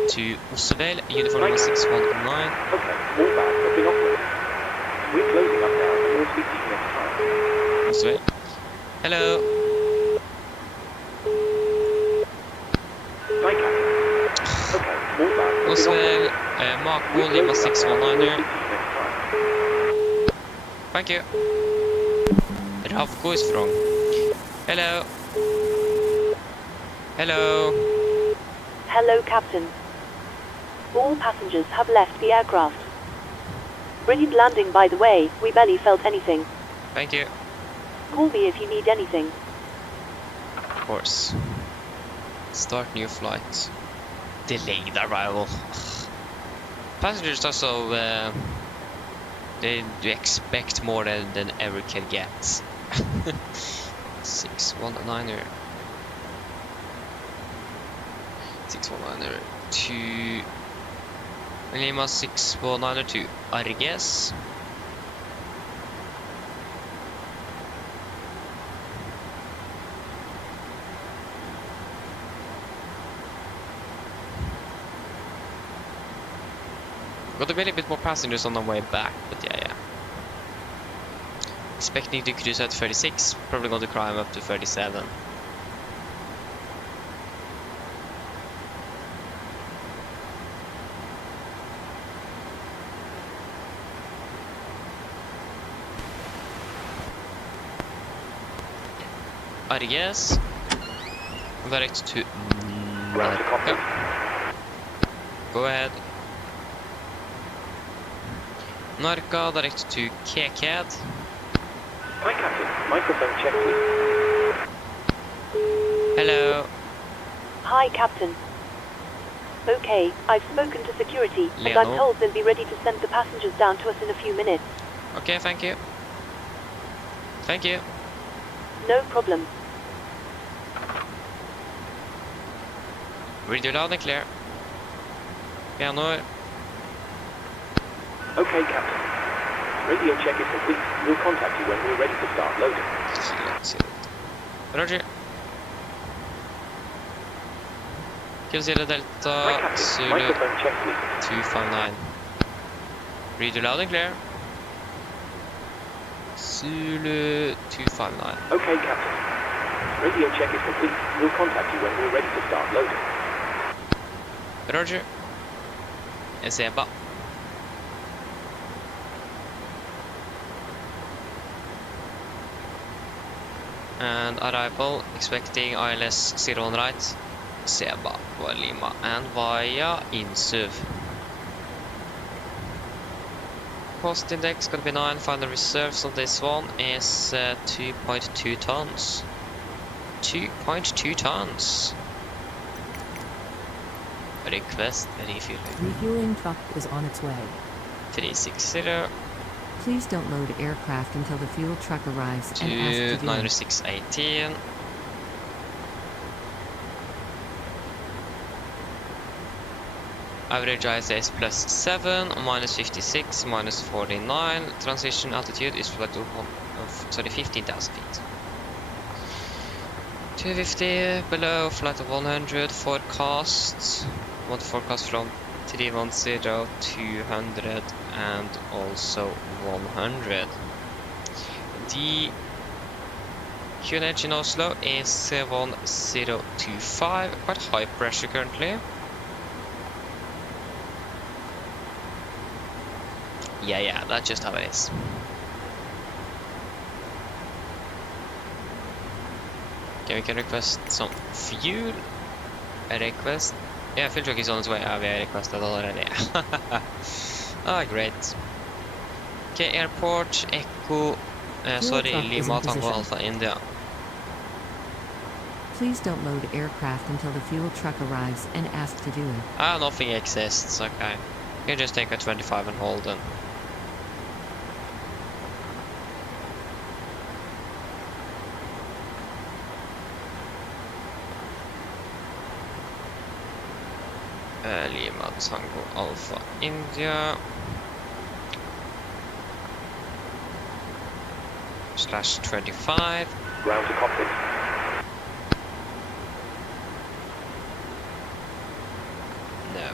To Oslo, uniform number 619. Okay, all back have been operated. We're closing up now, and we'll speak to you next time. Oslo. Hello. Hi, Captain. Okay, all back have been Oslo, operated. Mark We're Wall, Lima closing up now, and we'll 619. speak to you next time. Thank you. Ravko is wrong. Hello. Hello. Hello, Captain. All passengers have left the aircraft. Brilliant landing, by the way. We barely felt anything. Thank you. Call me if you need anything. Of course. Start new flight. Delayed arrival. Passengers also, they expect more than ever can get. 619er. 619er to Lima 619er to Arges. Got a little bit more passengers on the way back, but yeah. Expecting to cruise at 36, probably going to climb up to 37. Arges. Direct to Narka. Go ahead. Narka, direct to Keked. Hi, Captain. Microphone check, please. Hello. Hi, Captain. Okay, I've spoken to security, and Leonor. I'm told they'll be ready to send the passengers down to us in a few minutes. Okay, thank you. Thank you. No problem. Read you loud and clear. Leonor. Okay, Captain. Radio check is complete. We'll contact you when we're ready to start loading. Roger. Kilo Sierra Hi, Delta Captain. Zulu Microphone check, please. 259. Read you loud and clear. Zulu 259. Okay, Captain. Radio check is complete. We'll contact you when we're ready to start loading. Roger. Ezeba. And arrival, expecting ILS 0 right, Seba for Lima, and via Insuv. Cost index gonna be 9, final reserves on this one is 2.2 tons. 2.2 tons. Request refueling. Refueling truck is on its way. 360 Please don't load aircraft until the fuel truck arrives and ask to to do it. 90618. Average ISS plus 7, minus 56, minus 49. Transition altitude is flight of 15,000 feet. 250 below flight of 100. Forecast. What forecast from 310, 200, and also 100. The QNH in Oslo is 1025. Quite high pressure currently. Yeah, that's just how it is. Okay, we can request some fuel. A request. Yeah, fuel truck is on its way. We requested already. Ah, great. Okay, airport, Echo, sorry, truck is Lima in Tango position. Alpha India. Please don't load aircraft until the fuel truck arrives and ask to do it. Ah, nothing exists, okay. You can just take a 25 and hold them. Lima Tango Alpha India /25. Ground to cockpit. No.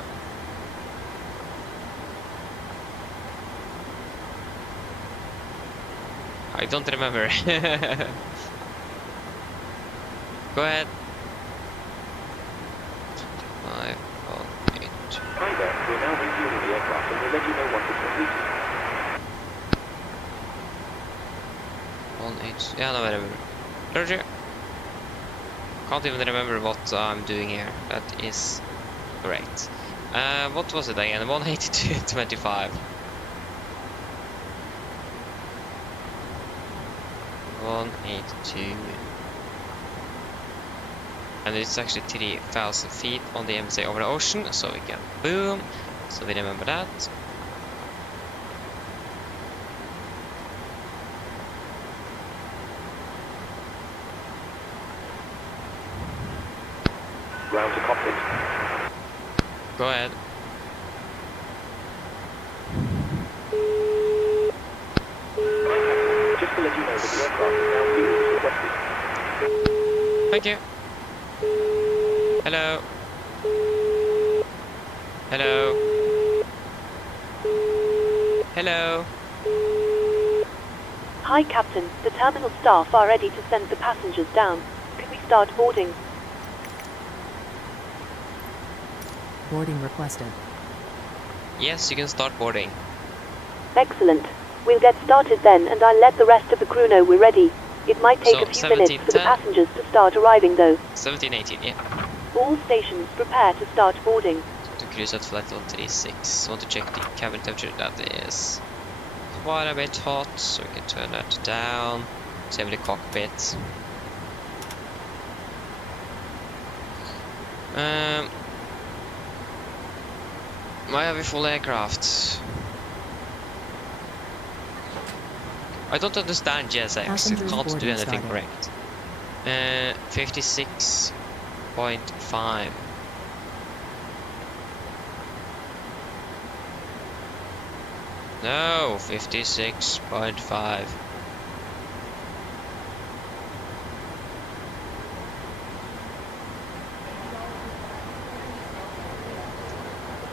I don't remember. Go ahead. 5, 1, 8. Hi there, we're now refueling the aircraft and we'll let you know once it's completed. 1, 8. Yeah, no, whatever. Roger. Can't even remember what I'm doing here. That is great. What was it again? 182.25. 182. And it's actually 3,000 feet on the MSA over the ocean, so we can boom. So we remember that. Ground to cockpit. Go ahead. Just to let you know that the aircraft is now fueling as requested. Thank you. Hello. Hello. Hello. Hi, Captain. The terminal staff are ready to send the passengers down. Can we start boarding? Boarding requested. Yes, you can start boarding. Excellent. We'll get started then, and I'll let the rest of the crew know we're ready. It might take So, a few minutes for the 17:10? passengers to start arriving, though. 1718, yeah. All stations prepare to start boarding. To cruise at flight level 36. Want to check the cabin temperature. That is quite a bit hot, so we can turn that down. Same with the cockpit. Why have we full aircraft? I don't understand GSX. It Passengers can't do boarding anything started. correct. 56.5. No, 56.5.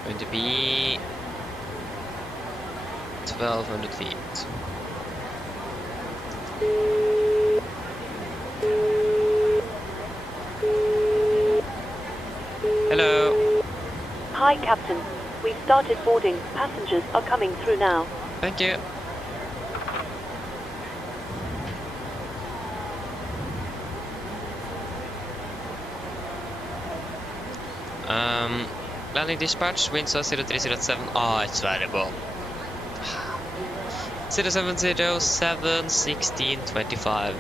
Going to be 1,200 feet. Hello. Hi, Captain. We've started boarding. Passengers are coming through now. Thank you. Landing dispatch, Windsor 0307. Ah, it's variable. 0707 1625.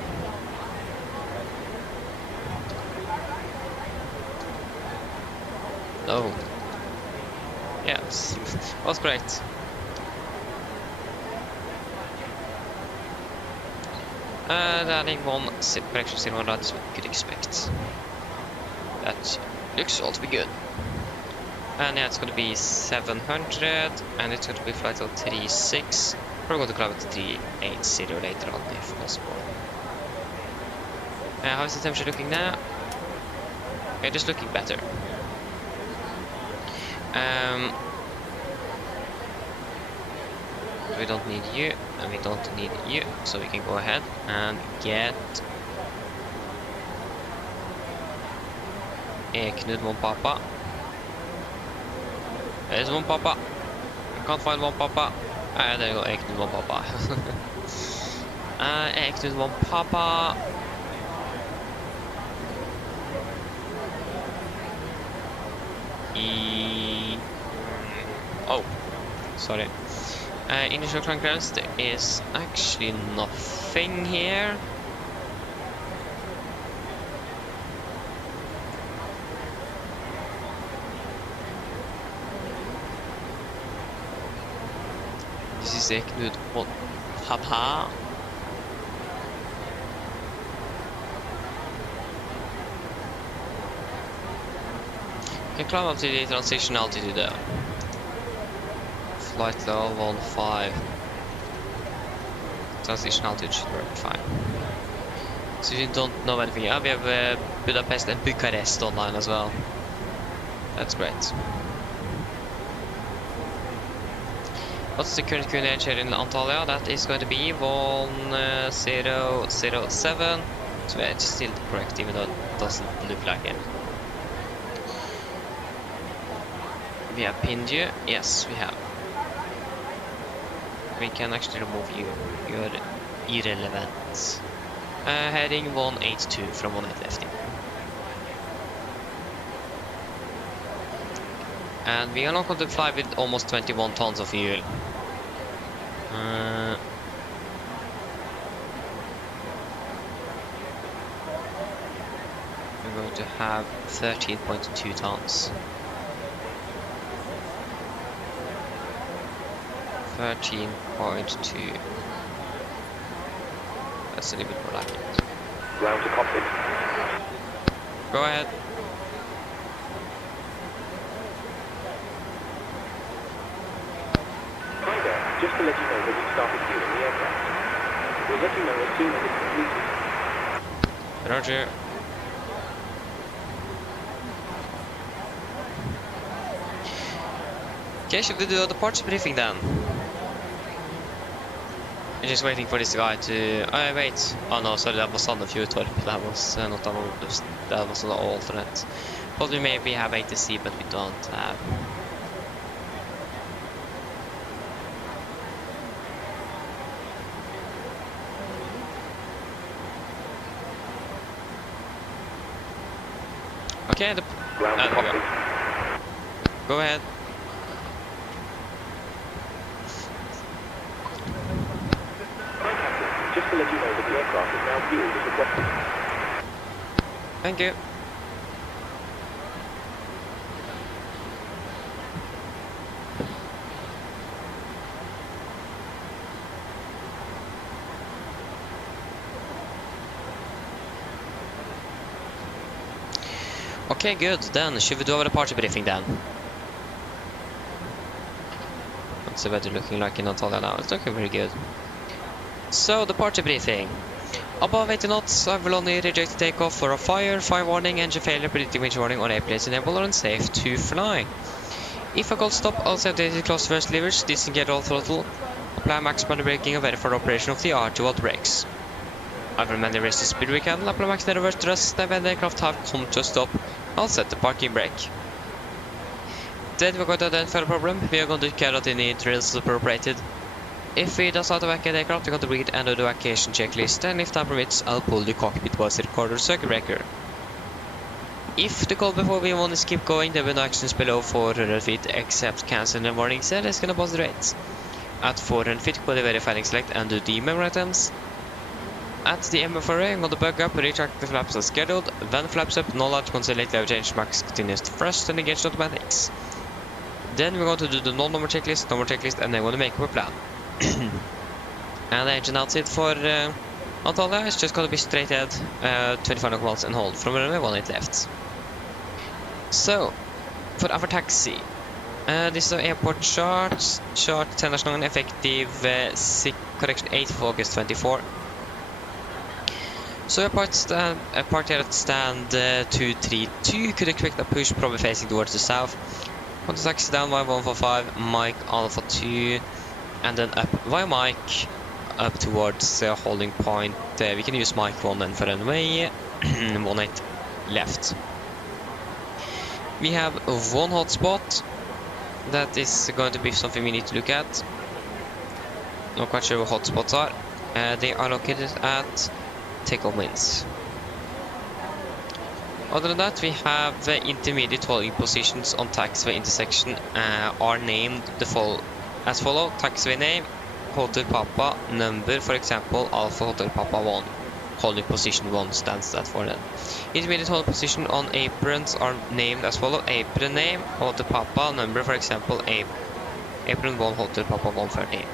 Oh. Yes, was correct. Landing 1, correction 0, that's what you could expect. That looks all to be good. And yeah, it's going to be 700, and it's going to be flight level 36. We're going to climb to 380 later on if possible. How is the temperature looking now? Okay, just looking better. We don't need you, and we don't need you, so we can go ahead and get Eknud One Papa. There's One Papa. I can't find One Papa. Ah, there you go, Eknud One Papa. Eknud One Papa. Oh, sorry. Initial crank clearance, there is actually nothing here. This is Eknud One Papa. can climb up to the transition altitude there. Flight level 15. Transition altitude should work fine. So you don't know anything. Yeah, we have Budapest and Bucharest online as well. That's great. What's the current QNH here in Antalya? That is going to be 1007. So it's still correct, even though it doesn't look like it. We have pinned you. Yes, we have. We can actually remove you. You're irrelevant. Heading 182 from 18 left. And we are not going to fly with almost 21 tons of fuel. We're going to have 13.2 tons. 13.2. That's a little bit more like it. Ground to cockpit. Go ahead. Hi there, just to let you know that we've started fueling the aircraft. We'll let you know as soon as it's completed. Roger. Okay, should we do the parts briefing then? I'm just waiting for this guy to... Oh, wait. Oh no, sorry, that was on the fuel torp. That was not on the... That was on the alternate. But we maybe have ATC, but we don't have... Okay, the... Ground to cockpit. Go ahead. Hi Captain, just to let you know that the aircraft is now fueled as requested. Thank you. Okay, good. Then should we do our party briefing then? What's the weather looking like in Antalya now? It's looking very good. So, the party briefing. Above 80 knots, I will only reject takeoff for a fire warning, engine failure, predicting wind warning, or airplanes enabled or unsafe to fly. If a cold stop, I'll set the close first levers, disengage all throttle, apply max manual braking, and verify operation of the R2 brakes. I will manually raise the speed brake handle, apply max reverse thrust, and when the aircraft have come to a stop, I'll set the parking brake. Then we're going to identify the problem. We are going to carry out any drills appropriated. If we does not evacuate the aircraft, we're going to read the end of the evacuation checklist, and if time permits, I'll pull the cockpit voice recorder circuit breaker. If the call before V1 is keep going, there will be no actions below 400 feet except cancel the warning set is gonna buzz the rates. At 400 feet, go to verify and select and do the memory items. At the MFRA, I'm going to bug up, retract the flaps as scheduled. When flaps up, no large consolidate level change, max continuous thrust and engage automatics. Then we're going to do the non-number checklist, and then we're going to make up a plan. And the engine outside for Antalya is just going to be straight ahead, 25 miles and hold from runway 18 left. So, for our taxi, this is our airport chart 10 national effective 8th of August 24. So apart here at stand 232, could expect a push probably facing towards the south. On the taxi down via 145, Mike Alpha 2, and then up via Mike up towards holding point. We can use Mike 1 then for runway 18 left. We have one hotspot. That is going to be something we need to look at. Not quite sure what hotspots are. They are located at takeoff winds. Other than that, we have intermediate holding positions on taxiway intersection are named as follow: taxiway name, Hotel Papa, number, for example, Alpha Hotel Papa 1. Holding position 1 stands that for then. Intermediate holding position on aprons are named as follow: apron name, Hotel Papa, number, for example, apron 1 Hotel Papa 130.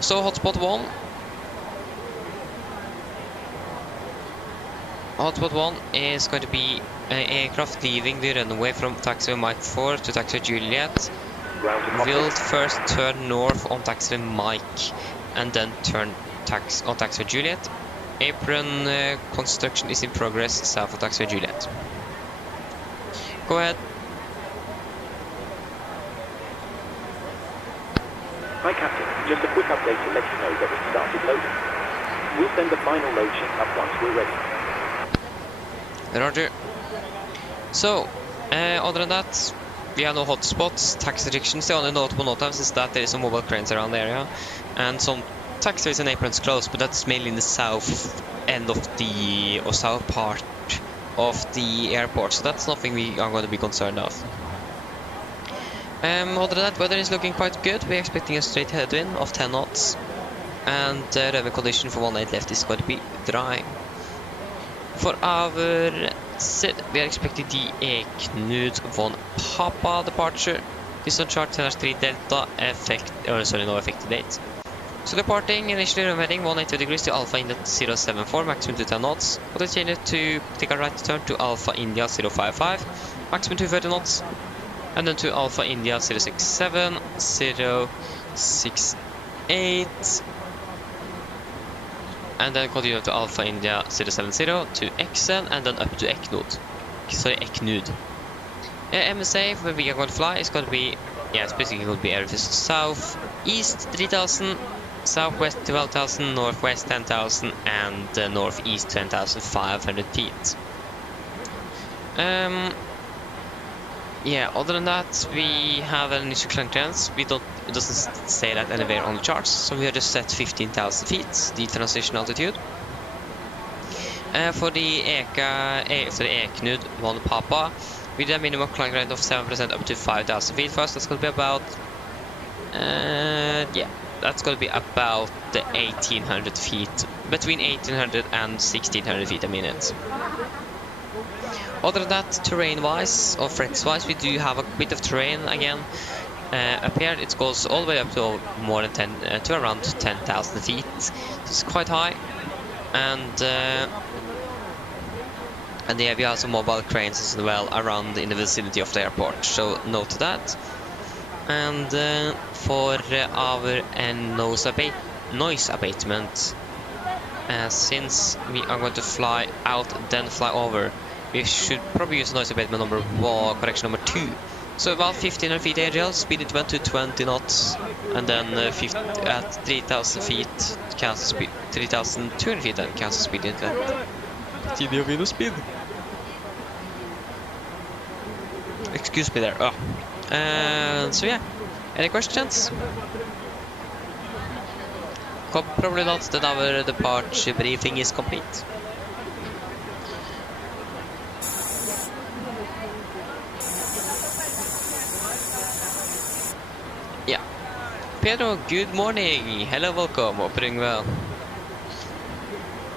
So hotspot 1. Hotspot 1 is going to be aircraft leaving the runway from taxiway Mike 4 to taxiway Juliet. Ground to copy. Will first turn north on taxiway Mike and then turn on taxiway Juliet. Apron construction is in progress south of taxiway Juliet. Go ahead. Hi Captain, just a quick update to let you know that we've started loading. We'll send the final load sheet up once we're ready. Roger. So, other than that, we have no hotspots, taxi restrictions. The only notable note is that there is some mobile cranes around the area, and some taxiways and aprons closed, but that's mainly in the south end of the, or south part of the airport, so that's nothing we are going to be concerned of. Other than that, weather is looking quite good. We're expecting a straight headwind of 10 knots, and runway condition for 18 left is going to be dry. For our SID, we are expecting the Eknud 1 Papa departure. This on chart 10-3 Delta, no effective date. So departing, initially heading 180 degrees to Alpha India 074, maximum to 10 knots. But then change it to take a right turn to Alpha India 055, maximum to 30 knots. And then to Alpha India 067, 068. And then continue to Alpha India 070 to XN and then up to Eknud. Eknud. MSA where we are going to fly is going to be, it's basically going to be areas south, east 3000, southwest 12,000, northwest 10,000, and northeast 10,500 feet. Other than that, we have an initial climb chance. It doesn't say that anywhere on the charts, so we have just set 15,000 feet, the transition altitude. For the Eknud 1 Papa, we did a minimum climb rate of 7% up to 5,000 feet first. That's going to be about, that's going to be about the 1,800 feet, between 1,800 and 1,600 feet a minute. Other than that, terrain-wise, or threats-wise, we do have a bit of terrain again. Up here, it goes all the way up to more than to around 10,000 feet. So it's quite high, and there we have some mobile cranes as well around in the vicinity of the airport. So note that. And for our noise abatement, since we are going to fly out then fly over, we should probably use noise abatement number 2. So about 1,500 feet AGL, speed it went to 20 knots, and then at 3,000 feet, cancel speed, 3,200 feet, and cancel speed into TD of window speed. Excuse me there. So yeah, any questions? Probably not, that our departure briefing is complete. Pedro, good morning. Hello, welcome. Hope you're doing well.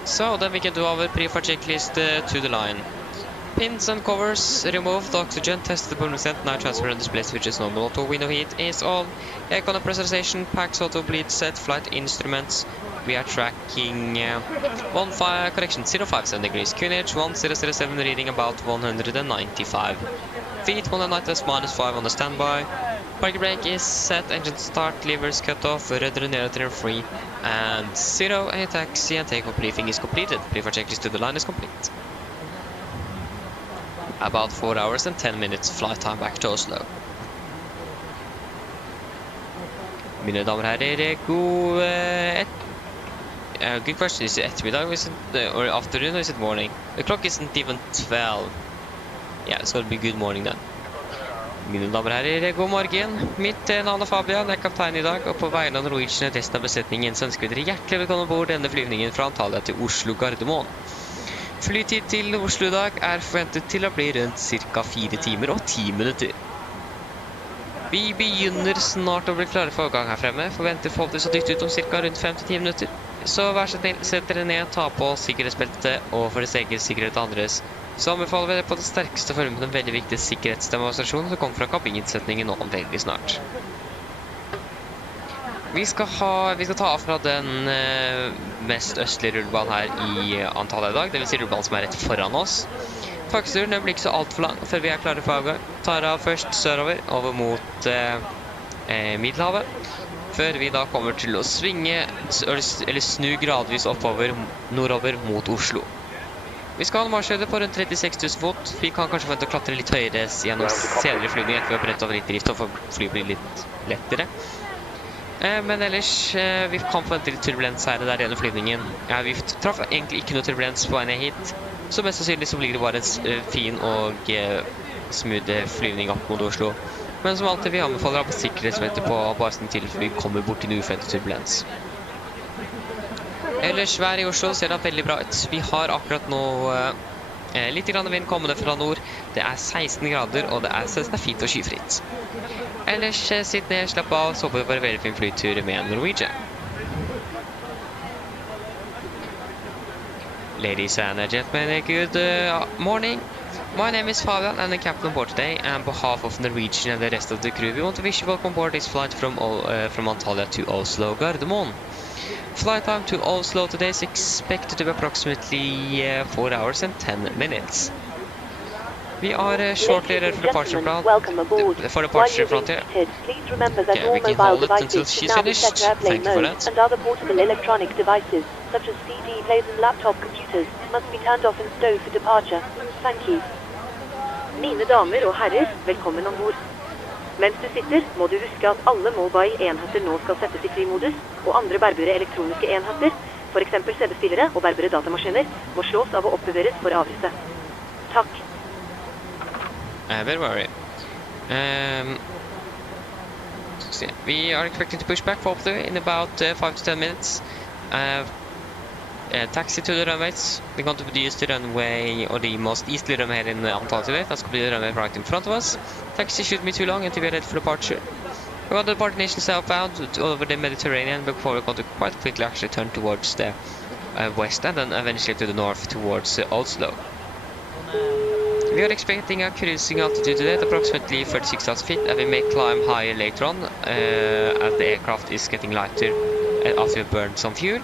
So then we can do our pre-flight checklist to the line. Pins and covers removed, oxygen tested, percent, now transfer and display switches normal, auto window heat is on, aircon pressurization, packs auto bleed set, flight instruments. We are tracking 057 degrees, QNH 1007 reading about 195 feet, 190 -5 on the standby. Parking brake is set, engine start, levers cut off, rudder narrator free, and 0, and taxi and takeoff briefing is completed. Pre-flight checklist to the line is complete. About 4 hours and 10 minutes flight time back to Oslo. Mine damer og herrer, good question. Is it ettermiddag or afternoon, or is it morning? The clock isn't even 12. Yeah, it's going to be good morning then. Mine damer og herrer, god morgen. Mitt navn er Fabian, jeg er kaptein I dag, og på vegne av Norwegian og resten av besetningen så ønsker vi dere hjertelig velkommen bord denne flyvningen fra Antalya til Oslo Gardermoen. Flytid til Oslo I dag er forventet til å bli rundt ca. 4 timer og 10 minutter. Vi begynner snart å bli klare for avgang her fremme, forventer forholdsvis å dytte ut om ca. rundt 5-10 minutter. Så vær så snill, sett dere ned, ta på sikkerhetsbeltet, og for deres egen sikkerhet og andres. Så anbefaler vi dere på det sterkeste å følge med den veldig viktige sikkerhetsdemonstrasjonen som kommer fra kabinsetningen nå veldig snart. Vi skal ta av fra den mest østlige rullebanen her i Antalya i dag, det vil si rullebanen som er rett foran oss. Taksturen blir ikke så alt for lang før vi er klare for avgang. Tar av først sørover, over mot Middelhavet, før vi da kommer til å svinge, eller snu gradvis oppover, nordover mot Oslo. Vi skal ha en marsjhøyde på rundt 36 000 fot. Vi kan kanskje forvente å klatre litt høyere gjennom senere flygning etter vi har brent over litt drift og får fly bli litt lettere. Men ellers, vi kan forvente litt turbulens her der gjennom flygningen. Vi traff egentlig ikke noe turbulens på vei ned hit, så mest sannsynlig så blir det bare en fin og smooth flyvning opp mot Oslo. Men som alltid, vi anbefaler å ha på sikkerhetsventer på basen til vi kommer bort til uforventet turbulens. Ellers, vær i Oslo ser det veldig bra ut. Vi har akkurat nå litt grann vind kommende fra nord. Det er 16 grader, og det er fint og skyfritt. Ellers, sitt ned, slapp av, så håper vi på en veldig fin flytur med Norwegian. Ladies and gentlemen, good morning. My name is Fabian, and I'm the captain on board today. And on behalf of Norwegian and the rest of the crew, we want to wish you welcome aboard this flight from Antalya to Oslo Gardermoen. Flight time to Oslo today is expected to be approximately 4 hours and 10 minutes. We are shortly ready for departure plan. For departure frontier. Please remember that Okay, all we can mobile hold it until devices she's should now be finished. set to airplane Thank you for mode, that. and other portable electronic devices, such as CD players and laptop computers, must be turned off and stowed for departure. Thank you. Mine damer og herrer, velkommen ombord. Mens du sitter, må du huske at alle mobile enheter nå skal settes i flymodus, og andre bærbare elektroniske enheter, for eksempel CD-spillere og bærbare datamaskiner, må slås av og oppbevares for avrisse. Takk. Don't worry. We are expecting to push back hopefully in about 5 to 10 minutes. Taxi to the runways. We're going to use the runway, or the most easterly runway here in Antalya today. That's going to be the runway right in front of us. Taxi shouldn't be too long until we're ready for departure. We're going to depart initially southbound over the Mediterranean before we're going to quite quickly actually turn towards the west and then eventually to the north towards Oslo. We are expecting a cruising altitude today at approximately 36,000 feet, and we may climb higher later on as the aircraft is getting lighter after we've burned some fuel.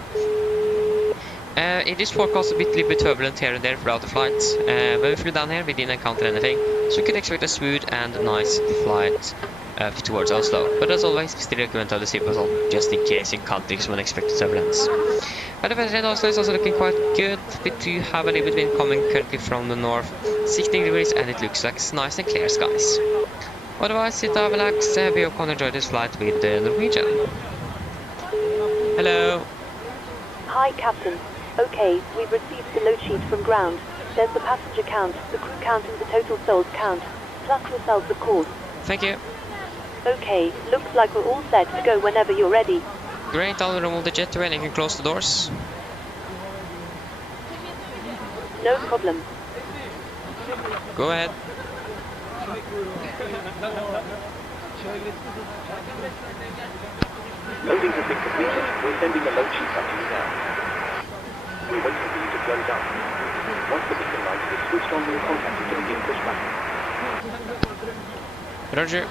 It is forecast a little bit turbulent here and there throughout the flight. When we flew down here, we didn't encounter anything, so we could expect a smooth and nice flight towards Oslo. But as always, we still recommend to have the seatbelt on, just in case you encounter some unexpected turbulence. The weather in Oslo is also looking quite good. We do have a little bit of wind coming currently from the north, 16 degrees, and it looks like nice and clear skies. Otherwise, sit down, relax, we hope you enjoy this flight with Norwegian. Hello. Hi, Captain. Okay, we've received the load sheet from ground. There's the passenger count, the crew count, and the total souls count, plus yourselves, of course. Thank you. Okay, looks like we're all set to go whenever you're ready. Great, I'll remove the jetway and you can close the doors. No problem. Go ahead. Loading has been completed. We're sending the load sheet up to you now. We're waiting for you to close up. Once the beacon light is switched on, we'll contact you to begin pushback. Roger.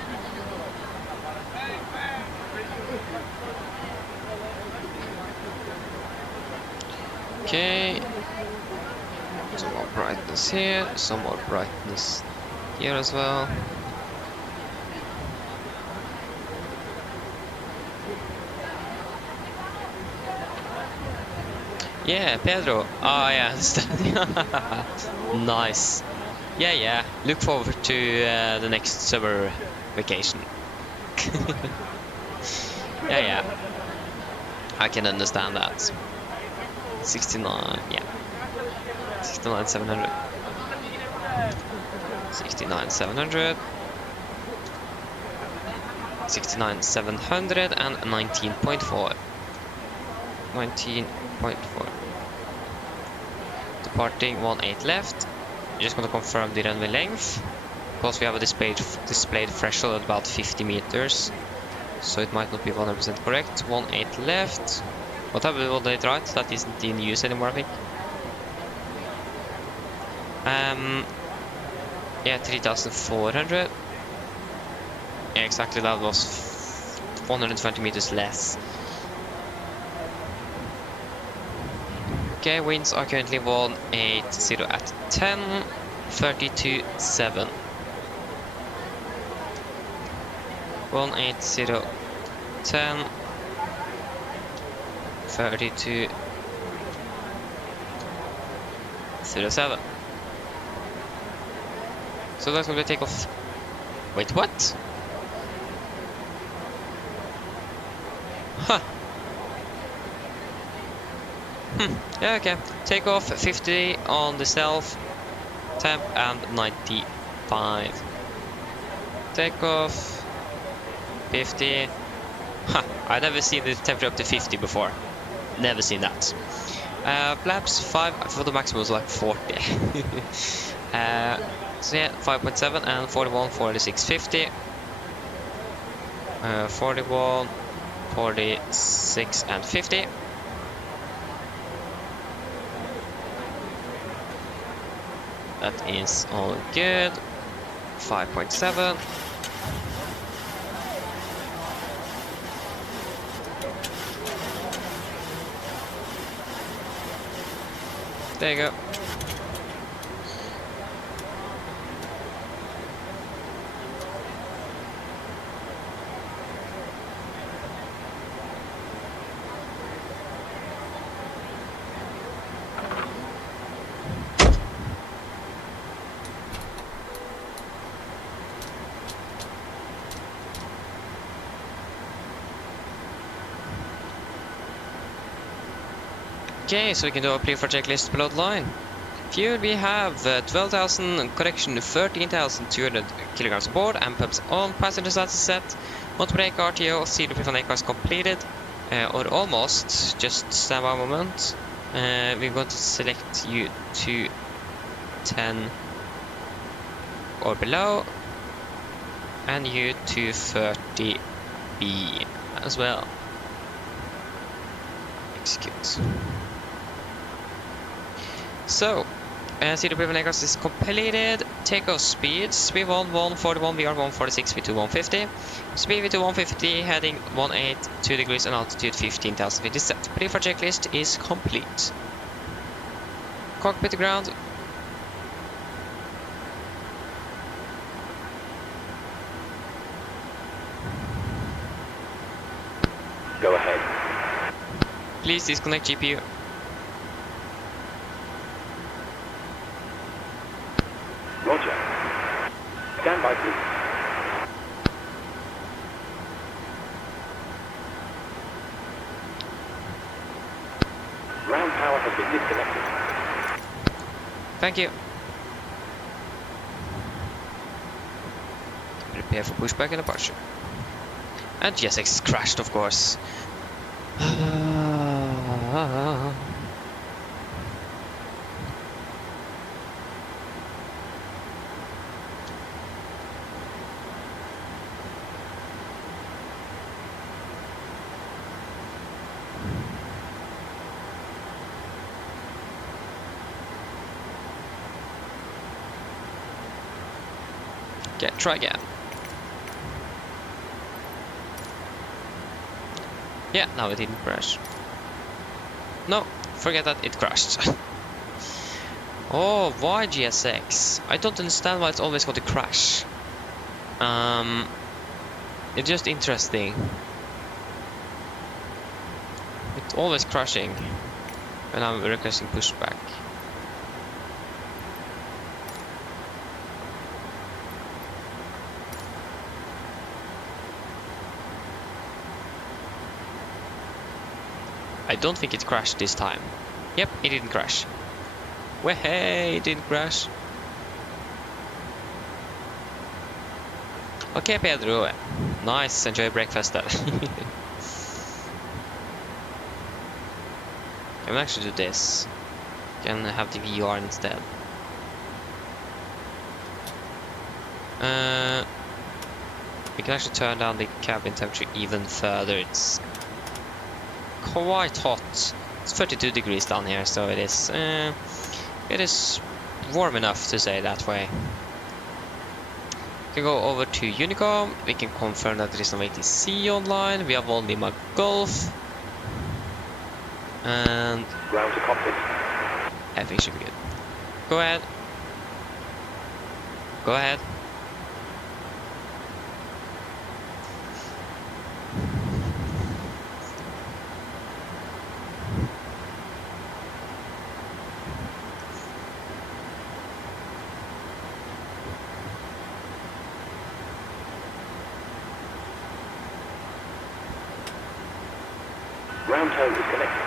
Okay. Some more brightness here, some more brightness here as well. Yeah, Pedro. Oh, yeah, nice. Yeah. Look forward to the next summer vacation. Yeah. I can understand that. 69, yeah. 69,700. 69,700. 69,700 and 19.4. 19.4. Departing 18 left. Just going to confirm the runway length. Because we have a displayed threshold at about 50 meters. So it might not be 100% correct. 18 left. What happened with 18 right? That isn't in use anymore, I think. Yeah, 3,400. Yeah, exactly, that was 120 meters less. Okay, winds are currently 180 at 10, 32, 7. 180, 10, 32, 07. So that's going to take off. Wait, what? Huh. Yeah, okay. Take off 50 on the self, temp, and 95. Take off 50. Huh. I've never seen the temperature up to 50 before. Never seen that. Flaps 5 for the maximum was like 40. So yeah, 5.7 and 41, 46, 50. 41, 46, and 50. That is all good. 5.7. There you go. Okay, so we can do a pre-for checklist below the line. Fuel, we have 12,000, correction 13,200 kilograms aboard, and pumps on, passenger status set, motor brake, RTO, seal pre-for is completed, or almost, just stand by a moment. We're going to select you to 10 or below, and you to 30B as well. Execute. So, CD Privilegers is completed. Takeoff speeds V1 141, VR 146, V2 150. Speed V2 150, heading 182 degrees and altitude 15,000 feet is set. Pre-for checklist is complete. Cockpit to ground. Go ahead. Please disconnect GPU. Roger. Stand by, please. Ground power has been disconnected. Thank you. Prepare for pushback and departure. And GSX crashed, of course. Okay, try again. Yeah, now it didn't crash. No, forget that, it crashed. Oh, why GSX? I don't understand why it's always going to crash. It's just interesting. It's always crashing when I'm requesting pushback. I don't think it crashed this time. Yep, it didn't crash. Well, hey, it didn't crash. Okay, Pedro. Nice, enjoy breakfast then. Can we actually do this? Can have the VR instead. We can actually turn down the cabin temperature even further. It's quite hot. It's 32 degrees down here, so it is warm enough to say that way. We can go over to Unicom. We can confirm that there is no ATC online. We have only my Golf. And Ground to cockpit. everything should be good. Go ahead. Go ahead. Ground tow is connected.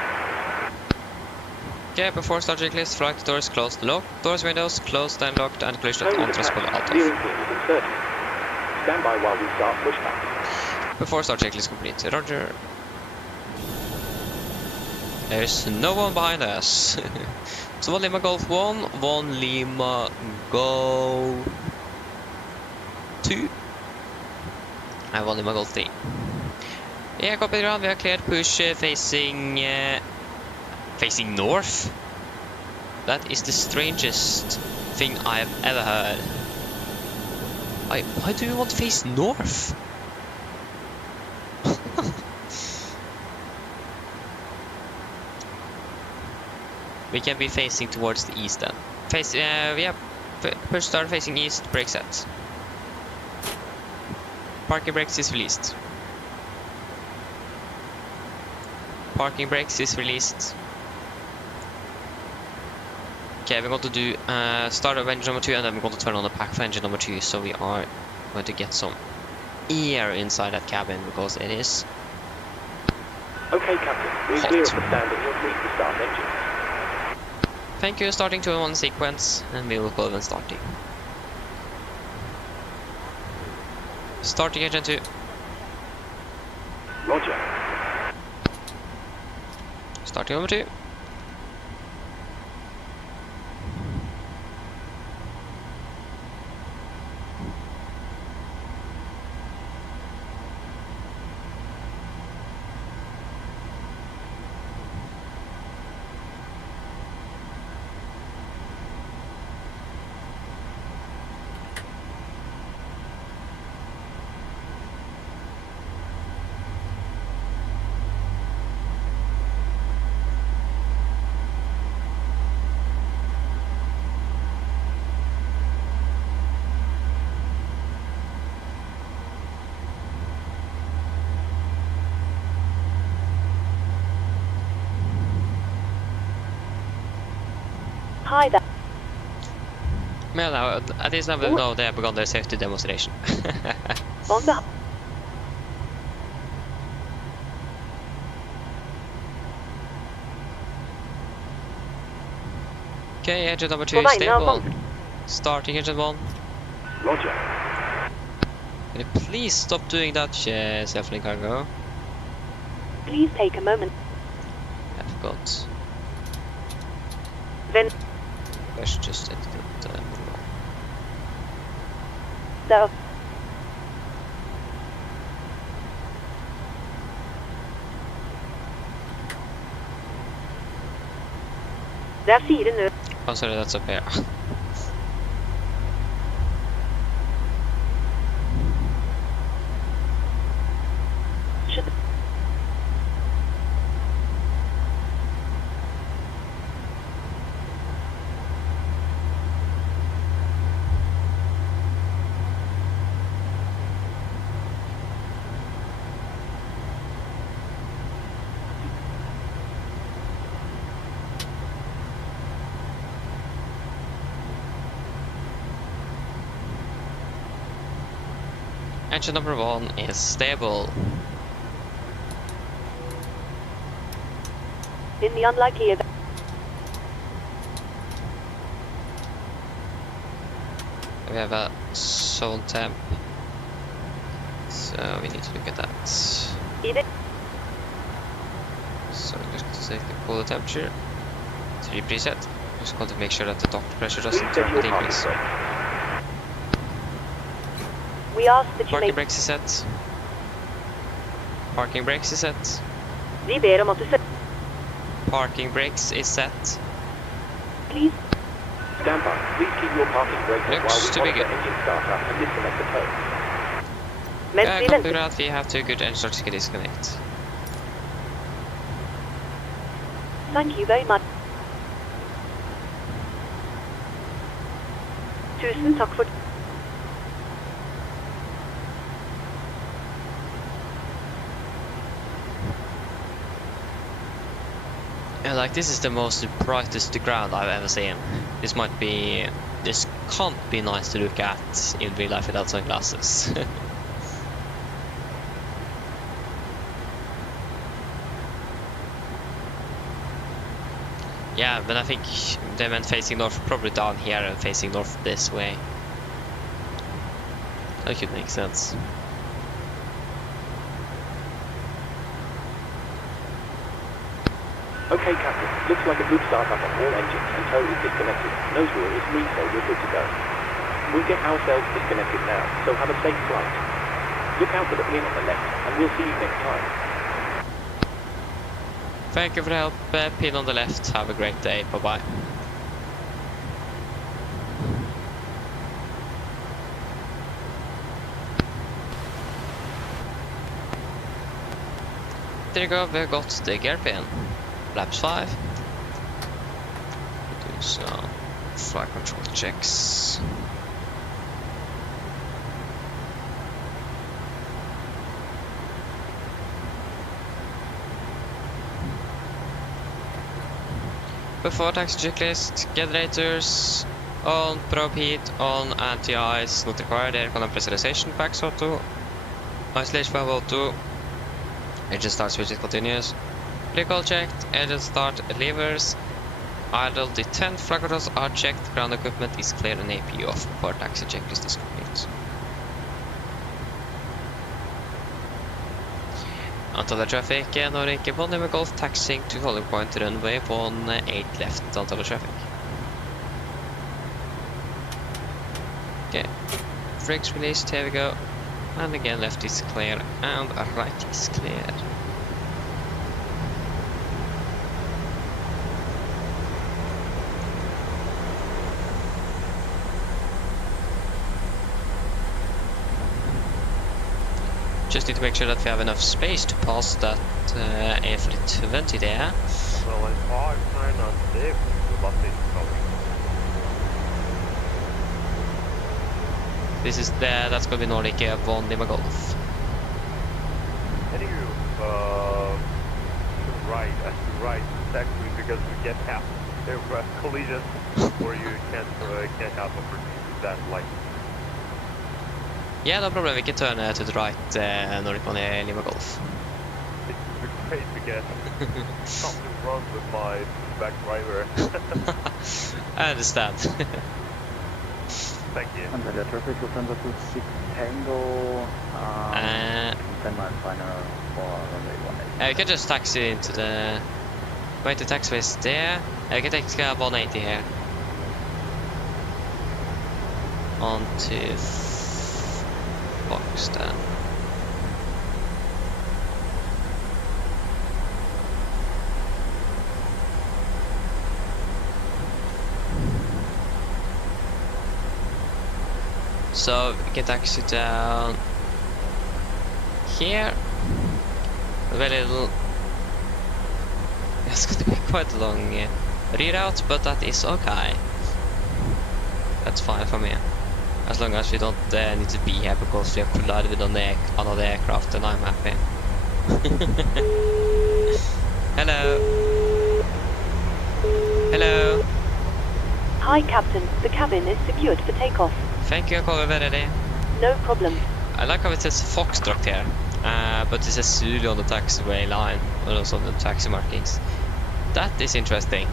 Okay, before start checklist, flight doors closed, locked. Doors, windows closed and locked, and collision Tow on is transport attached. out Steering of. pin is inserted. Stand by while we start pushback. Before start checklist complete. Roger. There's no one behind us. So 1 Lima Golf 1, 1 Lima Golf 2, and 1 Lima Golf 3. Yeah, copy ground. We are cleared push facing north. That is the strangest thing I have ever heard. Why do you want to face north? We can be facing towards the east then. Push start facing east, brake set. Parking brakes is released. Parking brakes is released. Okay, we're going to do start of engine number 2, and then we're going to turn on the pack for engine number 2, so we are going to get some air inside that cabin, because it is Okay, Captain. We're hot. clear of the stand and you're free to start engine. Thank you, starting 2 in 1 sequence, and we will go when starting. Starting engine 2. Roger. Starting number 2. Hi there. Well, now, at least now we know they have begun their safety demonstration. On the Okay, engine number 2 is Right, now stable. come. Starting engine 1. Roger. Can you please stop doing that, self-link cargo? please take a moment. I forgot. Then I should just edit it. So, det er 4 Oh, sorry, that's up here. should Engine number 1 is stable. in the unlikely event. We have a zone temp, so we need to look at that. Either So we're just going to pull the temperature. 3 preset. Just going to make sure that the dock pressure doesn't Reset turn your to parking increase. brake. We ask that you Parking make brakes is set. Parking brakes is set. Vi ber om at du setter Parking brakes is set. please Stand by. Please keep your parking brake on while Looks we to be monitor good. engine startup and disconnect the tow. Yeah, Merci, copy that. We have to good engine start to disconnect. Thank you very much. Tusen takk for... Yeah, like this is the most brightest ground I've ever seen. This can't be nice to look at in real life without sunglasses. Yeah, but I think they meant facing north, probably down here and facing north this way. That could make sense. Okay, Captain. Looks like a good startup on all engines and tow is disconnected. Nose wheel is free, so we're good to go. We'll get ourselves disconnected now, so have a safe flight. Look out for the pin on the left, and we'll see you next time. Thank you for the help, pin on the left. Have a great day. Bye-bye. There you go, we got the gear pin. Laps 5. Do some flight control checks. Before taxi checklist, generators on, probe heat on, anti-ice not required, aircon and pressurization packs auto, isolation valve auto, engine start switch is continuous, recall checked, engine start levers, idle detent, flag controls are checked, ground equipment is clear and AP off before taxi checklist is complete. Antalya traffic, Norwegian PMDG Golf taxiing to holding point runway 18 left, Antalya traffic. Okay, brakes released, here we go. And again left is clear and right is clear. Just need to make sure that we have enough space to pass that AMD there. Well, it's hard sign on safe, the bus is coming. This is that's gonna be Nordic PMDG Golf. Can you, right, as you right, exactly because we get half aircraft collision, or you can't have opportunity that light. Yeah, no problem, we can turn to the right, Nordic PMDG Golf. It would be great to get something wrong with my back driver. I understand. Thank you. Antalya traffic, Lufthansa 26 Tango, 10 mile final for runway 18. We can just taxi into the... Wait, the taxiway is there. We can take 180 here. On to... Box then. So we can taxi down here. A very little. It's going to be quite a long reroute, but that is okay. That's fine for me. As long as we don't need to be here because we have collided with another aircraft, then I'm happy. Hello. Hello. Hi, Captain. The cabin is secured for takeoff. Thank you, call me ready. No problem. I like how it says Foxtrot here, but it says Zulu on the taxiway line, or also on the taxi markings. That is interesting.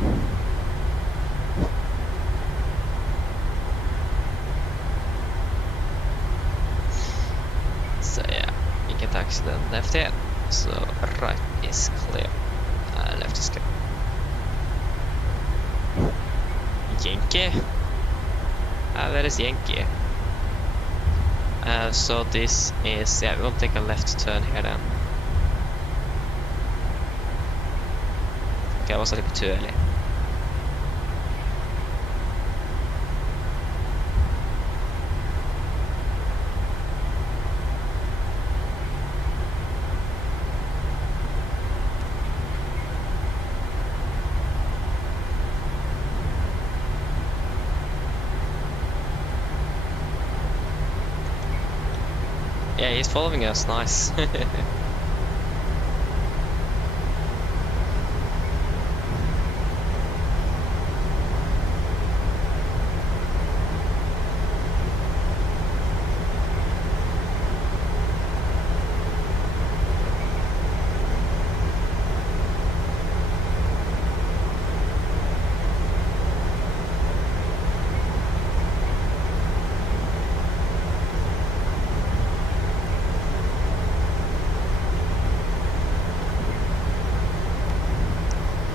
So yeah, you can taxi then left here, so right is clear, left is clear. Yankee? Where is Yankee? So this is, yeah, we will take a left turn here then. Okay, I was a little bit too early. Yeah, he's following us. Nice.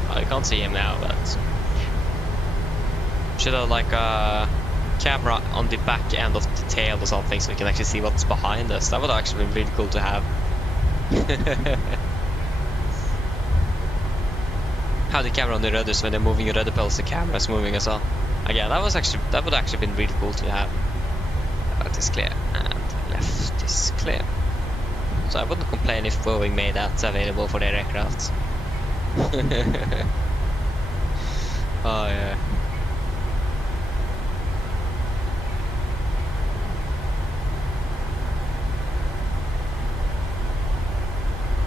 I can't see him now, but should have like a camera on the back end of the tail or something so we can actually see what's behind us. That would actually be really cool to have. Have the camera on the rudders when they're moving the rudder pedals, the camera is moving as well. Again, that would actually been really cool to have. Right is clear and left is clear. So I wouldn't complain if Boeing made that available for their aircraft. Oh yeah.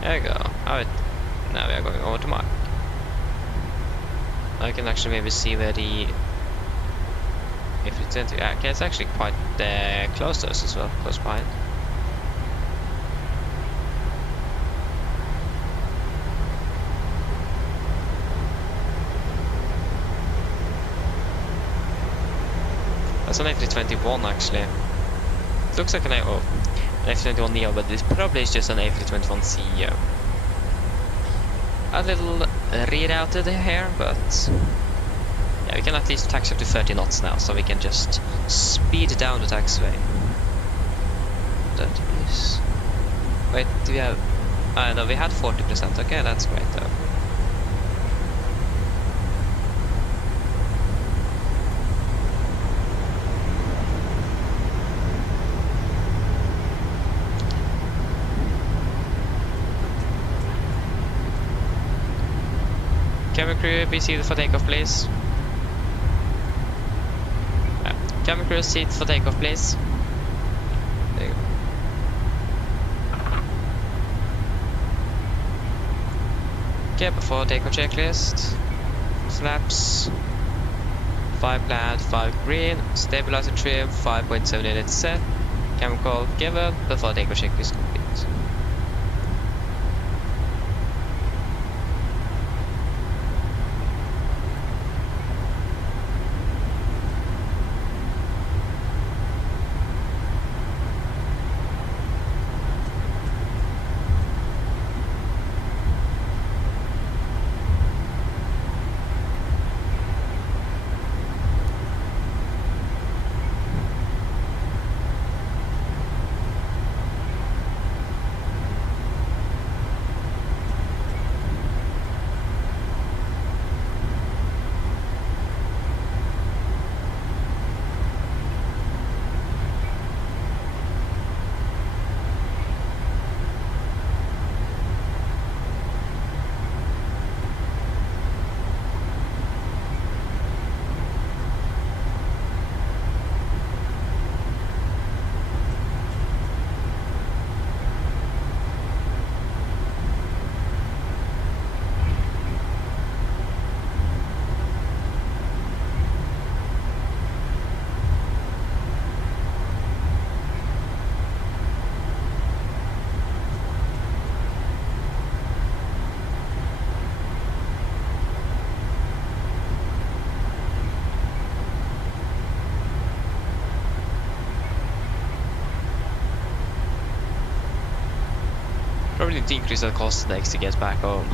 There we go. Now we are going over to Mark. I can actually maybe see where the A320. Okay, it's actually quite close to us as well, close behind. That's an A321 actually. It looks like an A321 Neo, but this probably is just an A321 CEO. A little rerouted here, but yeah, we can at least taxi up to 30 knots now, so we can just speed down the taxiway. That is. Wait, do we have? No, we had 40%. Okay, that's great though. Camera crew, be seated for takeoff, please. Camera crew, seat for takeoff, please. There you go. Okay, before takeoff checklist. Flaps. 5 plaid, 5 green. Stabilizer trim, 5.7 units set. Camera call given. Before takeoff checklist complete. Probably need to increase the cost next to get back home.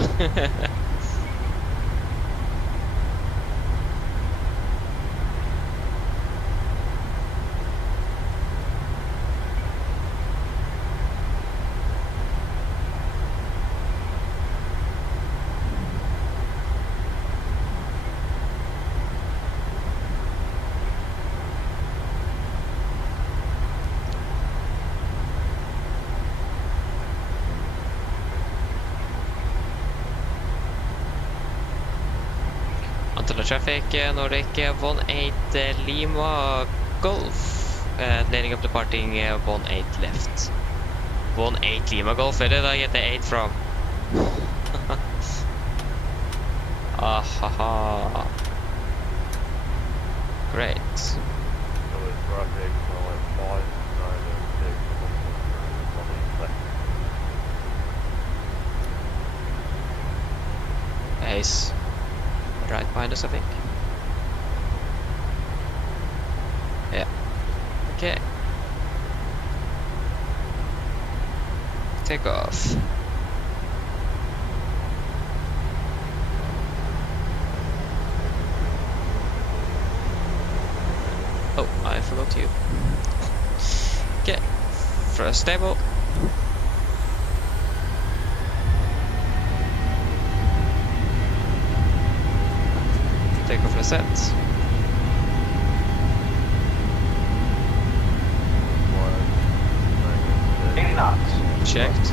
Antalya traffic, Nordic 18 Lima Golf, leading up departing 18 left. 1-8 Lima Golf, where did I get the 8 from? Ah ha ha. Great. So it's traffic, so like 5, 9, and 6, Ace. Right behind us, I think. Yeah. Okay. Take off. Oh, I forgot you. Okay. First stable. Take off the set. Checked.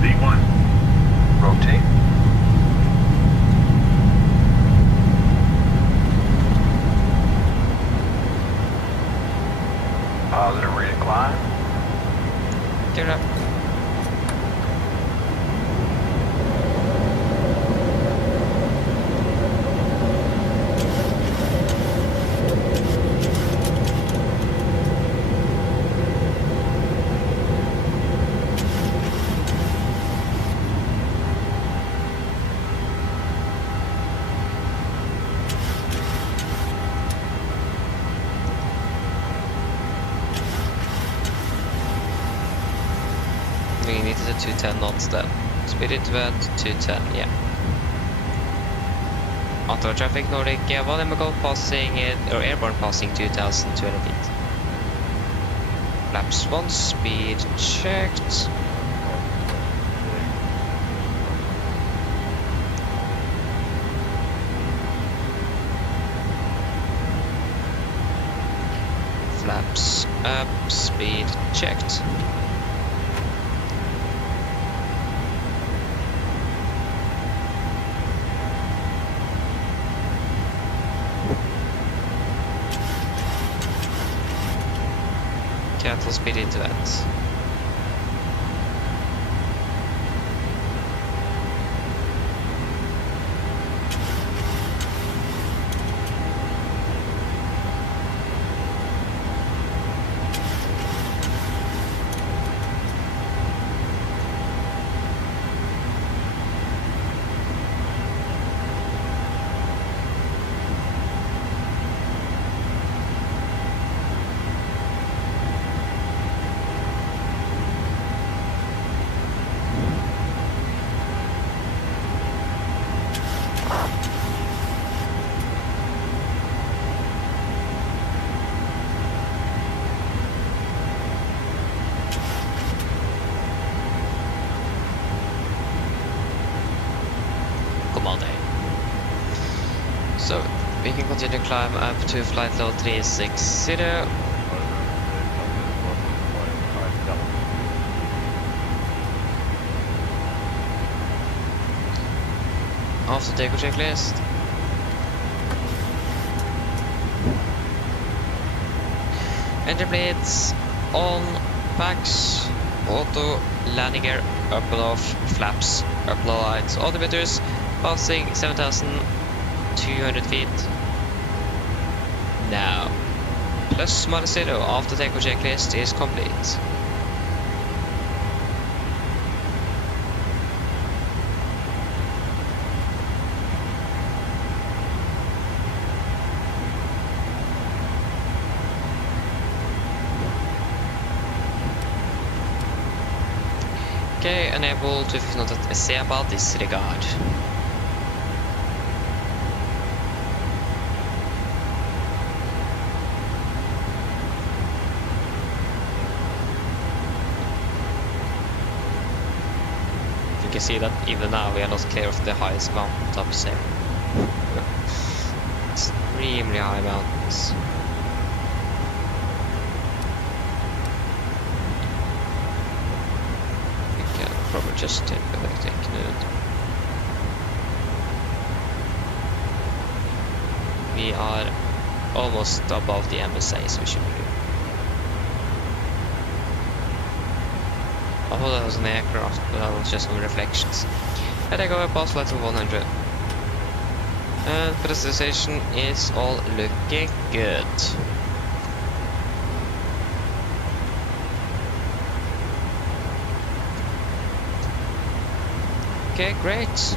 V1. Rotate. Positive rate of climb. Turn up. We needed a 210 knots then. Spirit vent 210, yeah. Auto traffic Nordic, volume Golf passing it, or airborne passing 2,200 feet. Flaps 1, speed checked. Flaps up, speed checked. Cancel speed into that. So we can continue climb up to flight level 360. After takeoff checklist. Engine blades on, packs, auto, landing gear, up and off, flaps, up and lights, altimeters, passing 7,200 feet. Now, plus minus 0 after takeoff checklist is complete. Okay, enable to not say about disregard. You can see that even now we are not clear of the highest mountain tops here. Extremely high mountains. Probably just take a note. We are almost above the MSA, so we should be good. I thought that was an aircraft, but that was just some reflections. And I go up past flight to 100. And pedestrianization is all looking good. Okay, great.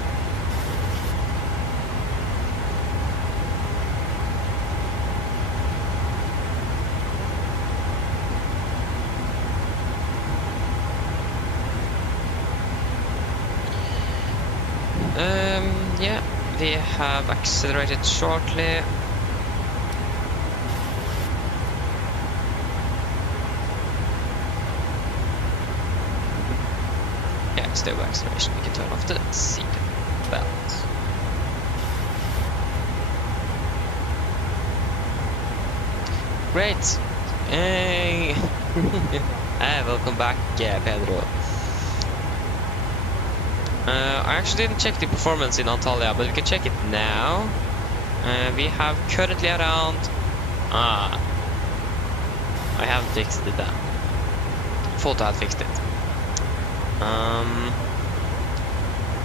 Yeah, we have accelerated shortly. Yeah, stable acceleration. We can turn off the seat belt. Great. Hey. Hey, welcome back, Pedro. I actually didn't check the performance in Antalya, but we can check it now. We have currently around... I haven't fixed it then. Thought I had fixed it.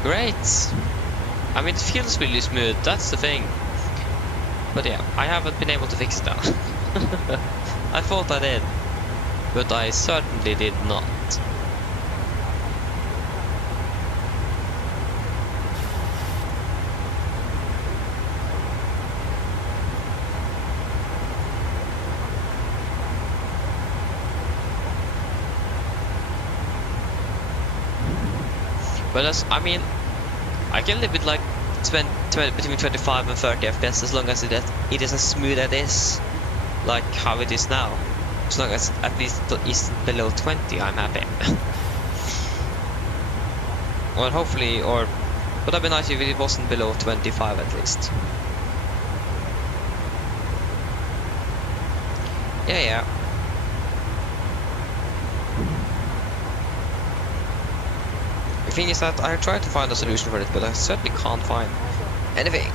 Great. I mean, it feels really smooth, that's the thing. But yeah, I haven't been able to fix it now. I thought I did, but I certainly did not. But as, I mean, I can live with like between 25 and 30 FPS as long as it is as smooth as it is, like how it is now. As long as at least it is below 20, I'm happy. Well, hopefully, or would have been nice if it wasn't below 25 at least. Yeah. The thing is that I tried to find a solution for it, but I certainly can't find anything.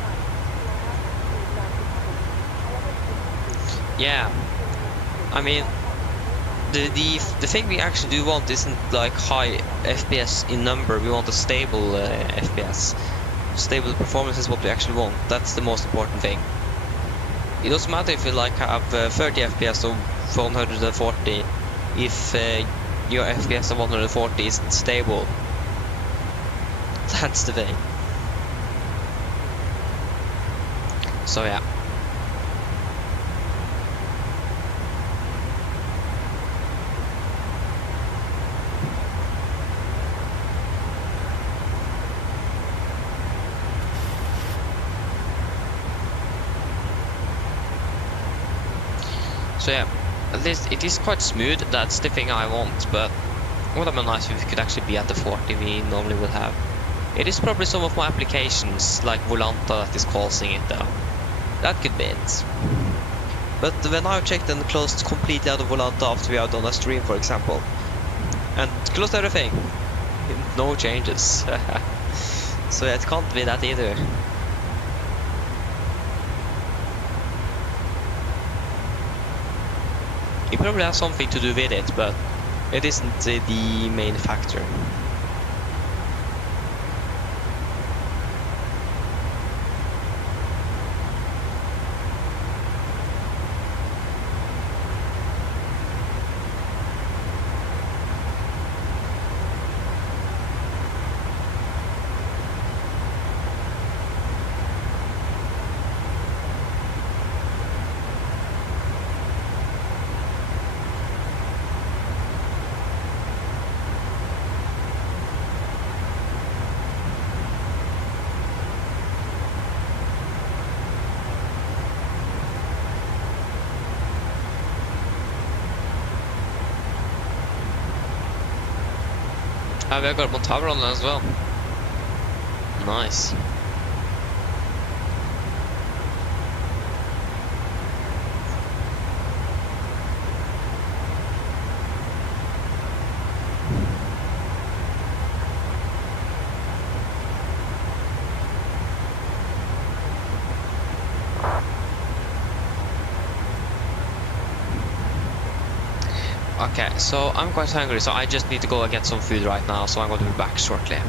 Yeah, I mean, the thing we actually do want isn't like high FPS in number. We want a stable FPS. Stable performance is what we actually want. That's the most important thing. It doesn't matter if you like have 30 FPS or 140 if your FPS of 140 isn't stable. That's the thing. So yeah. So yeah, at least it is quite smooth. That's the thing I want, but it would have been nice if we could actually be at the 40 we normally would have. It is probably some of my applications, like Volanta, that is causing it though. That could be it. But when I've checked and closed completely out of Volanta after we have done a stream, for example, and closed everything, no changes. So yeah, it can't be that either. It probably has something to do with it, but it isn't the main factor. We have got one tower on as well. Nice. Okay, so I'm quite hungry, so I just need to go and get some food right now, so I'm going to be back shortly.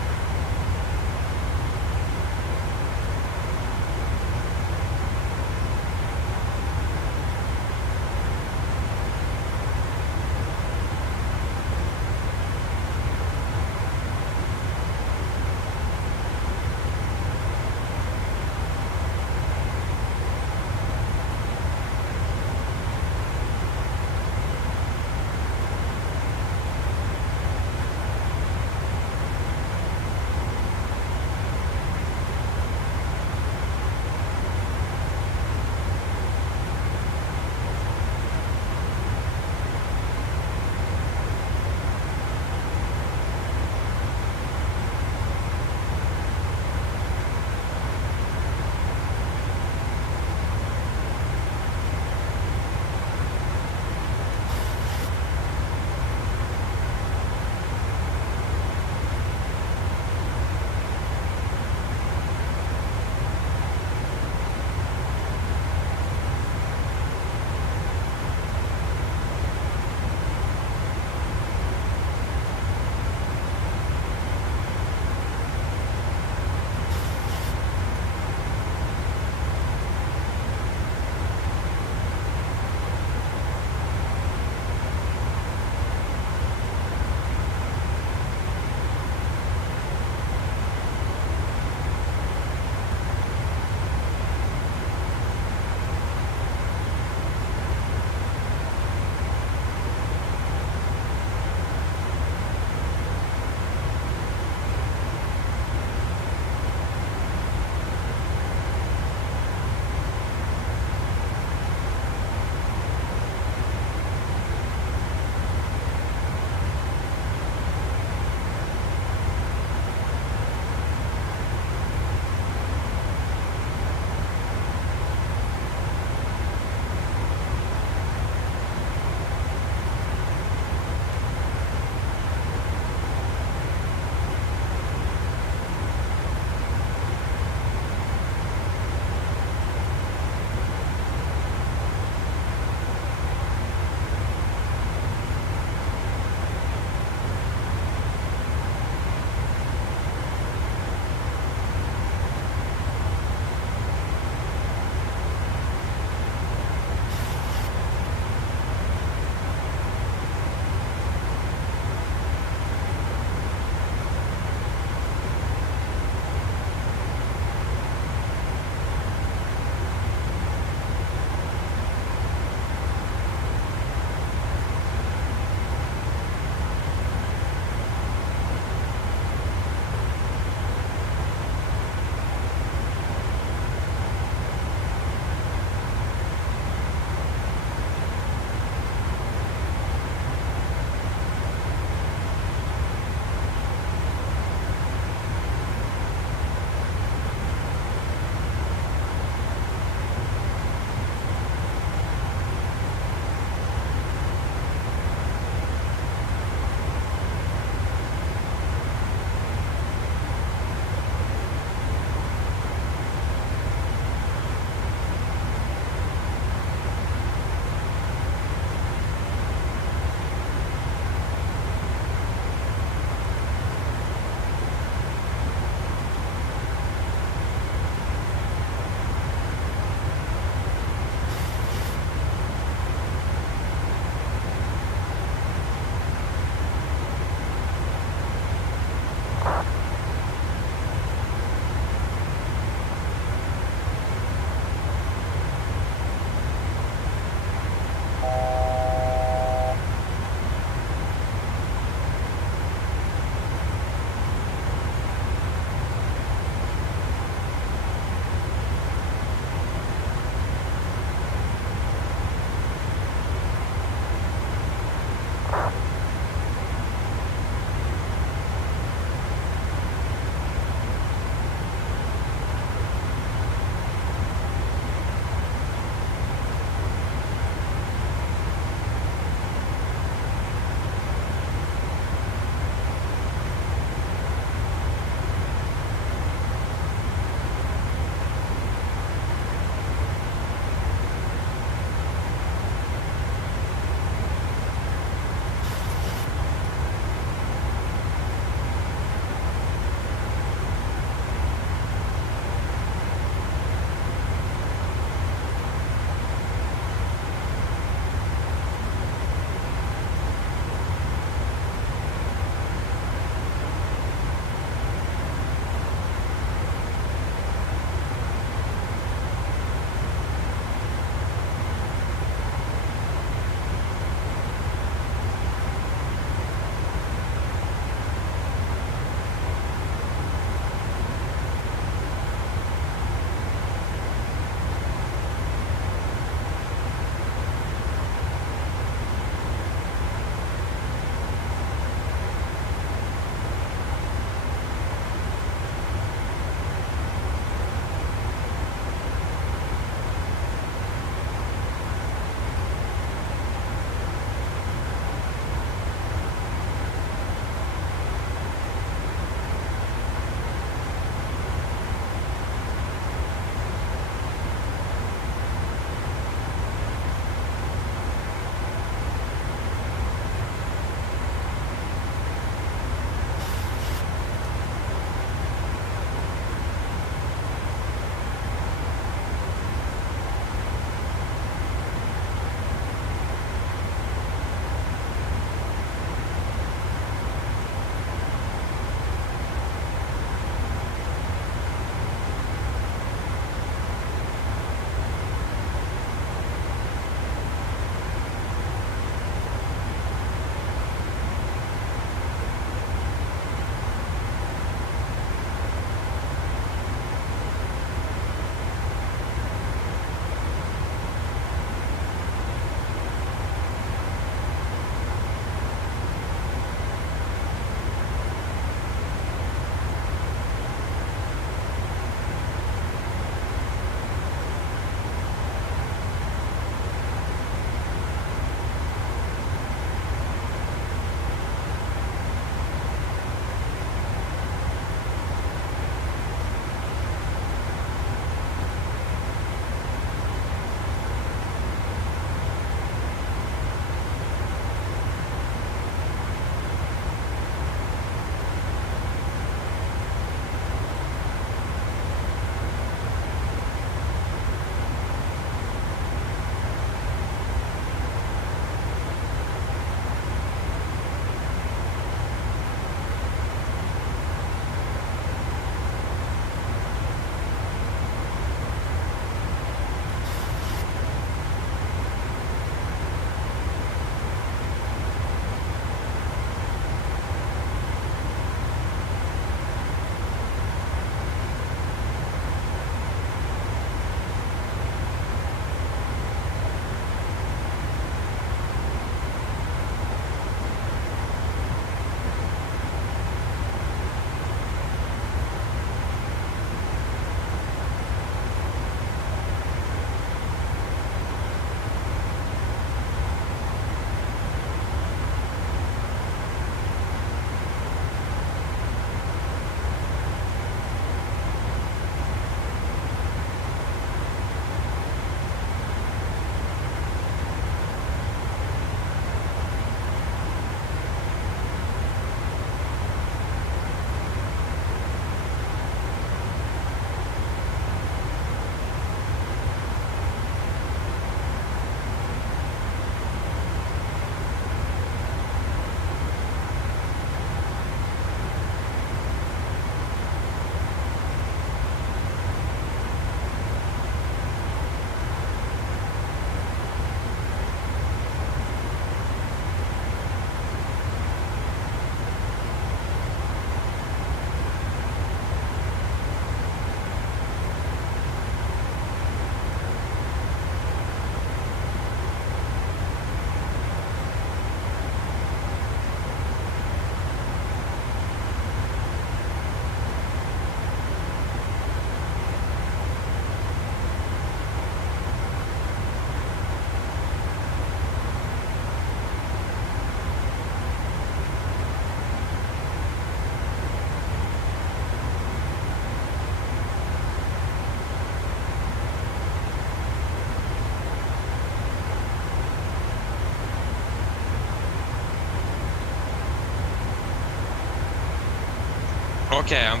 Okay, I'm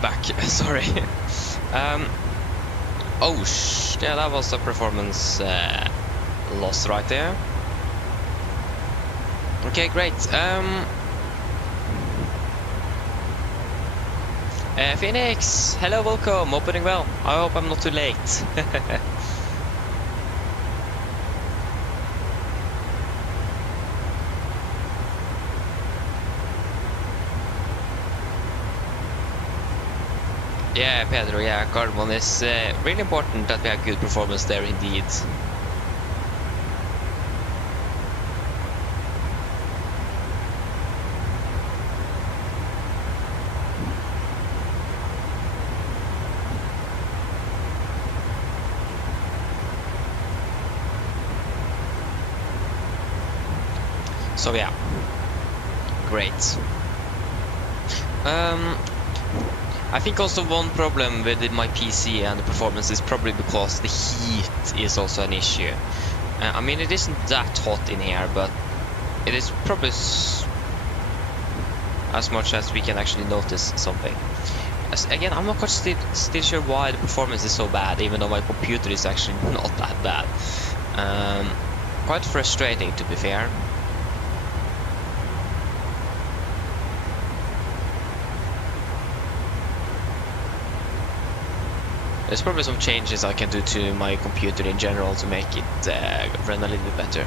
back. Sorry. Oh, yeah, that was a performance loss right there. Okay, great. Phoenix, hello, welcome. Opening well. I hope I'm not too late. Yeah, Pedro, yeah, carbon is really important that we have good performance there indeed. So yeah, great. I think also one problem with my PC and the performance is probably because the heat is also an issue. I mean, it isn't that hot in here, but it is probably as much as we can actually notice something. Again, I'm not quite still sure why the performance is so bad, even though my computer is actually not that bad. Quite frustrating, to be fair. There's probably some changes I can do to my computer in general to make it run a little bit better.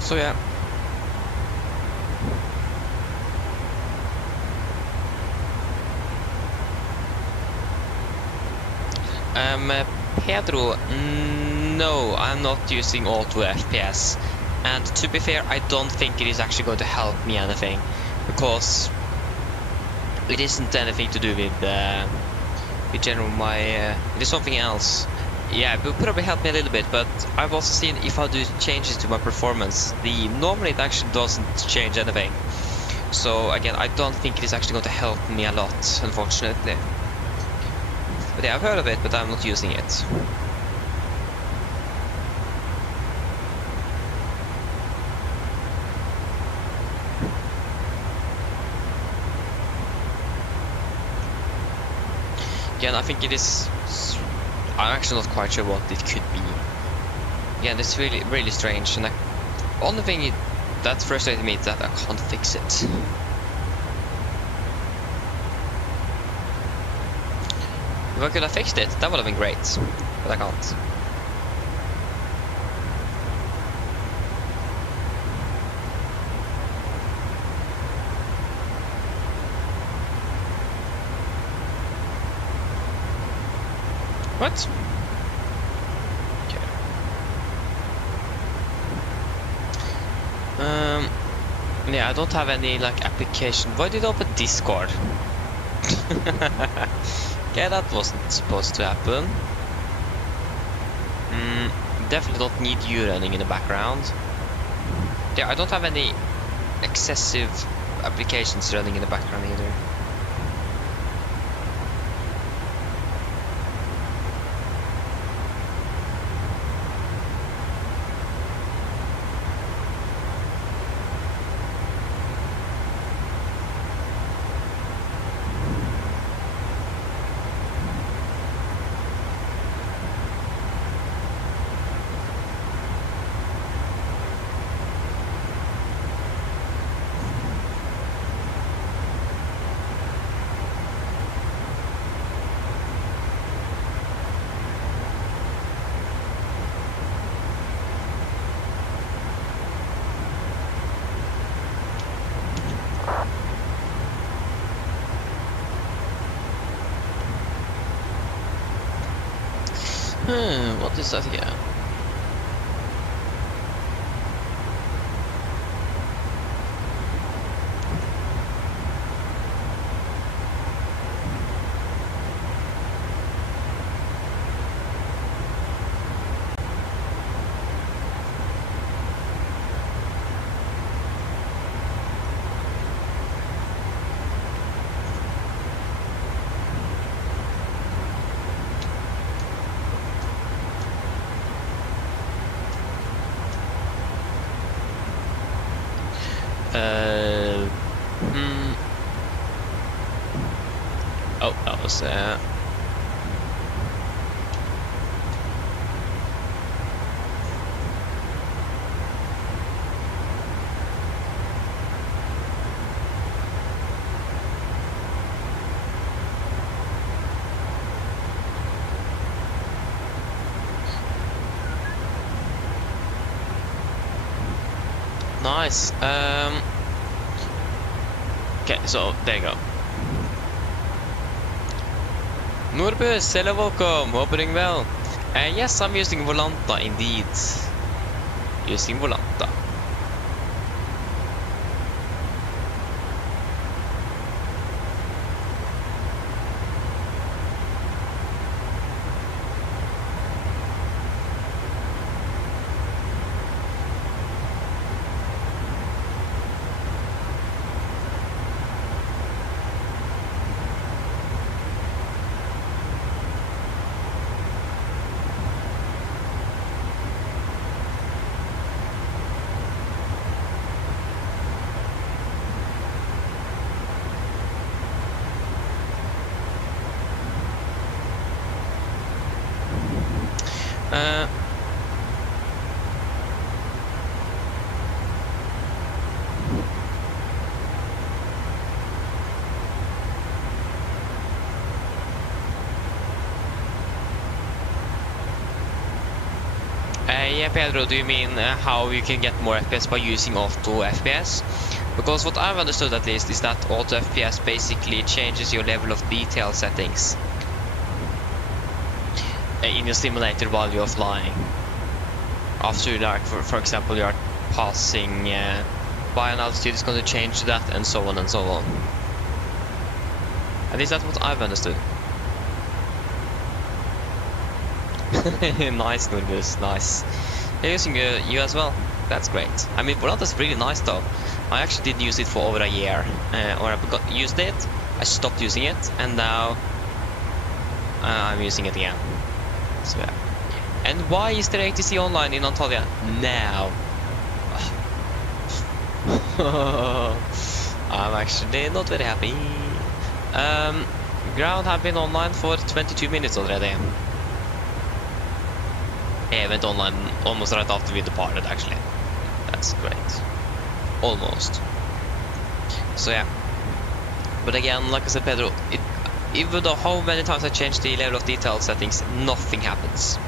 So yeah. Pedro, no, I'm not using auto FPS, and to be fair, I don't think it is actually going to help me anything, because it isn't anything to do with general it is something else. Yeah, it will probably help me a little bit, but I've also seen if I do changes to my performance, normally it actually doesn't change anything. So again, I don't think it is actually going to help me a lot, unfortunately. But yeah, I've heard of it, but I'm not using it. Again, I think it is... I'm actually not quite sure what it could be. Yeah, it's really strange, and the only thing that frustrated me is that I can't fix it. If I could have fixed it, that would have been great, but I can't. What? Okay. Yeah, I don't have any like application. Why did I open Discord? Okay, that wasn't supposed to happen. Definitely don't need you running in the background. Yeah, I don't have any excessive applications running in the background either. What is that here? Oh, that was nice. Okay, so there you go. Norbus, hello, welcome. Hope you're doing well. Yes, I'm using Volanta indeed. Using Volanta. Yeah, Pedro, do you mean how you can get more FPS by using auto FPS? Because what I've understood at least is that auto FPS basically changes your level of detail settings in your simulator while you're flying. After, like, for example, you are passing by an altitude, it's going to change that, and so on and so on. At least that's what I've understood. Nice, Nurbus, nice. You're using you as well. That's great. I mean, Volanta's really nice though. I actually didn't use it for over a year, or I used it. I stopped using it, and now I'm using it again. So yeah. And why is there ATC online in Antalya now? I'm actually not very happy. Ground have been online for 22 minutes already. Yeah, I went online almost right after we departed, actually. That's great. Almost. So yeah. But again, like I said, Pedro, even though how many times I change the level of detail settings, nothing happens.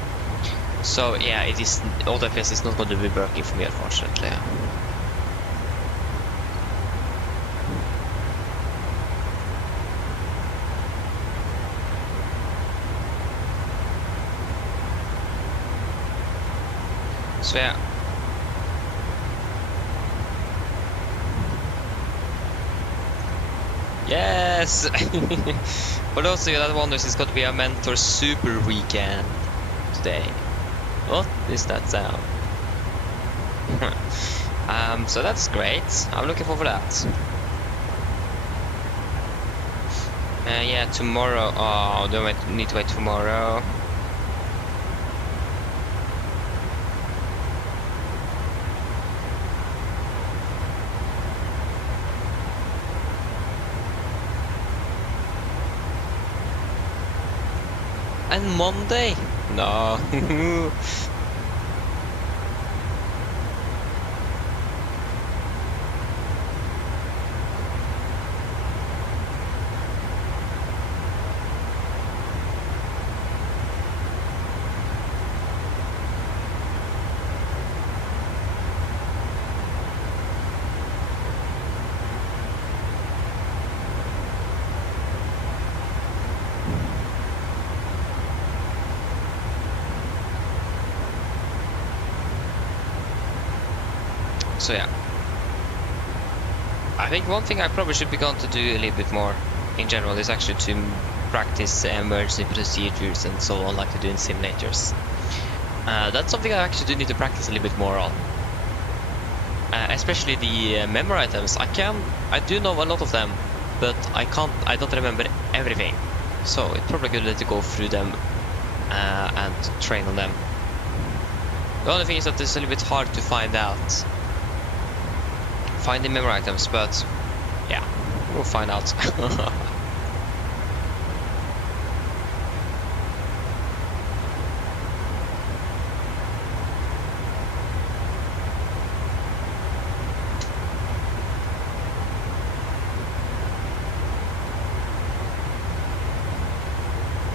So yeah, it is auto FPS is not going to be working for me, unfortunately. So yeah. Yes! For those of you that wonders, it's going to be a Mentor Super Weekend today. What is that sound? So that's great. I'm looking forward to that. Yeah, tomorrow. Oh, do I need to wait tomorrow? And Monday? No. So yeah, I think one thing I probably should be going to do a little bit more in general is actually to practice emergency procedures and so on, like to do in simulators. That's something I actually do need to practice a little bit more on. Especially the memory items. I do know a lot of them, but I don't remember everything. So it's probably good to go through them and train on them. The only thing is that it's a little bit hard to find finding memory items, but yeah, we'll find out.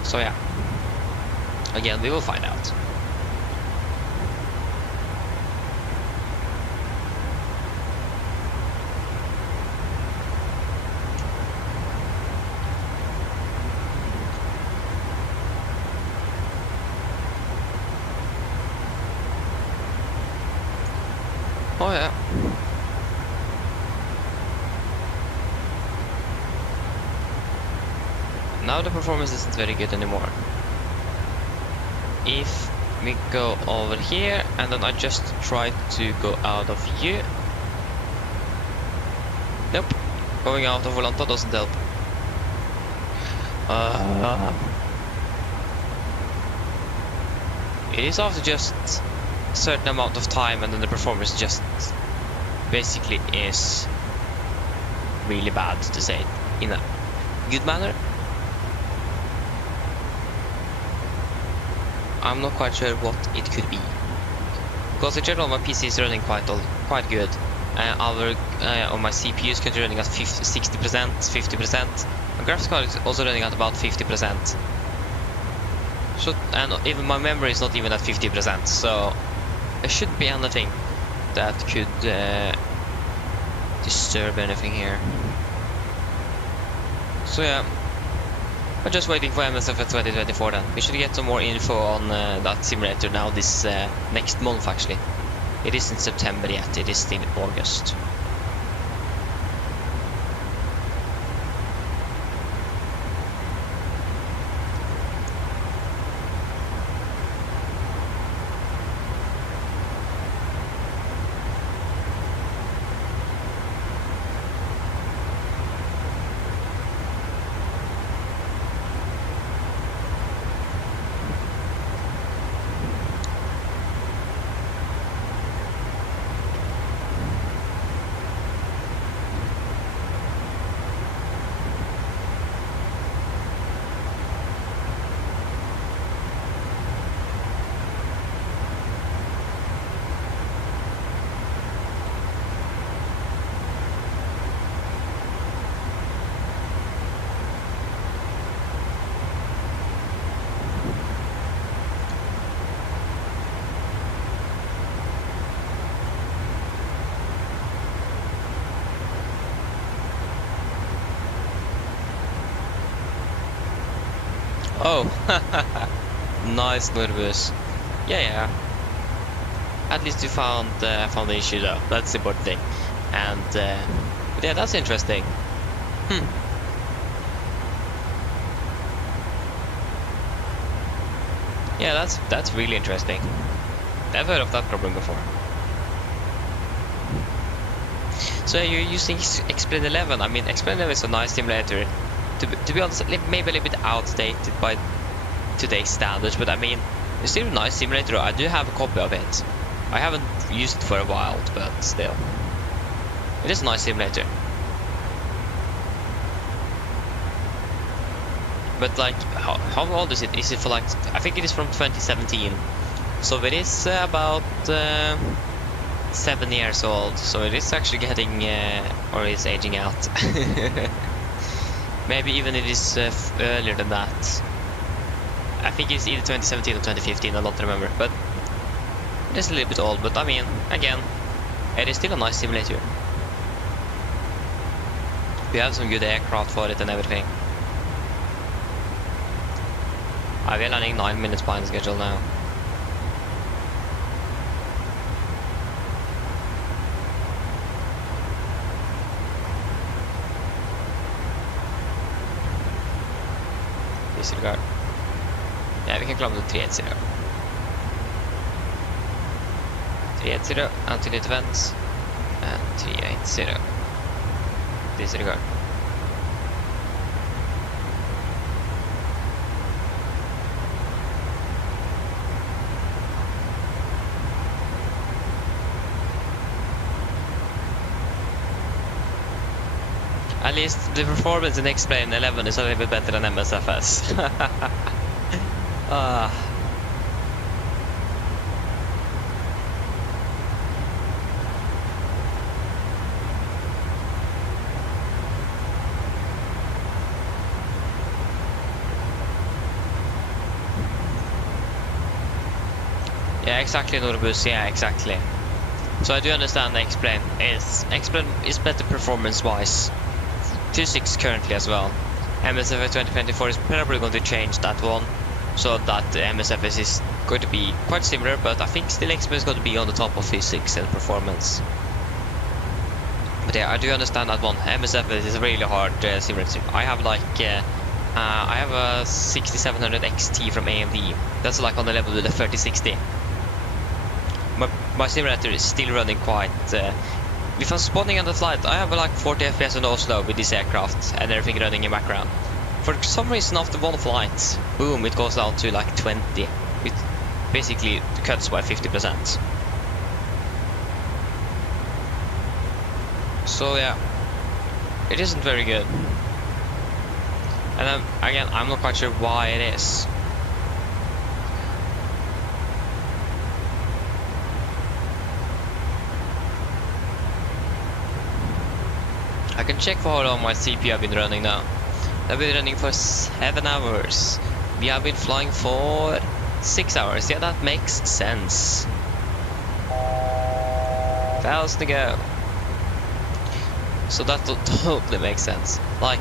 So yeah, again, we will find out. Oh yeah. Now the performance isn't very good anymore. If we go over here and then I just try to go out of view. Nope. Going out of Volanta doesn't help. It is after just a certain amount of time and then the performance just basically is really bad, to say it in a good manner. I'm not quite sure what it could be, because in general my PC is running quite good. On my CPU is currently running at 60%, 50%. My graphics card is also running at about 50%. So, and even my memory is not even at 50%. So there shouldn't be anything that could disturb anything here. So yeah. I'm just waiting for MSFS2020 then. We should get some more info on that simulator now this next month actually. It isn't September yet, it is still August. Oh, nice nervous. Yeah. At least you found the issue though. That's the important thing. And but yeah, that's interesting. Yeah, that's really interesting. Never heard of that problem before. So you're using Explain 11. I mean, Explain 11 is a nice simulator. To be honest, maybe a little bit outdated by today's standards, but I mean, it's still a nice simulator. I do have a copy of it. I haven't used it for a while, but still. It is a nice simulator. But like, how old is it? Is it for like, I think it is from 2017. So it is about 7 years old. So it is actually getting, or is aging out. Maybe even it is earlier than that. I think it's either 2017 or 2015, I don't remember. But it is a little bit old. But I mean, again, it is still a nice simulator. We have some good aircraft for it and everything. We are landing 9 minutes behind schedule now. Disregard. Yeah, we can climb to 380. 380, altitude vents, and 380. Disregard. At least the performance in X-Plane 11 is a little bit better than MSFS. Ah. Yeah, exactly, Norbus. Yeah, exactly. So I do understand X-Plane is better performance-wise. 2.6 currently as well. MSFS2024 is probably going to change that one, so that MSFS is going to be quite similar, but I think still X-Plane is going to be on the top of physics and performance. But yeah, I do understand that one. MSFS is a really hard simulator. I have like I have a 6700 XT from AMD. That's like on the level with the 3060. My simulator is still running quite... if I'm spawning on the flight, I have like 40 FPS on Oslo with this aircraft and everything running in background. For some reason after one flight, boom, it goes down to like 20. It basically cuts by 50%. So yeah, it isn't very good. And again, I'm not quite sure why it is. I can check for how long my CPU have been running now. I've been running for 7 hours. We have been flying for 6 hours. Yeah, that makes sense. 1,000 to go. So that totally makes sense. Like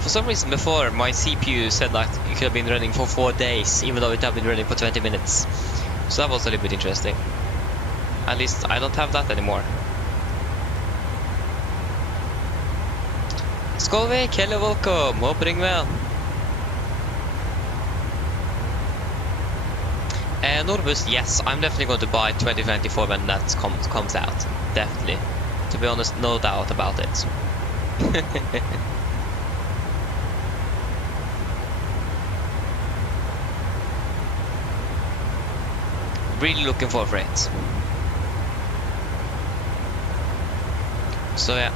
for some reason before, my CPU said that it could have been running for 4 days, even though it had been running for 20 minutes. So that was a little bit interesting. At least I don't have that anymore. Skålvik, hello, welcome, opening well. Norbus, yes, I'm definitely going to buy 2024 when that comes out. Definitely. To be honest, no doubt about it. Really looking forward for it. So yeah.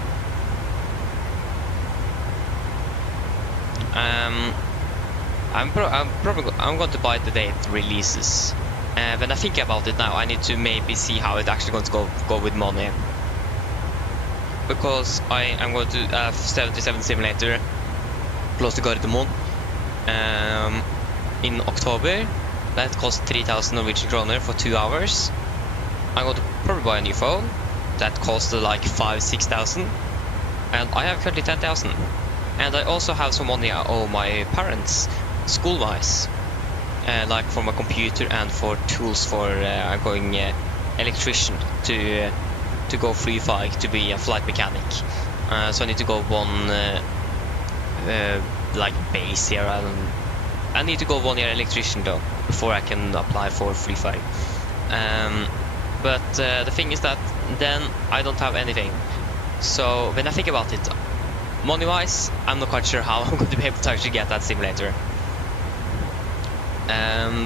I'm going to buy it the day it releases. When I think about it now, I need to maybe see how it's actually going to go with money. Because I am going to have 77 simulator close to Gardermoen in October. That costs 3,000 Norwegian kroner for 2 hours. I'm going to probably buy a new phone. That costs like 5,000–6,000. And I have currently 10,000. And I also have some money I owe my parents, school-wise, like for my computer and for tools for going electrician to go free flight to be a flight mechanic. So I need to go one like base here. I need to go 1 year electrician though before I can apply for free flight. But the thing is that then I don't have anything. So when I think about it, money-wise, I'm not quite sure how I'm going to be able to actually get that simulator.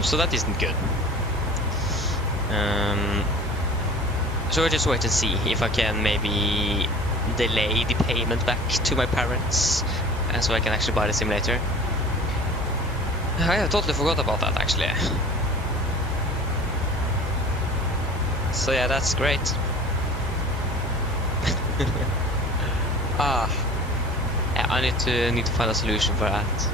So that isn't good. So we'll just wait and see if I can maybe delay the payment back to my parents, so I can actually buy the simulator. I have totally forgot about that actually. So yeah, that's great. Yeah, I need to find a solution for that.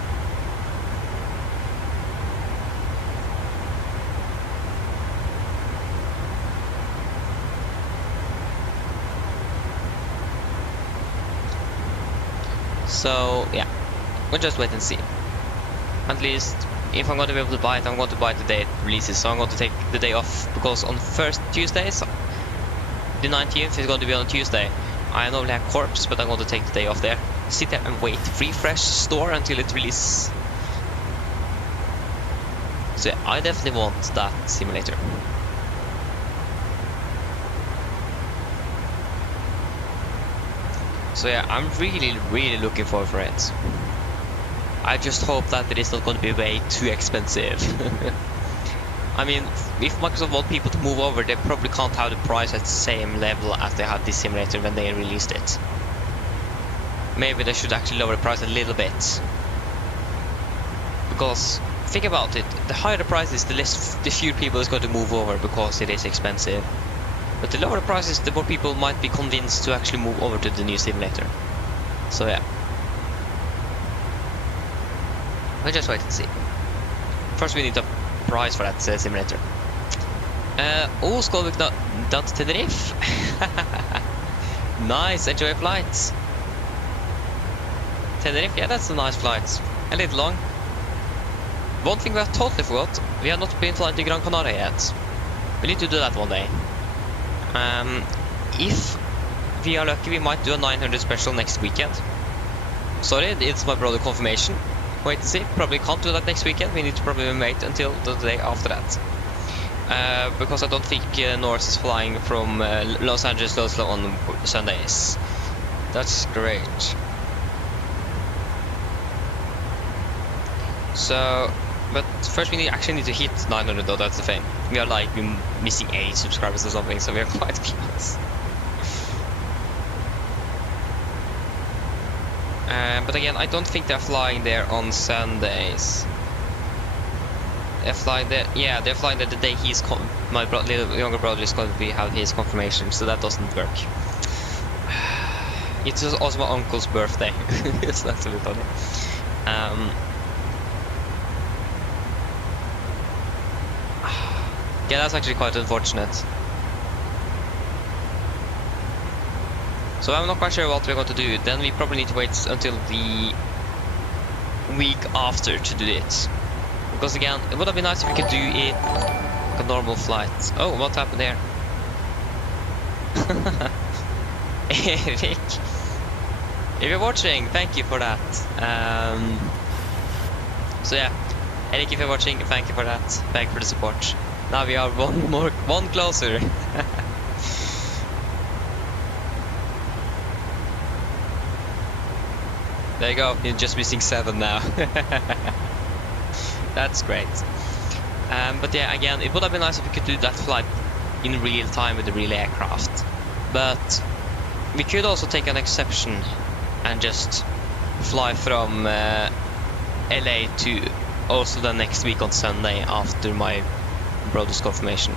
So yeah, we'll just wait and see. At least if I'm going to be able to buy it, I'm going to buy it the day it releases. So I'm going to take the day off because on first Tuesdays, the 19th is going to be on a Tuesday. I normally have corps, but I'm going to take the day off there. Sit there and wait. Refresh store until it releases. So yeah, I definitely want that simulator. So yeah, I'm really looking forward for it. I just hope that it is not going to be way too expensive. I mean, if Microsoft want people to move over, they probably can't have the price at the same level as they had this simulator when they released it. maybe they should actually lower the price a little bit. Because think about it, the higher the price is, the fewer people is going to move over because it is expensive. But the lower the price is, the more people might be convinced to actually move over to the new simulator. So yeah. We'll just wait and see. First we need a price for that simulator. Skal vi da til Tenerife? Nice, enjoy flights. Tenerife, yeah, that's a nice flight. A little long. One thing we have totally forgot, we have not been flying to Gran Canaria yet. We need to do that one day. If we are lucky, we might do a 900 special next weekend. Sorry, it's my brother confirmation. Wait and see, probably can't do that next weekend. We need to probably wait until the day after that. Because I don't think Norse is flying from Los Angeles to Oslo on Sundays. That's great. So, but first we actually need to hit 900 though, that's the thing. We are like missing 8 subscribers or something, so we are quite close. But again, I don't think they're flying there on Sundays. They're flying there, yeah, they're flying there the day my little younger brother is going to have his confirmation, so that doesn't work. It's also my uncle's birthday, so that's a bit funny. Yeah, that's actually quite unfortunate. So I'm not quite sure what we're going to do. Then we probably need to wait until the week after to do it. Because again, it would have been nice if we could do it like a normal flight. Oh, what happened there? Eric, if you're watching, thank you for that. So yeah, Eric, if you're watching, thank you for that. Thank you for the support. Now we are one closer. There you go, you're just missing 7 now. That's great. But yeah, again, it would have been nice if we could do that flight in real time with the real aircraft. But we could also take an exception and just fly from LA to Oslo the next week on Sunday after my brother's confirmation.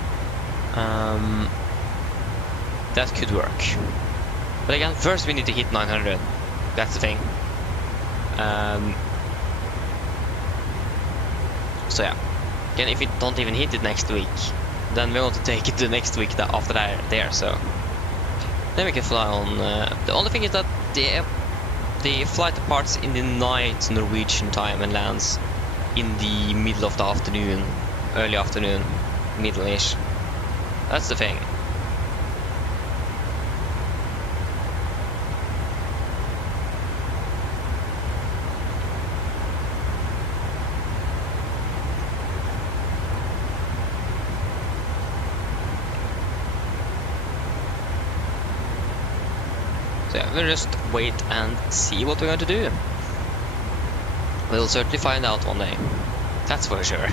That could work. But again, first we need to hit 900. That's the thing. So yeah, again, if we don't even hit it next week, then we want to take it the next week after that there. So then we can fly on. The only thing is that the flight departs in the night Norwegian time and lands in the middle of the afternoon, early afternoon, middle-ish. That's the thing. So yeah, we'll just wait and see what we're going to do. We'll certainly find out one day. That's for sure.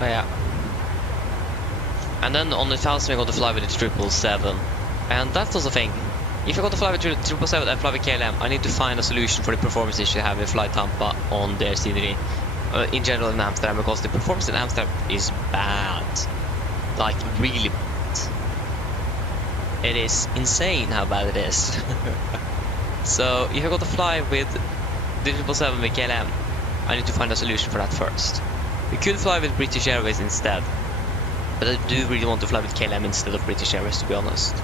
Oh yeah. And then on the 1000 we're going to fly with the 777. And that's also the thing. If you're going to fly with the 777 and fly with KLM, I need to find a solution for the performance issue I have with Flight Tampa on their scenery. In general in Amsterdam, because the performance in Amsterdam is bad. Like, really bad. It is insane how bad it is. So, if you're going to fly with the 777 with KLM, I need to find a solution for that first. We could fly with British Airways instead. But I do really want to fly with KLM instead of British Airways, to be honest.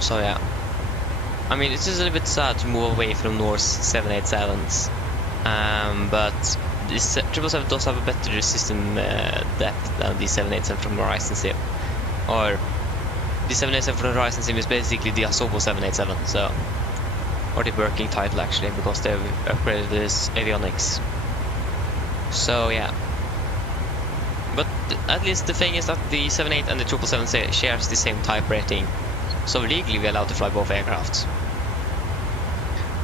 So yeah. I mean, it's just a little bit sad to move away from Norse 787s. But this 777 does have a better system depth than the 787 from Ryzen Sim. Or the 787 from Ryzen Sim is basically the Asobo 787, so... or the working title actually, because they've upgraded this avionics. So yeah. But at least the thing is that the 78 and the 777 shares the same type rating, so legally we're allowed to fly both aircraft.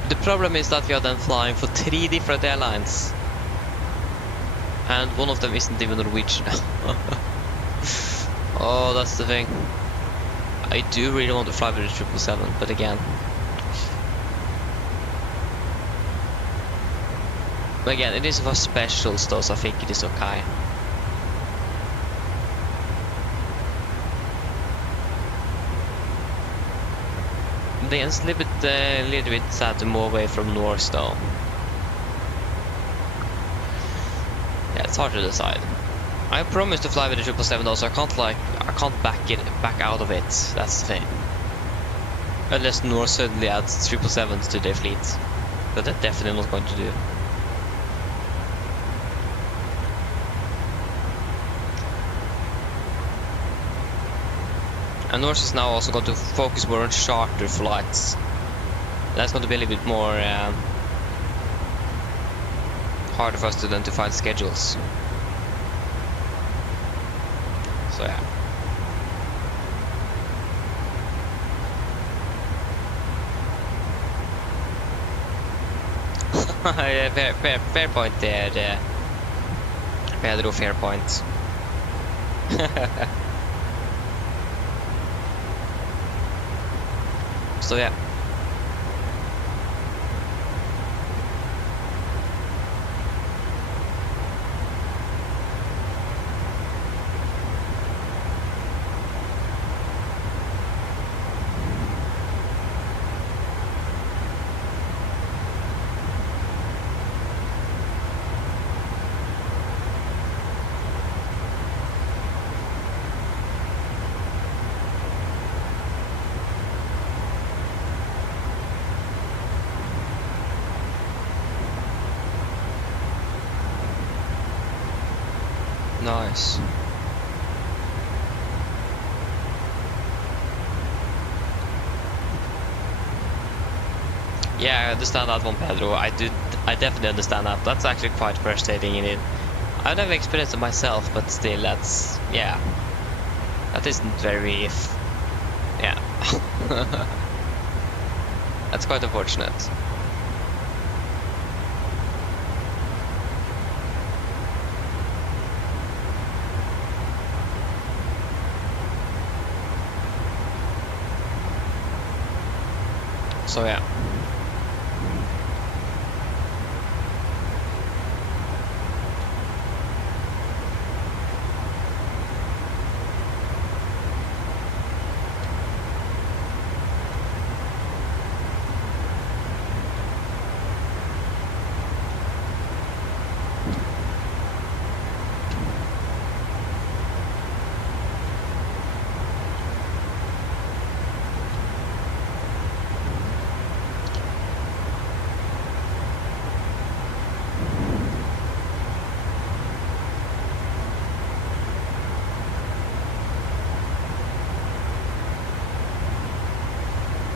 The problem is that we are then flying for 3 different airlines, and one of them isn't even Norwegian. Oh, that's the thing. I do really want to fly with the 777, but again. But again, it is for specials though, so I think it is okay. It's a little bit sad to move away from Norse though. Yeah, it's hard to decide. I promised to fly with the 777 though, so I can't back out of it. That's the thing. Unless Norse suddenly adds 777s to their fleet, but they're definitely not going to do. And Norse is now also going to focus more on charter flights. That's going to be a little bit more harder for us to then to find schedules. So yeah. Yeah, fair point there, Pedro, fair point. So yeah. Nice. Yeah, I understand that one, Pedro. I definitely understand that. That's actually quite frustrating in it. I've never experienced it myself, but still, that's, yeah. That isn't very, yeah. That's quite unfortunate. So yeah.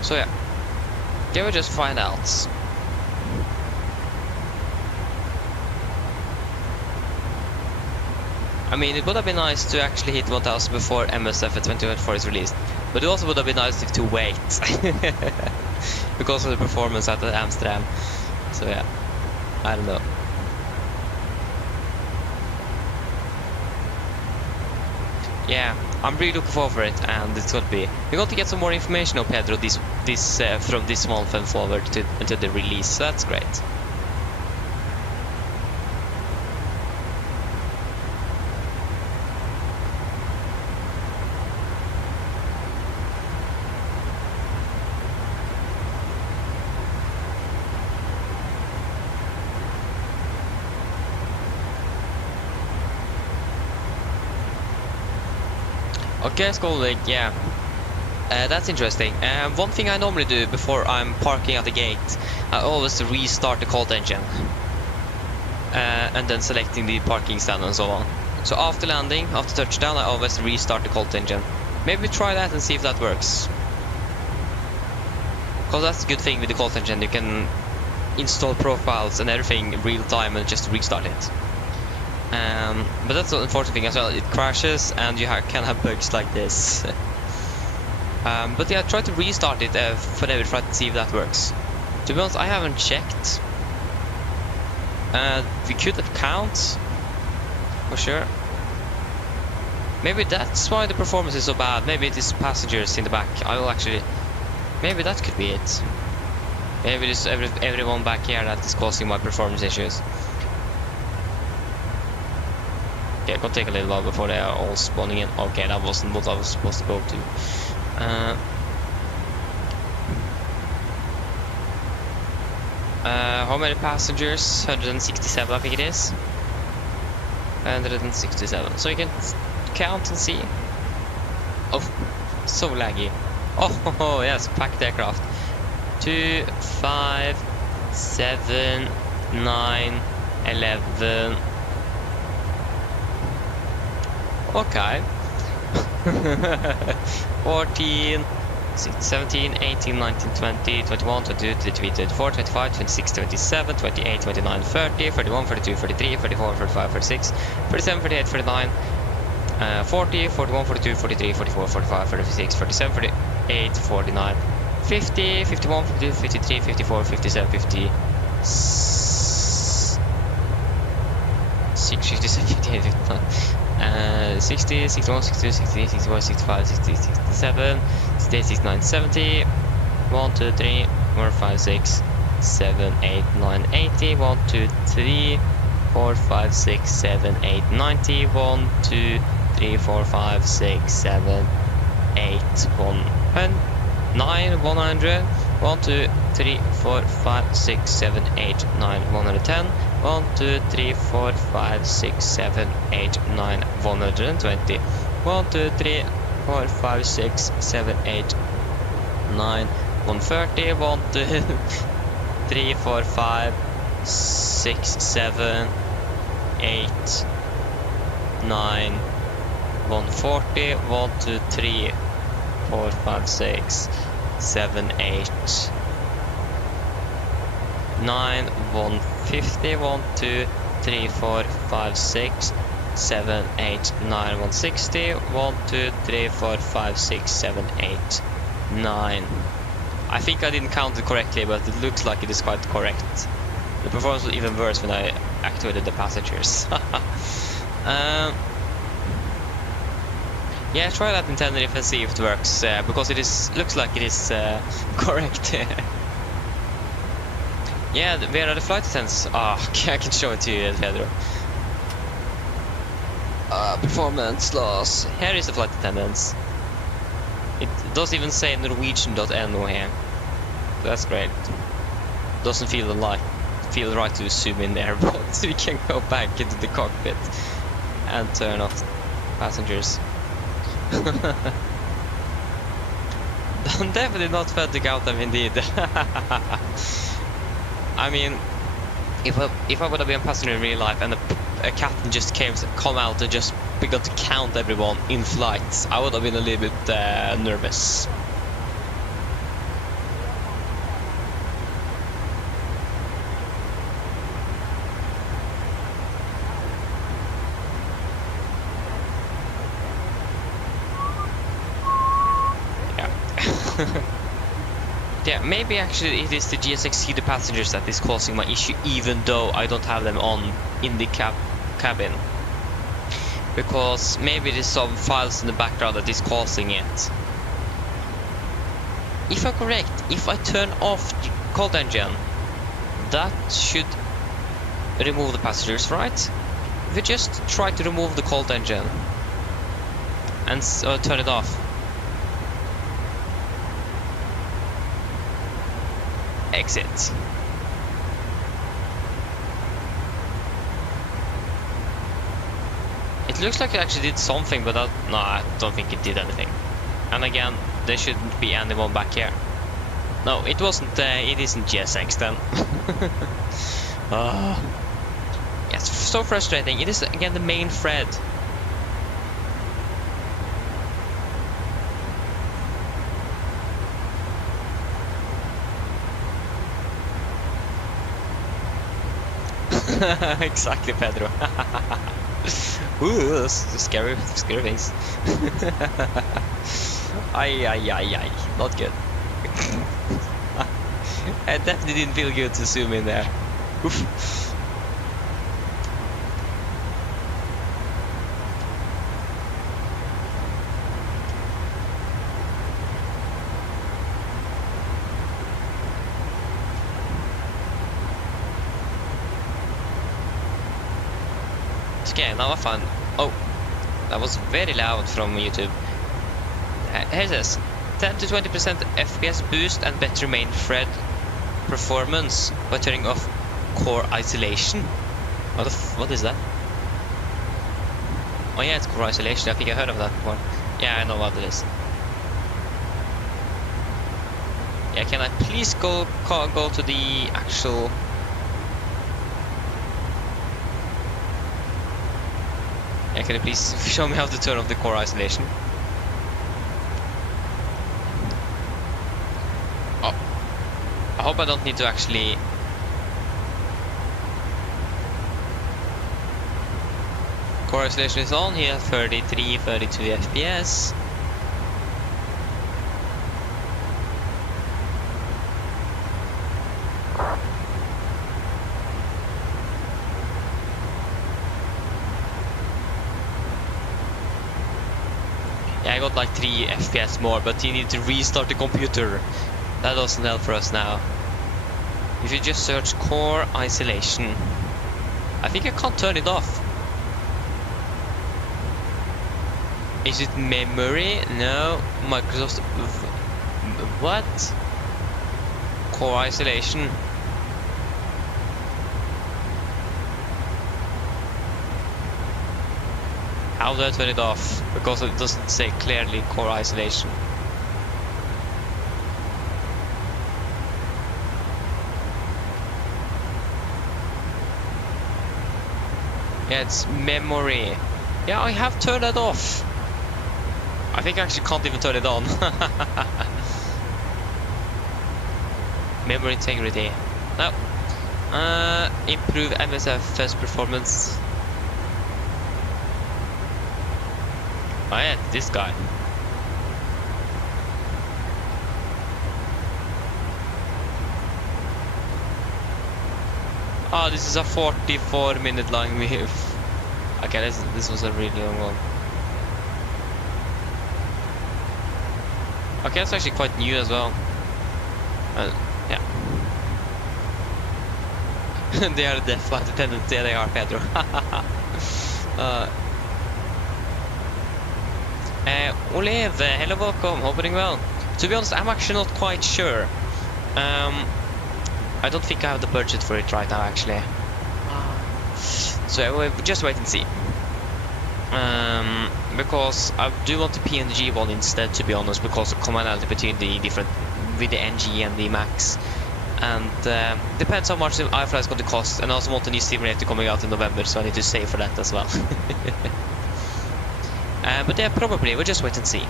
So yeah, can we just find out? I mean, it would have been nice to actually hit 1000 before MSFS2020 is released, but it also would have been nice to wait because of the performance at Amsterdam. So yeah, I don't know. Yeah, I'm really looking forward for it, and it's going to be. We're going to get some more information on Pedro from this month and forward until the release. So that's great. Okay, Skolvik, yeah. That's interesting. One thing I normally do before I'm parking at the gate, I always restart the cold engine. And then selecting the parking stand and so on. So after landing, after touchdown, I always restart the cold engine. Maybe try that and see if that works. Because that's a good thing with the cold engine, you can install profiles and everything real time and just restart it. But that's the unfortunate thing as well. It crashes and you can have bugs like this. But yeah, try to restart it for David, try to see if that works. To be honest, I haven't checked. We could count for sure. Maybe that's why the performance is so bad. Maybe it is passengers in the back. I will actually. Maybe that could be it. Maybe it is everyone back here that is causing my performance issues. Okay, it could take a little while before they are all spawning in. Okay, that wasn't what I was supposed to go to. How many passengers? 167, I think it is. 167. So you can count and see. Oh, so laggy. Oh, yes, packed aircraft. 2, 5, 7, 9, 11. Okay. 14, 16, 17, 18, 19, 20, 21, 22, 23, 24, 25, 26, 27, 28, 29, 30, 31, 32, 33, 34, 35, 36, 37, 38, 39, 40, 41, 42, 43, 44, 45, 46, 47, 48, 49, 50, 51, 52, 53, 54, 57, 56, 57, 58, 59, 60, 61, 62, 63, 64, 65, 60, 67, 68, 69, 70, 1, 2, 3, 4, 5, 6, 7, 8, 9, 80, 1, 2, 3, 4, 5, 6, 7, 8, 90, 1, 2, 3, 4, 5, 6, 7, 8, 100, 9, 100, 1, 2, 3, 4, 5, 6, 7, 8, 9, 110, 1, 2, 3, 4, 5, 6, 7, 8, 9, 120, 1, 2, 3, 4, 5, 6, 7, 8, 9, 130, 1, 2, 3, 4, 5, 6, 7, 8, 9, 140, 1, 2, 3, 4, 5, 6, 7, 8, 9, 150, 1, 2, 3, 4, 5, 6, 7, 8, 9, 160, 1, 2, 3, 4, 5, 6, 7, 8, 9. I think I didn't count it correctly, but it looks like it is quite correct. The performance was even worse when I activated the passengers. Yeah, try that in Tenerife and see if it works, because it looks like it is correct. Yeah, where are the flight attendants? Okay, I can show it to you, Pedro. Performance loss. Here is the flight attendants. It doesn't even say Norwegian.no here. That's great. Doesn't feel right to zoom in there, but we can go back into the cockpit and turn off passengers. I'm definitely not fed to count them indeed. I mean, if I would have been a passenger in real life and a captain just come out and just begun to count everyone in flights, I would have been a little bit nervous. Yeah, maybe actually it is the GSX the passengers that is causing my issue, even though I don't have them on in the cabin. Because maybe there's some files in the background that is causing it. If I'm correct, if I turn off the cold engine, that should remove the passengers, right? If we just try to remove the cold engine and turn it off. Exit. It looks like it actually did something, but no, I don't think it did anything. And again, there shouldn't be anyone back here. No, it wasn't. It isn't GSX then. Yeah, it's so frustrating. It is again the main thread. Exactly, Pedro. Ooh, that's a scary face. Ay, not good. I definitely didn't feel good to zoom in there. Oof. Okay, now I found. Oh, that was very loud from YouTube. Here's this: 10 to 20% FPS boost and better main thread performance by turning off core isolation. What is that? Oh yeah, it's core isolation. I think I heard of that before. Yeah, I know what it is. Yeah, can I please go to the actual? Yeah, can you please show me how to turn off the core isolation? Oh, I hope I don't need to actually. Core isolation is on here, 33, 32 FPS. Yeah, I got like 3 FPS more, but you need to restart the computer. That doesn't help for us now. If you just search core isolation, I think I can't turn it off. Is it memory? No. Microsoft. What? Core isolation. How do I turn it off? Because it doesn't say clearly core isolation. Yeah, it's memory. Yeah, I have turned it off. I think I actually can't even turn it on. Memory integrity. No. Improve MSFS performance. Oh yeah, this guy. Oh, this is a 44-minute long video. Okay, this was a really long one. Okay, that's actually quite new as well. Yeah. They are deaf by the tendency, they are, Pedro. Olive, hello, welcome, hope you're doing well. To be honest, I'm actually not quite sure. I don't think I have the budget for it right now, actually. So we'll just wait and see. Because I do want the PNG one instead, to be honest, because of commonality between the different, with the NG and the Max. And depends how much the iFly is going to cost, and I also want a new simulator coming out in November, so I need to save for that as well. But yeah, probably, we'll just wait and see.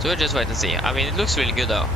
So we'll just wait and see. I mean, it looks really good though.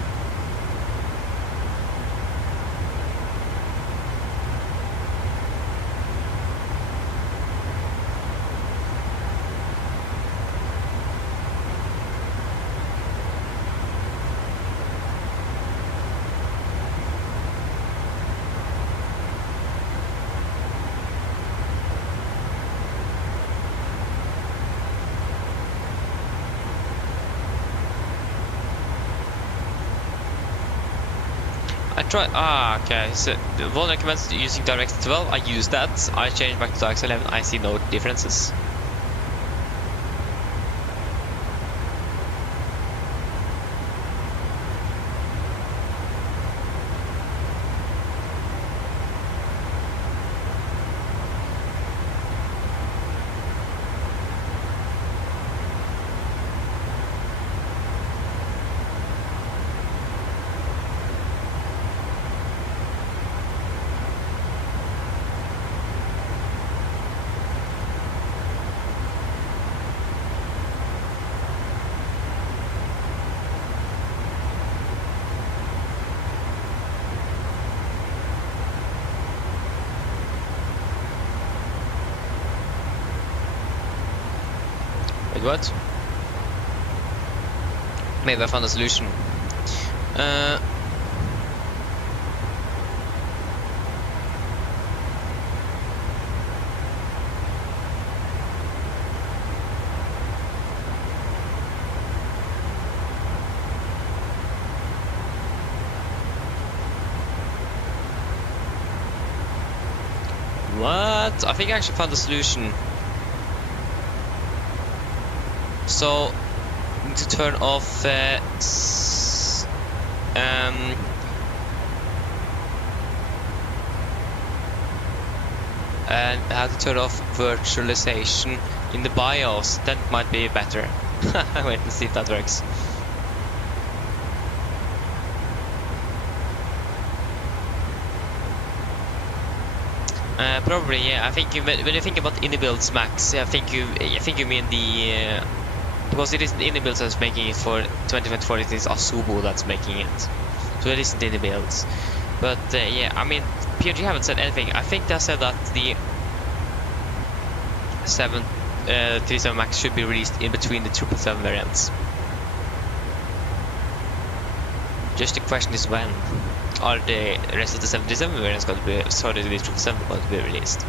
Okay, so the one recommends using DirectX 12, I use that. I changed back to DirectX 11, I see no differences. Wait, what? Maybe I found a solution. What? I think I actually found a solution. So, to turn off I have to turn off virtualization in the BIOS. That might be better. Wait and see if that works. Probably, yeah. I think when you think about InnoBuilds Max, I think you mean the because it isn't InnoBuilds that's making it for 2024. It is Asubo that's making it, so it isn't InnoBuilds. But yeah, I mean, PMDG haven't said anything. I think they said that the 737 Max should be released in between the 777 variants. Just the question is when. Are the rest of the 737 variants going to be, sorry, the 777 going to be released?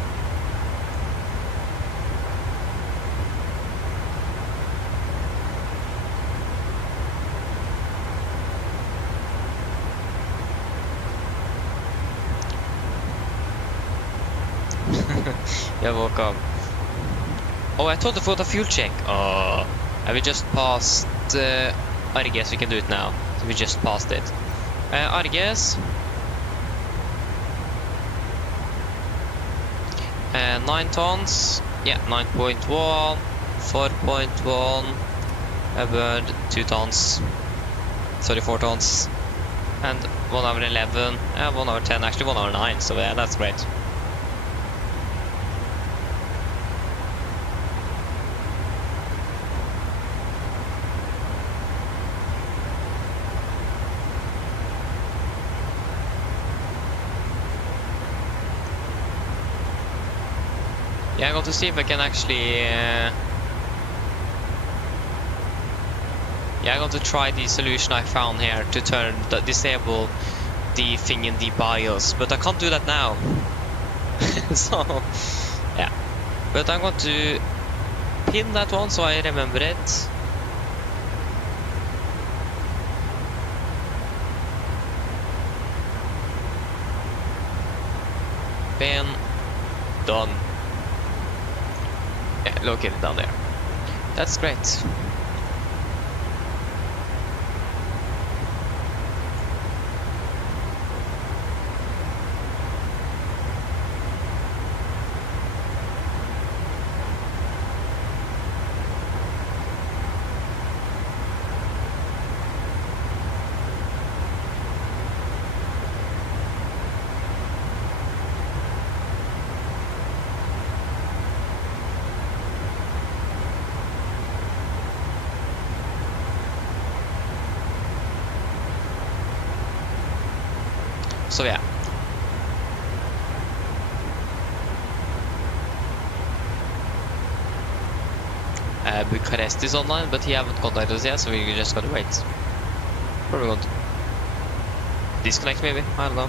Yeah, woke up. Oh, I told the photo fuel check. Oh, and we just passed. I guess we can do it now. So we just passed it. I guess. 9 tons. Yeah, 9.1, 4.1. I burned 2 tons. 34 tons. And 1 hour 11. 1 hour 10. Actually 1 hour 9. So yeah, that's great. Yeah, I'm going to see if I can actually... yeah, I'm going to try the solution I found here to disable the thing in the BIOS, but I can't do that now. So, yeah. But I'm going to pin that one so I remember it. Pin. Done. Yeah, located down there. That's great. So yeah. Bucharest is online, but he haven't contacted us yet, so we just gotta wait. Probably going to disconnect maybe, I don't know.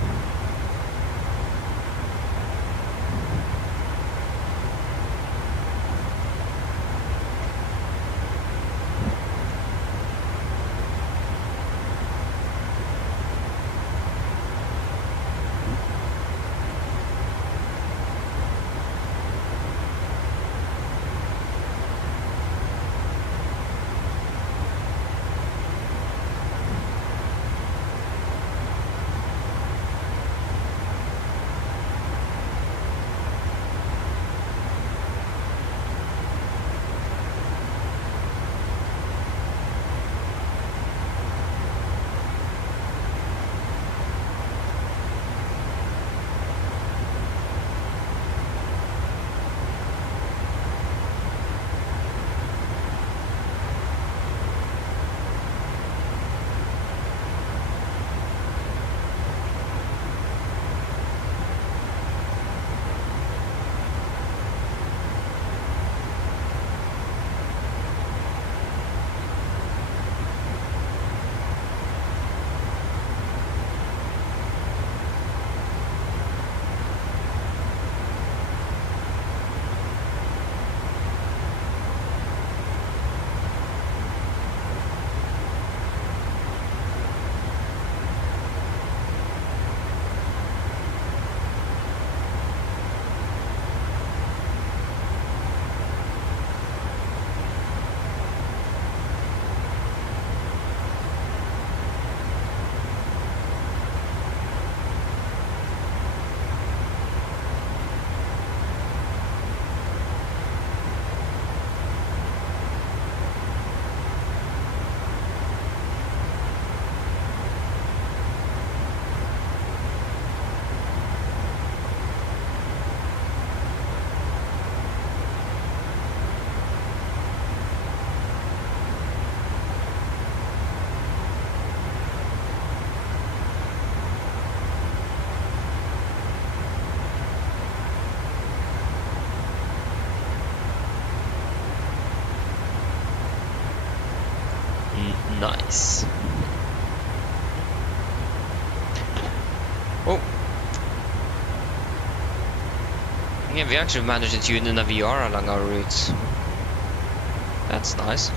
Nice. Oh. Yeah, we actually managed to tune in a VR along our routes. That's nice.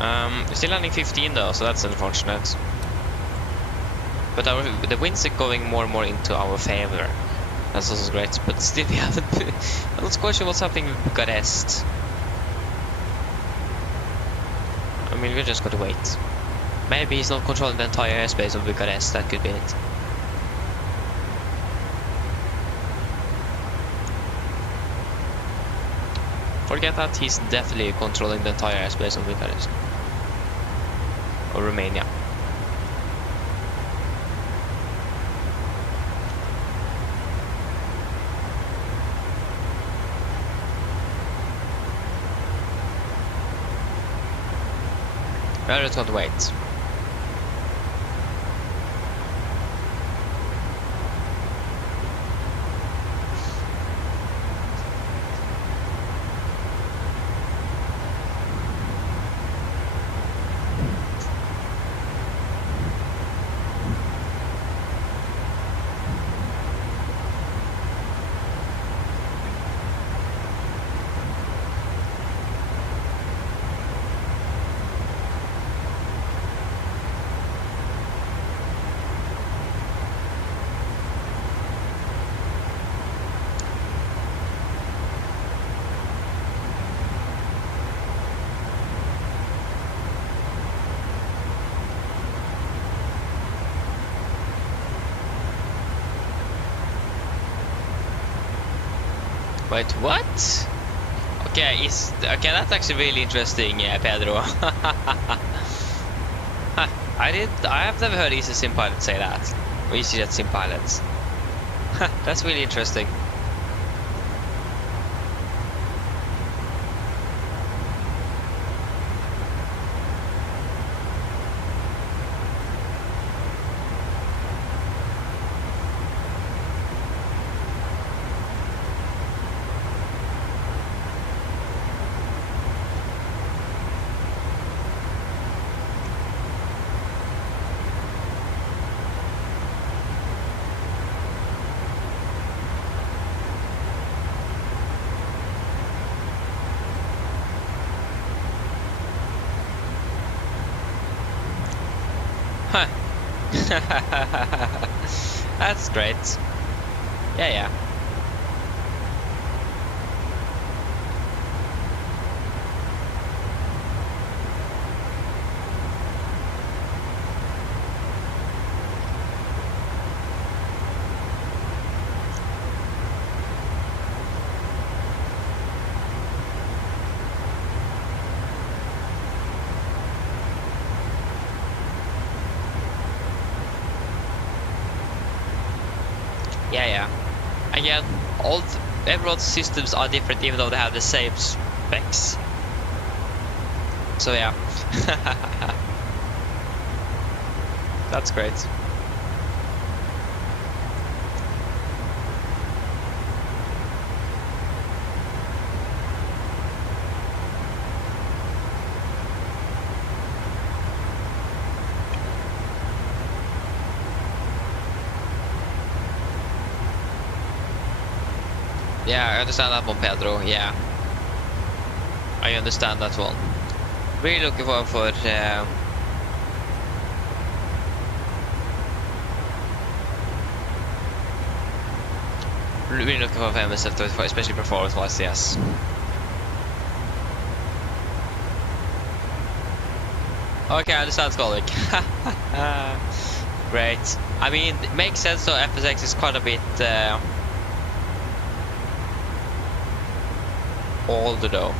We're still landing 15 though, so that's unfortunate. But the winds are going more and more into our favor. That's also great, but still we haven't... I'm not quite sure what's happening with Bucharest. I mean, we're just going to wait. Maybe he's not controlling the entire airspace of Bucharest, that could be it. Forget that, he's definitely controlling the entire airspace of Bucharest. Or Romania. We're just going to wait. Wait, what? Okay, that's actually really interesting, Pedro. I have never heard EasySim Pilot say that. Or EasyJet Sim Pilots. That's really interesting. That's great. Yeah. Yeah. Again, everyone's systems are different even though they have the same specs. So yeah. That's great. Yeah, I understand that one, Pedro. Yeah, I understand that one. Really looking forward for really looking forward for MSFS2020, especially performance-wise. Yes. Okay, I understand, Skolik. Great. I mean, it makes sense though. FSX is quite a bit older though.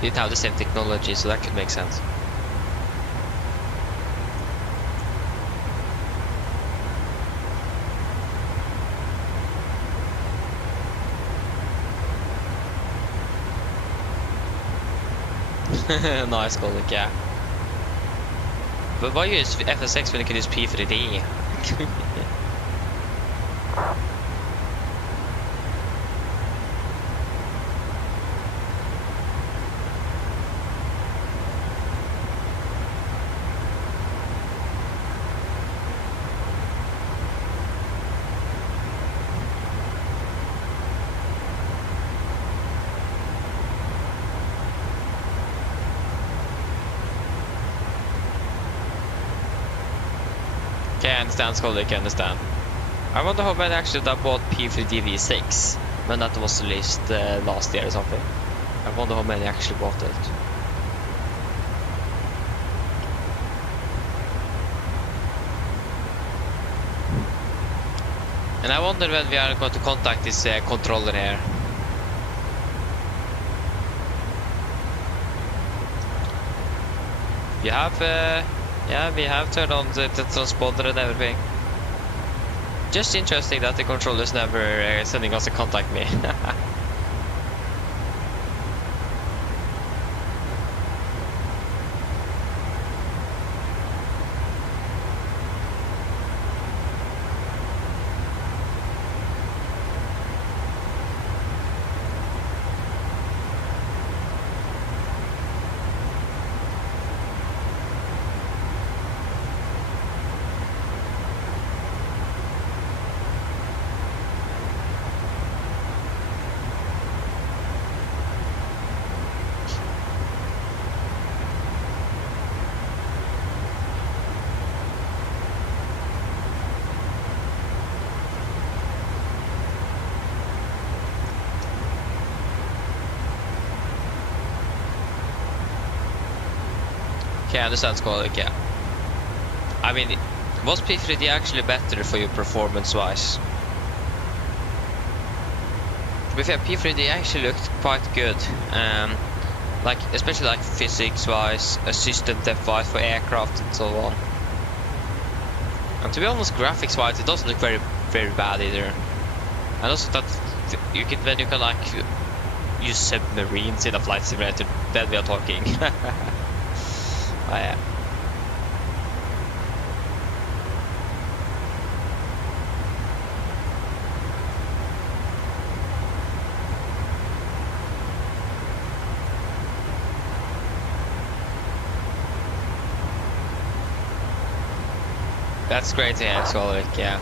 They didn't have the same technology, so that could make sense. Nice, Skolik, yeah. But why use FSX when you can use P3D? understand, Skolvik, I understand. I wonder how many actually that bought P3DV6 when that was released last year or something. I wonder how many actually bought it. And I wonder when we are going to contact this controller here. We have, yeah, we have turned on the transponder and everything. Just interesting that the controller's never sending us a contact me. Okay, I understand, Skolvik, yeah. I mean, was P3D actually better for you performance-wise? To be fair, P3D actually looked quite good. Like, especially like physics-wise, system depth-wise for aircraft and so on. And to be honest, graphics-wise, it doesn't look very, very bad either. And also that you can, when you can like use submarines in a flight simulator, then we are talking. Oh, yeah. That's great to hear, Skolvik, yeah.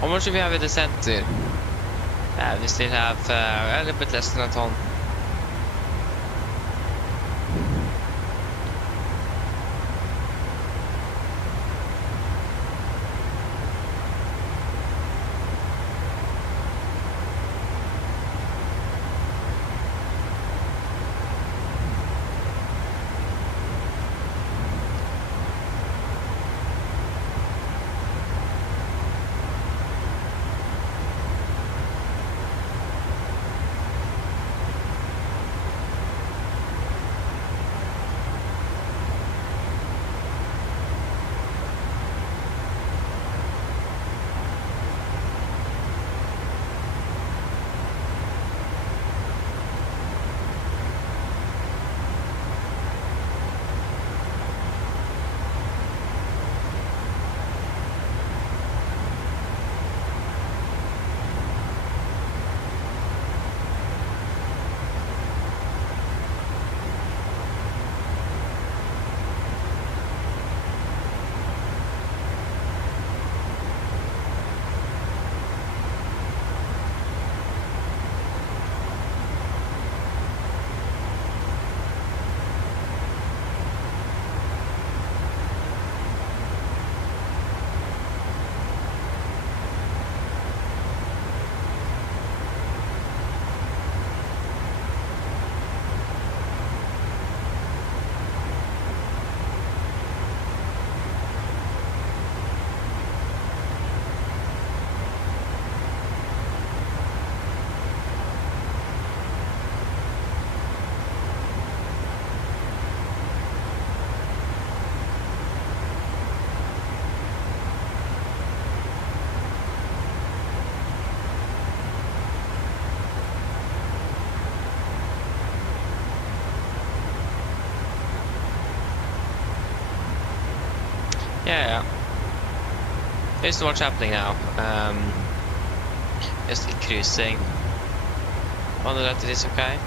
How much do we have in the center? We still have a little bit less than a ton. Yeah. Here's what's happening now. Just cruising. Wonder that it is okay.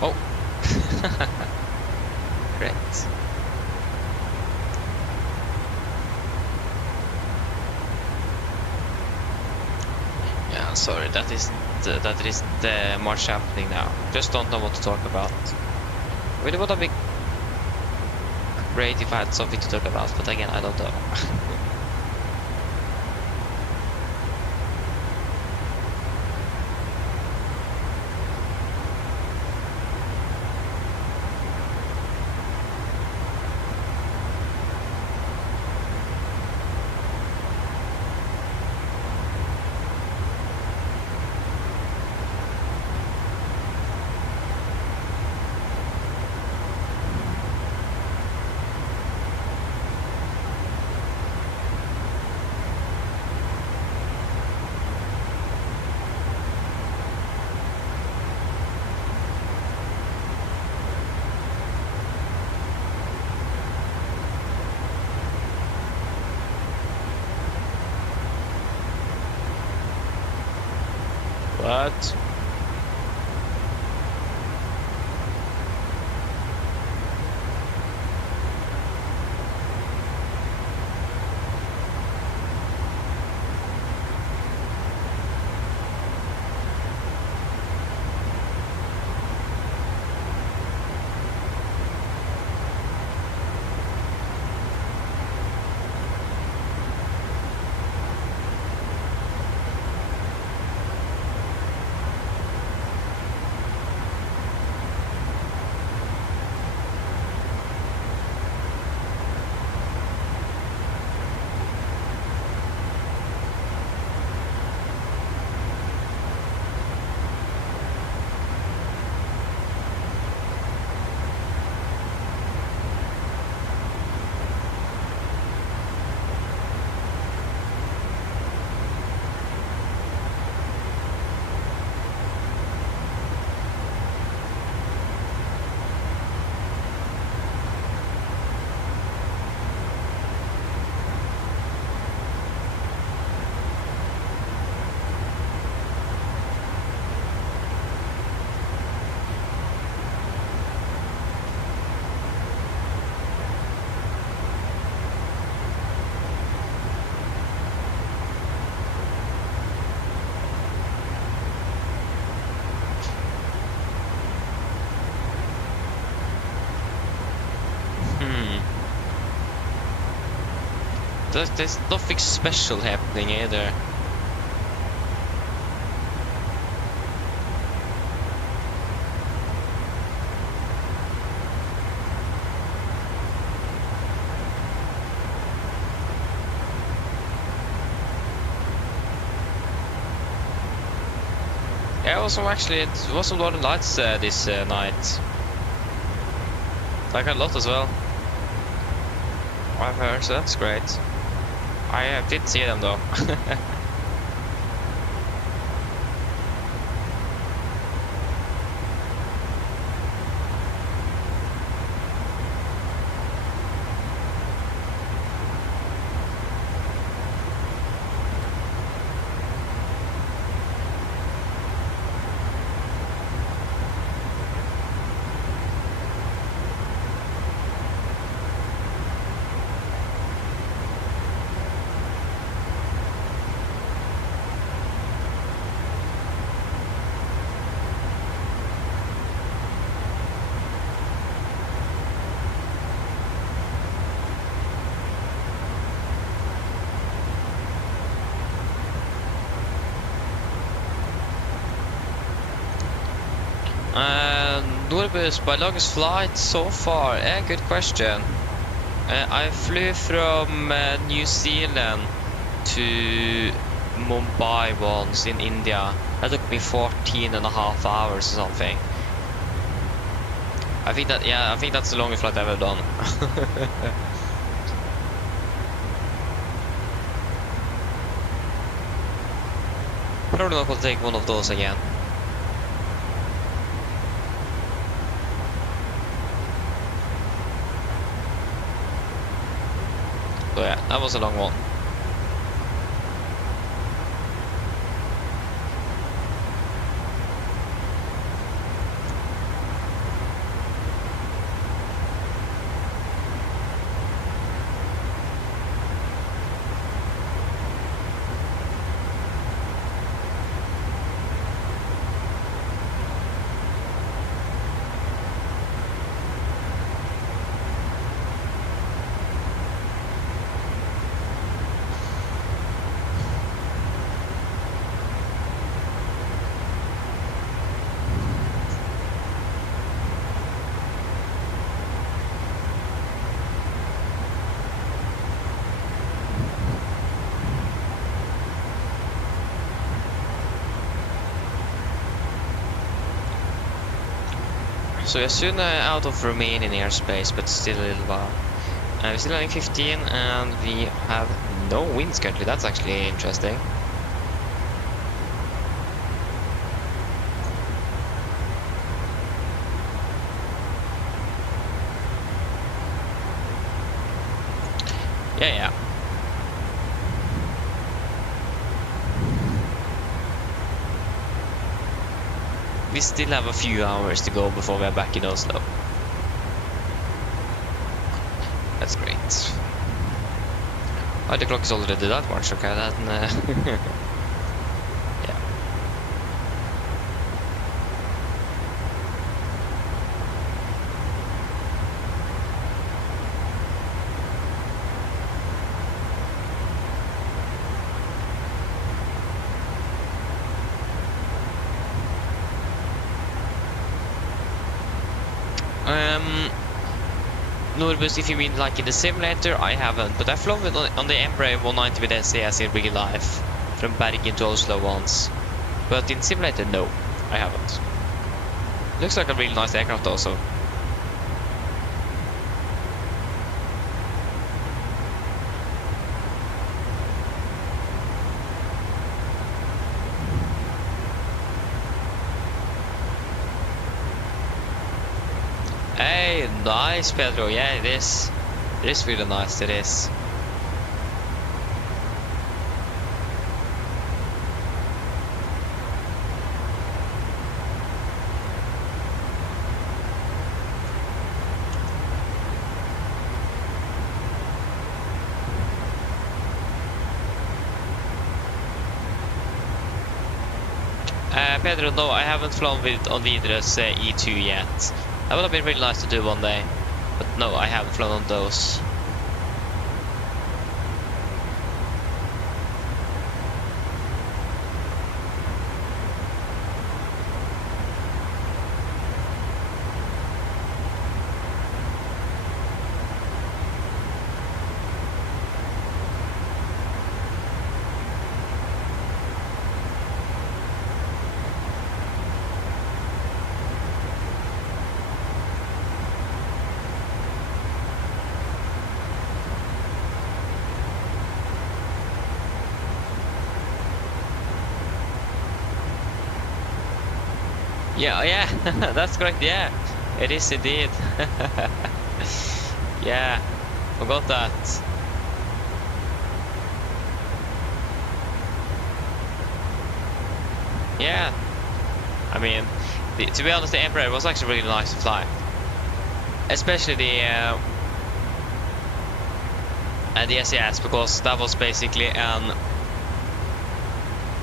Oh. Great. Yeah, sorry, that isn't much happening now. Just don't know what to talk about. Really would have been great if I had something to talk about, but again, I don't know. What? There's nothing special happening either. Yeah, also actually it was some Northern Lights this night. Like a lot as well. I've heard, so that's great. I didn't see them though. Norbus, my longest flight so far? Good question. I flew from New Zealand to Mumbai once in India. That took me 14.5 hours or something. I think that's the longest flight I've ever done. Probably not gonna take one of those again. So yeah, that was a long one. So we're soon out of Romanian airspace, but still a little while. We're still landing 15 and we have no winds currently. That's actually interesting. Yeah. We still have a few hours to go before we're back in Oslo. That's great. Oh, the clock is already that much, okay, then... Norbus, if you mean like in the simulator, I haven't, but I've flown with on the Embraer 190 with SAS in real life, from Bergen to Oslo once. But in simulator, no, I haven't. Looks like a really nice aircraft also. Hey, nice, Pedro. Yeah, it is. It is really nice. It is. Pedro, no, I haven't flown with on Widerøe's E2 yet. That would have been really nice to do one day, but no, I haven't flown on those. Yeah, that's correct, yeah. It is indeed. Yeah, forgot that. Yeah, I mean, to be honest, the Embraer was actually really nice to fly. Especially the SAS, because that was basically an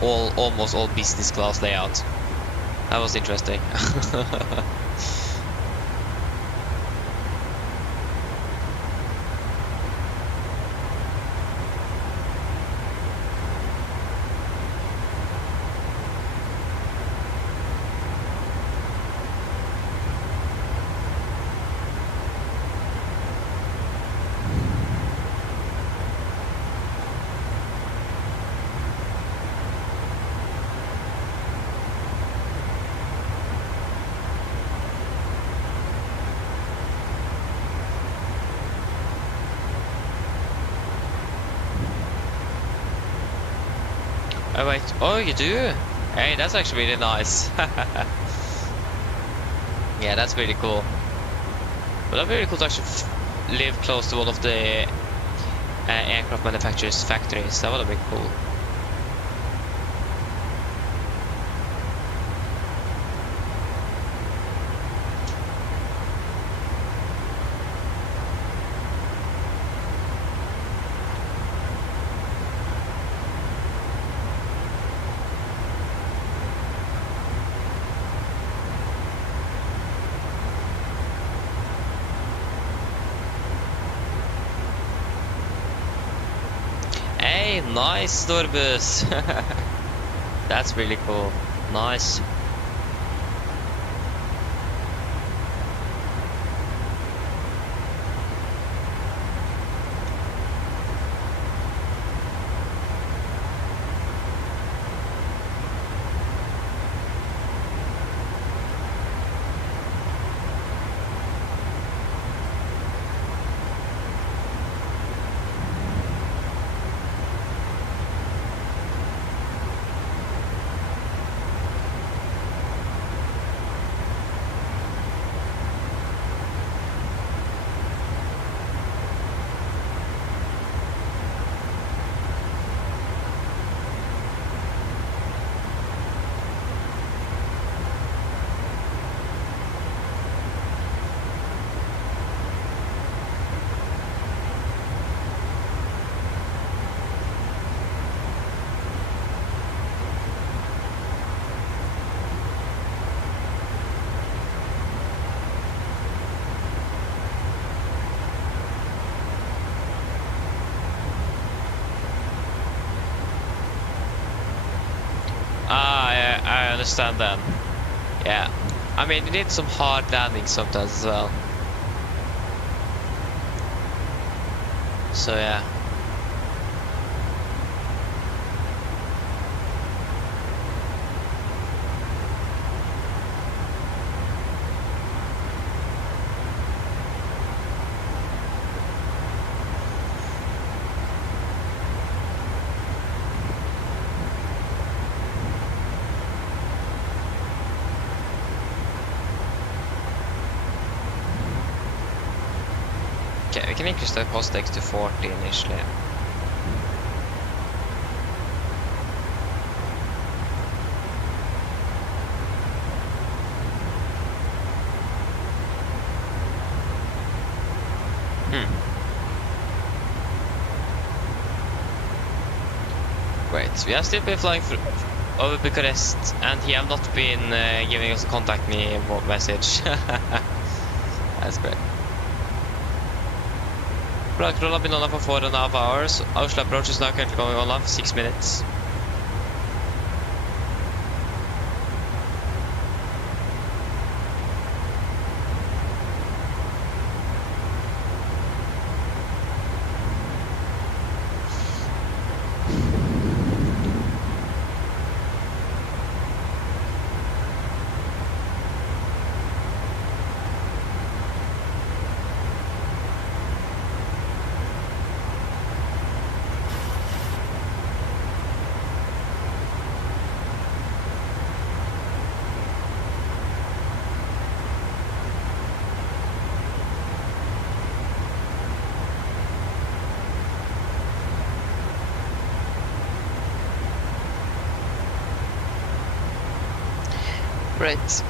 almost all business class layout. That was interesting. Oh wait, oh you do? Hey, that's actually really nice. Yeah, that's really cool. But that'd be really cool to actually live close to one of the aircraft manufacturers' factories. That would be cool. Hey, nice, Dorbus. That's really cool. Nice. I understand then. Yeah. I mean, you need some hard landings sometimes as well. So yeah. Okay, we can increase the cost X to 40 initially. Wait, we have still been flying over Bucharest, and he have not been giving us a contact me message. That's great. Flight control have been on for 4.5 hours. Oslo approach is now currently going on for 6 minutes. Right.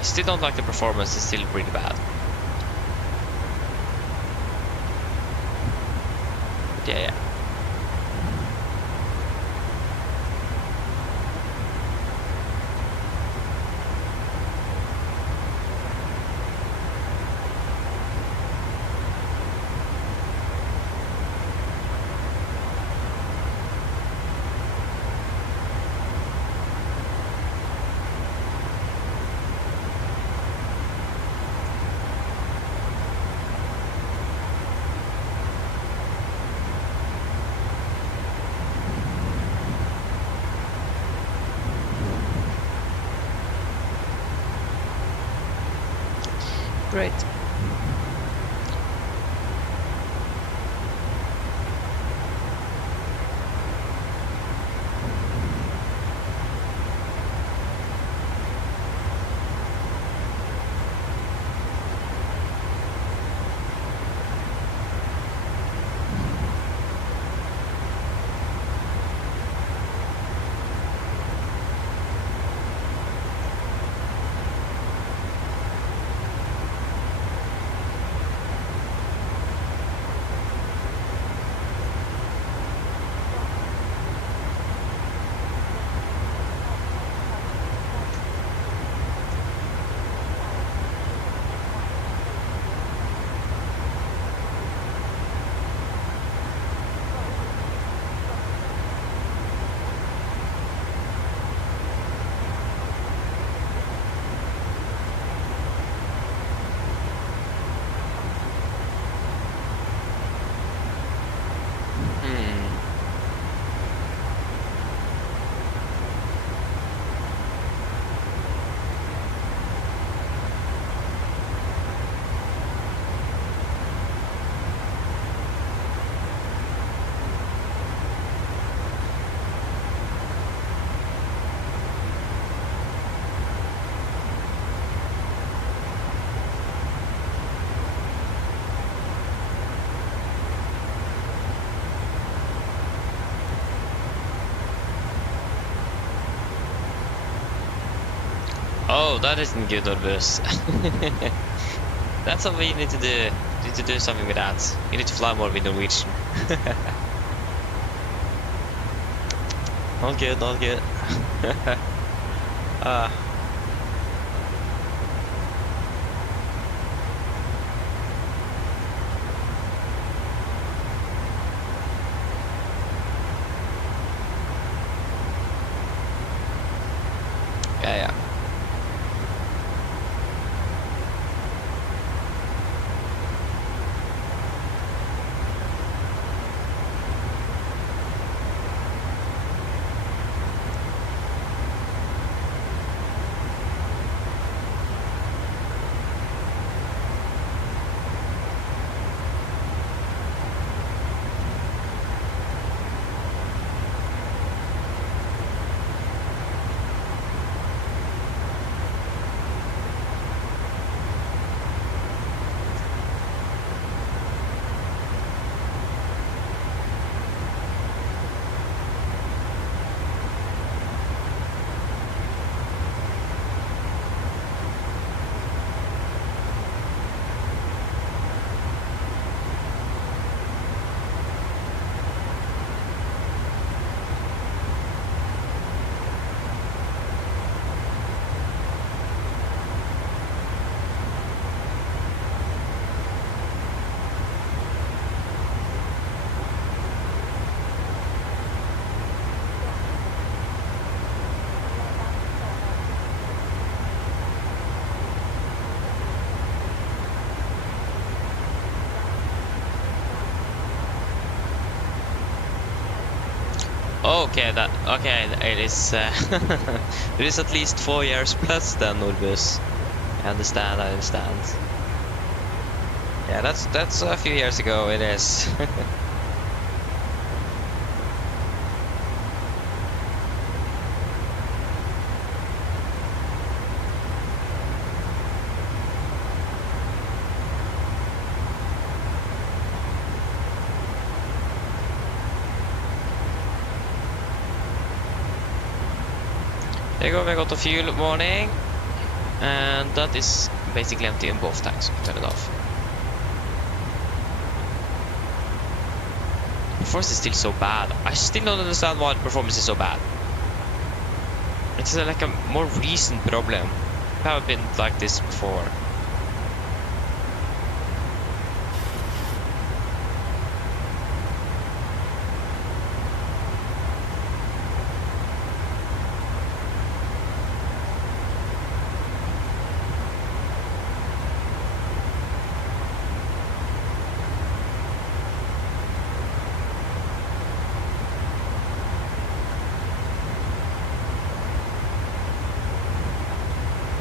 I still don't like the performance, it's still really bad. But yeah. Great. Oh, that isn't good, Orbus. That's what we need to do. You need to do something with that. You need to fly more with Norwegian. Not good, not good. Yeah. Okay, it is it is at least 4 years plus then, Orbus. I understand. Yeah, that's a few years ago, it is. There you go, we got a fuel warning. And that is basically empty in both tanks. Turn it off. Performance is still so bad. I still don't understand why the performance is so bad. It's like a more recent problem. I haven't been like this before.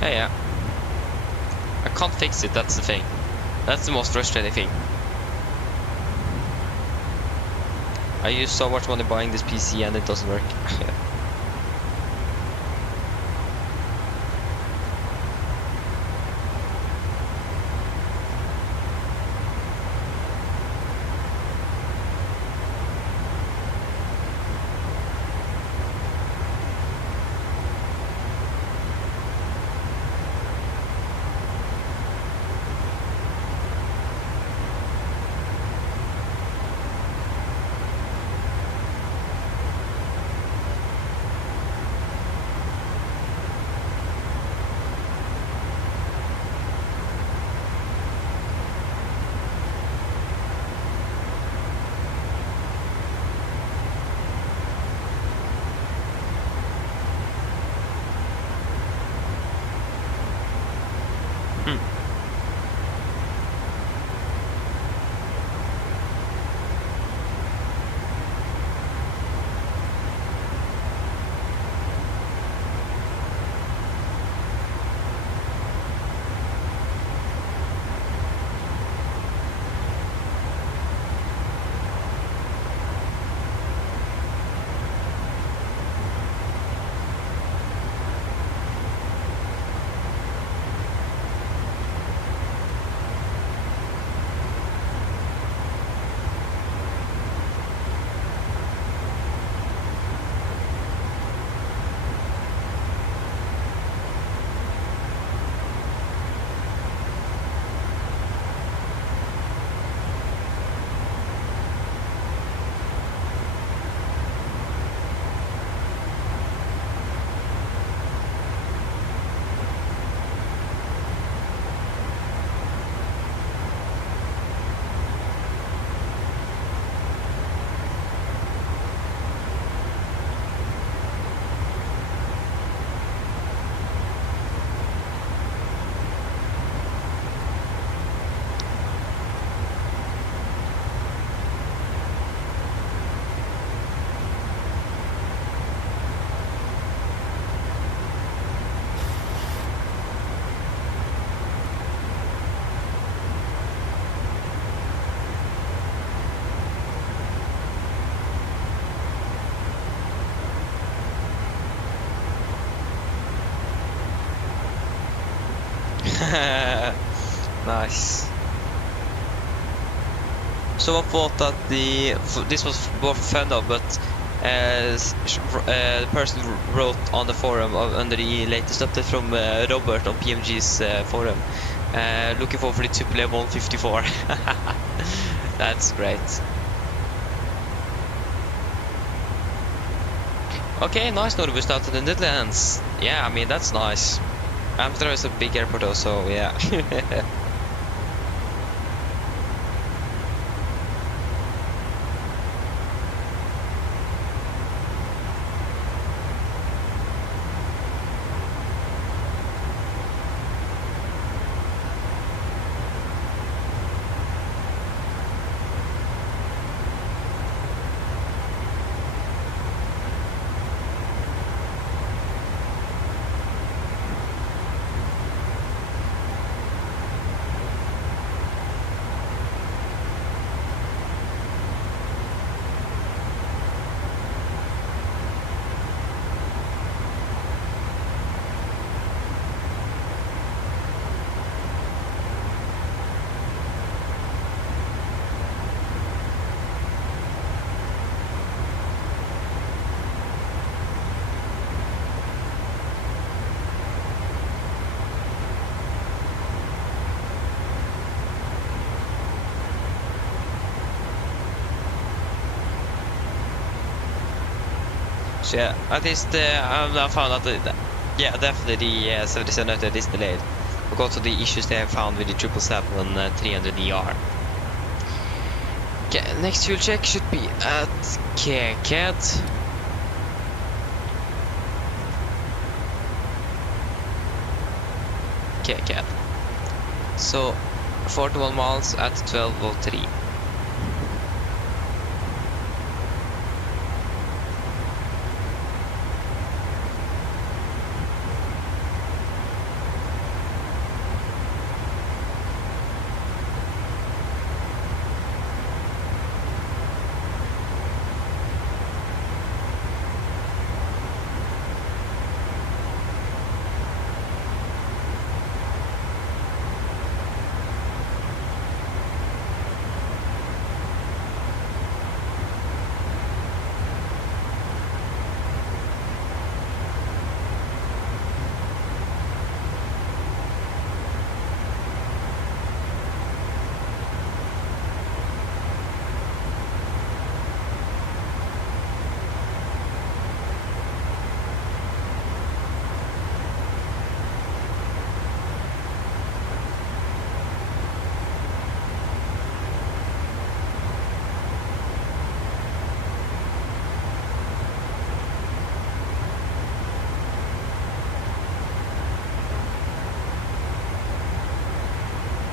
Yeah. I can't fix it, that's the thing. That's the most frustrating thing. I use so much money buying this PC and it doesn't work. Nice. Someone thought that this was more fun though, but the person wrote on the forum under the latest update from Robert on PMG's forum, looking forward to play 154. That's great. Okay, nice Norway out to the Netherlands. Yeah, I mean that's nice. Amsterdam is a big airport though, so yeah. So yeah, at least I found out that yeah, definitely the 7700 is delayed because of the issues they have found with the 777 300ER. Okay, next fuel check should be at Keket. Keket. So 41 miles at 12:03.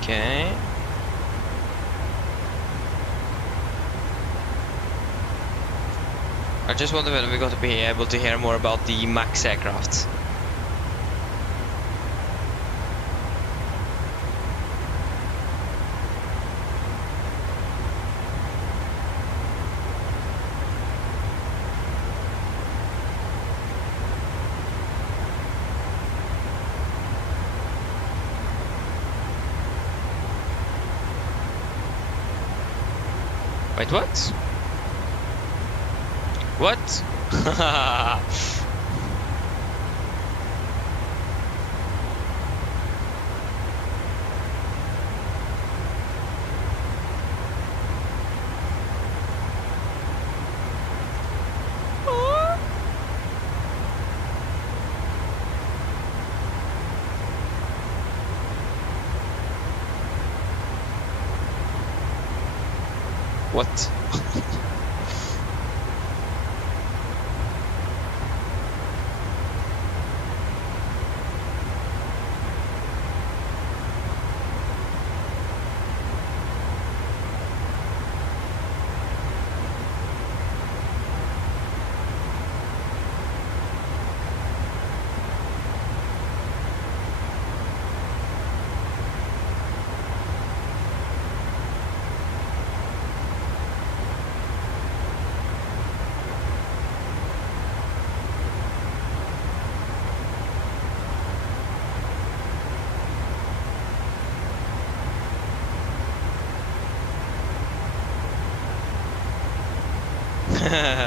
Okay. I just wonder when we're going to be able to hear more about the MAX aircraft. Wait, what? What? What?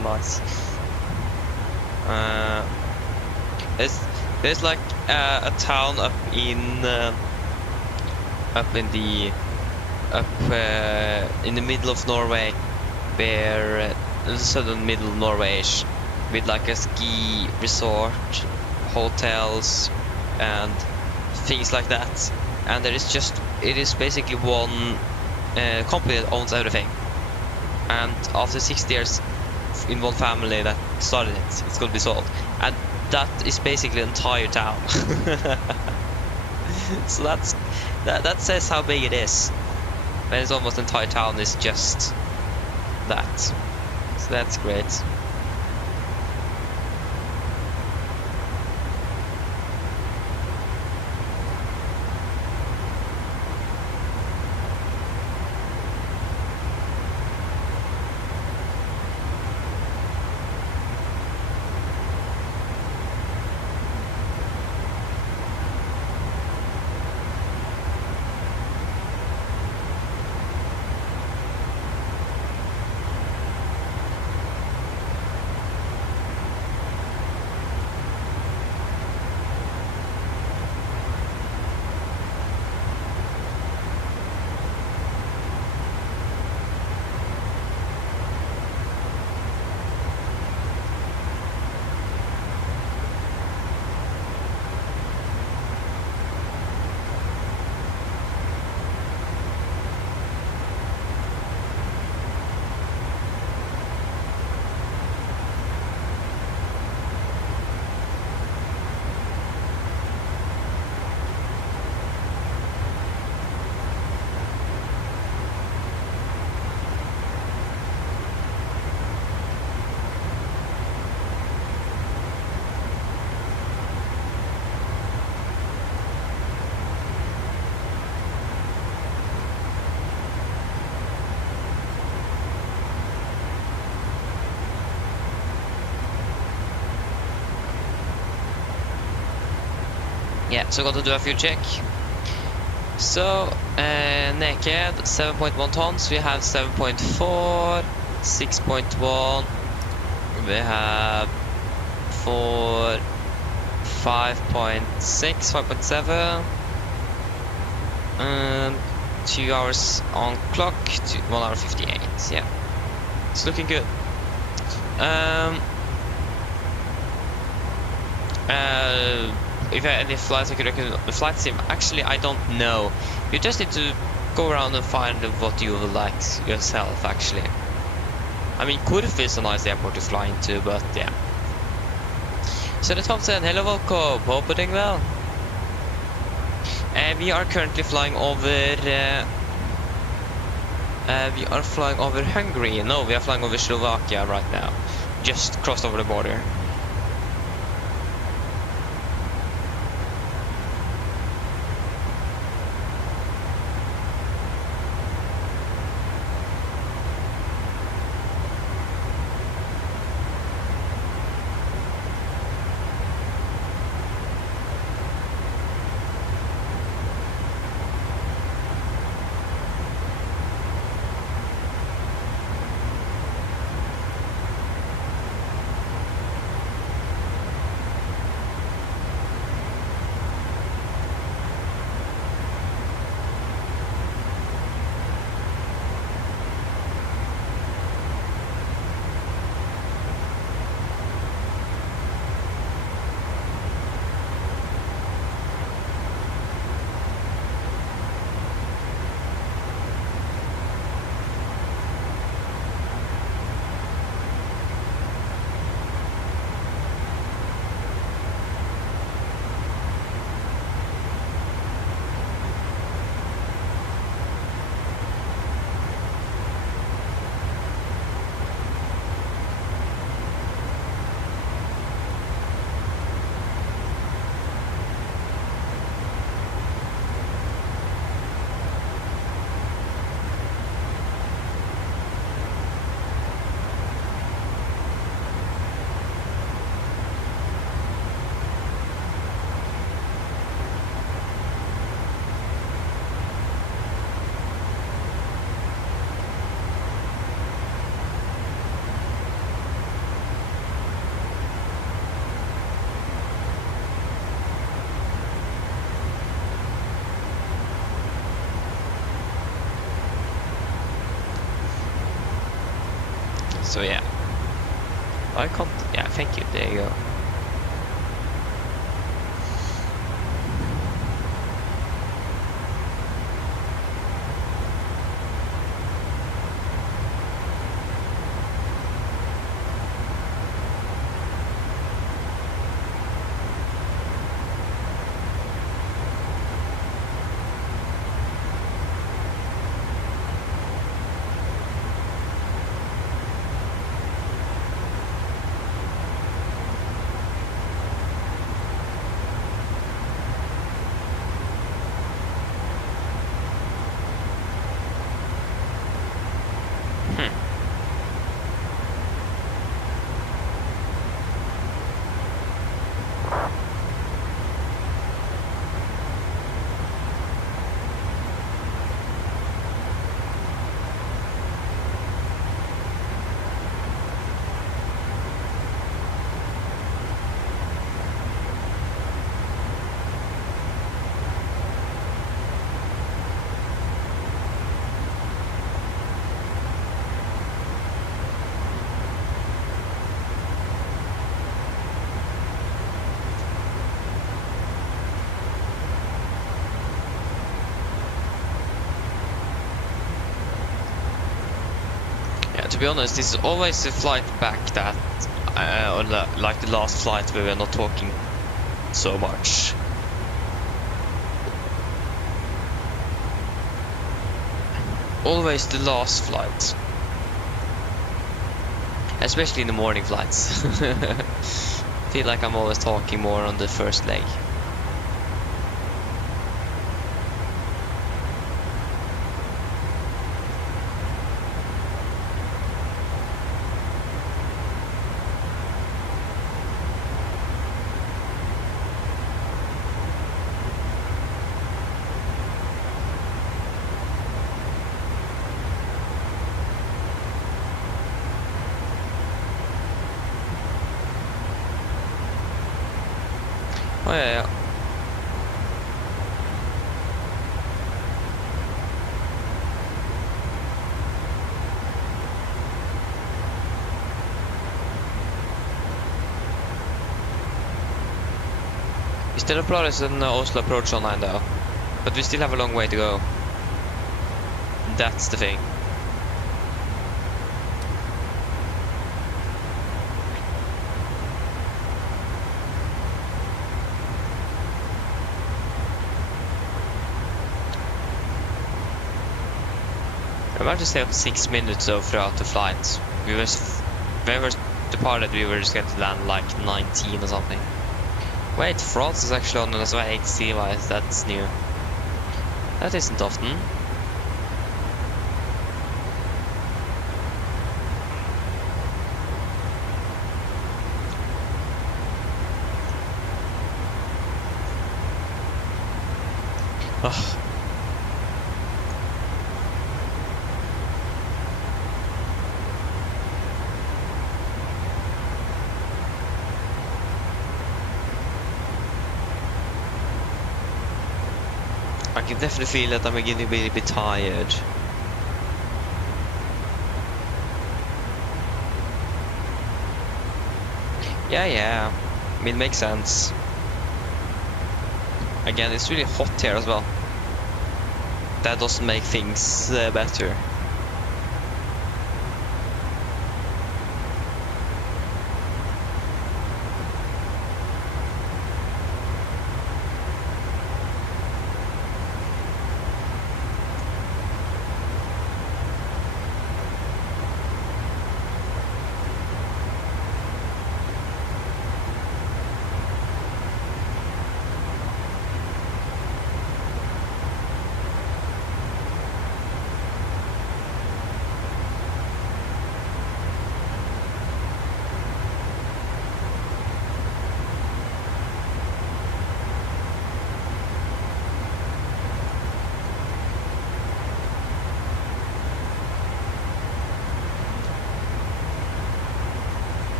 Nice. There's like a town up in the middle of Norway, where the southern middle of Norway-ish, with like a ski resort, hotels, and things like that. And it is basically one company that owns everything. And after 60 years in one family that started it, it's going to be sold. And that is basically an entire town. So that says how big it is. When it's almost an entire town is just that. So that's great. Yeah, so got to do a fuel check. So, naked 7.1 tons, we have 7.4, 6.1, we have 4, 5.6, 5.7, 2 hours on clock, 1 hour 58, yeah, it's looking good. If any flights I could recommend, the flight sim, actually I don't know. You just need to go around and find what you would like yourself, actually. I mean, Corfu is a nice airport to fly into, but yeah. Så det Thompson, hello Volko, hope doing well. We are currently flying over Hungary. No, we are flying over Slovakia right now. Just crossed over the border. So yeah, I can't. Yeah, thank you. There you go. To be honest, this is always a flight back that, like the last flight where we're not talking so much. Always the last flight. Especially in the morning flights. Feel like I'm always talking more on the first leg. Oh ja, ja. We still have progress in Oslo approach online though, but we still have a long way to go. That's the thing. We managed to stay up 6 minutes though throughout the flight. When we were departed, we were just going to land like 19 or something. Wait, France is actually on as well HC wise, that's new. That isn't often. Ugh. I can definitely feel that I'm beginning to be a bit tired. Yeah. I mean, it makes sense. Again, it's really hot here as well. That doesn't make things better.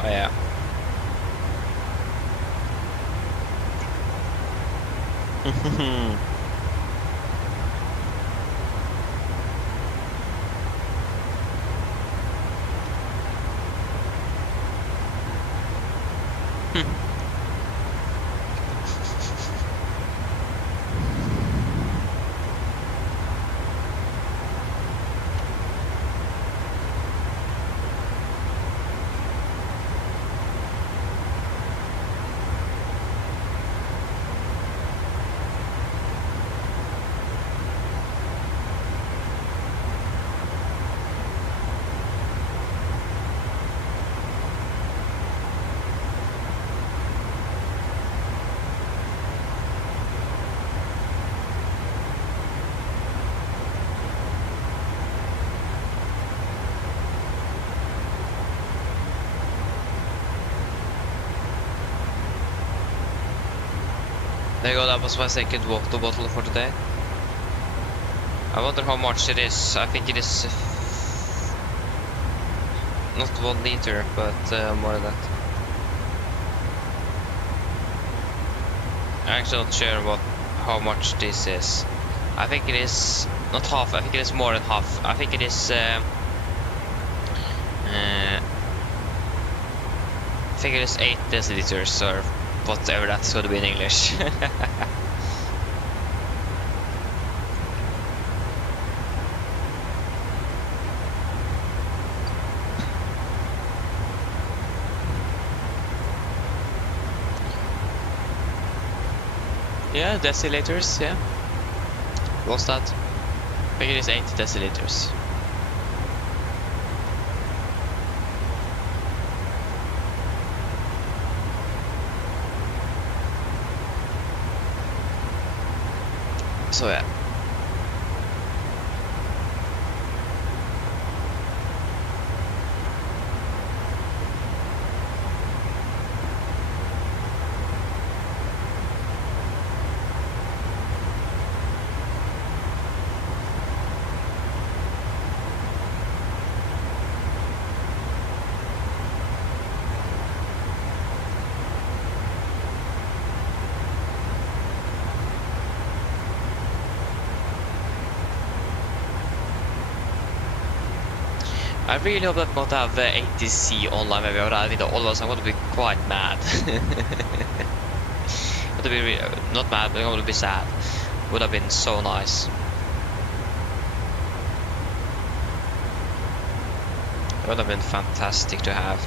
Oh yeah. There you go, that was my second water bottle for today. I wonder how much it is. I think it is not 1 liter, but more than that. I'm actually not sure how much this is. I think it is not half, I think it is more than half. I think it is I think it is 8 deciliters or whatever that's going to be in English. Yeah, deciliters, yeah. What's that? I think it is 8 deciliters. So yeah. I really hope that we're going to have ATC online where we are riding, otherwise I'm going to be quite mad. Going to be not mad, but I'm going to be sad. Would have been so nice. It would have been fantastic to have.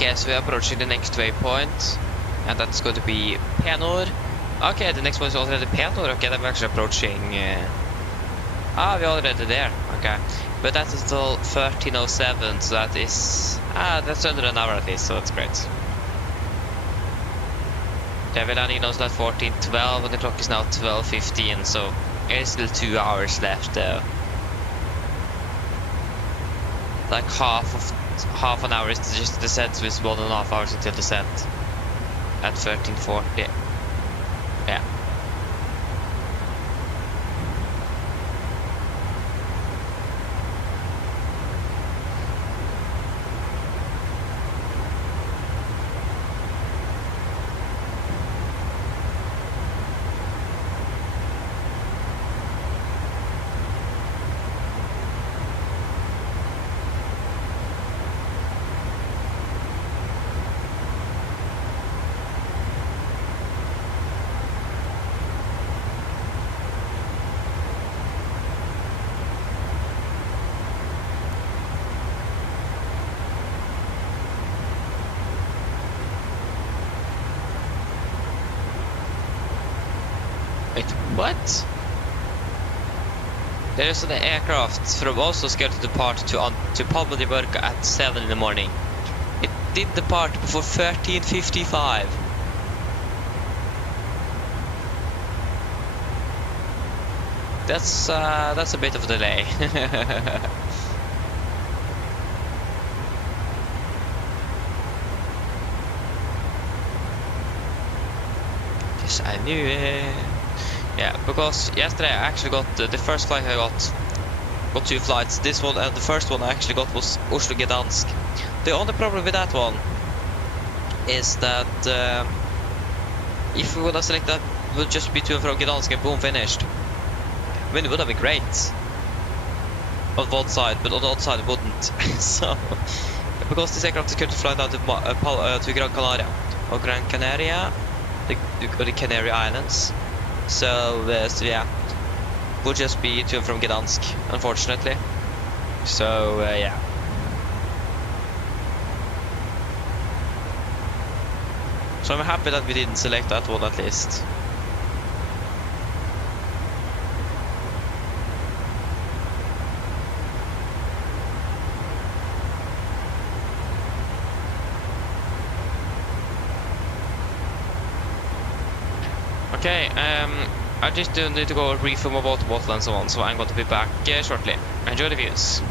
Yes, we're approaching the next waypoint, and that's going to be Penor. Okay, the next one is already Penor. Okay, then we're actually approaching. We're already there. Okay, but that is till 13:07, so that is that's under an hour at least, so that's great. Yeah, we're landing now at 14:12, and the clock is now 12:15, so there's still 2 hours left though. Like half an hour is just descent, so it's 1.5 hours until descent at 13:40. Yeah. Wait, what? There is an aircraft from Oslo scheduled to depart to Palmediberg at 7 in the morning. It did depart before 13:55. That's a bit of a delay. Yes, I knew it. Yeah, because yesterday I actually got the first flight I got 2 flights. This one and the first one I actually got was Oslo Gdansk. The only problem with that one is that if we would have selected that, it would just be to and from Gdansk and boom, finished. I mean, it would have been great on one side, but on the other side it wouldn't. So, because this aircraft is currently flying down to Gran Canaria, or Gran Canaria, the Canary Islands. So yeah, would just be to and from Gdansk, unfortunately. So yeah. So I'm happy that we didn't select that one at least. Okay, I just need to go refill my water bottle and so on, so I'm going to be back shortly. Enjoy the views.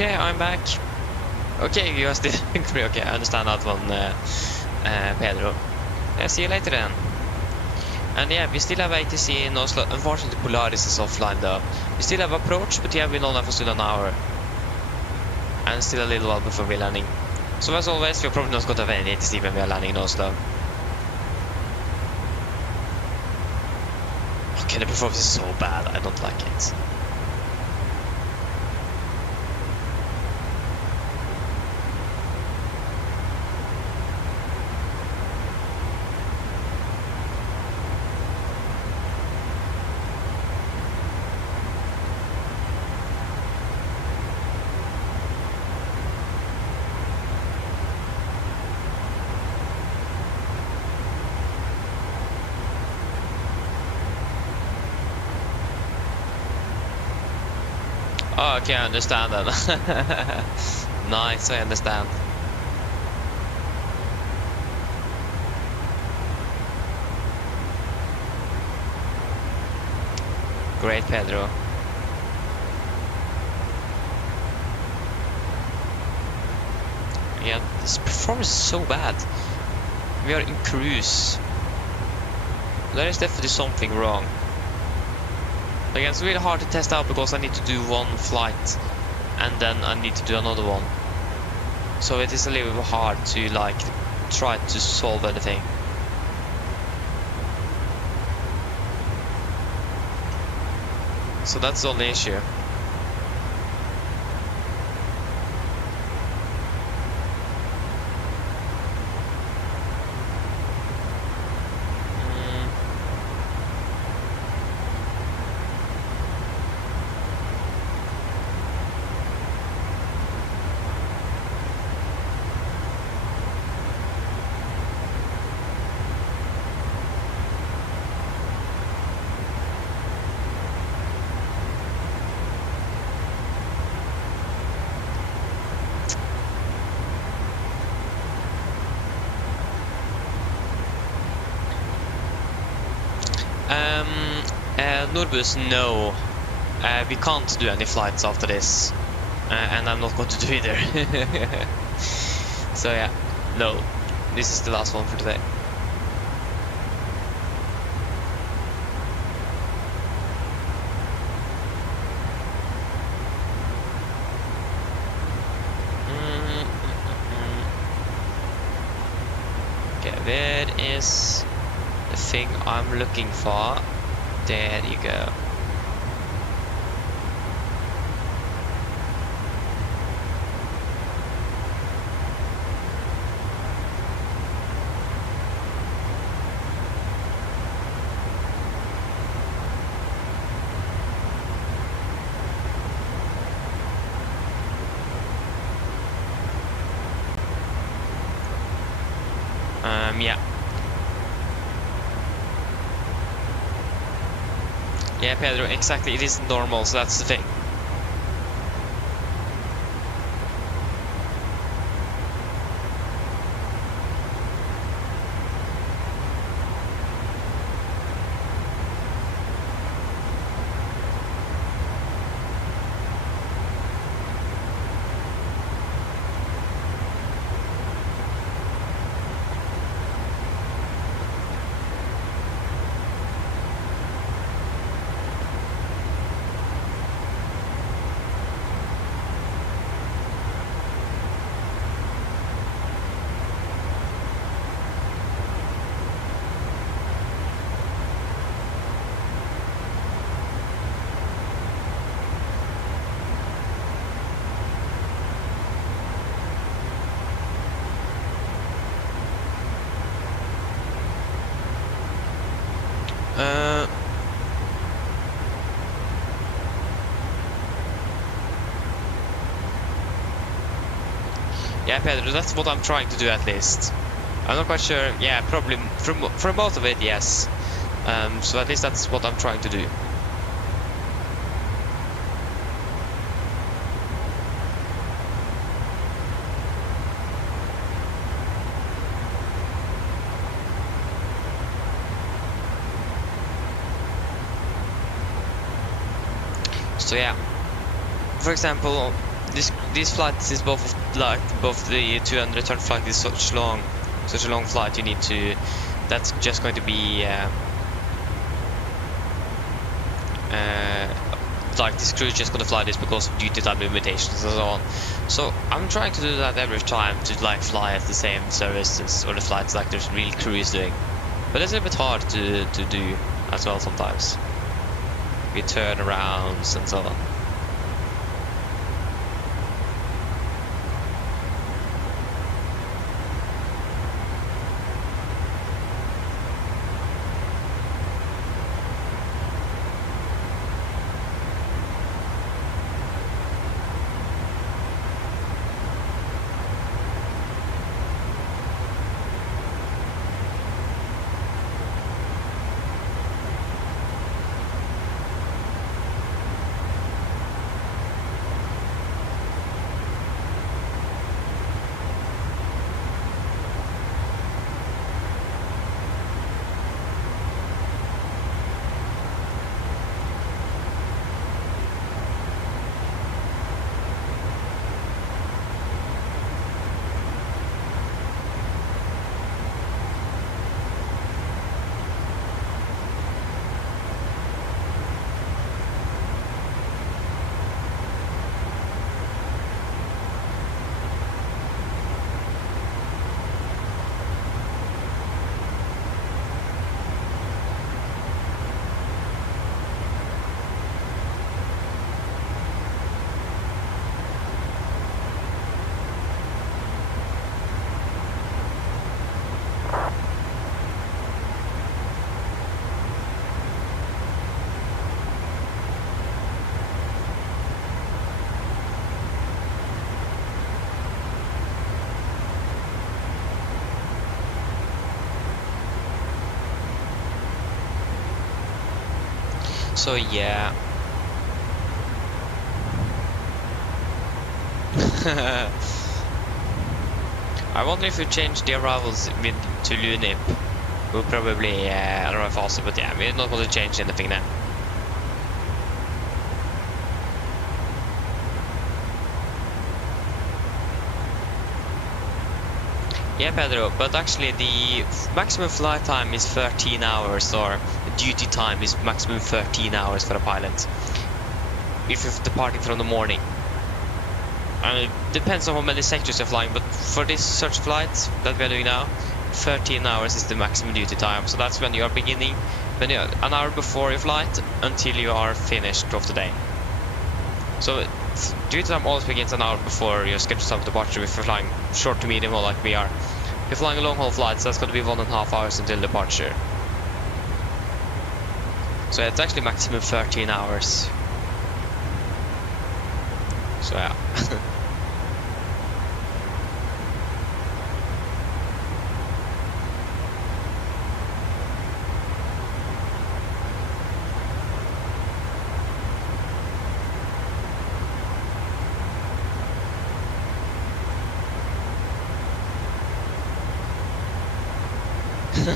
Okay, I'm back. Okay, you are still angry. Okay, I understand that one, Pedro. Yeah, see you later then. And yeah, we still have ATC in Oslo. Unfortunately, Polaris is offline though. We still have approach, but yeah, we've been on for still an hour. And still a little while before we're landing. So as always, we're probably not going to have any ATC when we are landing in Oslo. Okay, the performance is so bad, I don't like it. Oh, okay, I understand that. Nice, I understand. Great, Pedro. Yeah, this performance is so bad. We are in cruise. There is definitely something wrong. Again, it's really hard to test out because I need to do one flight and then I need to do another one. So it is a little bit hard to like try to solve anything. So that's the only issue. Norbus, no. We can't do any flights after this. And I'm not going to do either. So yeah, no. This is the last one for today. Okay, where is the thing I'm looking for? There you go. Yeah. Yeah, Pedro, exactly. It is normal, so that's the thing. Yeah, Pedro, that's what I'm trying to do at least. I'm not quite sure. Yeah, probably from both of it, yes. So at least that's what I'm trying to do. So yeah, for example, this these flights is both the to and return flight is such a long flight. You need to. That's just going to be like this crew is just gonna fly this because of duty time limitations and so on. So I'm trying to do that every time to like fly at the same services or the flights like there's real crew is doing. But it's a bit hard to do as well sometimes. With turnarounds and so on. So yeah. I wonder if we change the arrivals to Lunip. We'll probably arrive faster, but yeah, we're not going to change anything now. Yeah, Pedro, but actually the maximum flight time is 13 hours, or duty time is maximum 13 hours for a pilot. If you're departing from the morning. And it depends on how many sectors you're flying, but for this search flight that we're doing now, 13 hours is the maximum duty time. So that's when you are beginning, an hour before your flight until you are finished of the day. So duty time always begins an hour before your scheduled time of departure if you're flying short to medium haul like we are. If you're flying a long haul flight, so that's going to be 1.5 hours until departure. So it's actually maximum 13 hours. So yeah.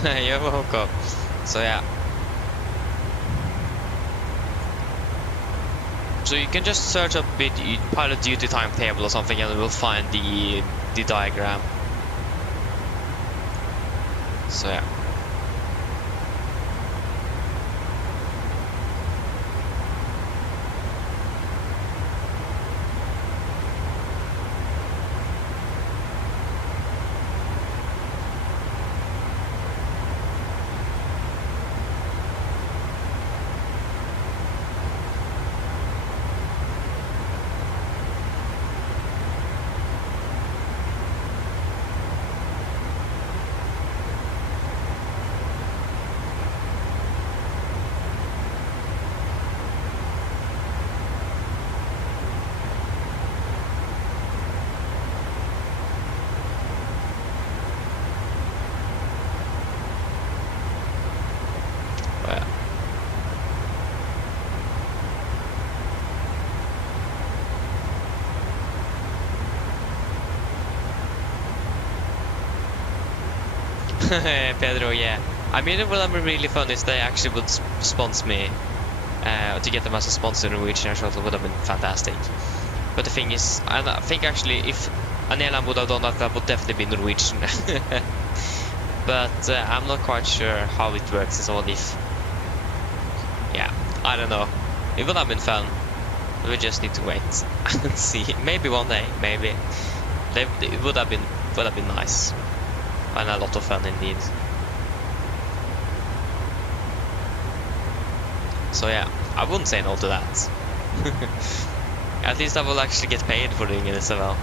You're welcome. So yeah. So you can just search up pilot duty time table or something and we'll find the diagram. So yeah. Pedro, yeah. I mean, it would be really fun if they actually would sponsor me. To get them as a sponsor in Norwegian Air Shuttle would have been fantastic. But the thing is, and I think actually if an airline would have done that, that would definitely be Norwegian. But I'm not quite sure how it works and so on. If, yeah, I don't know. It would have been fun. We just need to wait and see. Maybe one day, maybe. It would have been nice and a lot of fun indeed. So yeah, I wouldn't say no to that. At least I will actually get paid for doing it as well.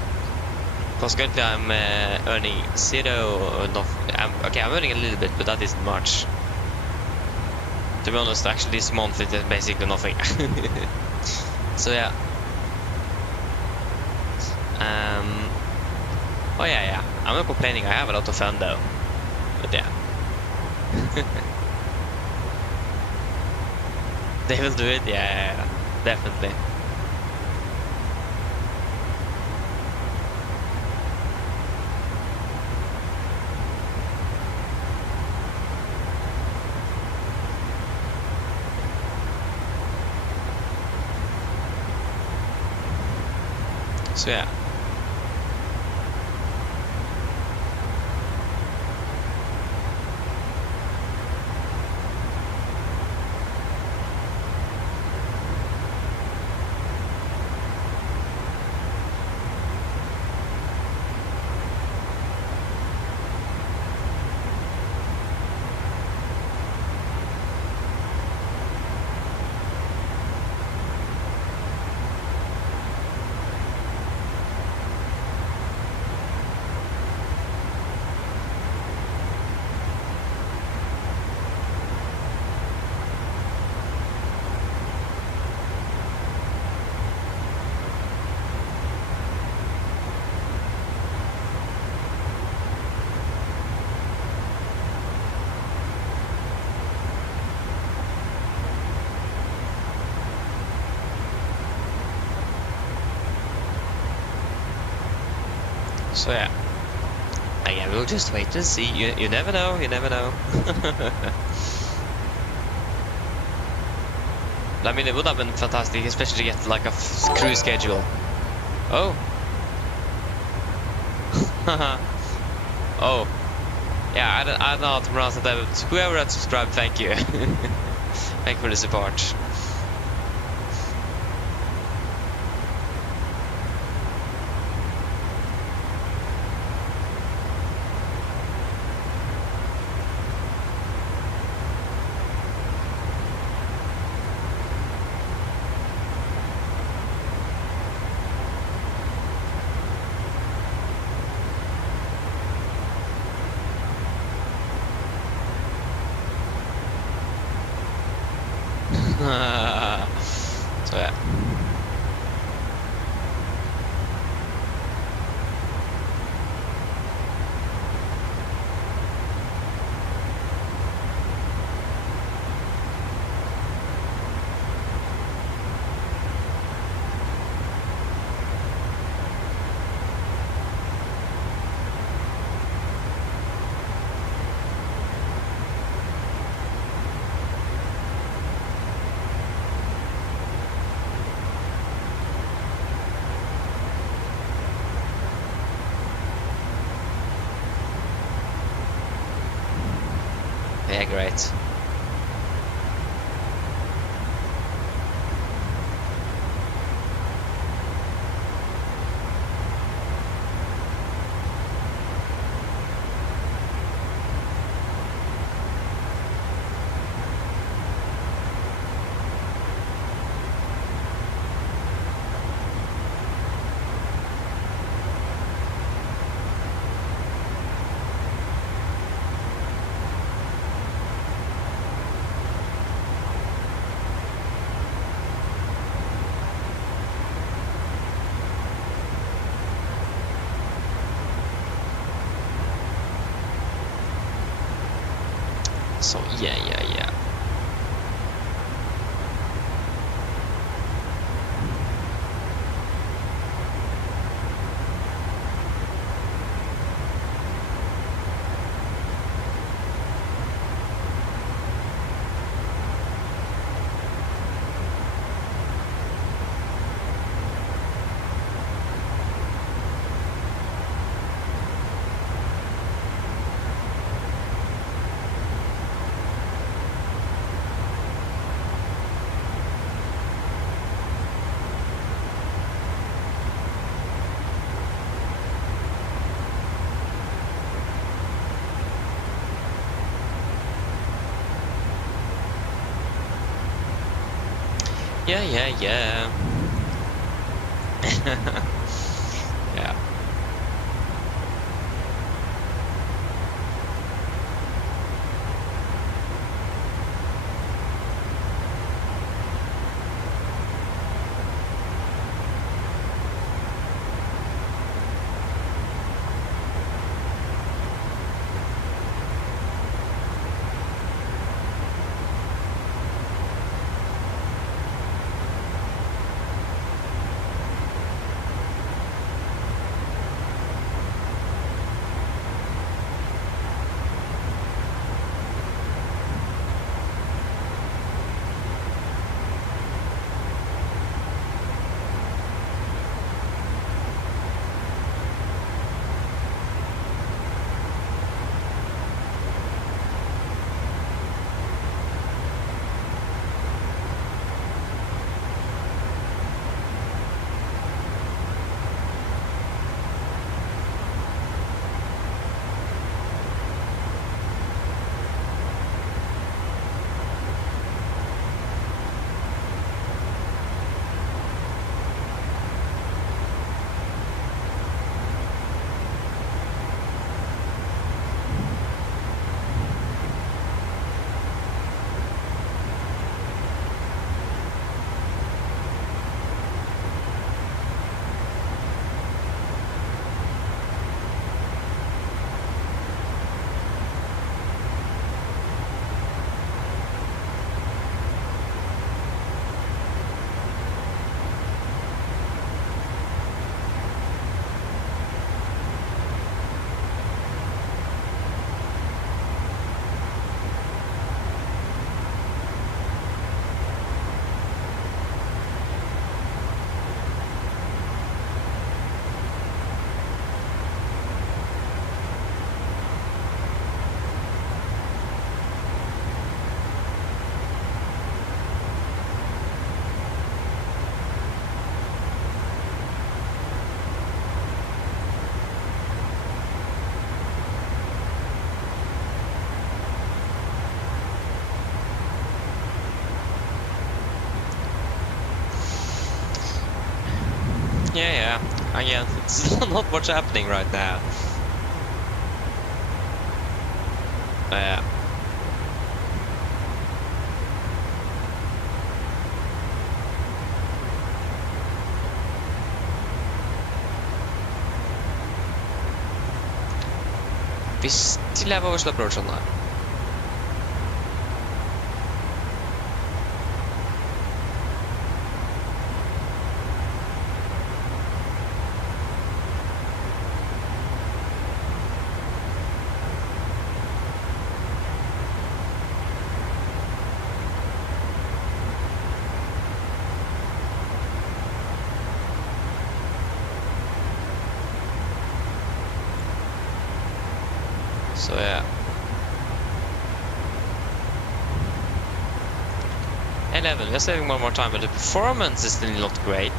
Because currently I'm earning zero. Okay, I'm earning a little bit, but that isn't much. To be honest, actually this month it is basically nothing. So yeah. Oh yeah. I'm not complaining. I have a lot of fun though. But yeah. They will do it. Yeah, definitely. So yeah. So yeah. Again, we'll just wait and see. You never know. You never know. I mean, it would have been fantastic, especially to get like a crew schedule. Oh. Oh. Yeah, I don't know how to pronounce it, but whoever had subscribed, thank you. Thank you for the support. So yeah. Yeah, great. So yeah. Yeah. Yeah. Yeah. Again, it's not much happening right now. Yeah. We still have Oslo approach online. So yeah. 11, we are saving one more time, but the performance is still not great.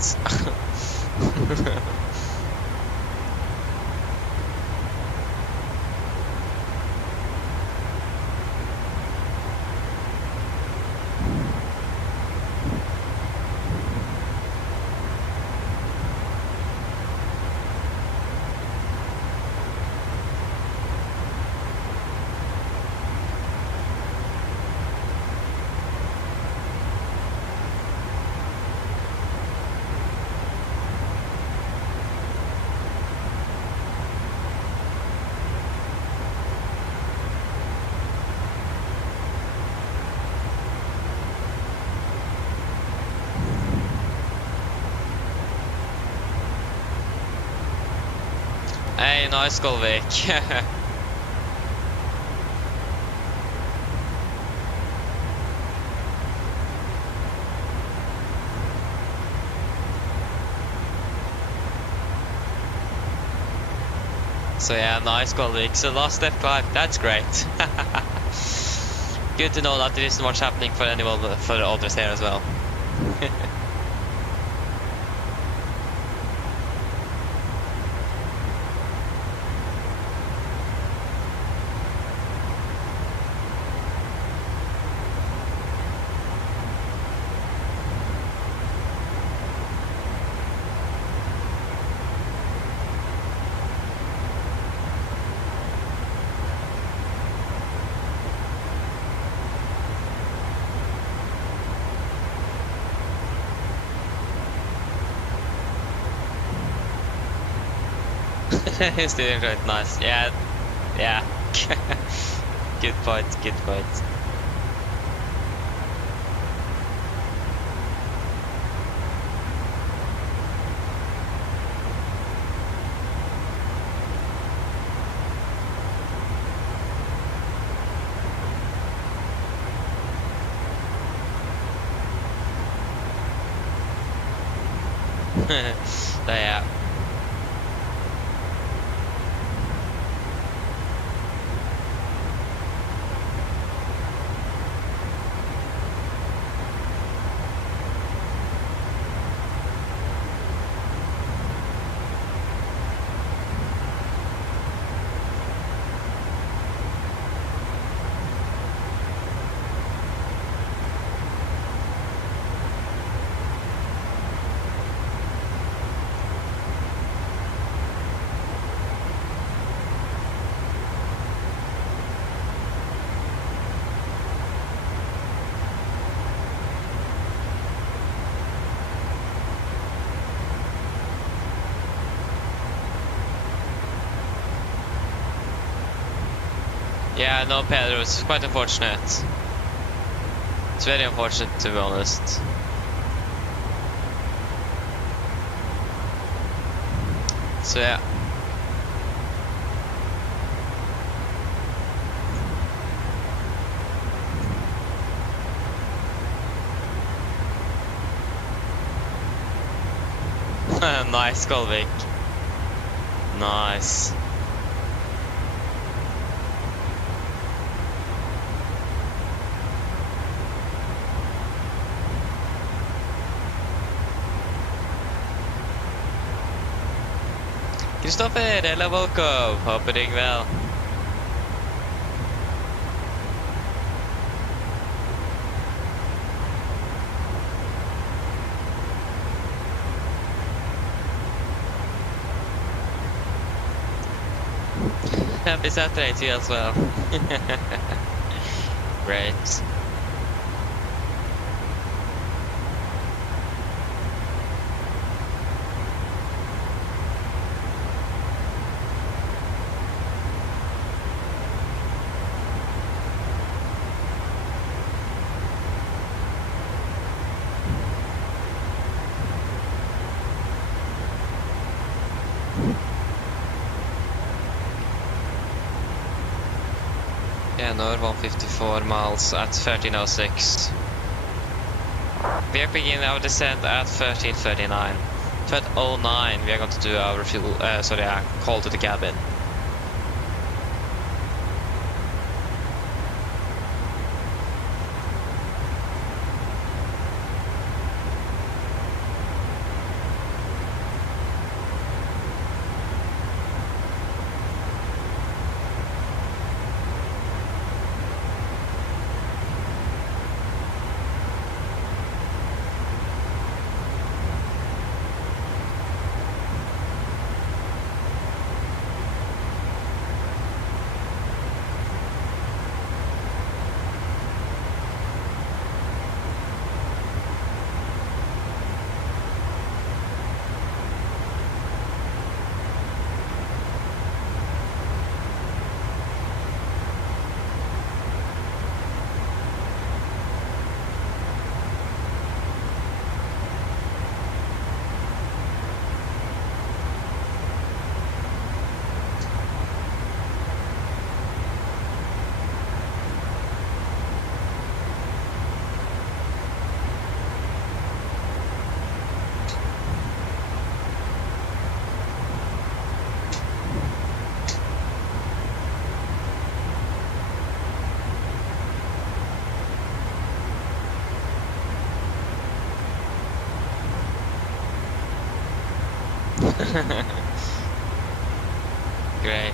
Hey, nice Golvik. So yeah, nice Golvik. So last step climb, that's great. Good to know that there isn't much happening for anyone, for the others here as well. He's doing right nice. Yeah. Yeah. Good point, good point. Så ja. Yeah, no, Pedro, it's quite unfortunate. It's very unfortunate, to be honest. So yeah. Nice, Kolvik. Nice. Kristoffer, hello, welcome. Hope you're doing well. Happy Saturday to you as well. Great. Yeah, Nord 154 miles at 1306. We are beginning our descent at 1339. 1209 we are going to do our fuel, call to the cabin. Great.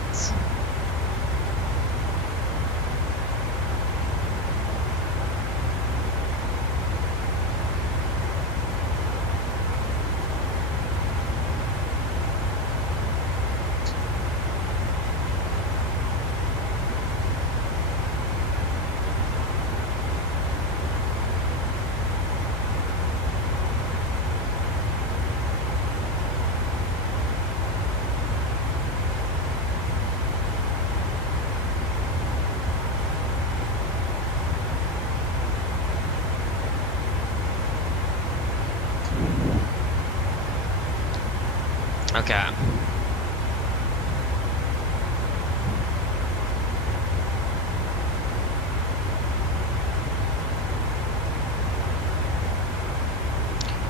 Okay.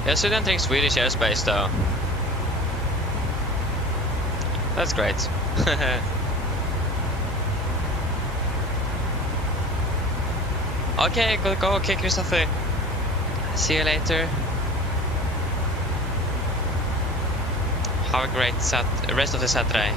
Yes, we don't think Swedish airspace though. That's great. Okay, go. Okay, Christopher. See you later. Have a great rest of the Saturday.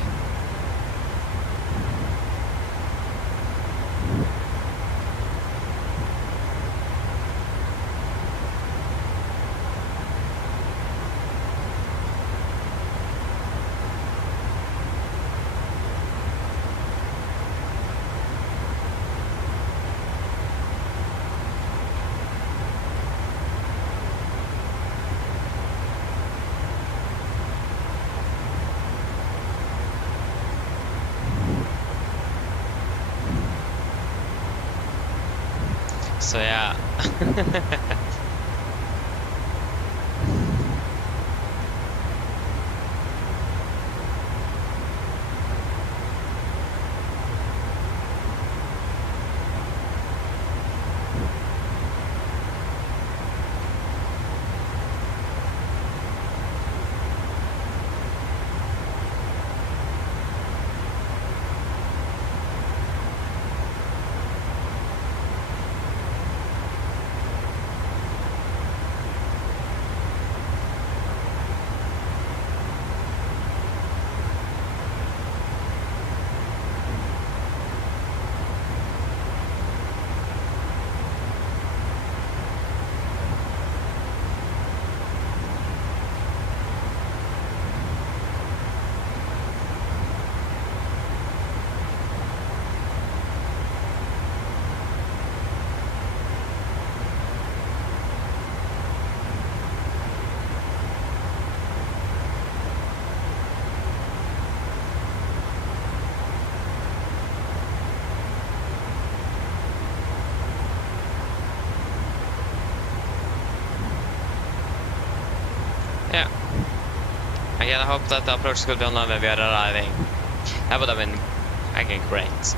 So yeah. Yeah. Again, I hope that the approach could be online when we are arriving. That would have been, again, great.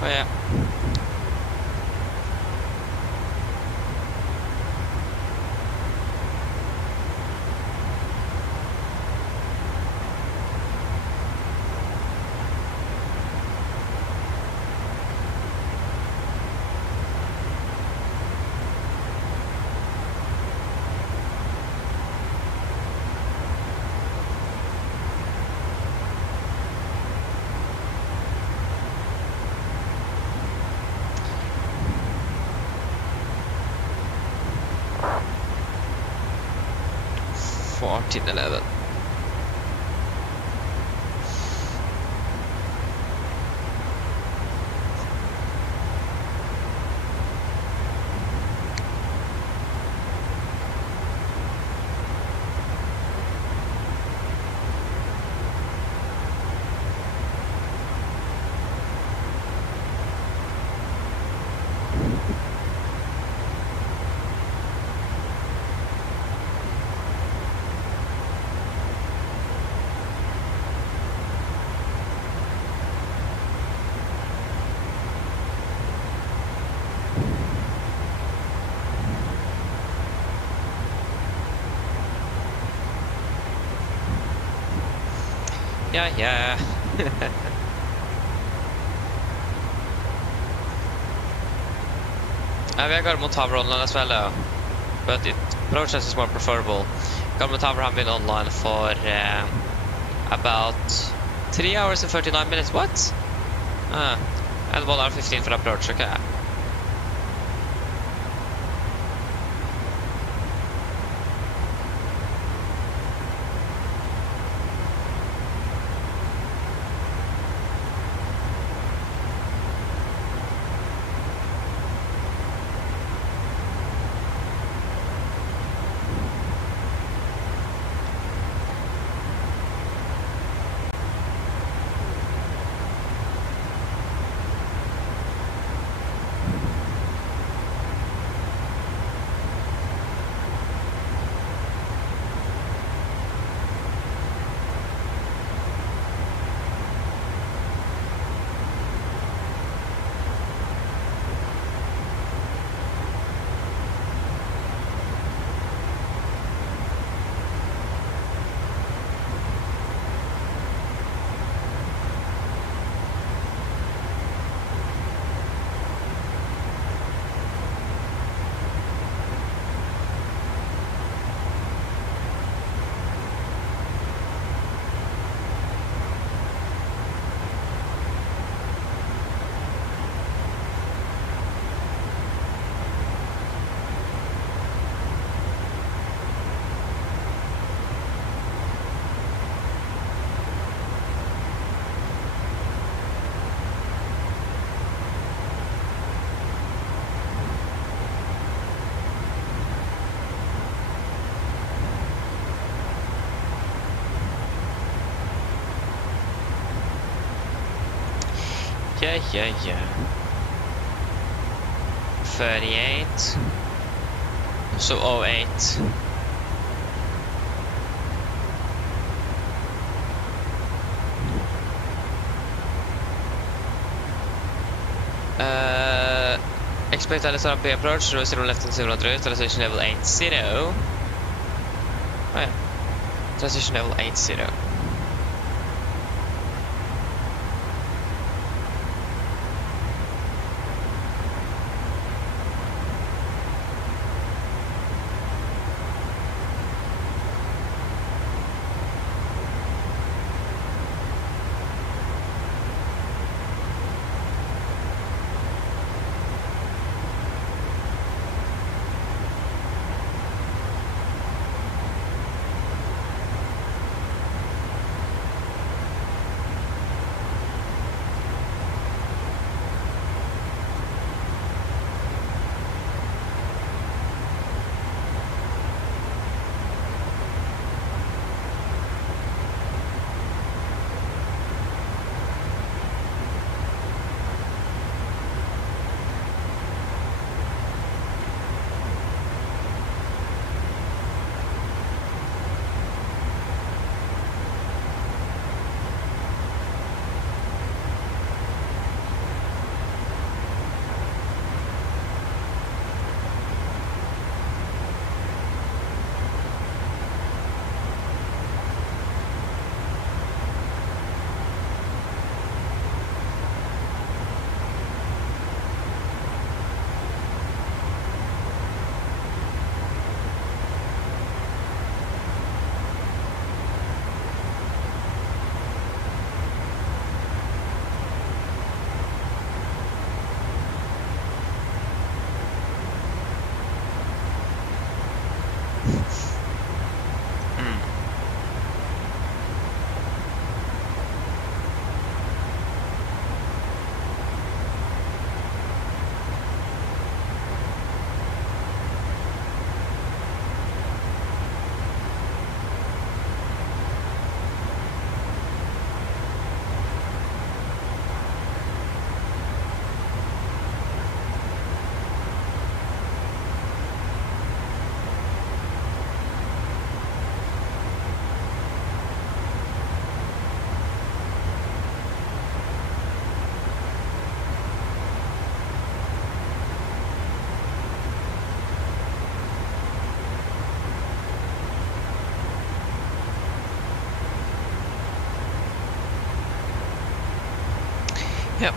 Oh yeah. $14.11. Yeah. I got Motavr online as well though, but process is more preferable. Got Motavr have been online for about 3 hours and 39 minutes. What? And 1 hour 15 for approach. Okay. Yeah. 38. So 08. Expect LSRP approach, 0 left and 0 right, transition level 80. Oh yeah. Transition level 80. Yep.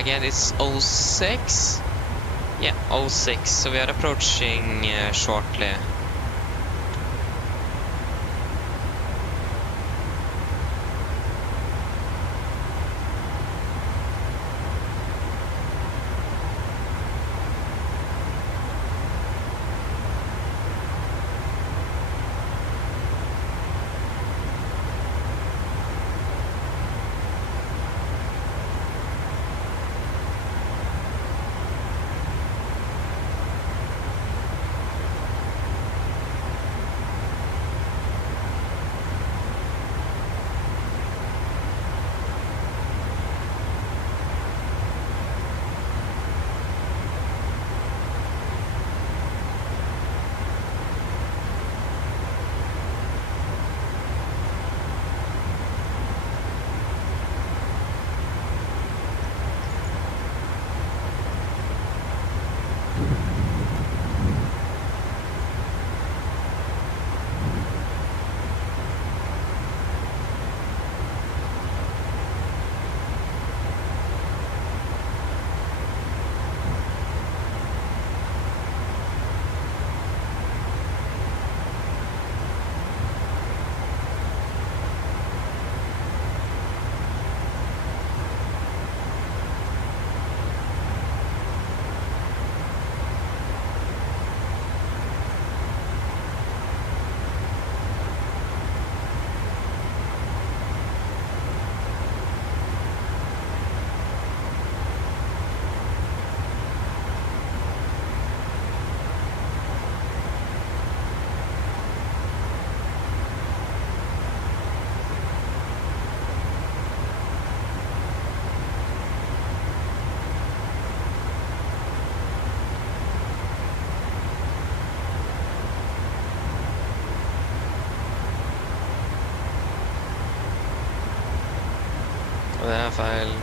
Again, it's 06. Yeah, 06. So we are approaching shortly. Och det här file.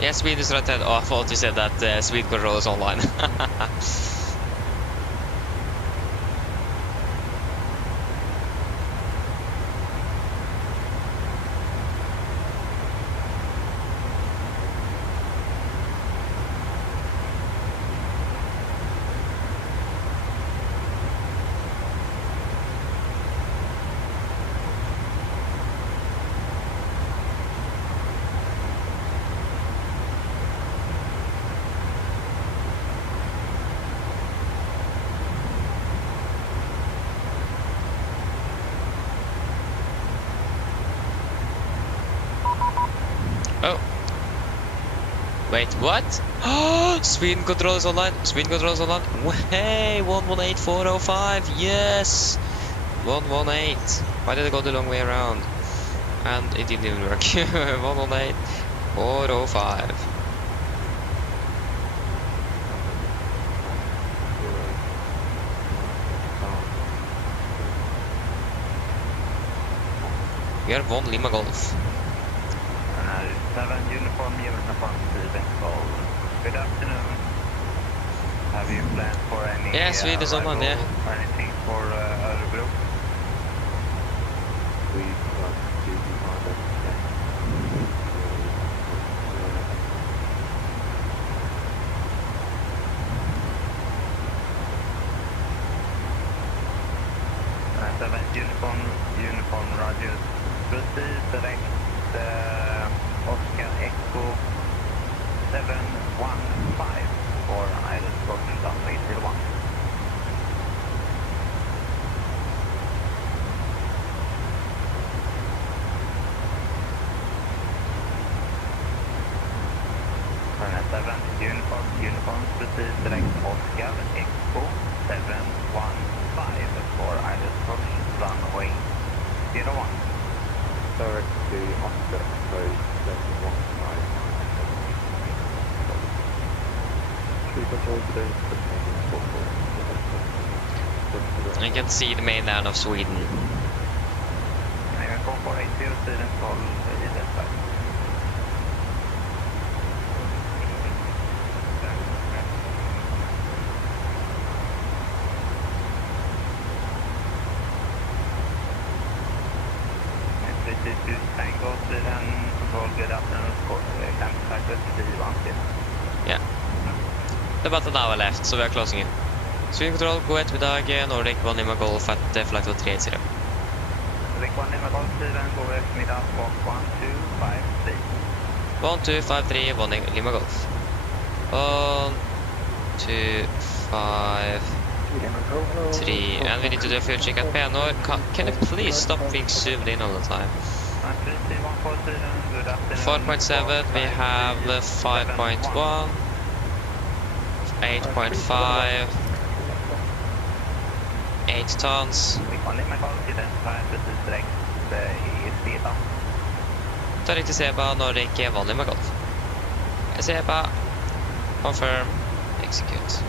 Yeah, Sweden is right there. Oh, I thought you said that Sweden control is online. Oh. Wait, what? Sweden control is online. Sweden control is online. Hey, 118405. Yes. 118. Why did I go the long way around? And it didn't even work. 118405. We are 1 Lima Golf. 7 uniform, Sweden call. Good afternoon. Have you planned for any Yeah, Sweden is online, yeah. or anything for Örebro? Uniform radius. Proceed direct Oscar Echo 715 for Island Squadron runway 01. Runway 7 uniform proceed direct Oscar Echo 715 for Island Squadron runway 01. Direct to Oscar Echo 715. I can see the mainland of Sweden. Go for 80 Sweden call i det side. Tango Sweden control good afternoon score campsite with D1. Yeah. About an hour left, so we are closing in. Sweden control, go ettermiddag, Nordic 1 Lima Golf at flight 380. Nordic 1 Lima Golf Sweden, go eftermiddag walk 1253. 1253, 1 Lima Golf. 1253, and we need to do a fuel check at Penor. Can you please stop being zoomed in all the time? 4.7, we have 5.1, 8.5, 8 tons. 30 Seba, Nordic 1 Lima Golf. Seba, confirm, execute.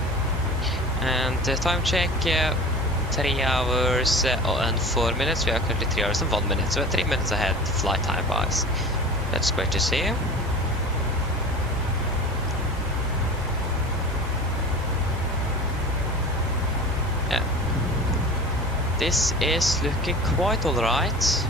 And time check, 3 hours and 4 minutes. We are currently 3 hours and 1 minute, so we're 3 minutes ahead flight time wise. That's great to see. Yeah. This is looking quite alright.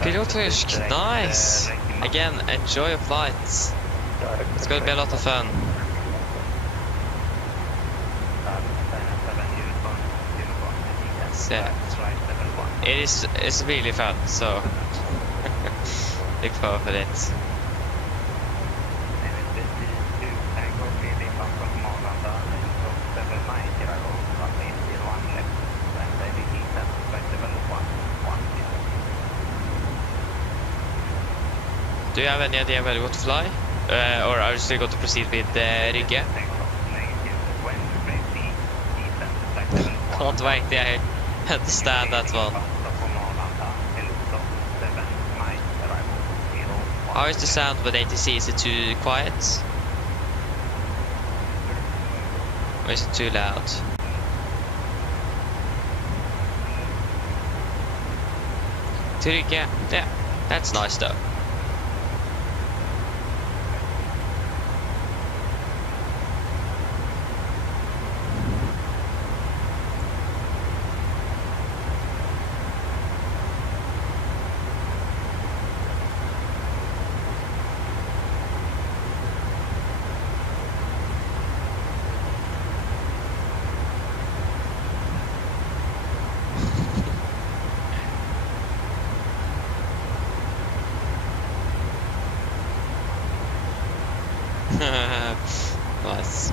Pilotisch, nice. Again, enjoy your flights. It's going to be a lot of fun. Yeah. It's really fun, so look forward for it. Do you have any idea where you want to fly? Or are you still going to proceed with Rygge? Can't wait, I understand that one. How is the sound with ATC? Is it too quiet? Or is it too loud? To Rygge, yeah, that's nice though. Nice.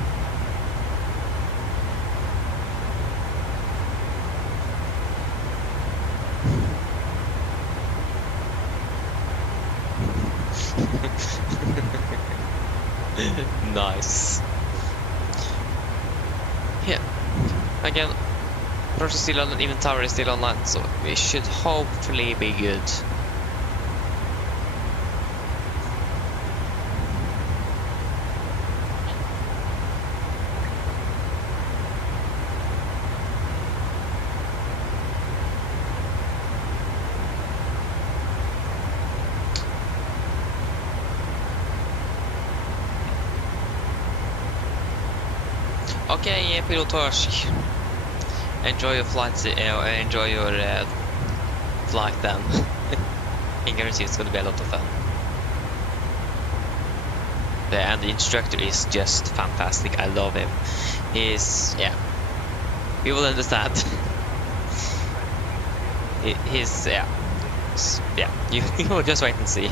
Nice. Yeah. Again, Project still on, even tower is still online, so we should hopefully be good. Okay, pilotage. Enjoy your flights. Enjoy your flight then. I guarantee it's gonna be a lot of fun. And the instructor is just fantastic. I love him. He's you will understand. He's You will just wait and see.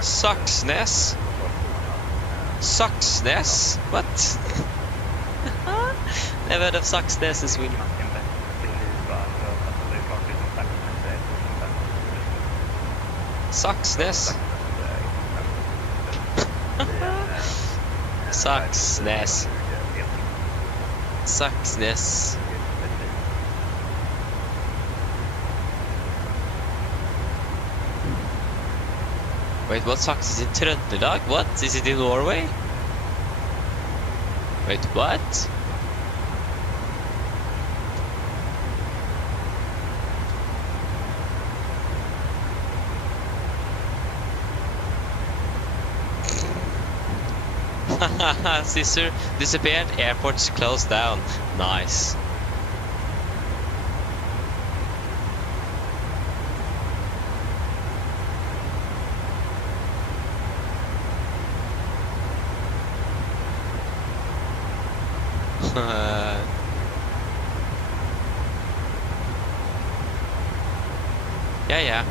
Saxnäs? Saxnäs? What? Never heard of Saxnäs in Sweden. Saxnäs? Saxnäs. Saxnäs. Wait, what sucks? Is it Trøndelag? What? Is it in Norway? Wait, what? Sister disappeared, airport's closed down. Nice. Yeah.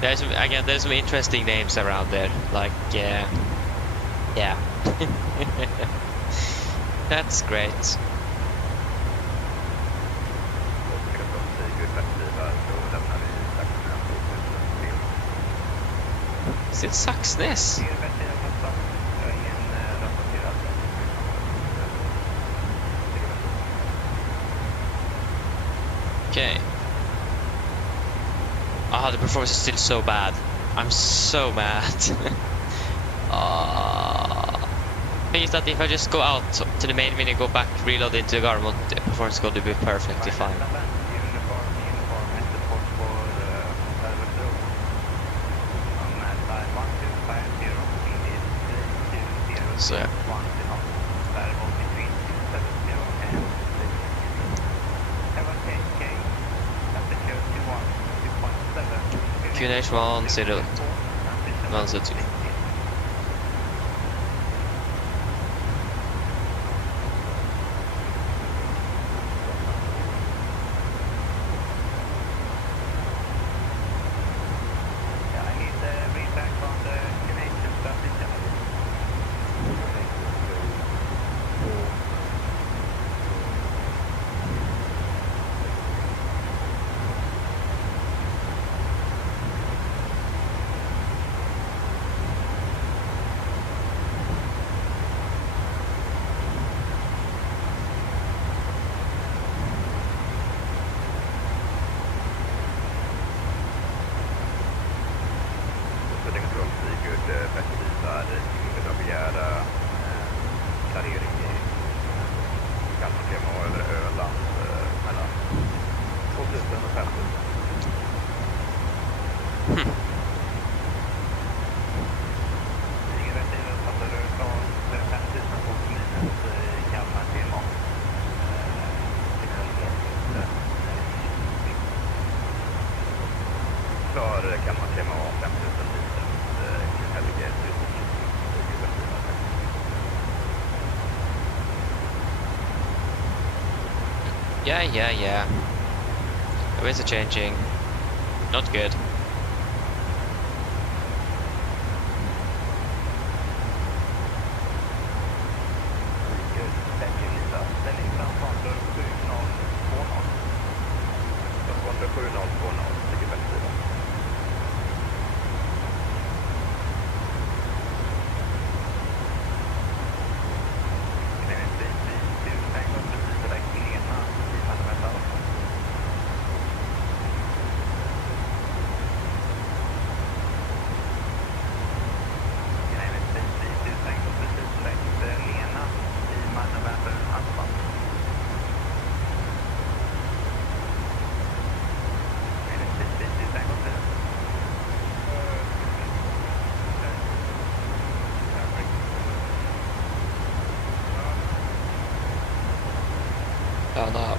There's some interesting names around there. Like, yeah. That's great. Is it Saxnäs? Okay. Ah, the performance is still so bad. I'm so mad. Means that if I just go out to the main menu, go back, reload into the Garmin, the performance is going to be perfectly fine. Så ja. QNH1 0 102. Yeah. The winds are changing. Not good. Oh no.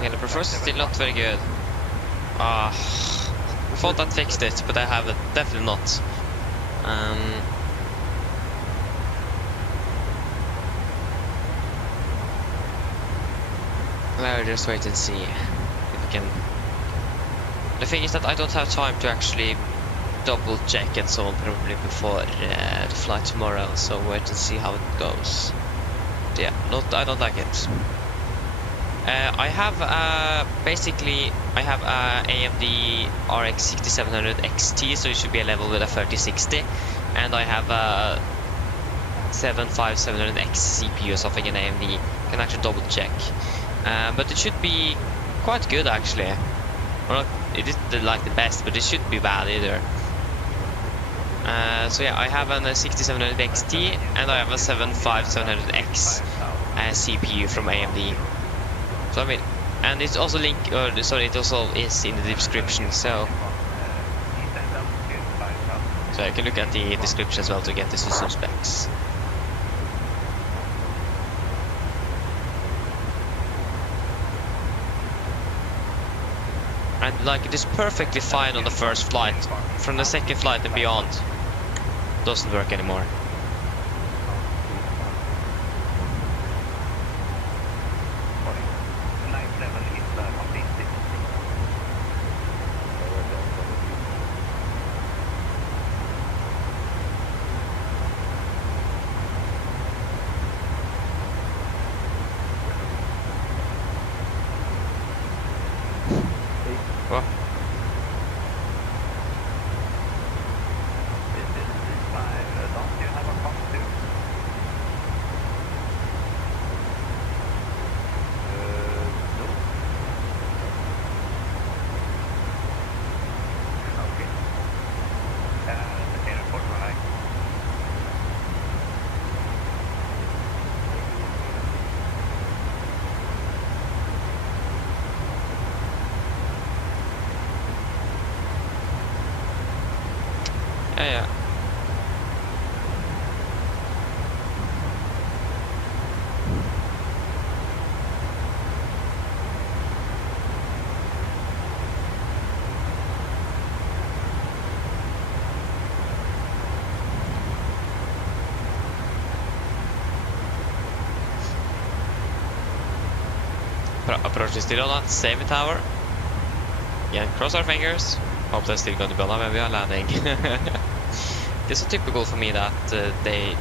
Yeah, the performance is still not very good. I thought that fixed it, but I have it definitely not. I'll just wait and see if we can. The thing is that I don't have time to actually double check and so on probably before the flight tomorrow, so wait and see how it goes. But yeah, I don't like it. I have basically I have AMD RX 6700 XT, so it should be a level with a 3060, and I have a 75700X CPU or something in AMD. Can actually double check, but it should be quite good actually. Well, it isn't like the best, but it should be valid there. So yeah, I have a 6700 XT and I have a 75700X CPU from AMD. So I mean, and it's also it also is in the description. So you can look at the description as well to get the system specs. And like it is perfectly fine on the first flight. From the second flight and beyond, doesn't work anymore. What? Yeah, yeah. Approach is still on that same tower. Again, cross our fingers. Hope they're still going to be on when we are landing. It's so typical for me that they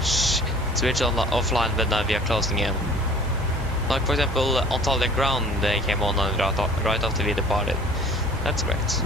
switch on offline when we are closing in. Like for example, Antalya ground they came on right after we departed. That's great.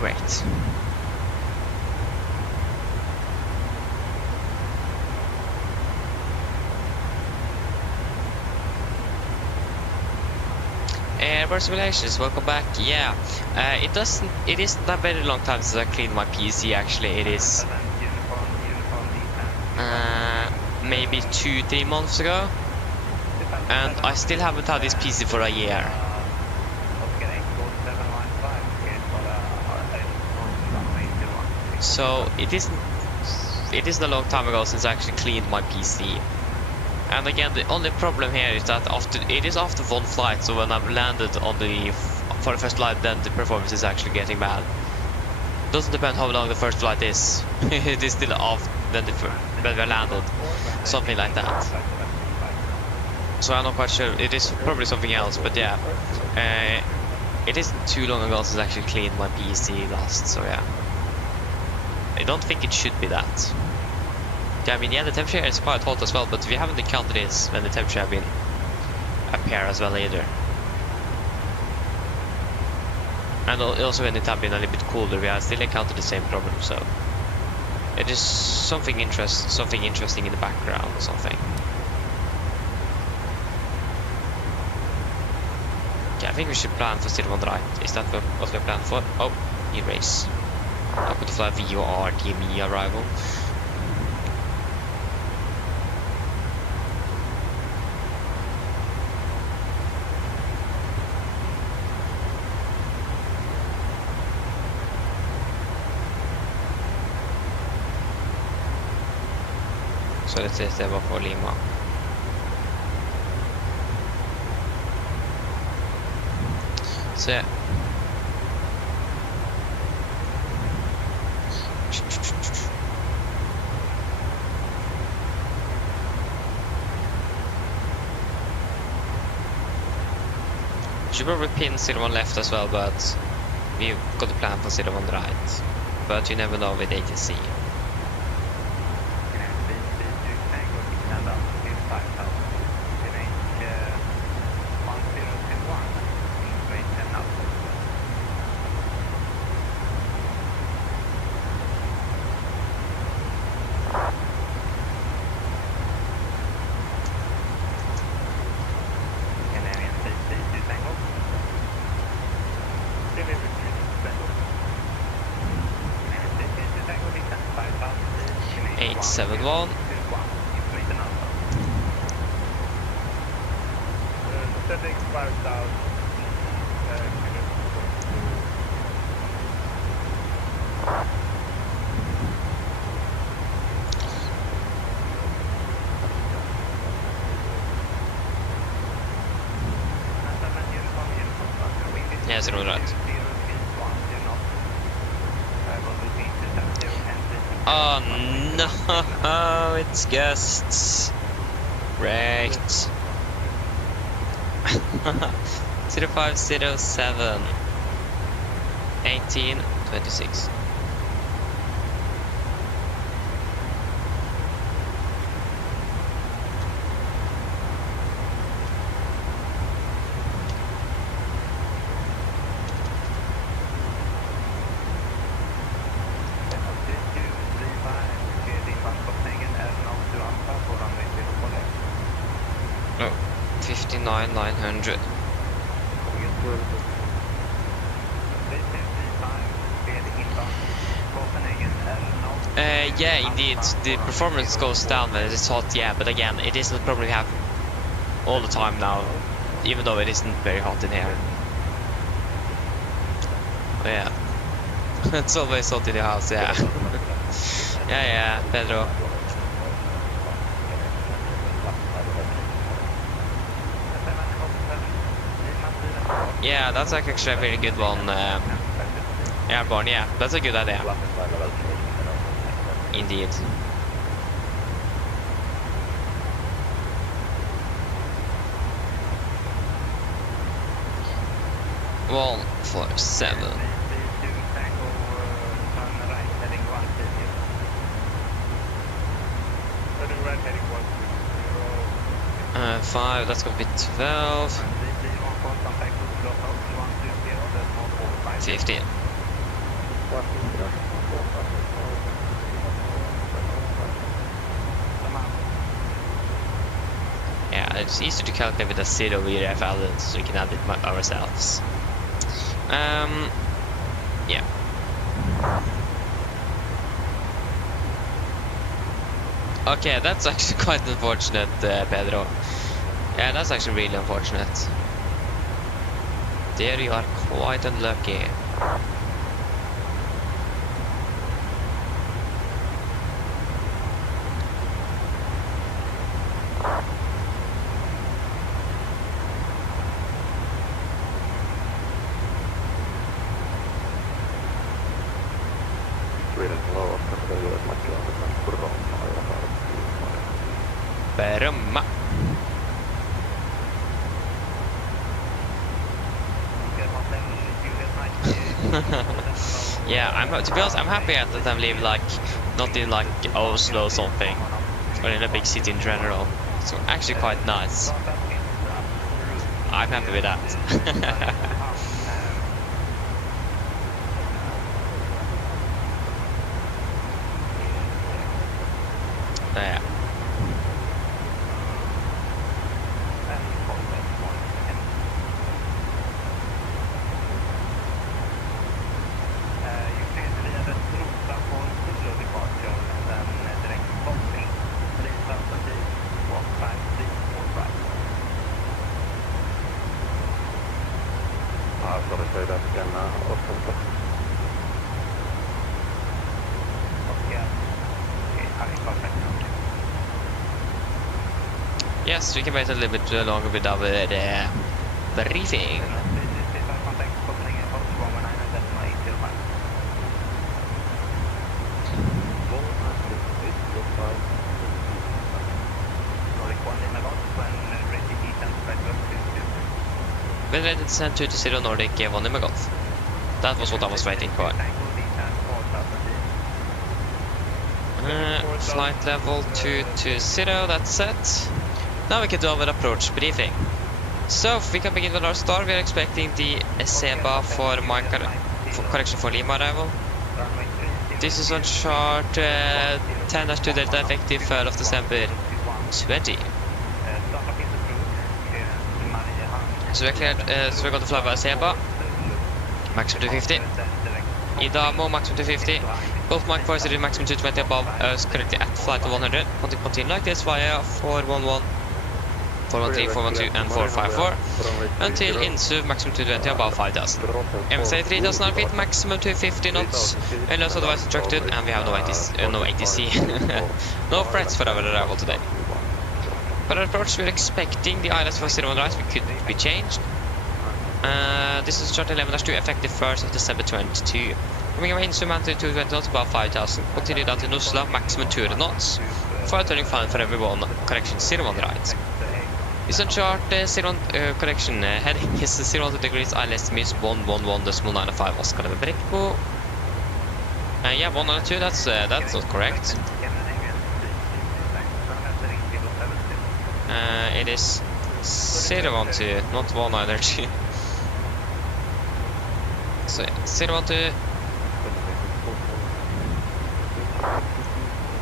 Great. Relations, welcome back. Yeah, it isn't that very long time since I cleaned my PC. Actually, it is maybe 2-3 months ago, and I still haven't had this PC for a year. So it isn't a long time ago since I actually cleaned my PC. And again, the only problem here is that after one flight, so when I've landed for the first flight, then the performance is actually getting bad. Doesn't depend how long the first flight is. It is still off when we landed, something like that. So I'm not quite sure. It is probably something else, but yeah, it isn't too long ago since I actually cleaned my PC last. So yeah, I don't think it should be that. Yeah, I mean, yeah, the temperature is quite hot as well, but we haven't encountered this when the temperature have been up here as well either. And also when it have been a little bit colder, we have still encountered the same problem, so it is something interesting in the background or something. Yeah, I think we should plan for still on the right. Is that what we plan for? Oh, erase. I'm going to fly VOR DME arrival. Så det var på Lima. Se. Should probably pin 01 left as well, but we've got a plan for 01 right. But you never know with ATC. Sending 5,000. Yes, you're right. Oh no, it's guests. Great. 0507 1826. Oh, 59,900. Yeah, indeed, the performance goes down when it's hot, yeah, but again, it isn't probably have all the time now, even though it isn't very hot in here. Oh, yeah. It's always hot in the house, yeah. Yeah, Pedro. Yeah, that's like actually a very good one. Airborne, yeah, that's a good idea. Indeed. Well, 47. Turning right, heading 120. 5, that's gonna be 12. 15. Yeah, it's easier to calculate with a 0 VRF added, so we can add it ourselves. Yeah. Okay, that's actually quite unfortunate, Pedro. Yeah, that's actually really unfortunate. There you are quite unlucky. Berömma. Yeah, to be honest, I'm happy at that I'm live like not in like Oslo or something, or in a big city in general. It's actually quite nice. I'm happy with that. Yeah. Yes, we can wait a little bit longer with our briefing. When ready to send 220 Nordic 1 in Golf. That was what I was waiting for. Flight level 220, that's set. Now we can do our approach briefing. So, we can begin with our start. We are expecting the SEBA for correction for Lima arrival. This is on chart 10-2 Delta effective 3rd of December 20. So we're cleared, so we're going to fly via SEBA. Maximum 250. Idamo, maximum 250. Both Mike 4 do maximum 220 above us currently at flight of 100. Continue like this via 411. 413, 412 and 454 until into maximum 220 above 5000. MSFS2020 feet, maximum 250 knots, and lots otherwise instructed, and we have no ATC. No threats for our arrival today. For our approach, we're expecting the ILS for 01 rise could be changed. This is chart 11-2, effective 1st of December 22. Coming away in Sumanto 220 knots above 5000. Continue down to Oslo, maximum 200 knots. For turning fine for everyone, correction 01 right. This on chart 01, correction heading is 01 degrees, ILS means 111.95 Oscar November Echo. Yeah, 192, that's not correct. It is 012, not 192. So yeah, 012.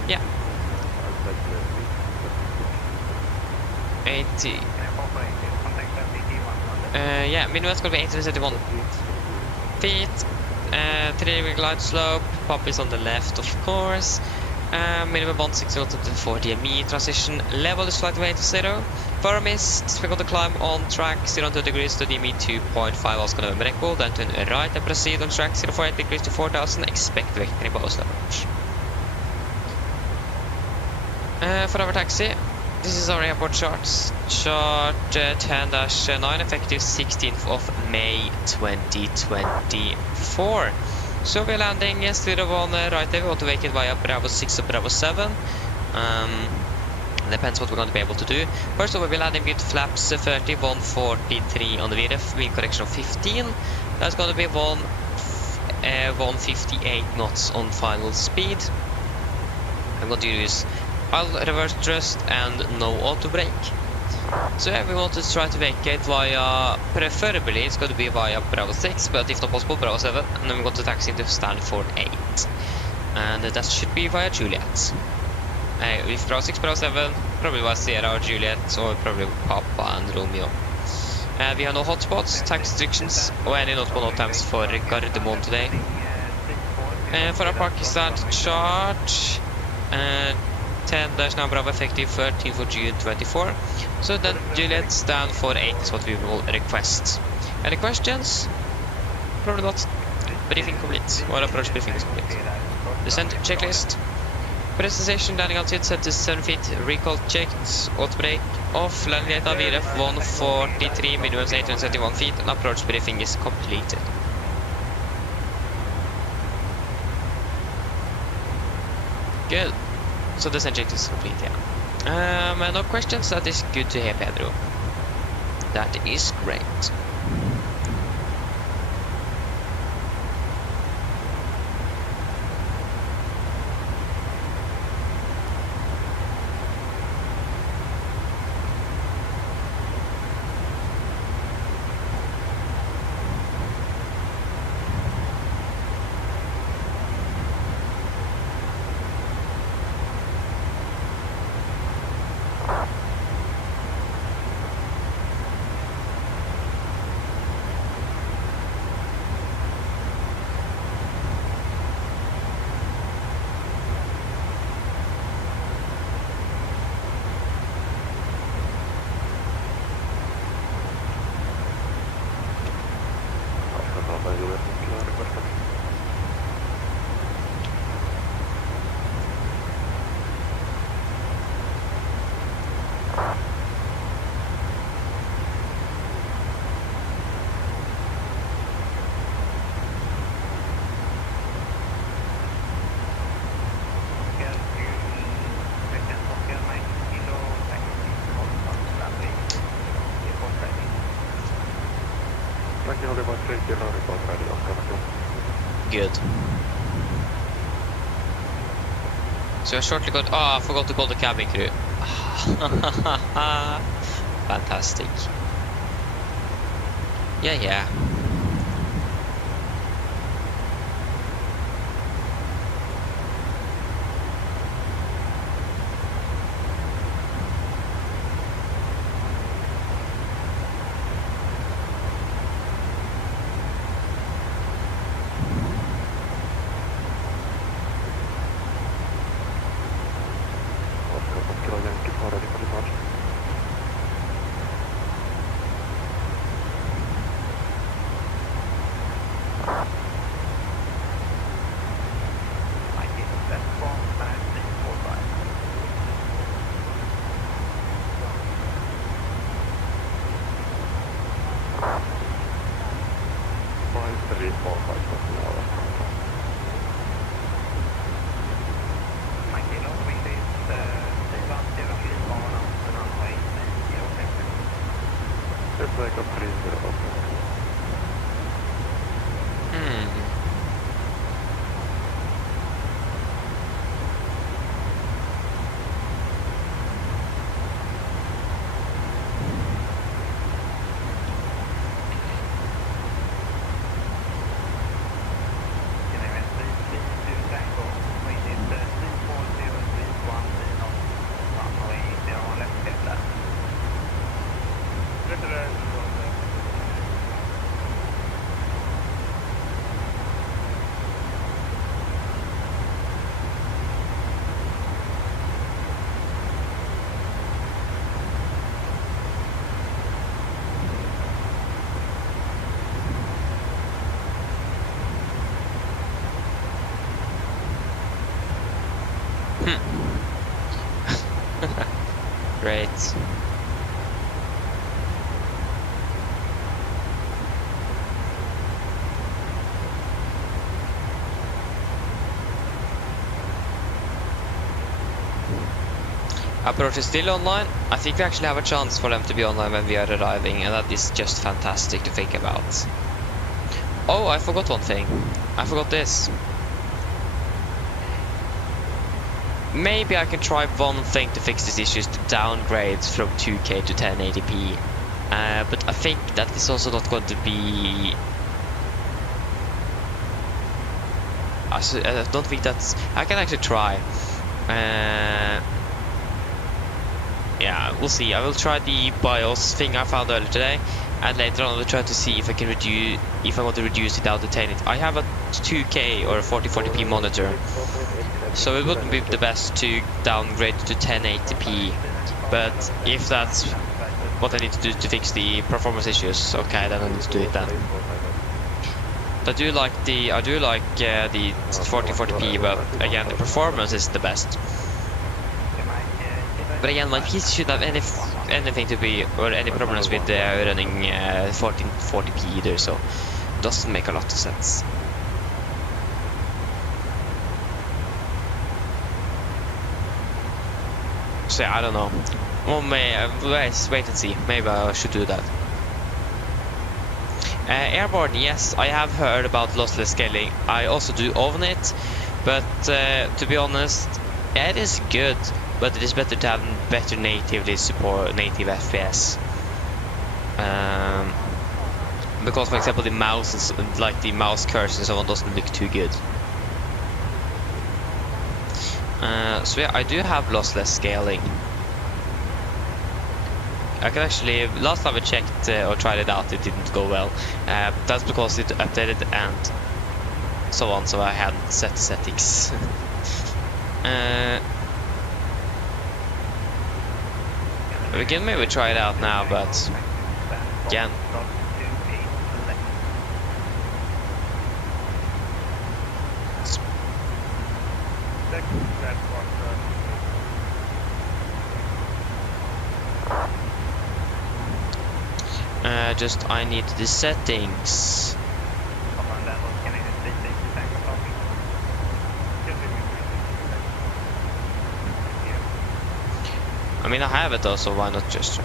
Yeah. 80. Yeah, minimum is going to be 871 feet. 3-degree glide slope. Pop is on the left, of course. Minimum 160 to 4 DME transition. Level is flight weight to 0. Firmest, we're going to climb on track 02 degrees to DME 2.5 Oscar November Echo. Then turn right and proceed on track 048 degrees to 4000. Expect vector in Oslo approach. For our taxi, this is our airport charts. Chart 10-9, effective 16th of May 2024. So we're landing 01 right there. We want to vacate via Bravo 6 or Bravo 7. Depends what we're going to be able to do. First of all, we're landing with flaps 30, 143 on the VRF, wind correction of 15. That's going to be 158 knots on final speed. I'm going to use idle reverse thrust and no auto brake. So yeah, we want to try to vacate via, preferably it's going to be via Bravo 6, but if not possible, Bravo 7. And then we're going to taxi into Stanford 8. And that should be via Juliet. If Bravo 6, Bravo 7, probably via Sierra or Juliet, or probably Papa and Romeo. We have no hotspots, tax restrictions, or any notable no times for Gardermoen today. For our parking start chart, 10-9 Bravo effective 13 for June 24. So then Juliet Stanford 8 is what we will request. Any questions? Probably not. Briefing complete, or approach briefing is complete. Descent checklist. Press the station, landing altitude set to 7 feet, recall checked, auto brake off, landing data VRF 143, minimum 871 feet, and approach briefing is completed. Good. So the descent checklist is complete, yeah. No questions, that is good to hear, Pedro. That is great. Good. So I shortly got... Oh, I forgot to call the cabin crew. Fantastic. Yeah. Just like a freezer open. Great. Approach is still online. I think we actually have a chance for them to be online when we are arriving, and that is just fantastic to think about. Oh, I forgot one thing. I forgot this. Maybe I can try one thing to fix this issue, is to downgrade from 2K to 1080p. But I think that is also not going to be... I don't think that's... I can actually try. Yeah, we'll see. I will try the BIOS thing I found earlier today, and later on I will try to see if I can reduce, if I want to reduce it down to 1080. I have a 2K or a 4040p monitor, so it wouldn't be the best to downgrade to 1080p. But if that's what I need to do to fix the performance issues, okay, then I need to do it then. But I do like the 4040p, but again, the performance is the best. But again, my PC should have anything to be, or any problems with running 1440p either, so it doesn't make a lot of sense. So yeah, I don't know. Well, wait and see. Maybe I should do that. Airborne, yes, I have heard about lossless scaling. I also do own it, but to be honest, yeah, it is good. But it is better to have better native FPS. Because, for example, the mouse, like the mouse cursor and so on, doesn't look too good. So yeah, I do have lossless scaling. I can actually, last time I checked or tried it out, it didn't go well. That's because it updated and so on, so I hadn't set the settings. We can maybe try it out now, but again, just I need the settings. I mean, I have it though, so why not just try?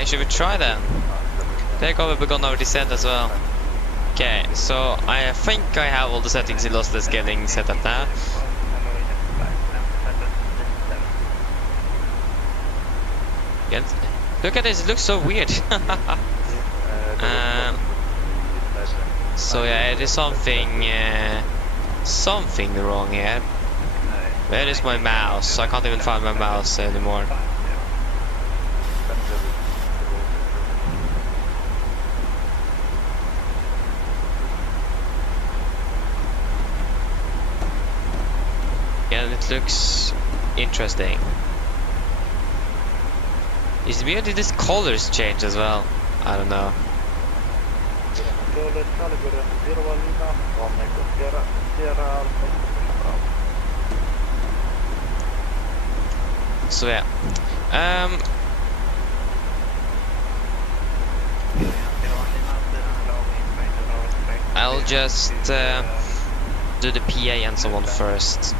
Okay, should we try then? Take over, begun our descent as well. Okay, so I think I have all the settings in lossless scaling set up now. Again, look at this, it looks so weird. So yeah, it is something wrong here. Where is my mouse? I can't even find my mouse anymore. Yeah, it looks interesting. Is it weird? Did these colors change as well? I don't know. So yeah, I'll just do the PA and so on first.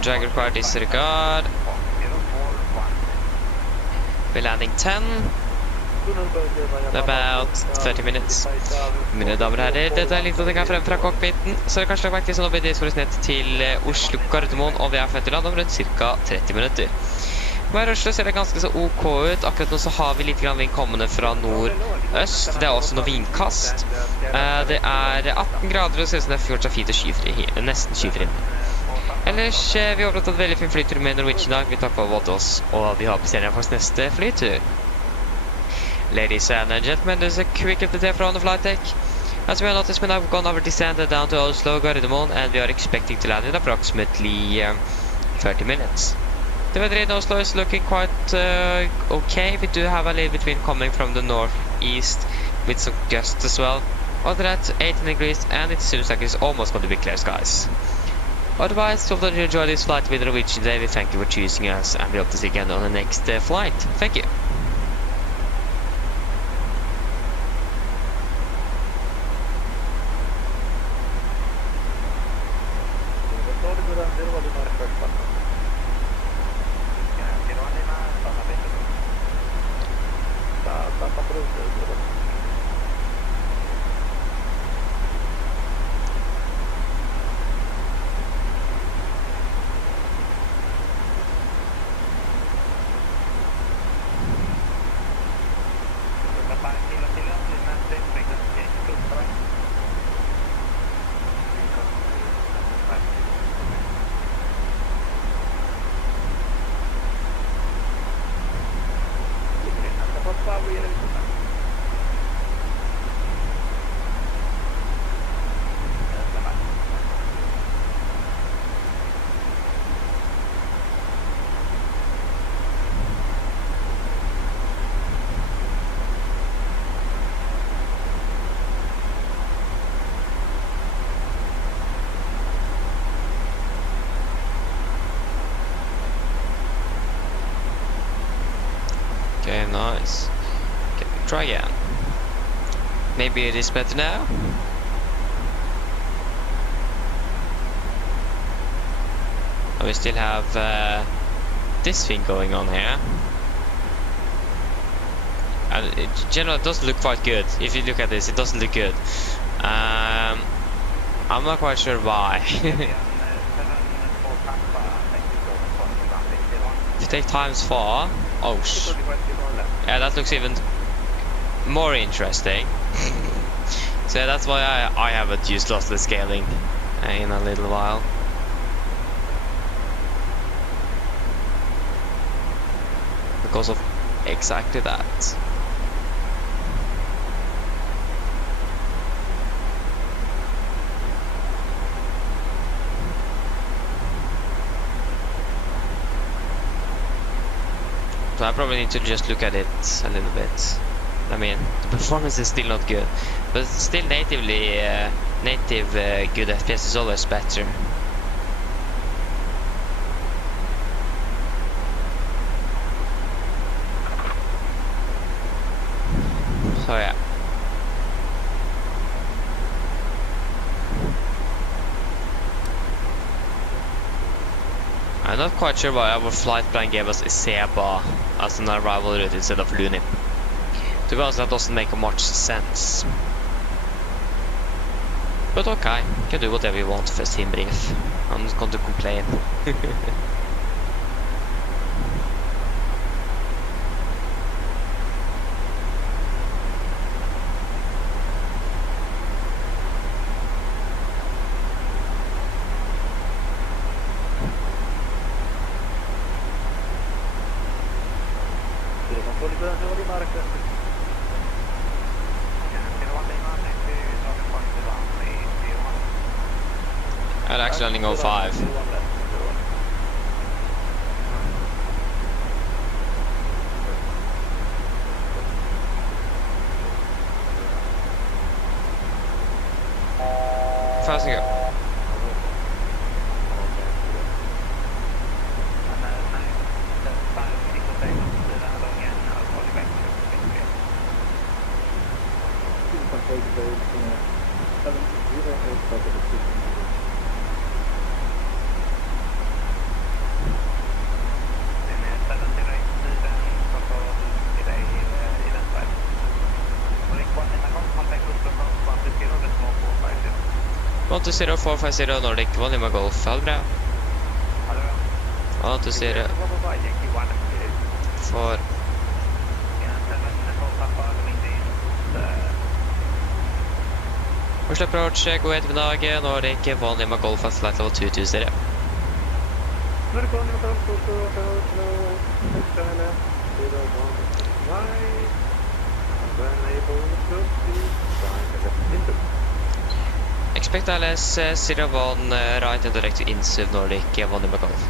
Drag required disregard. We're landing 10. About 30 minutes. Mine damer og herrer, dette er litt av det her frem fra cockpiten. Så det er kanskje faktisk så nå blir det skåret ned til Oslo Gardermoen, og vi er forventet land om rundt ca. 30 minutter. Her i Oslo ser det ganske så ok ut. Akkurat nå så har vi litt grann vind kommende fra nordøst. Det er også noe vindkast. Det er 18 grader og ser ut som det er fortsatt fint og skyfri, nesten skyfri. Ellers, vi har overtatt veldig fin flytur med Norwegian i dag. Vi takker for å ha oss, og vi har bestemt faktisk neste flytur. Ladies and gentlemen, this is a quick update from the flight deck. As we have noticed, we have gone over descended down to Oslo Gardermoen, and we are expecting to land in approximately 30 minutes. The weather in Oslo is looking quite okay. We do have a little bit wind coming from the northeast with some gusts as well. Other than that, 18 degrees, and it seems like it's almost going to be clear skies. Otherwise, hope that you enjoy this flight with Norwegian today. We thank you for choosing us, and we hope to see you again on the next flight. Thank you. Okay, nice. Okay, try again. Maybe it is better now? And we still have this thing going on here. And in general, it doesn't look quite good. If you look at this, it doesn't look good. I'm not quite sure why. If you take times 4, oh yeah, that looks even more interesting. So yeah, that's why I haven't used lossless scaling in a little while. Because of exactly that. So I probably need to just look at it a little bit. I mean, the performance is still not good, but still native good FPS is always better. So yeah. I'm not quite sure why our flight plan gave us a SEBA as an arrival route instead of Lunip. To be honest, that doesn't make much sense. But okay, you can do whatever you want first team brief. I'm not going to complain. I'd actually only go 5. Fast and go. One to 0450 Nordic, one Lima Golf, ha det bra. 1 to 0 for Oslo approach, god ettermiddag, Nordic, one Lima Golf, at flight level 220. Expect ILS 01 right and direct to Insuv Nordic, one Lima Golf.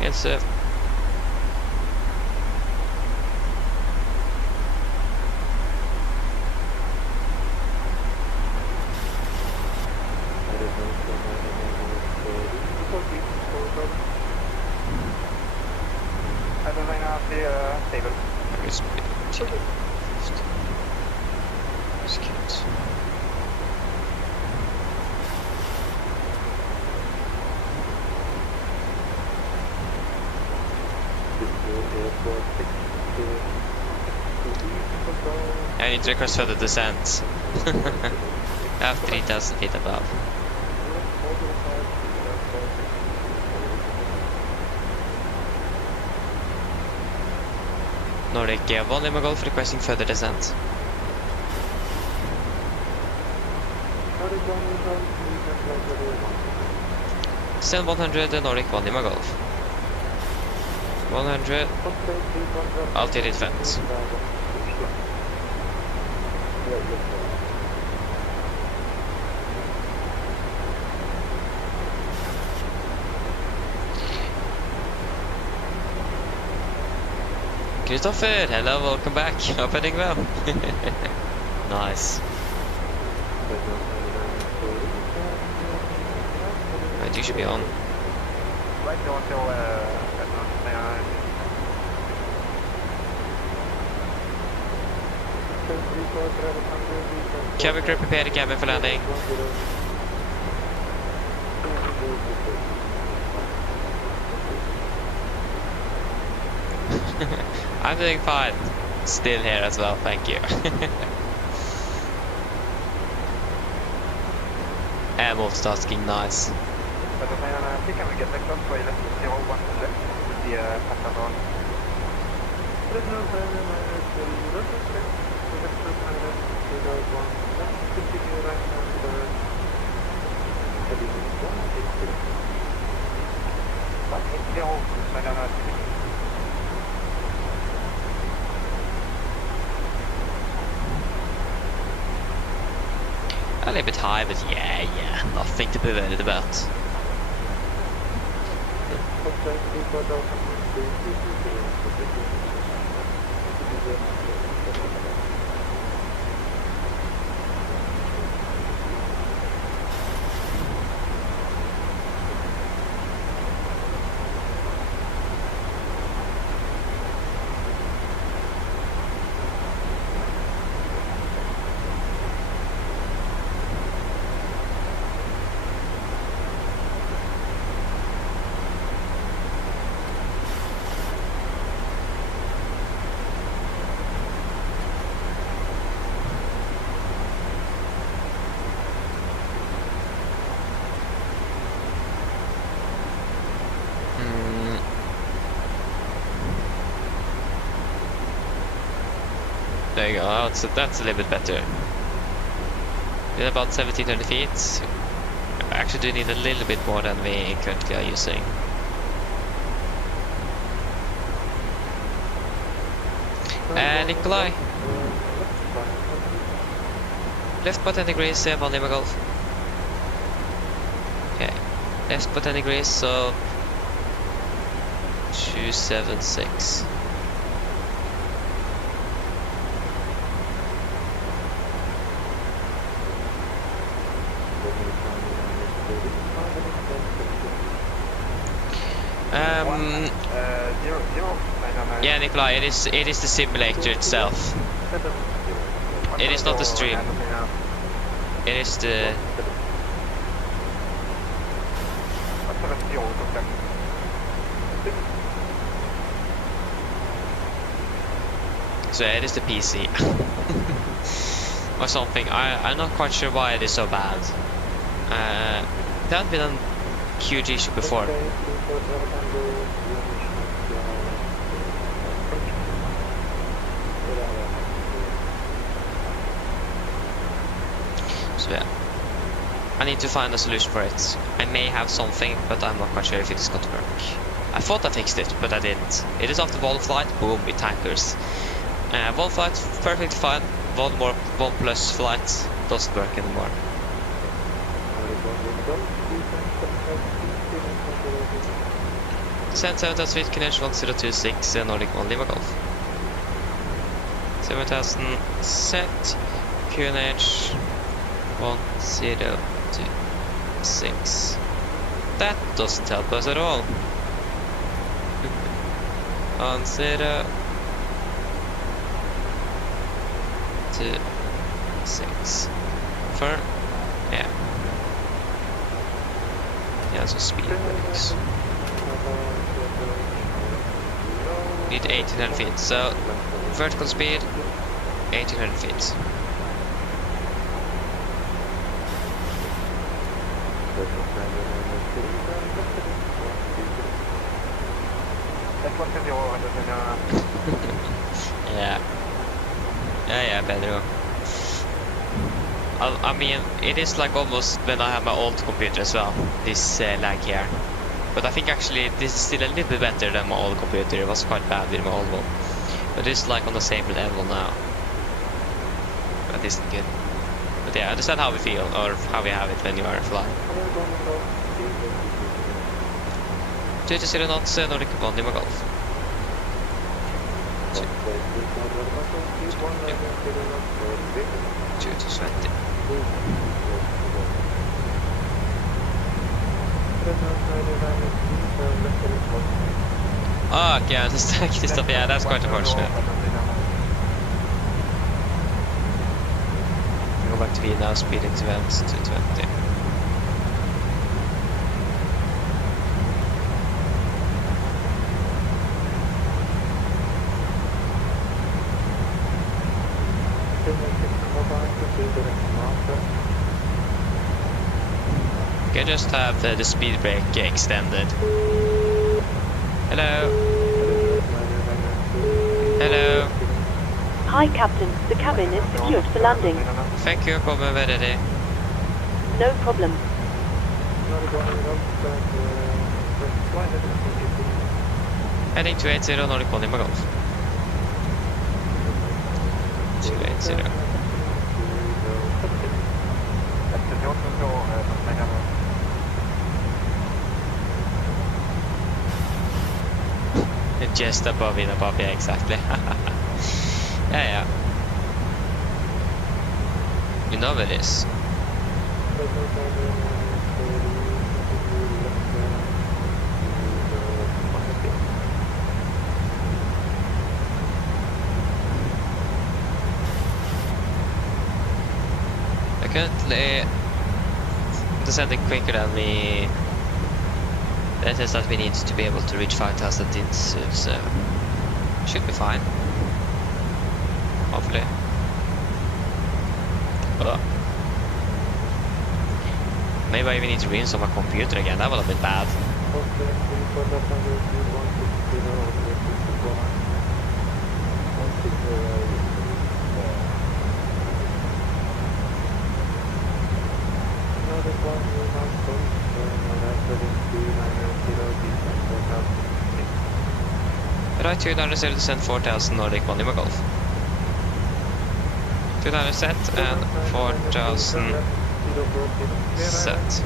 Insuv. I need to request for the descent. I have 3,000 feet above. Nordic, one Lima Golf requesting further descent. Send 100 Nordic, one Lima Golf. 100 altitude fence. Christopher, hello, welcome back. Hope you're doing well. Nice. Right, you should be on. Right, go until Cabin crew, prepare the cabin for landing. I'm doing fine. Still here as well, thank you. And multitasking, nice. A little bit high, but yeah, nothing to be worried about. There you go. Oh, that's a little bit better. Did about 1700 feet. Actually, do need a little bit more than we currently are using. Nikolai. Left by 10 degrees, 1 Lima Golf. Okay. Left by 10 degrees, so 276. Yeah, Nikolai, it is the simulator itself. It is not the stream. It is the... So it is the PC. Or something. I'm not quite sure why it is so bad. That had been a huge issue before. So yeah, I need to find a solution for it. I may have something, but I'm not quite sure if it is going to work. I thought I fixed it, but I didn't. It is after one flight, boom, it tankers. One flight, perfectly fine. One plus flight doesn't work anymore. Send 7000 feet, QNH 1026, Nordic 1 Lima Golf. 7000 set, QNH 1026. That doesn't help us at all. 1026. Firm. Yeah. Yeah, so speed brakes. Need 1800 feet, so vertical speed 1800 feet. Yeah, Pedro. I mean, it is like almost when I have my old computer as well, this lag here. But I think actually this is still a little bit better than my old computer. It was quite bad with my old one. But it's like on the same level now. That isn't good. But yeah, I understand how we feel, or how we have it when you are flying. 20 knots, Nordic 1 Lima Golf. Two to 20. Oh, okay, I understand, Christoph. Yeah, that's quite unfortunate. Go back to V now, speeding to events to 20. Okay, just have the speed brake extended. Hello. Hello. Hi, Captain. The cabin is secured for landing. Thank you, kommer vara ready. No problem. Heading 280 Nordic 1 Lima Golf. 280. Just above, yeah, exactly. Yeah. You know where it is. I currently descending quicker than we. That is that we need to be able to reach 5000 in soon, so should be fine. Hopefully. Maybe I even need to reinstall my computer again. That would have been bad. Right, 200 descent 4000 Nordic 1 Lima Golf. 200 set and 4000 set.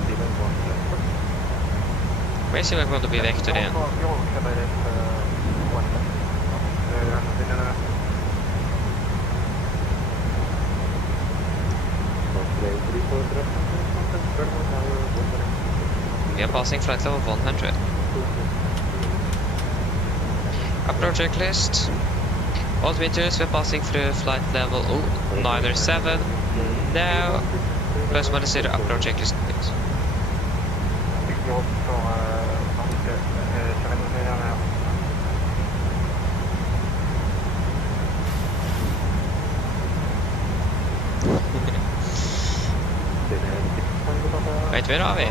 We assume I'm going to be vectored in. We are passing flight level 100. Approach checklist. All meters, we're passing through flight level 907. Now, plus minus 0, approach checklist complete. Wait, where are we?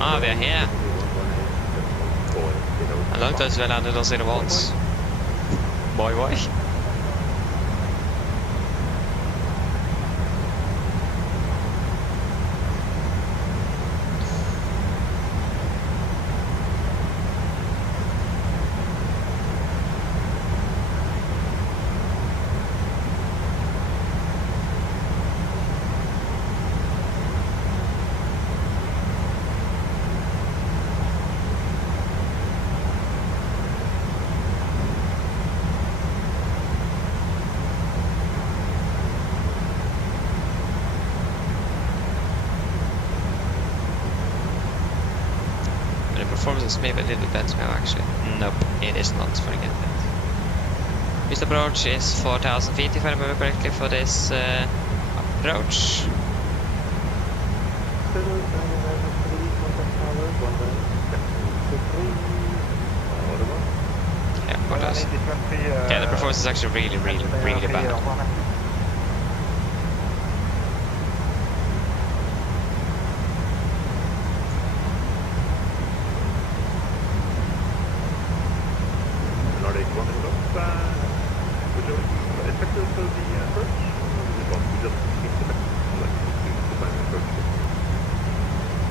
Ah, we are here. How long does we landed on 0 volts? Boy. Performance is maybe a little bit better now, actually. Nope, it is not. Forget that. This approach is 4000 feet, if I remember correctly, for this approach. Yeah, what else? Okay, the performance is actually really bad.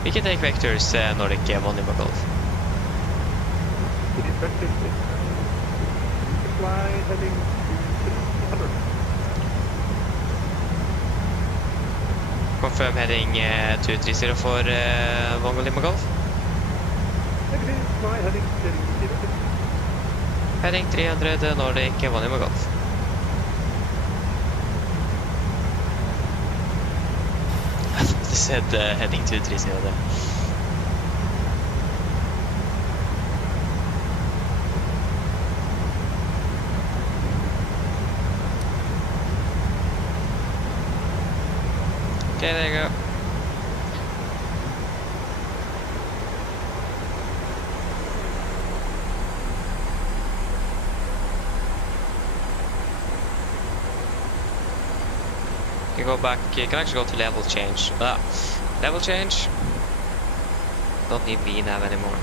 We can take vectors Nordic 1 Lima Golf. Confirm heading 230 for 1 Lima Golf. Heading 300 Nordic 1 Lima Golf. I said heading 230 there. Okay, there you go. You can go back, you can actually go to level change. Level change. Don't need VNav anymore.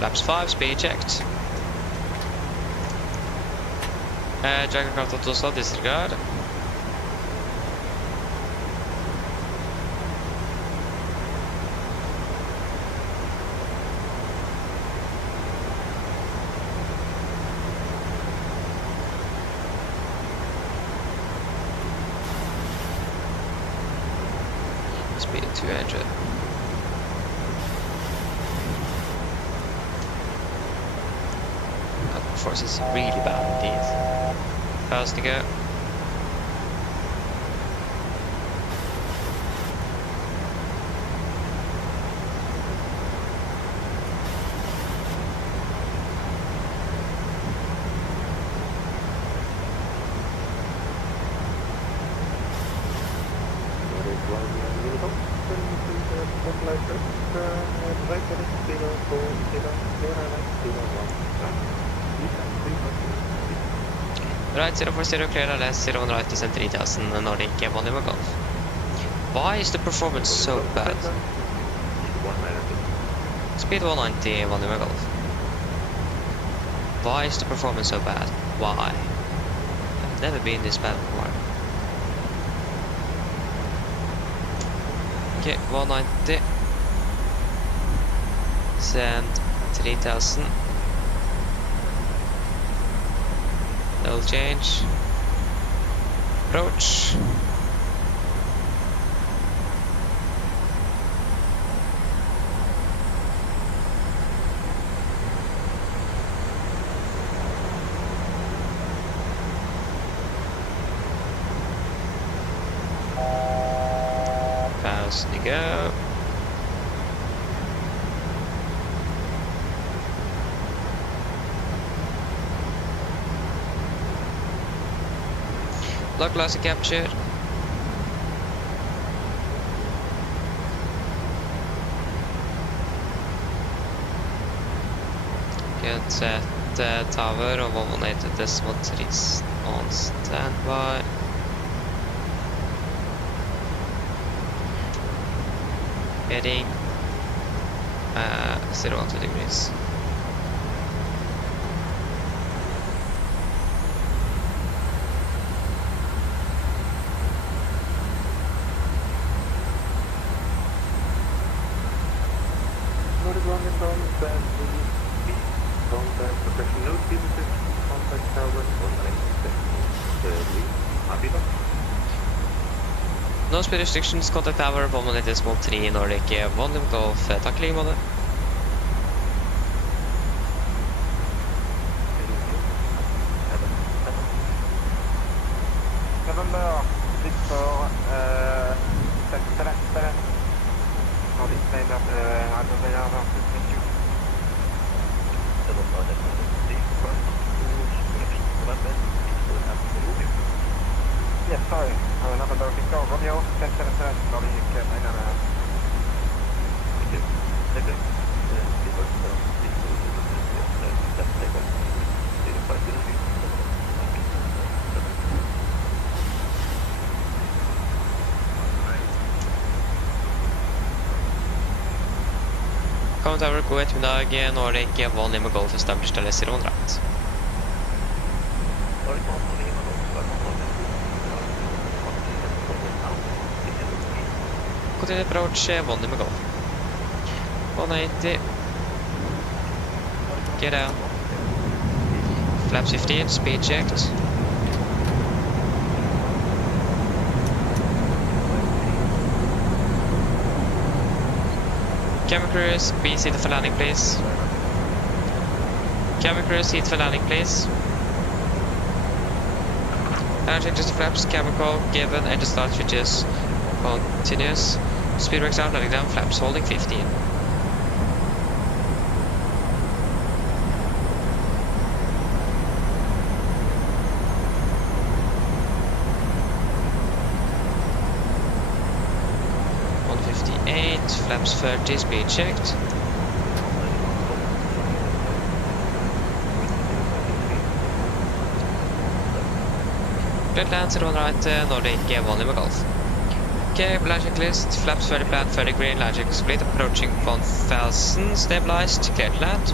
Laps 5, speed checked. Dragon craft at Oslo, disregard. Speed 200. Force is really bad indeed. Fast to go. Right, 040, clear LS, 090, descent 3000, Nordic 1 Lima Golf. Why is the performance so bad? Speed 190, 1 Lima Golf. Why is the performance so bad? why. I've never been this bad before. Okay, 190. Send 3000. No change. Approach. Fast to go. Localizer captured. Can set tower of 180.3 on standby. Heading 0-2 degrees. Norwegian contact protection note, contact tower 196. No speed restrictions, contact tower 180.3 Nordic volume Golf. Takk i like måte. November, Victor, Sector. Nordic Mail of Antalya. Yes, sorry. November, Victor, Romeo, 1077, Nordic Mail. Common tower, god ettermiddag. Nordic volume Golf established eller 0 right. Continue approach, volume Golf. 180. Get out. Flaps 15, speed checked. Camera crews, be seated for landing, please. Camera crews, seated for landing, please. Land changes to flaps, camera call given, engine start switches continuous. Speed brakes out, letting down, flaps holding 15. Flaps 30, speed checked. Red land 0 right, Nordic volume Golf. Okay, land checklist, flaps 30 plan, 30 green, land check split, approaching 1000, stabilized, cleared land.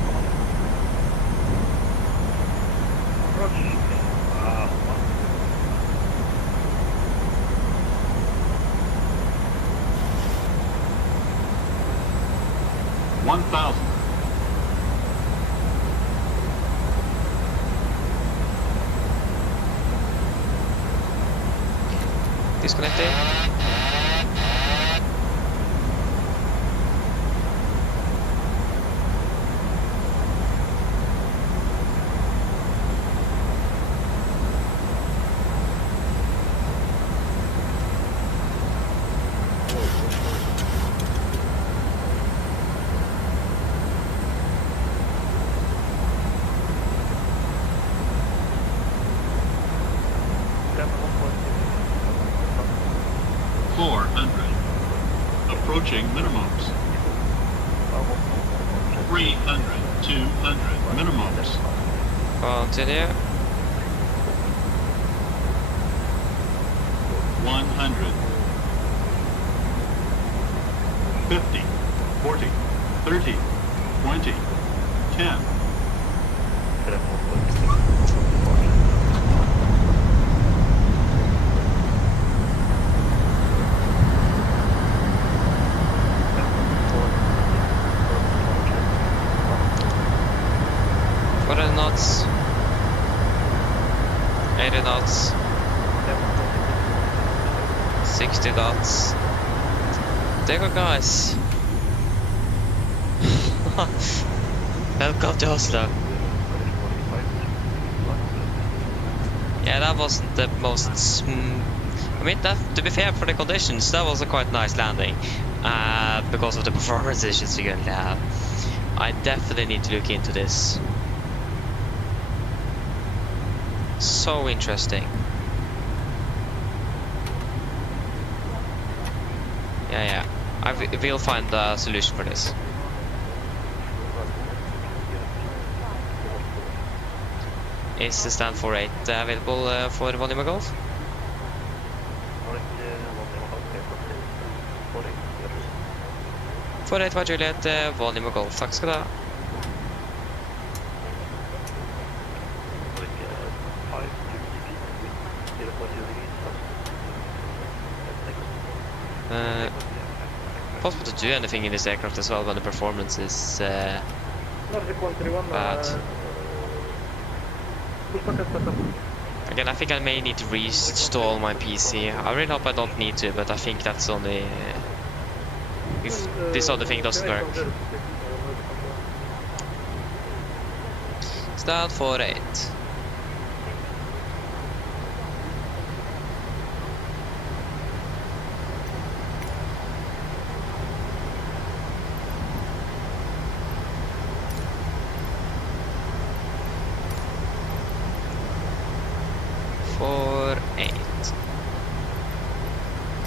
Approach. 1,000. Disconnected. Approaching minimums. 300, 200 minimums. Continue. 100. 50, 40, 30, 20, 10. out. There you go, guys. Welcome to Oslo. Yeah, that wasn't the most... I mean, that, to be fair, for the conditions, that was a quite nice landing. Because of the performance issues we currently have. I definitely need to look into this. So interesting. Yeah. We'll find a solution for this. Is the stand 48 available for Volume Golf? For 8 var Juliet, Volume Golf. Takk skal du ha. Possible to do anything in this aircraft as well when the performance is bad. Again, I think I may need to reinstall my PC. I really hope I don't need to, but I think that's only if this other thing doesn't work. Start 48.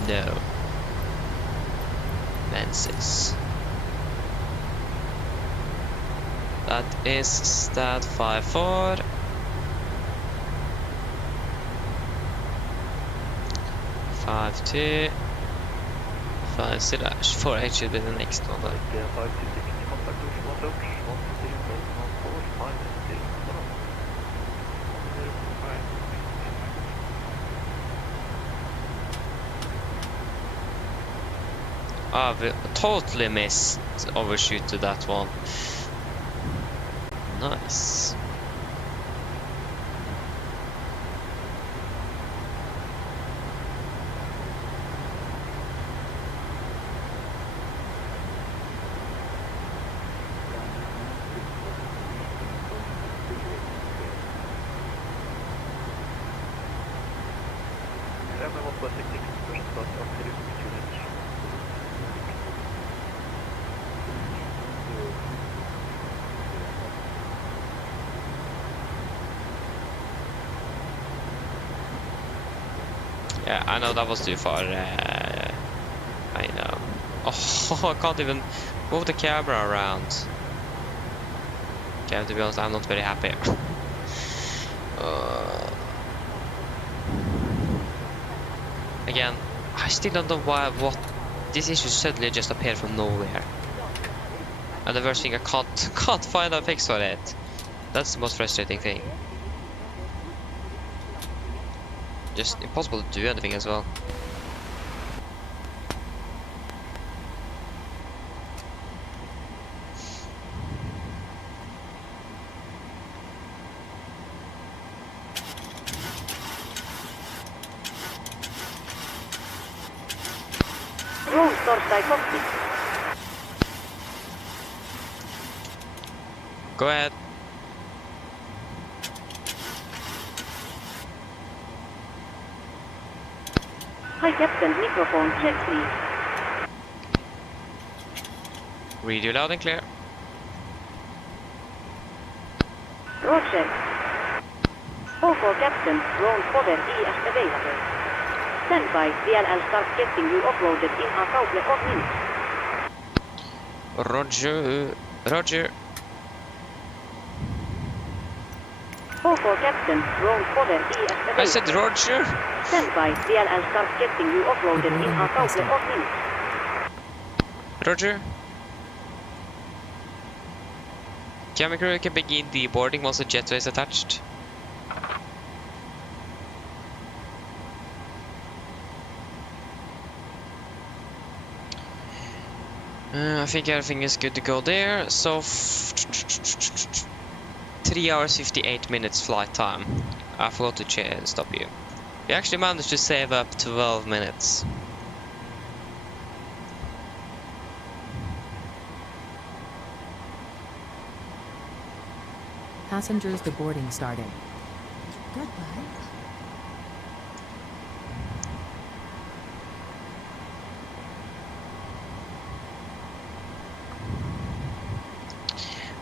No. Menses. That is stat 54. 52. 5/48 should be the next one though. I've totally missed overshoot to that one. Nice. Yeah, I know that was too far. I know. Oh, I can't even move the camera around. Okay, to be honest, I'm not very happy. Again, I still don't know what this issue suddenly just appeared from nowhere. And the worst thing, I can't find a fix for it. That's the most frustrating thing. Just impossible to do anything as well. Roll torstai kohti. Go ahead. Hi Captain, microphone check please. Read you loud and clear. Roger. OK Captain, drone cover is available. Stand by, DLL start getting you uploaded in a couple of minutes. Roger. Roger. OK Captain, drone cover is available. I said Roger. Stand by, DLL start getting you uploaded in a couple of minutes. Roger. Camera crew can begin deboarding once the jetway is attached. I think everything is good to go there. So 3 hours 58 minutes flight time. I forgot to stop you. We actually managed to save up 12 minutes. Passengers deboarding started. Goodbye.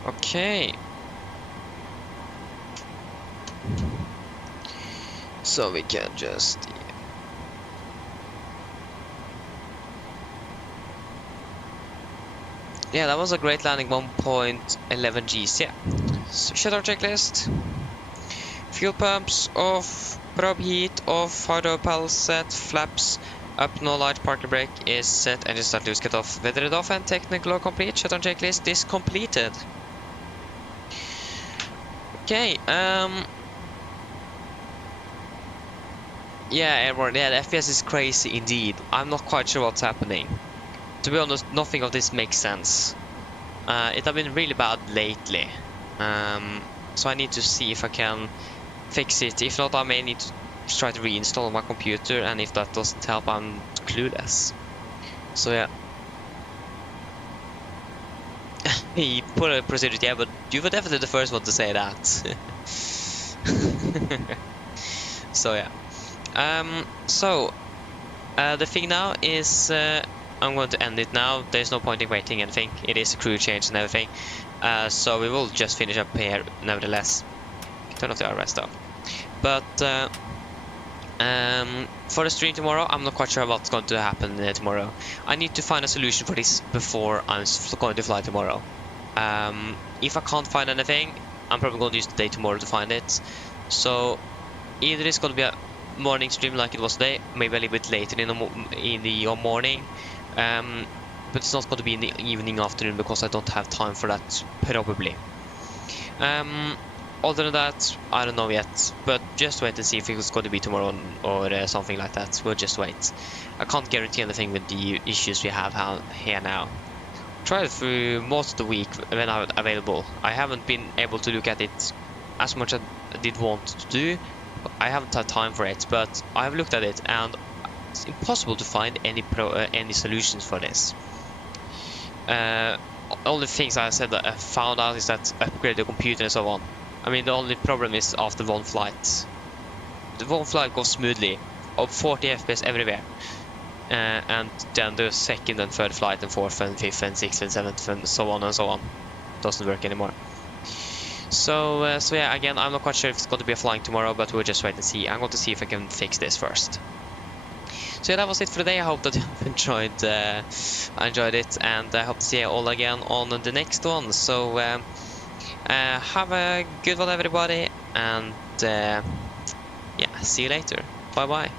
Okay. So we can just... Yeah, that was a great landing, 1.11 Gs, yeah. So, shutdown checklist. Fuel pumps off, probe heat off, hydro pulse set, flaps up, no light, parking brake is set, engine start loose, cut off, weathered off, and technical complete. Shutdown checklist is completed. Okay, yeah, everyone, yeah, the FPS is crazy indeed. I'm not quite sure what's happening. To be honest, nothing of this makes sense. It has been really bad lately. So I need to see if I can fix it. If not, I may need to try to reinstall my computer, and if that doesn't help, I'm clueless. So yeah. He put a procedure, yeah, but you were definitely the first one to say that. So yeah. The thing now is I'm going to end it now. There's no point in waiting anything. It is a crew change and everything. So we will just finish up here nevertheless. Turn off the armrest though. But for the stream tomorrow, I'm not quite sure what's going to happen tomorrow. I need to find a solution for this before I'm going to fly tomorrow. If I can't find anything, I'm probably going to use the day tomorrow to find it. So either it's going to be a morning stream like it was today, maybe a little bit later in the morning, but it's not going to be in the evening, afternoon, because I don't have time for that probably. Other than that, I don't know yet, but just wait and see if it's going to be tomorrow or something like that. We'll just wait. I can't guarantee anything with the issues we have here now. Tried it through most of the week when I'm available. I haven't been able to look at it as much as I did want to do. I haven't had time for it, but I've looked at it and it's impossible to find any solutions for this. Only things I said that I found out is that upgrade the computer and so on. I mean, the only problem is after one flight. The one flight goes smoothly, of 40 FPS everywhere. And then the second and third flight and fourth and fifth and sixth and seventh and so on doesn't work anymore. So yeah, again, I'm not quite sure if it's going to be a flying tomorrow, but we'll just wait and see. I'm going to see if I can fix this first. So yeah, that was it for today. I hope that you enjoyed it, and I hope to see you all again on the next one. So have a good one, everybody, and yeah, see you later. Bye bye.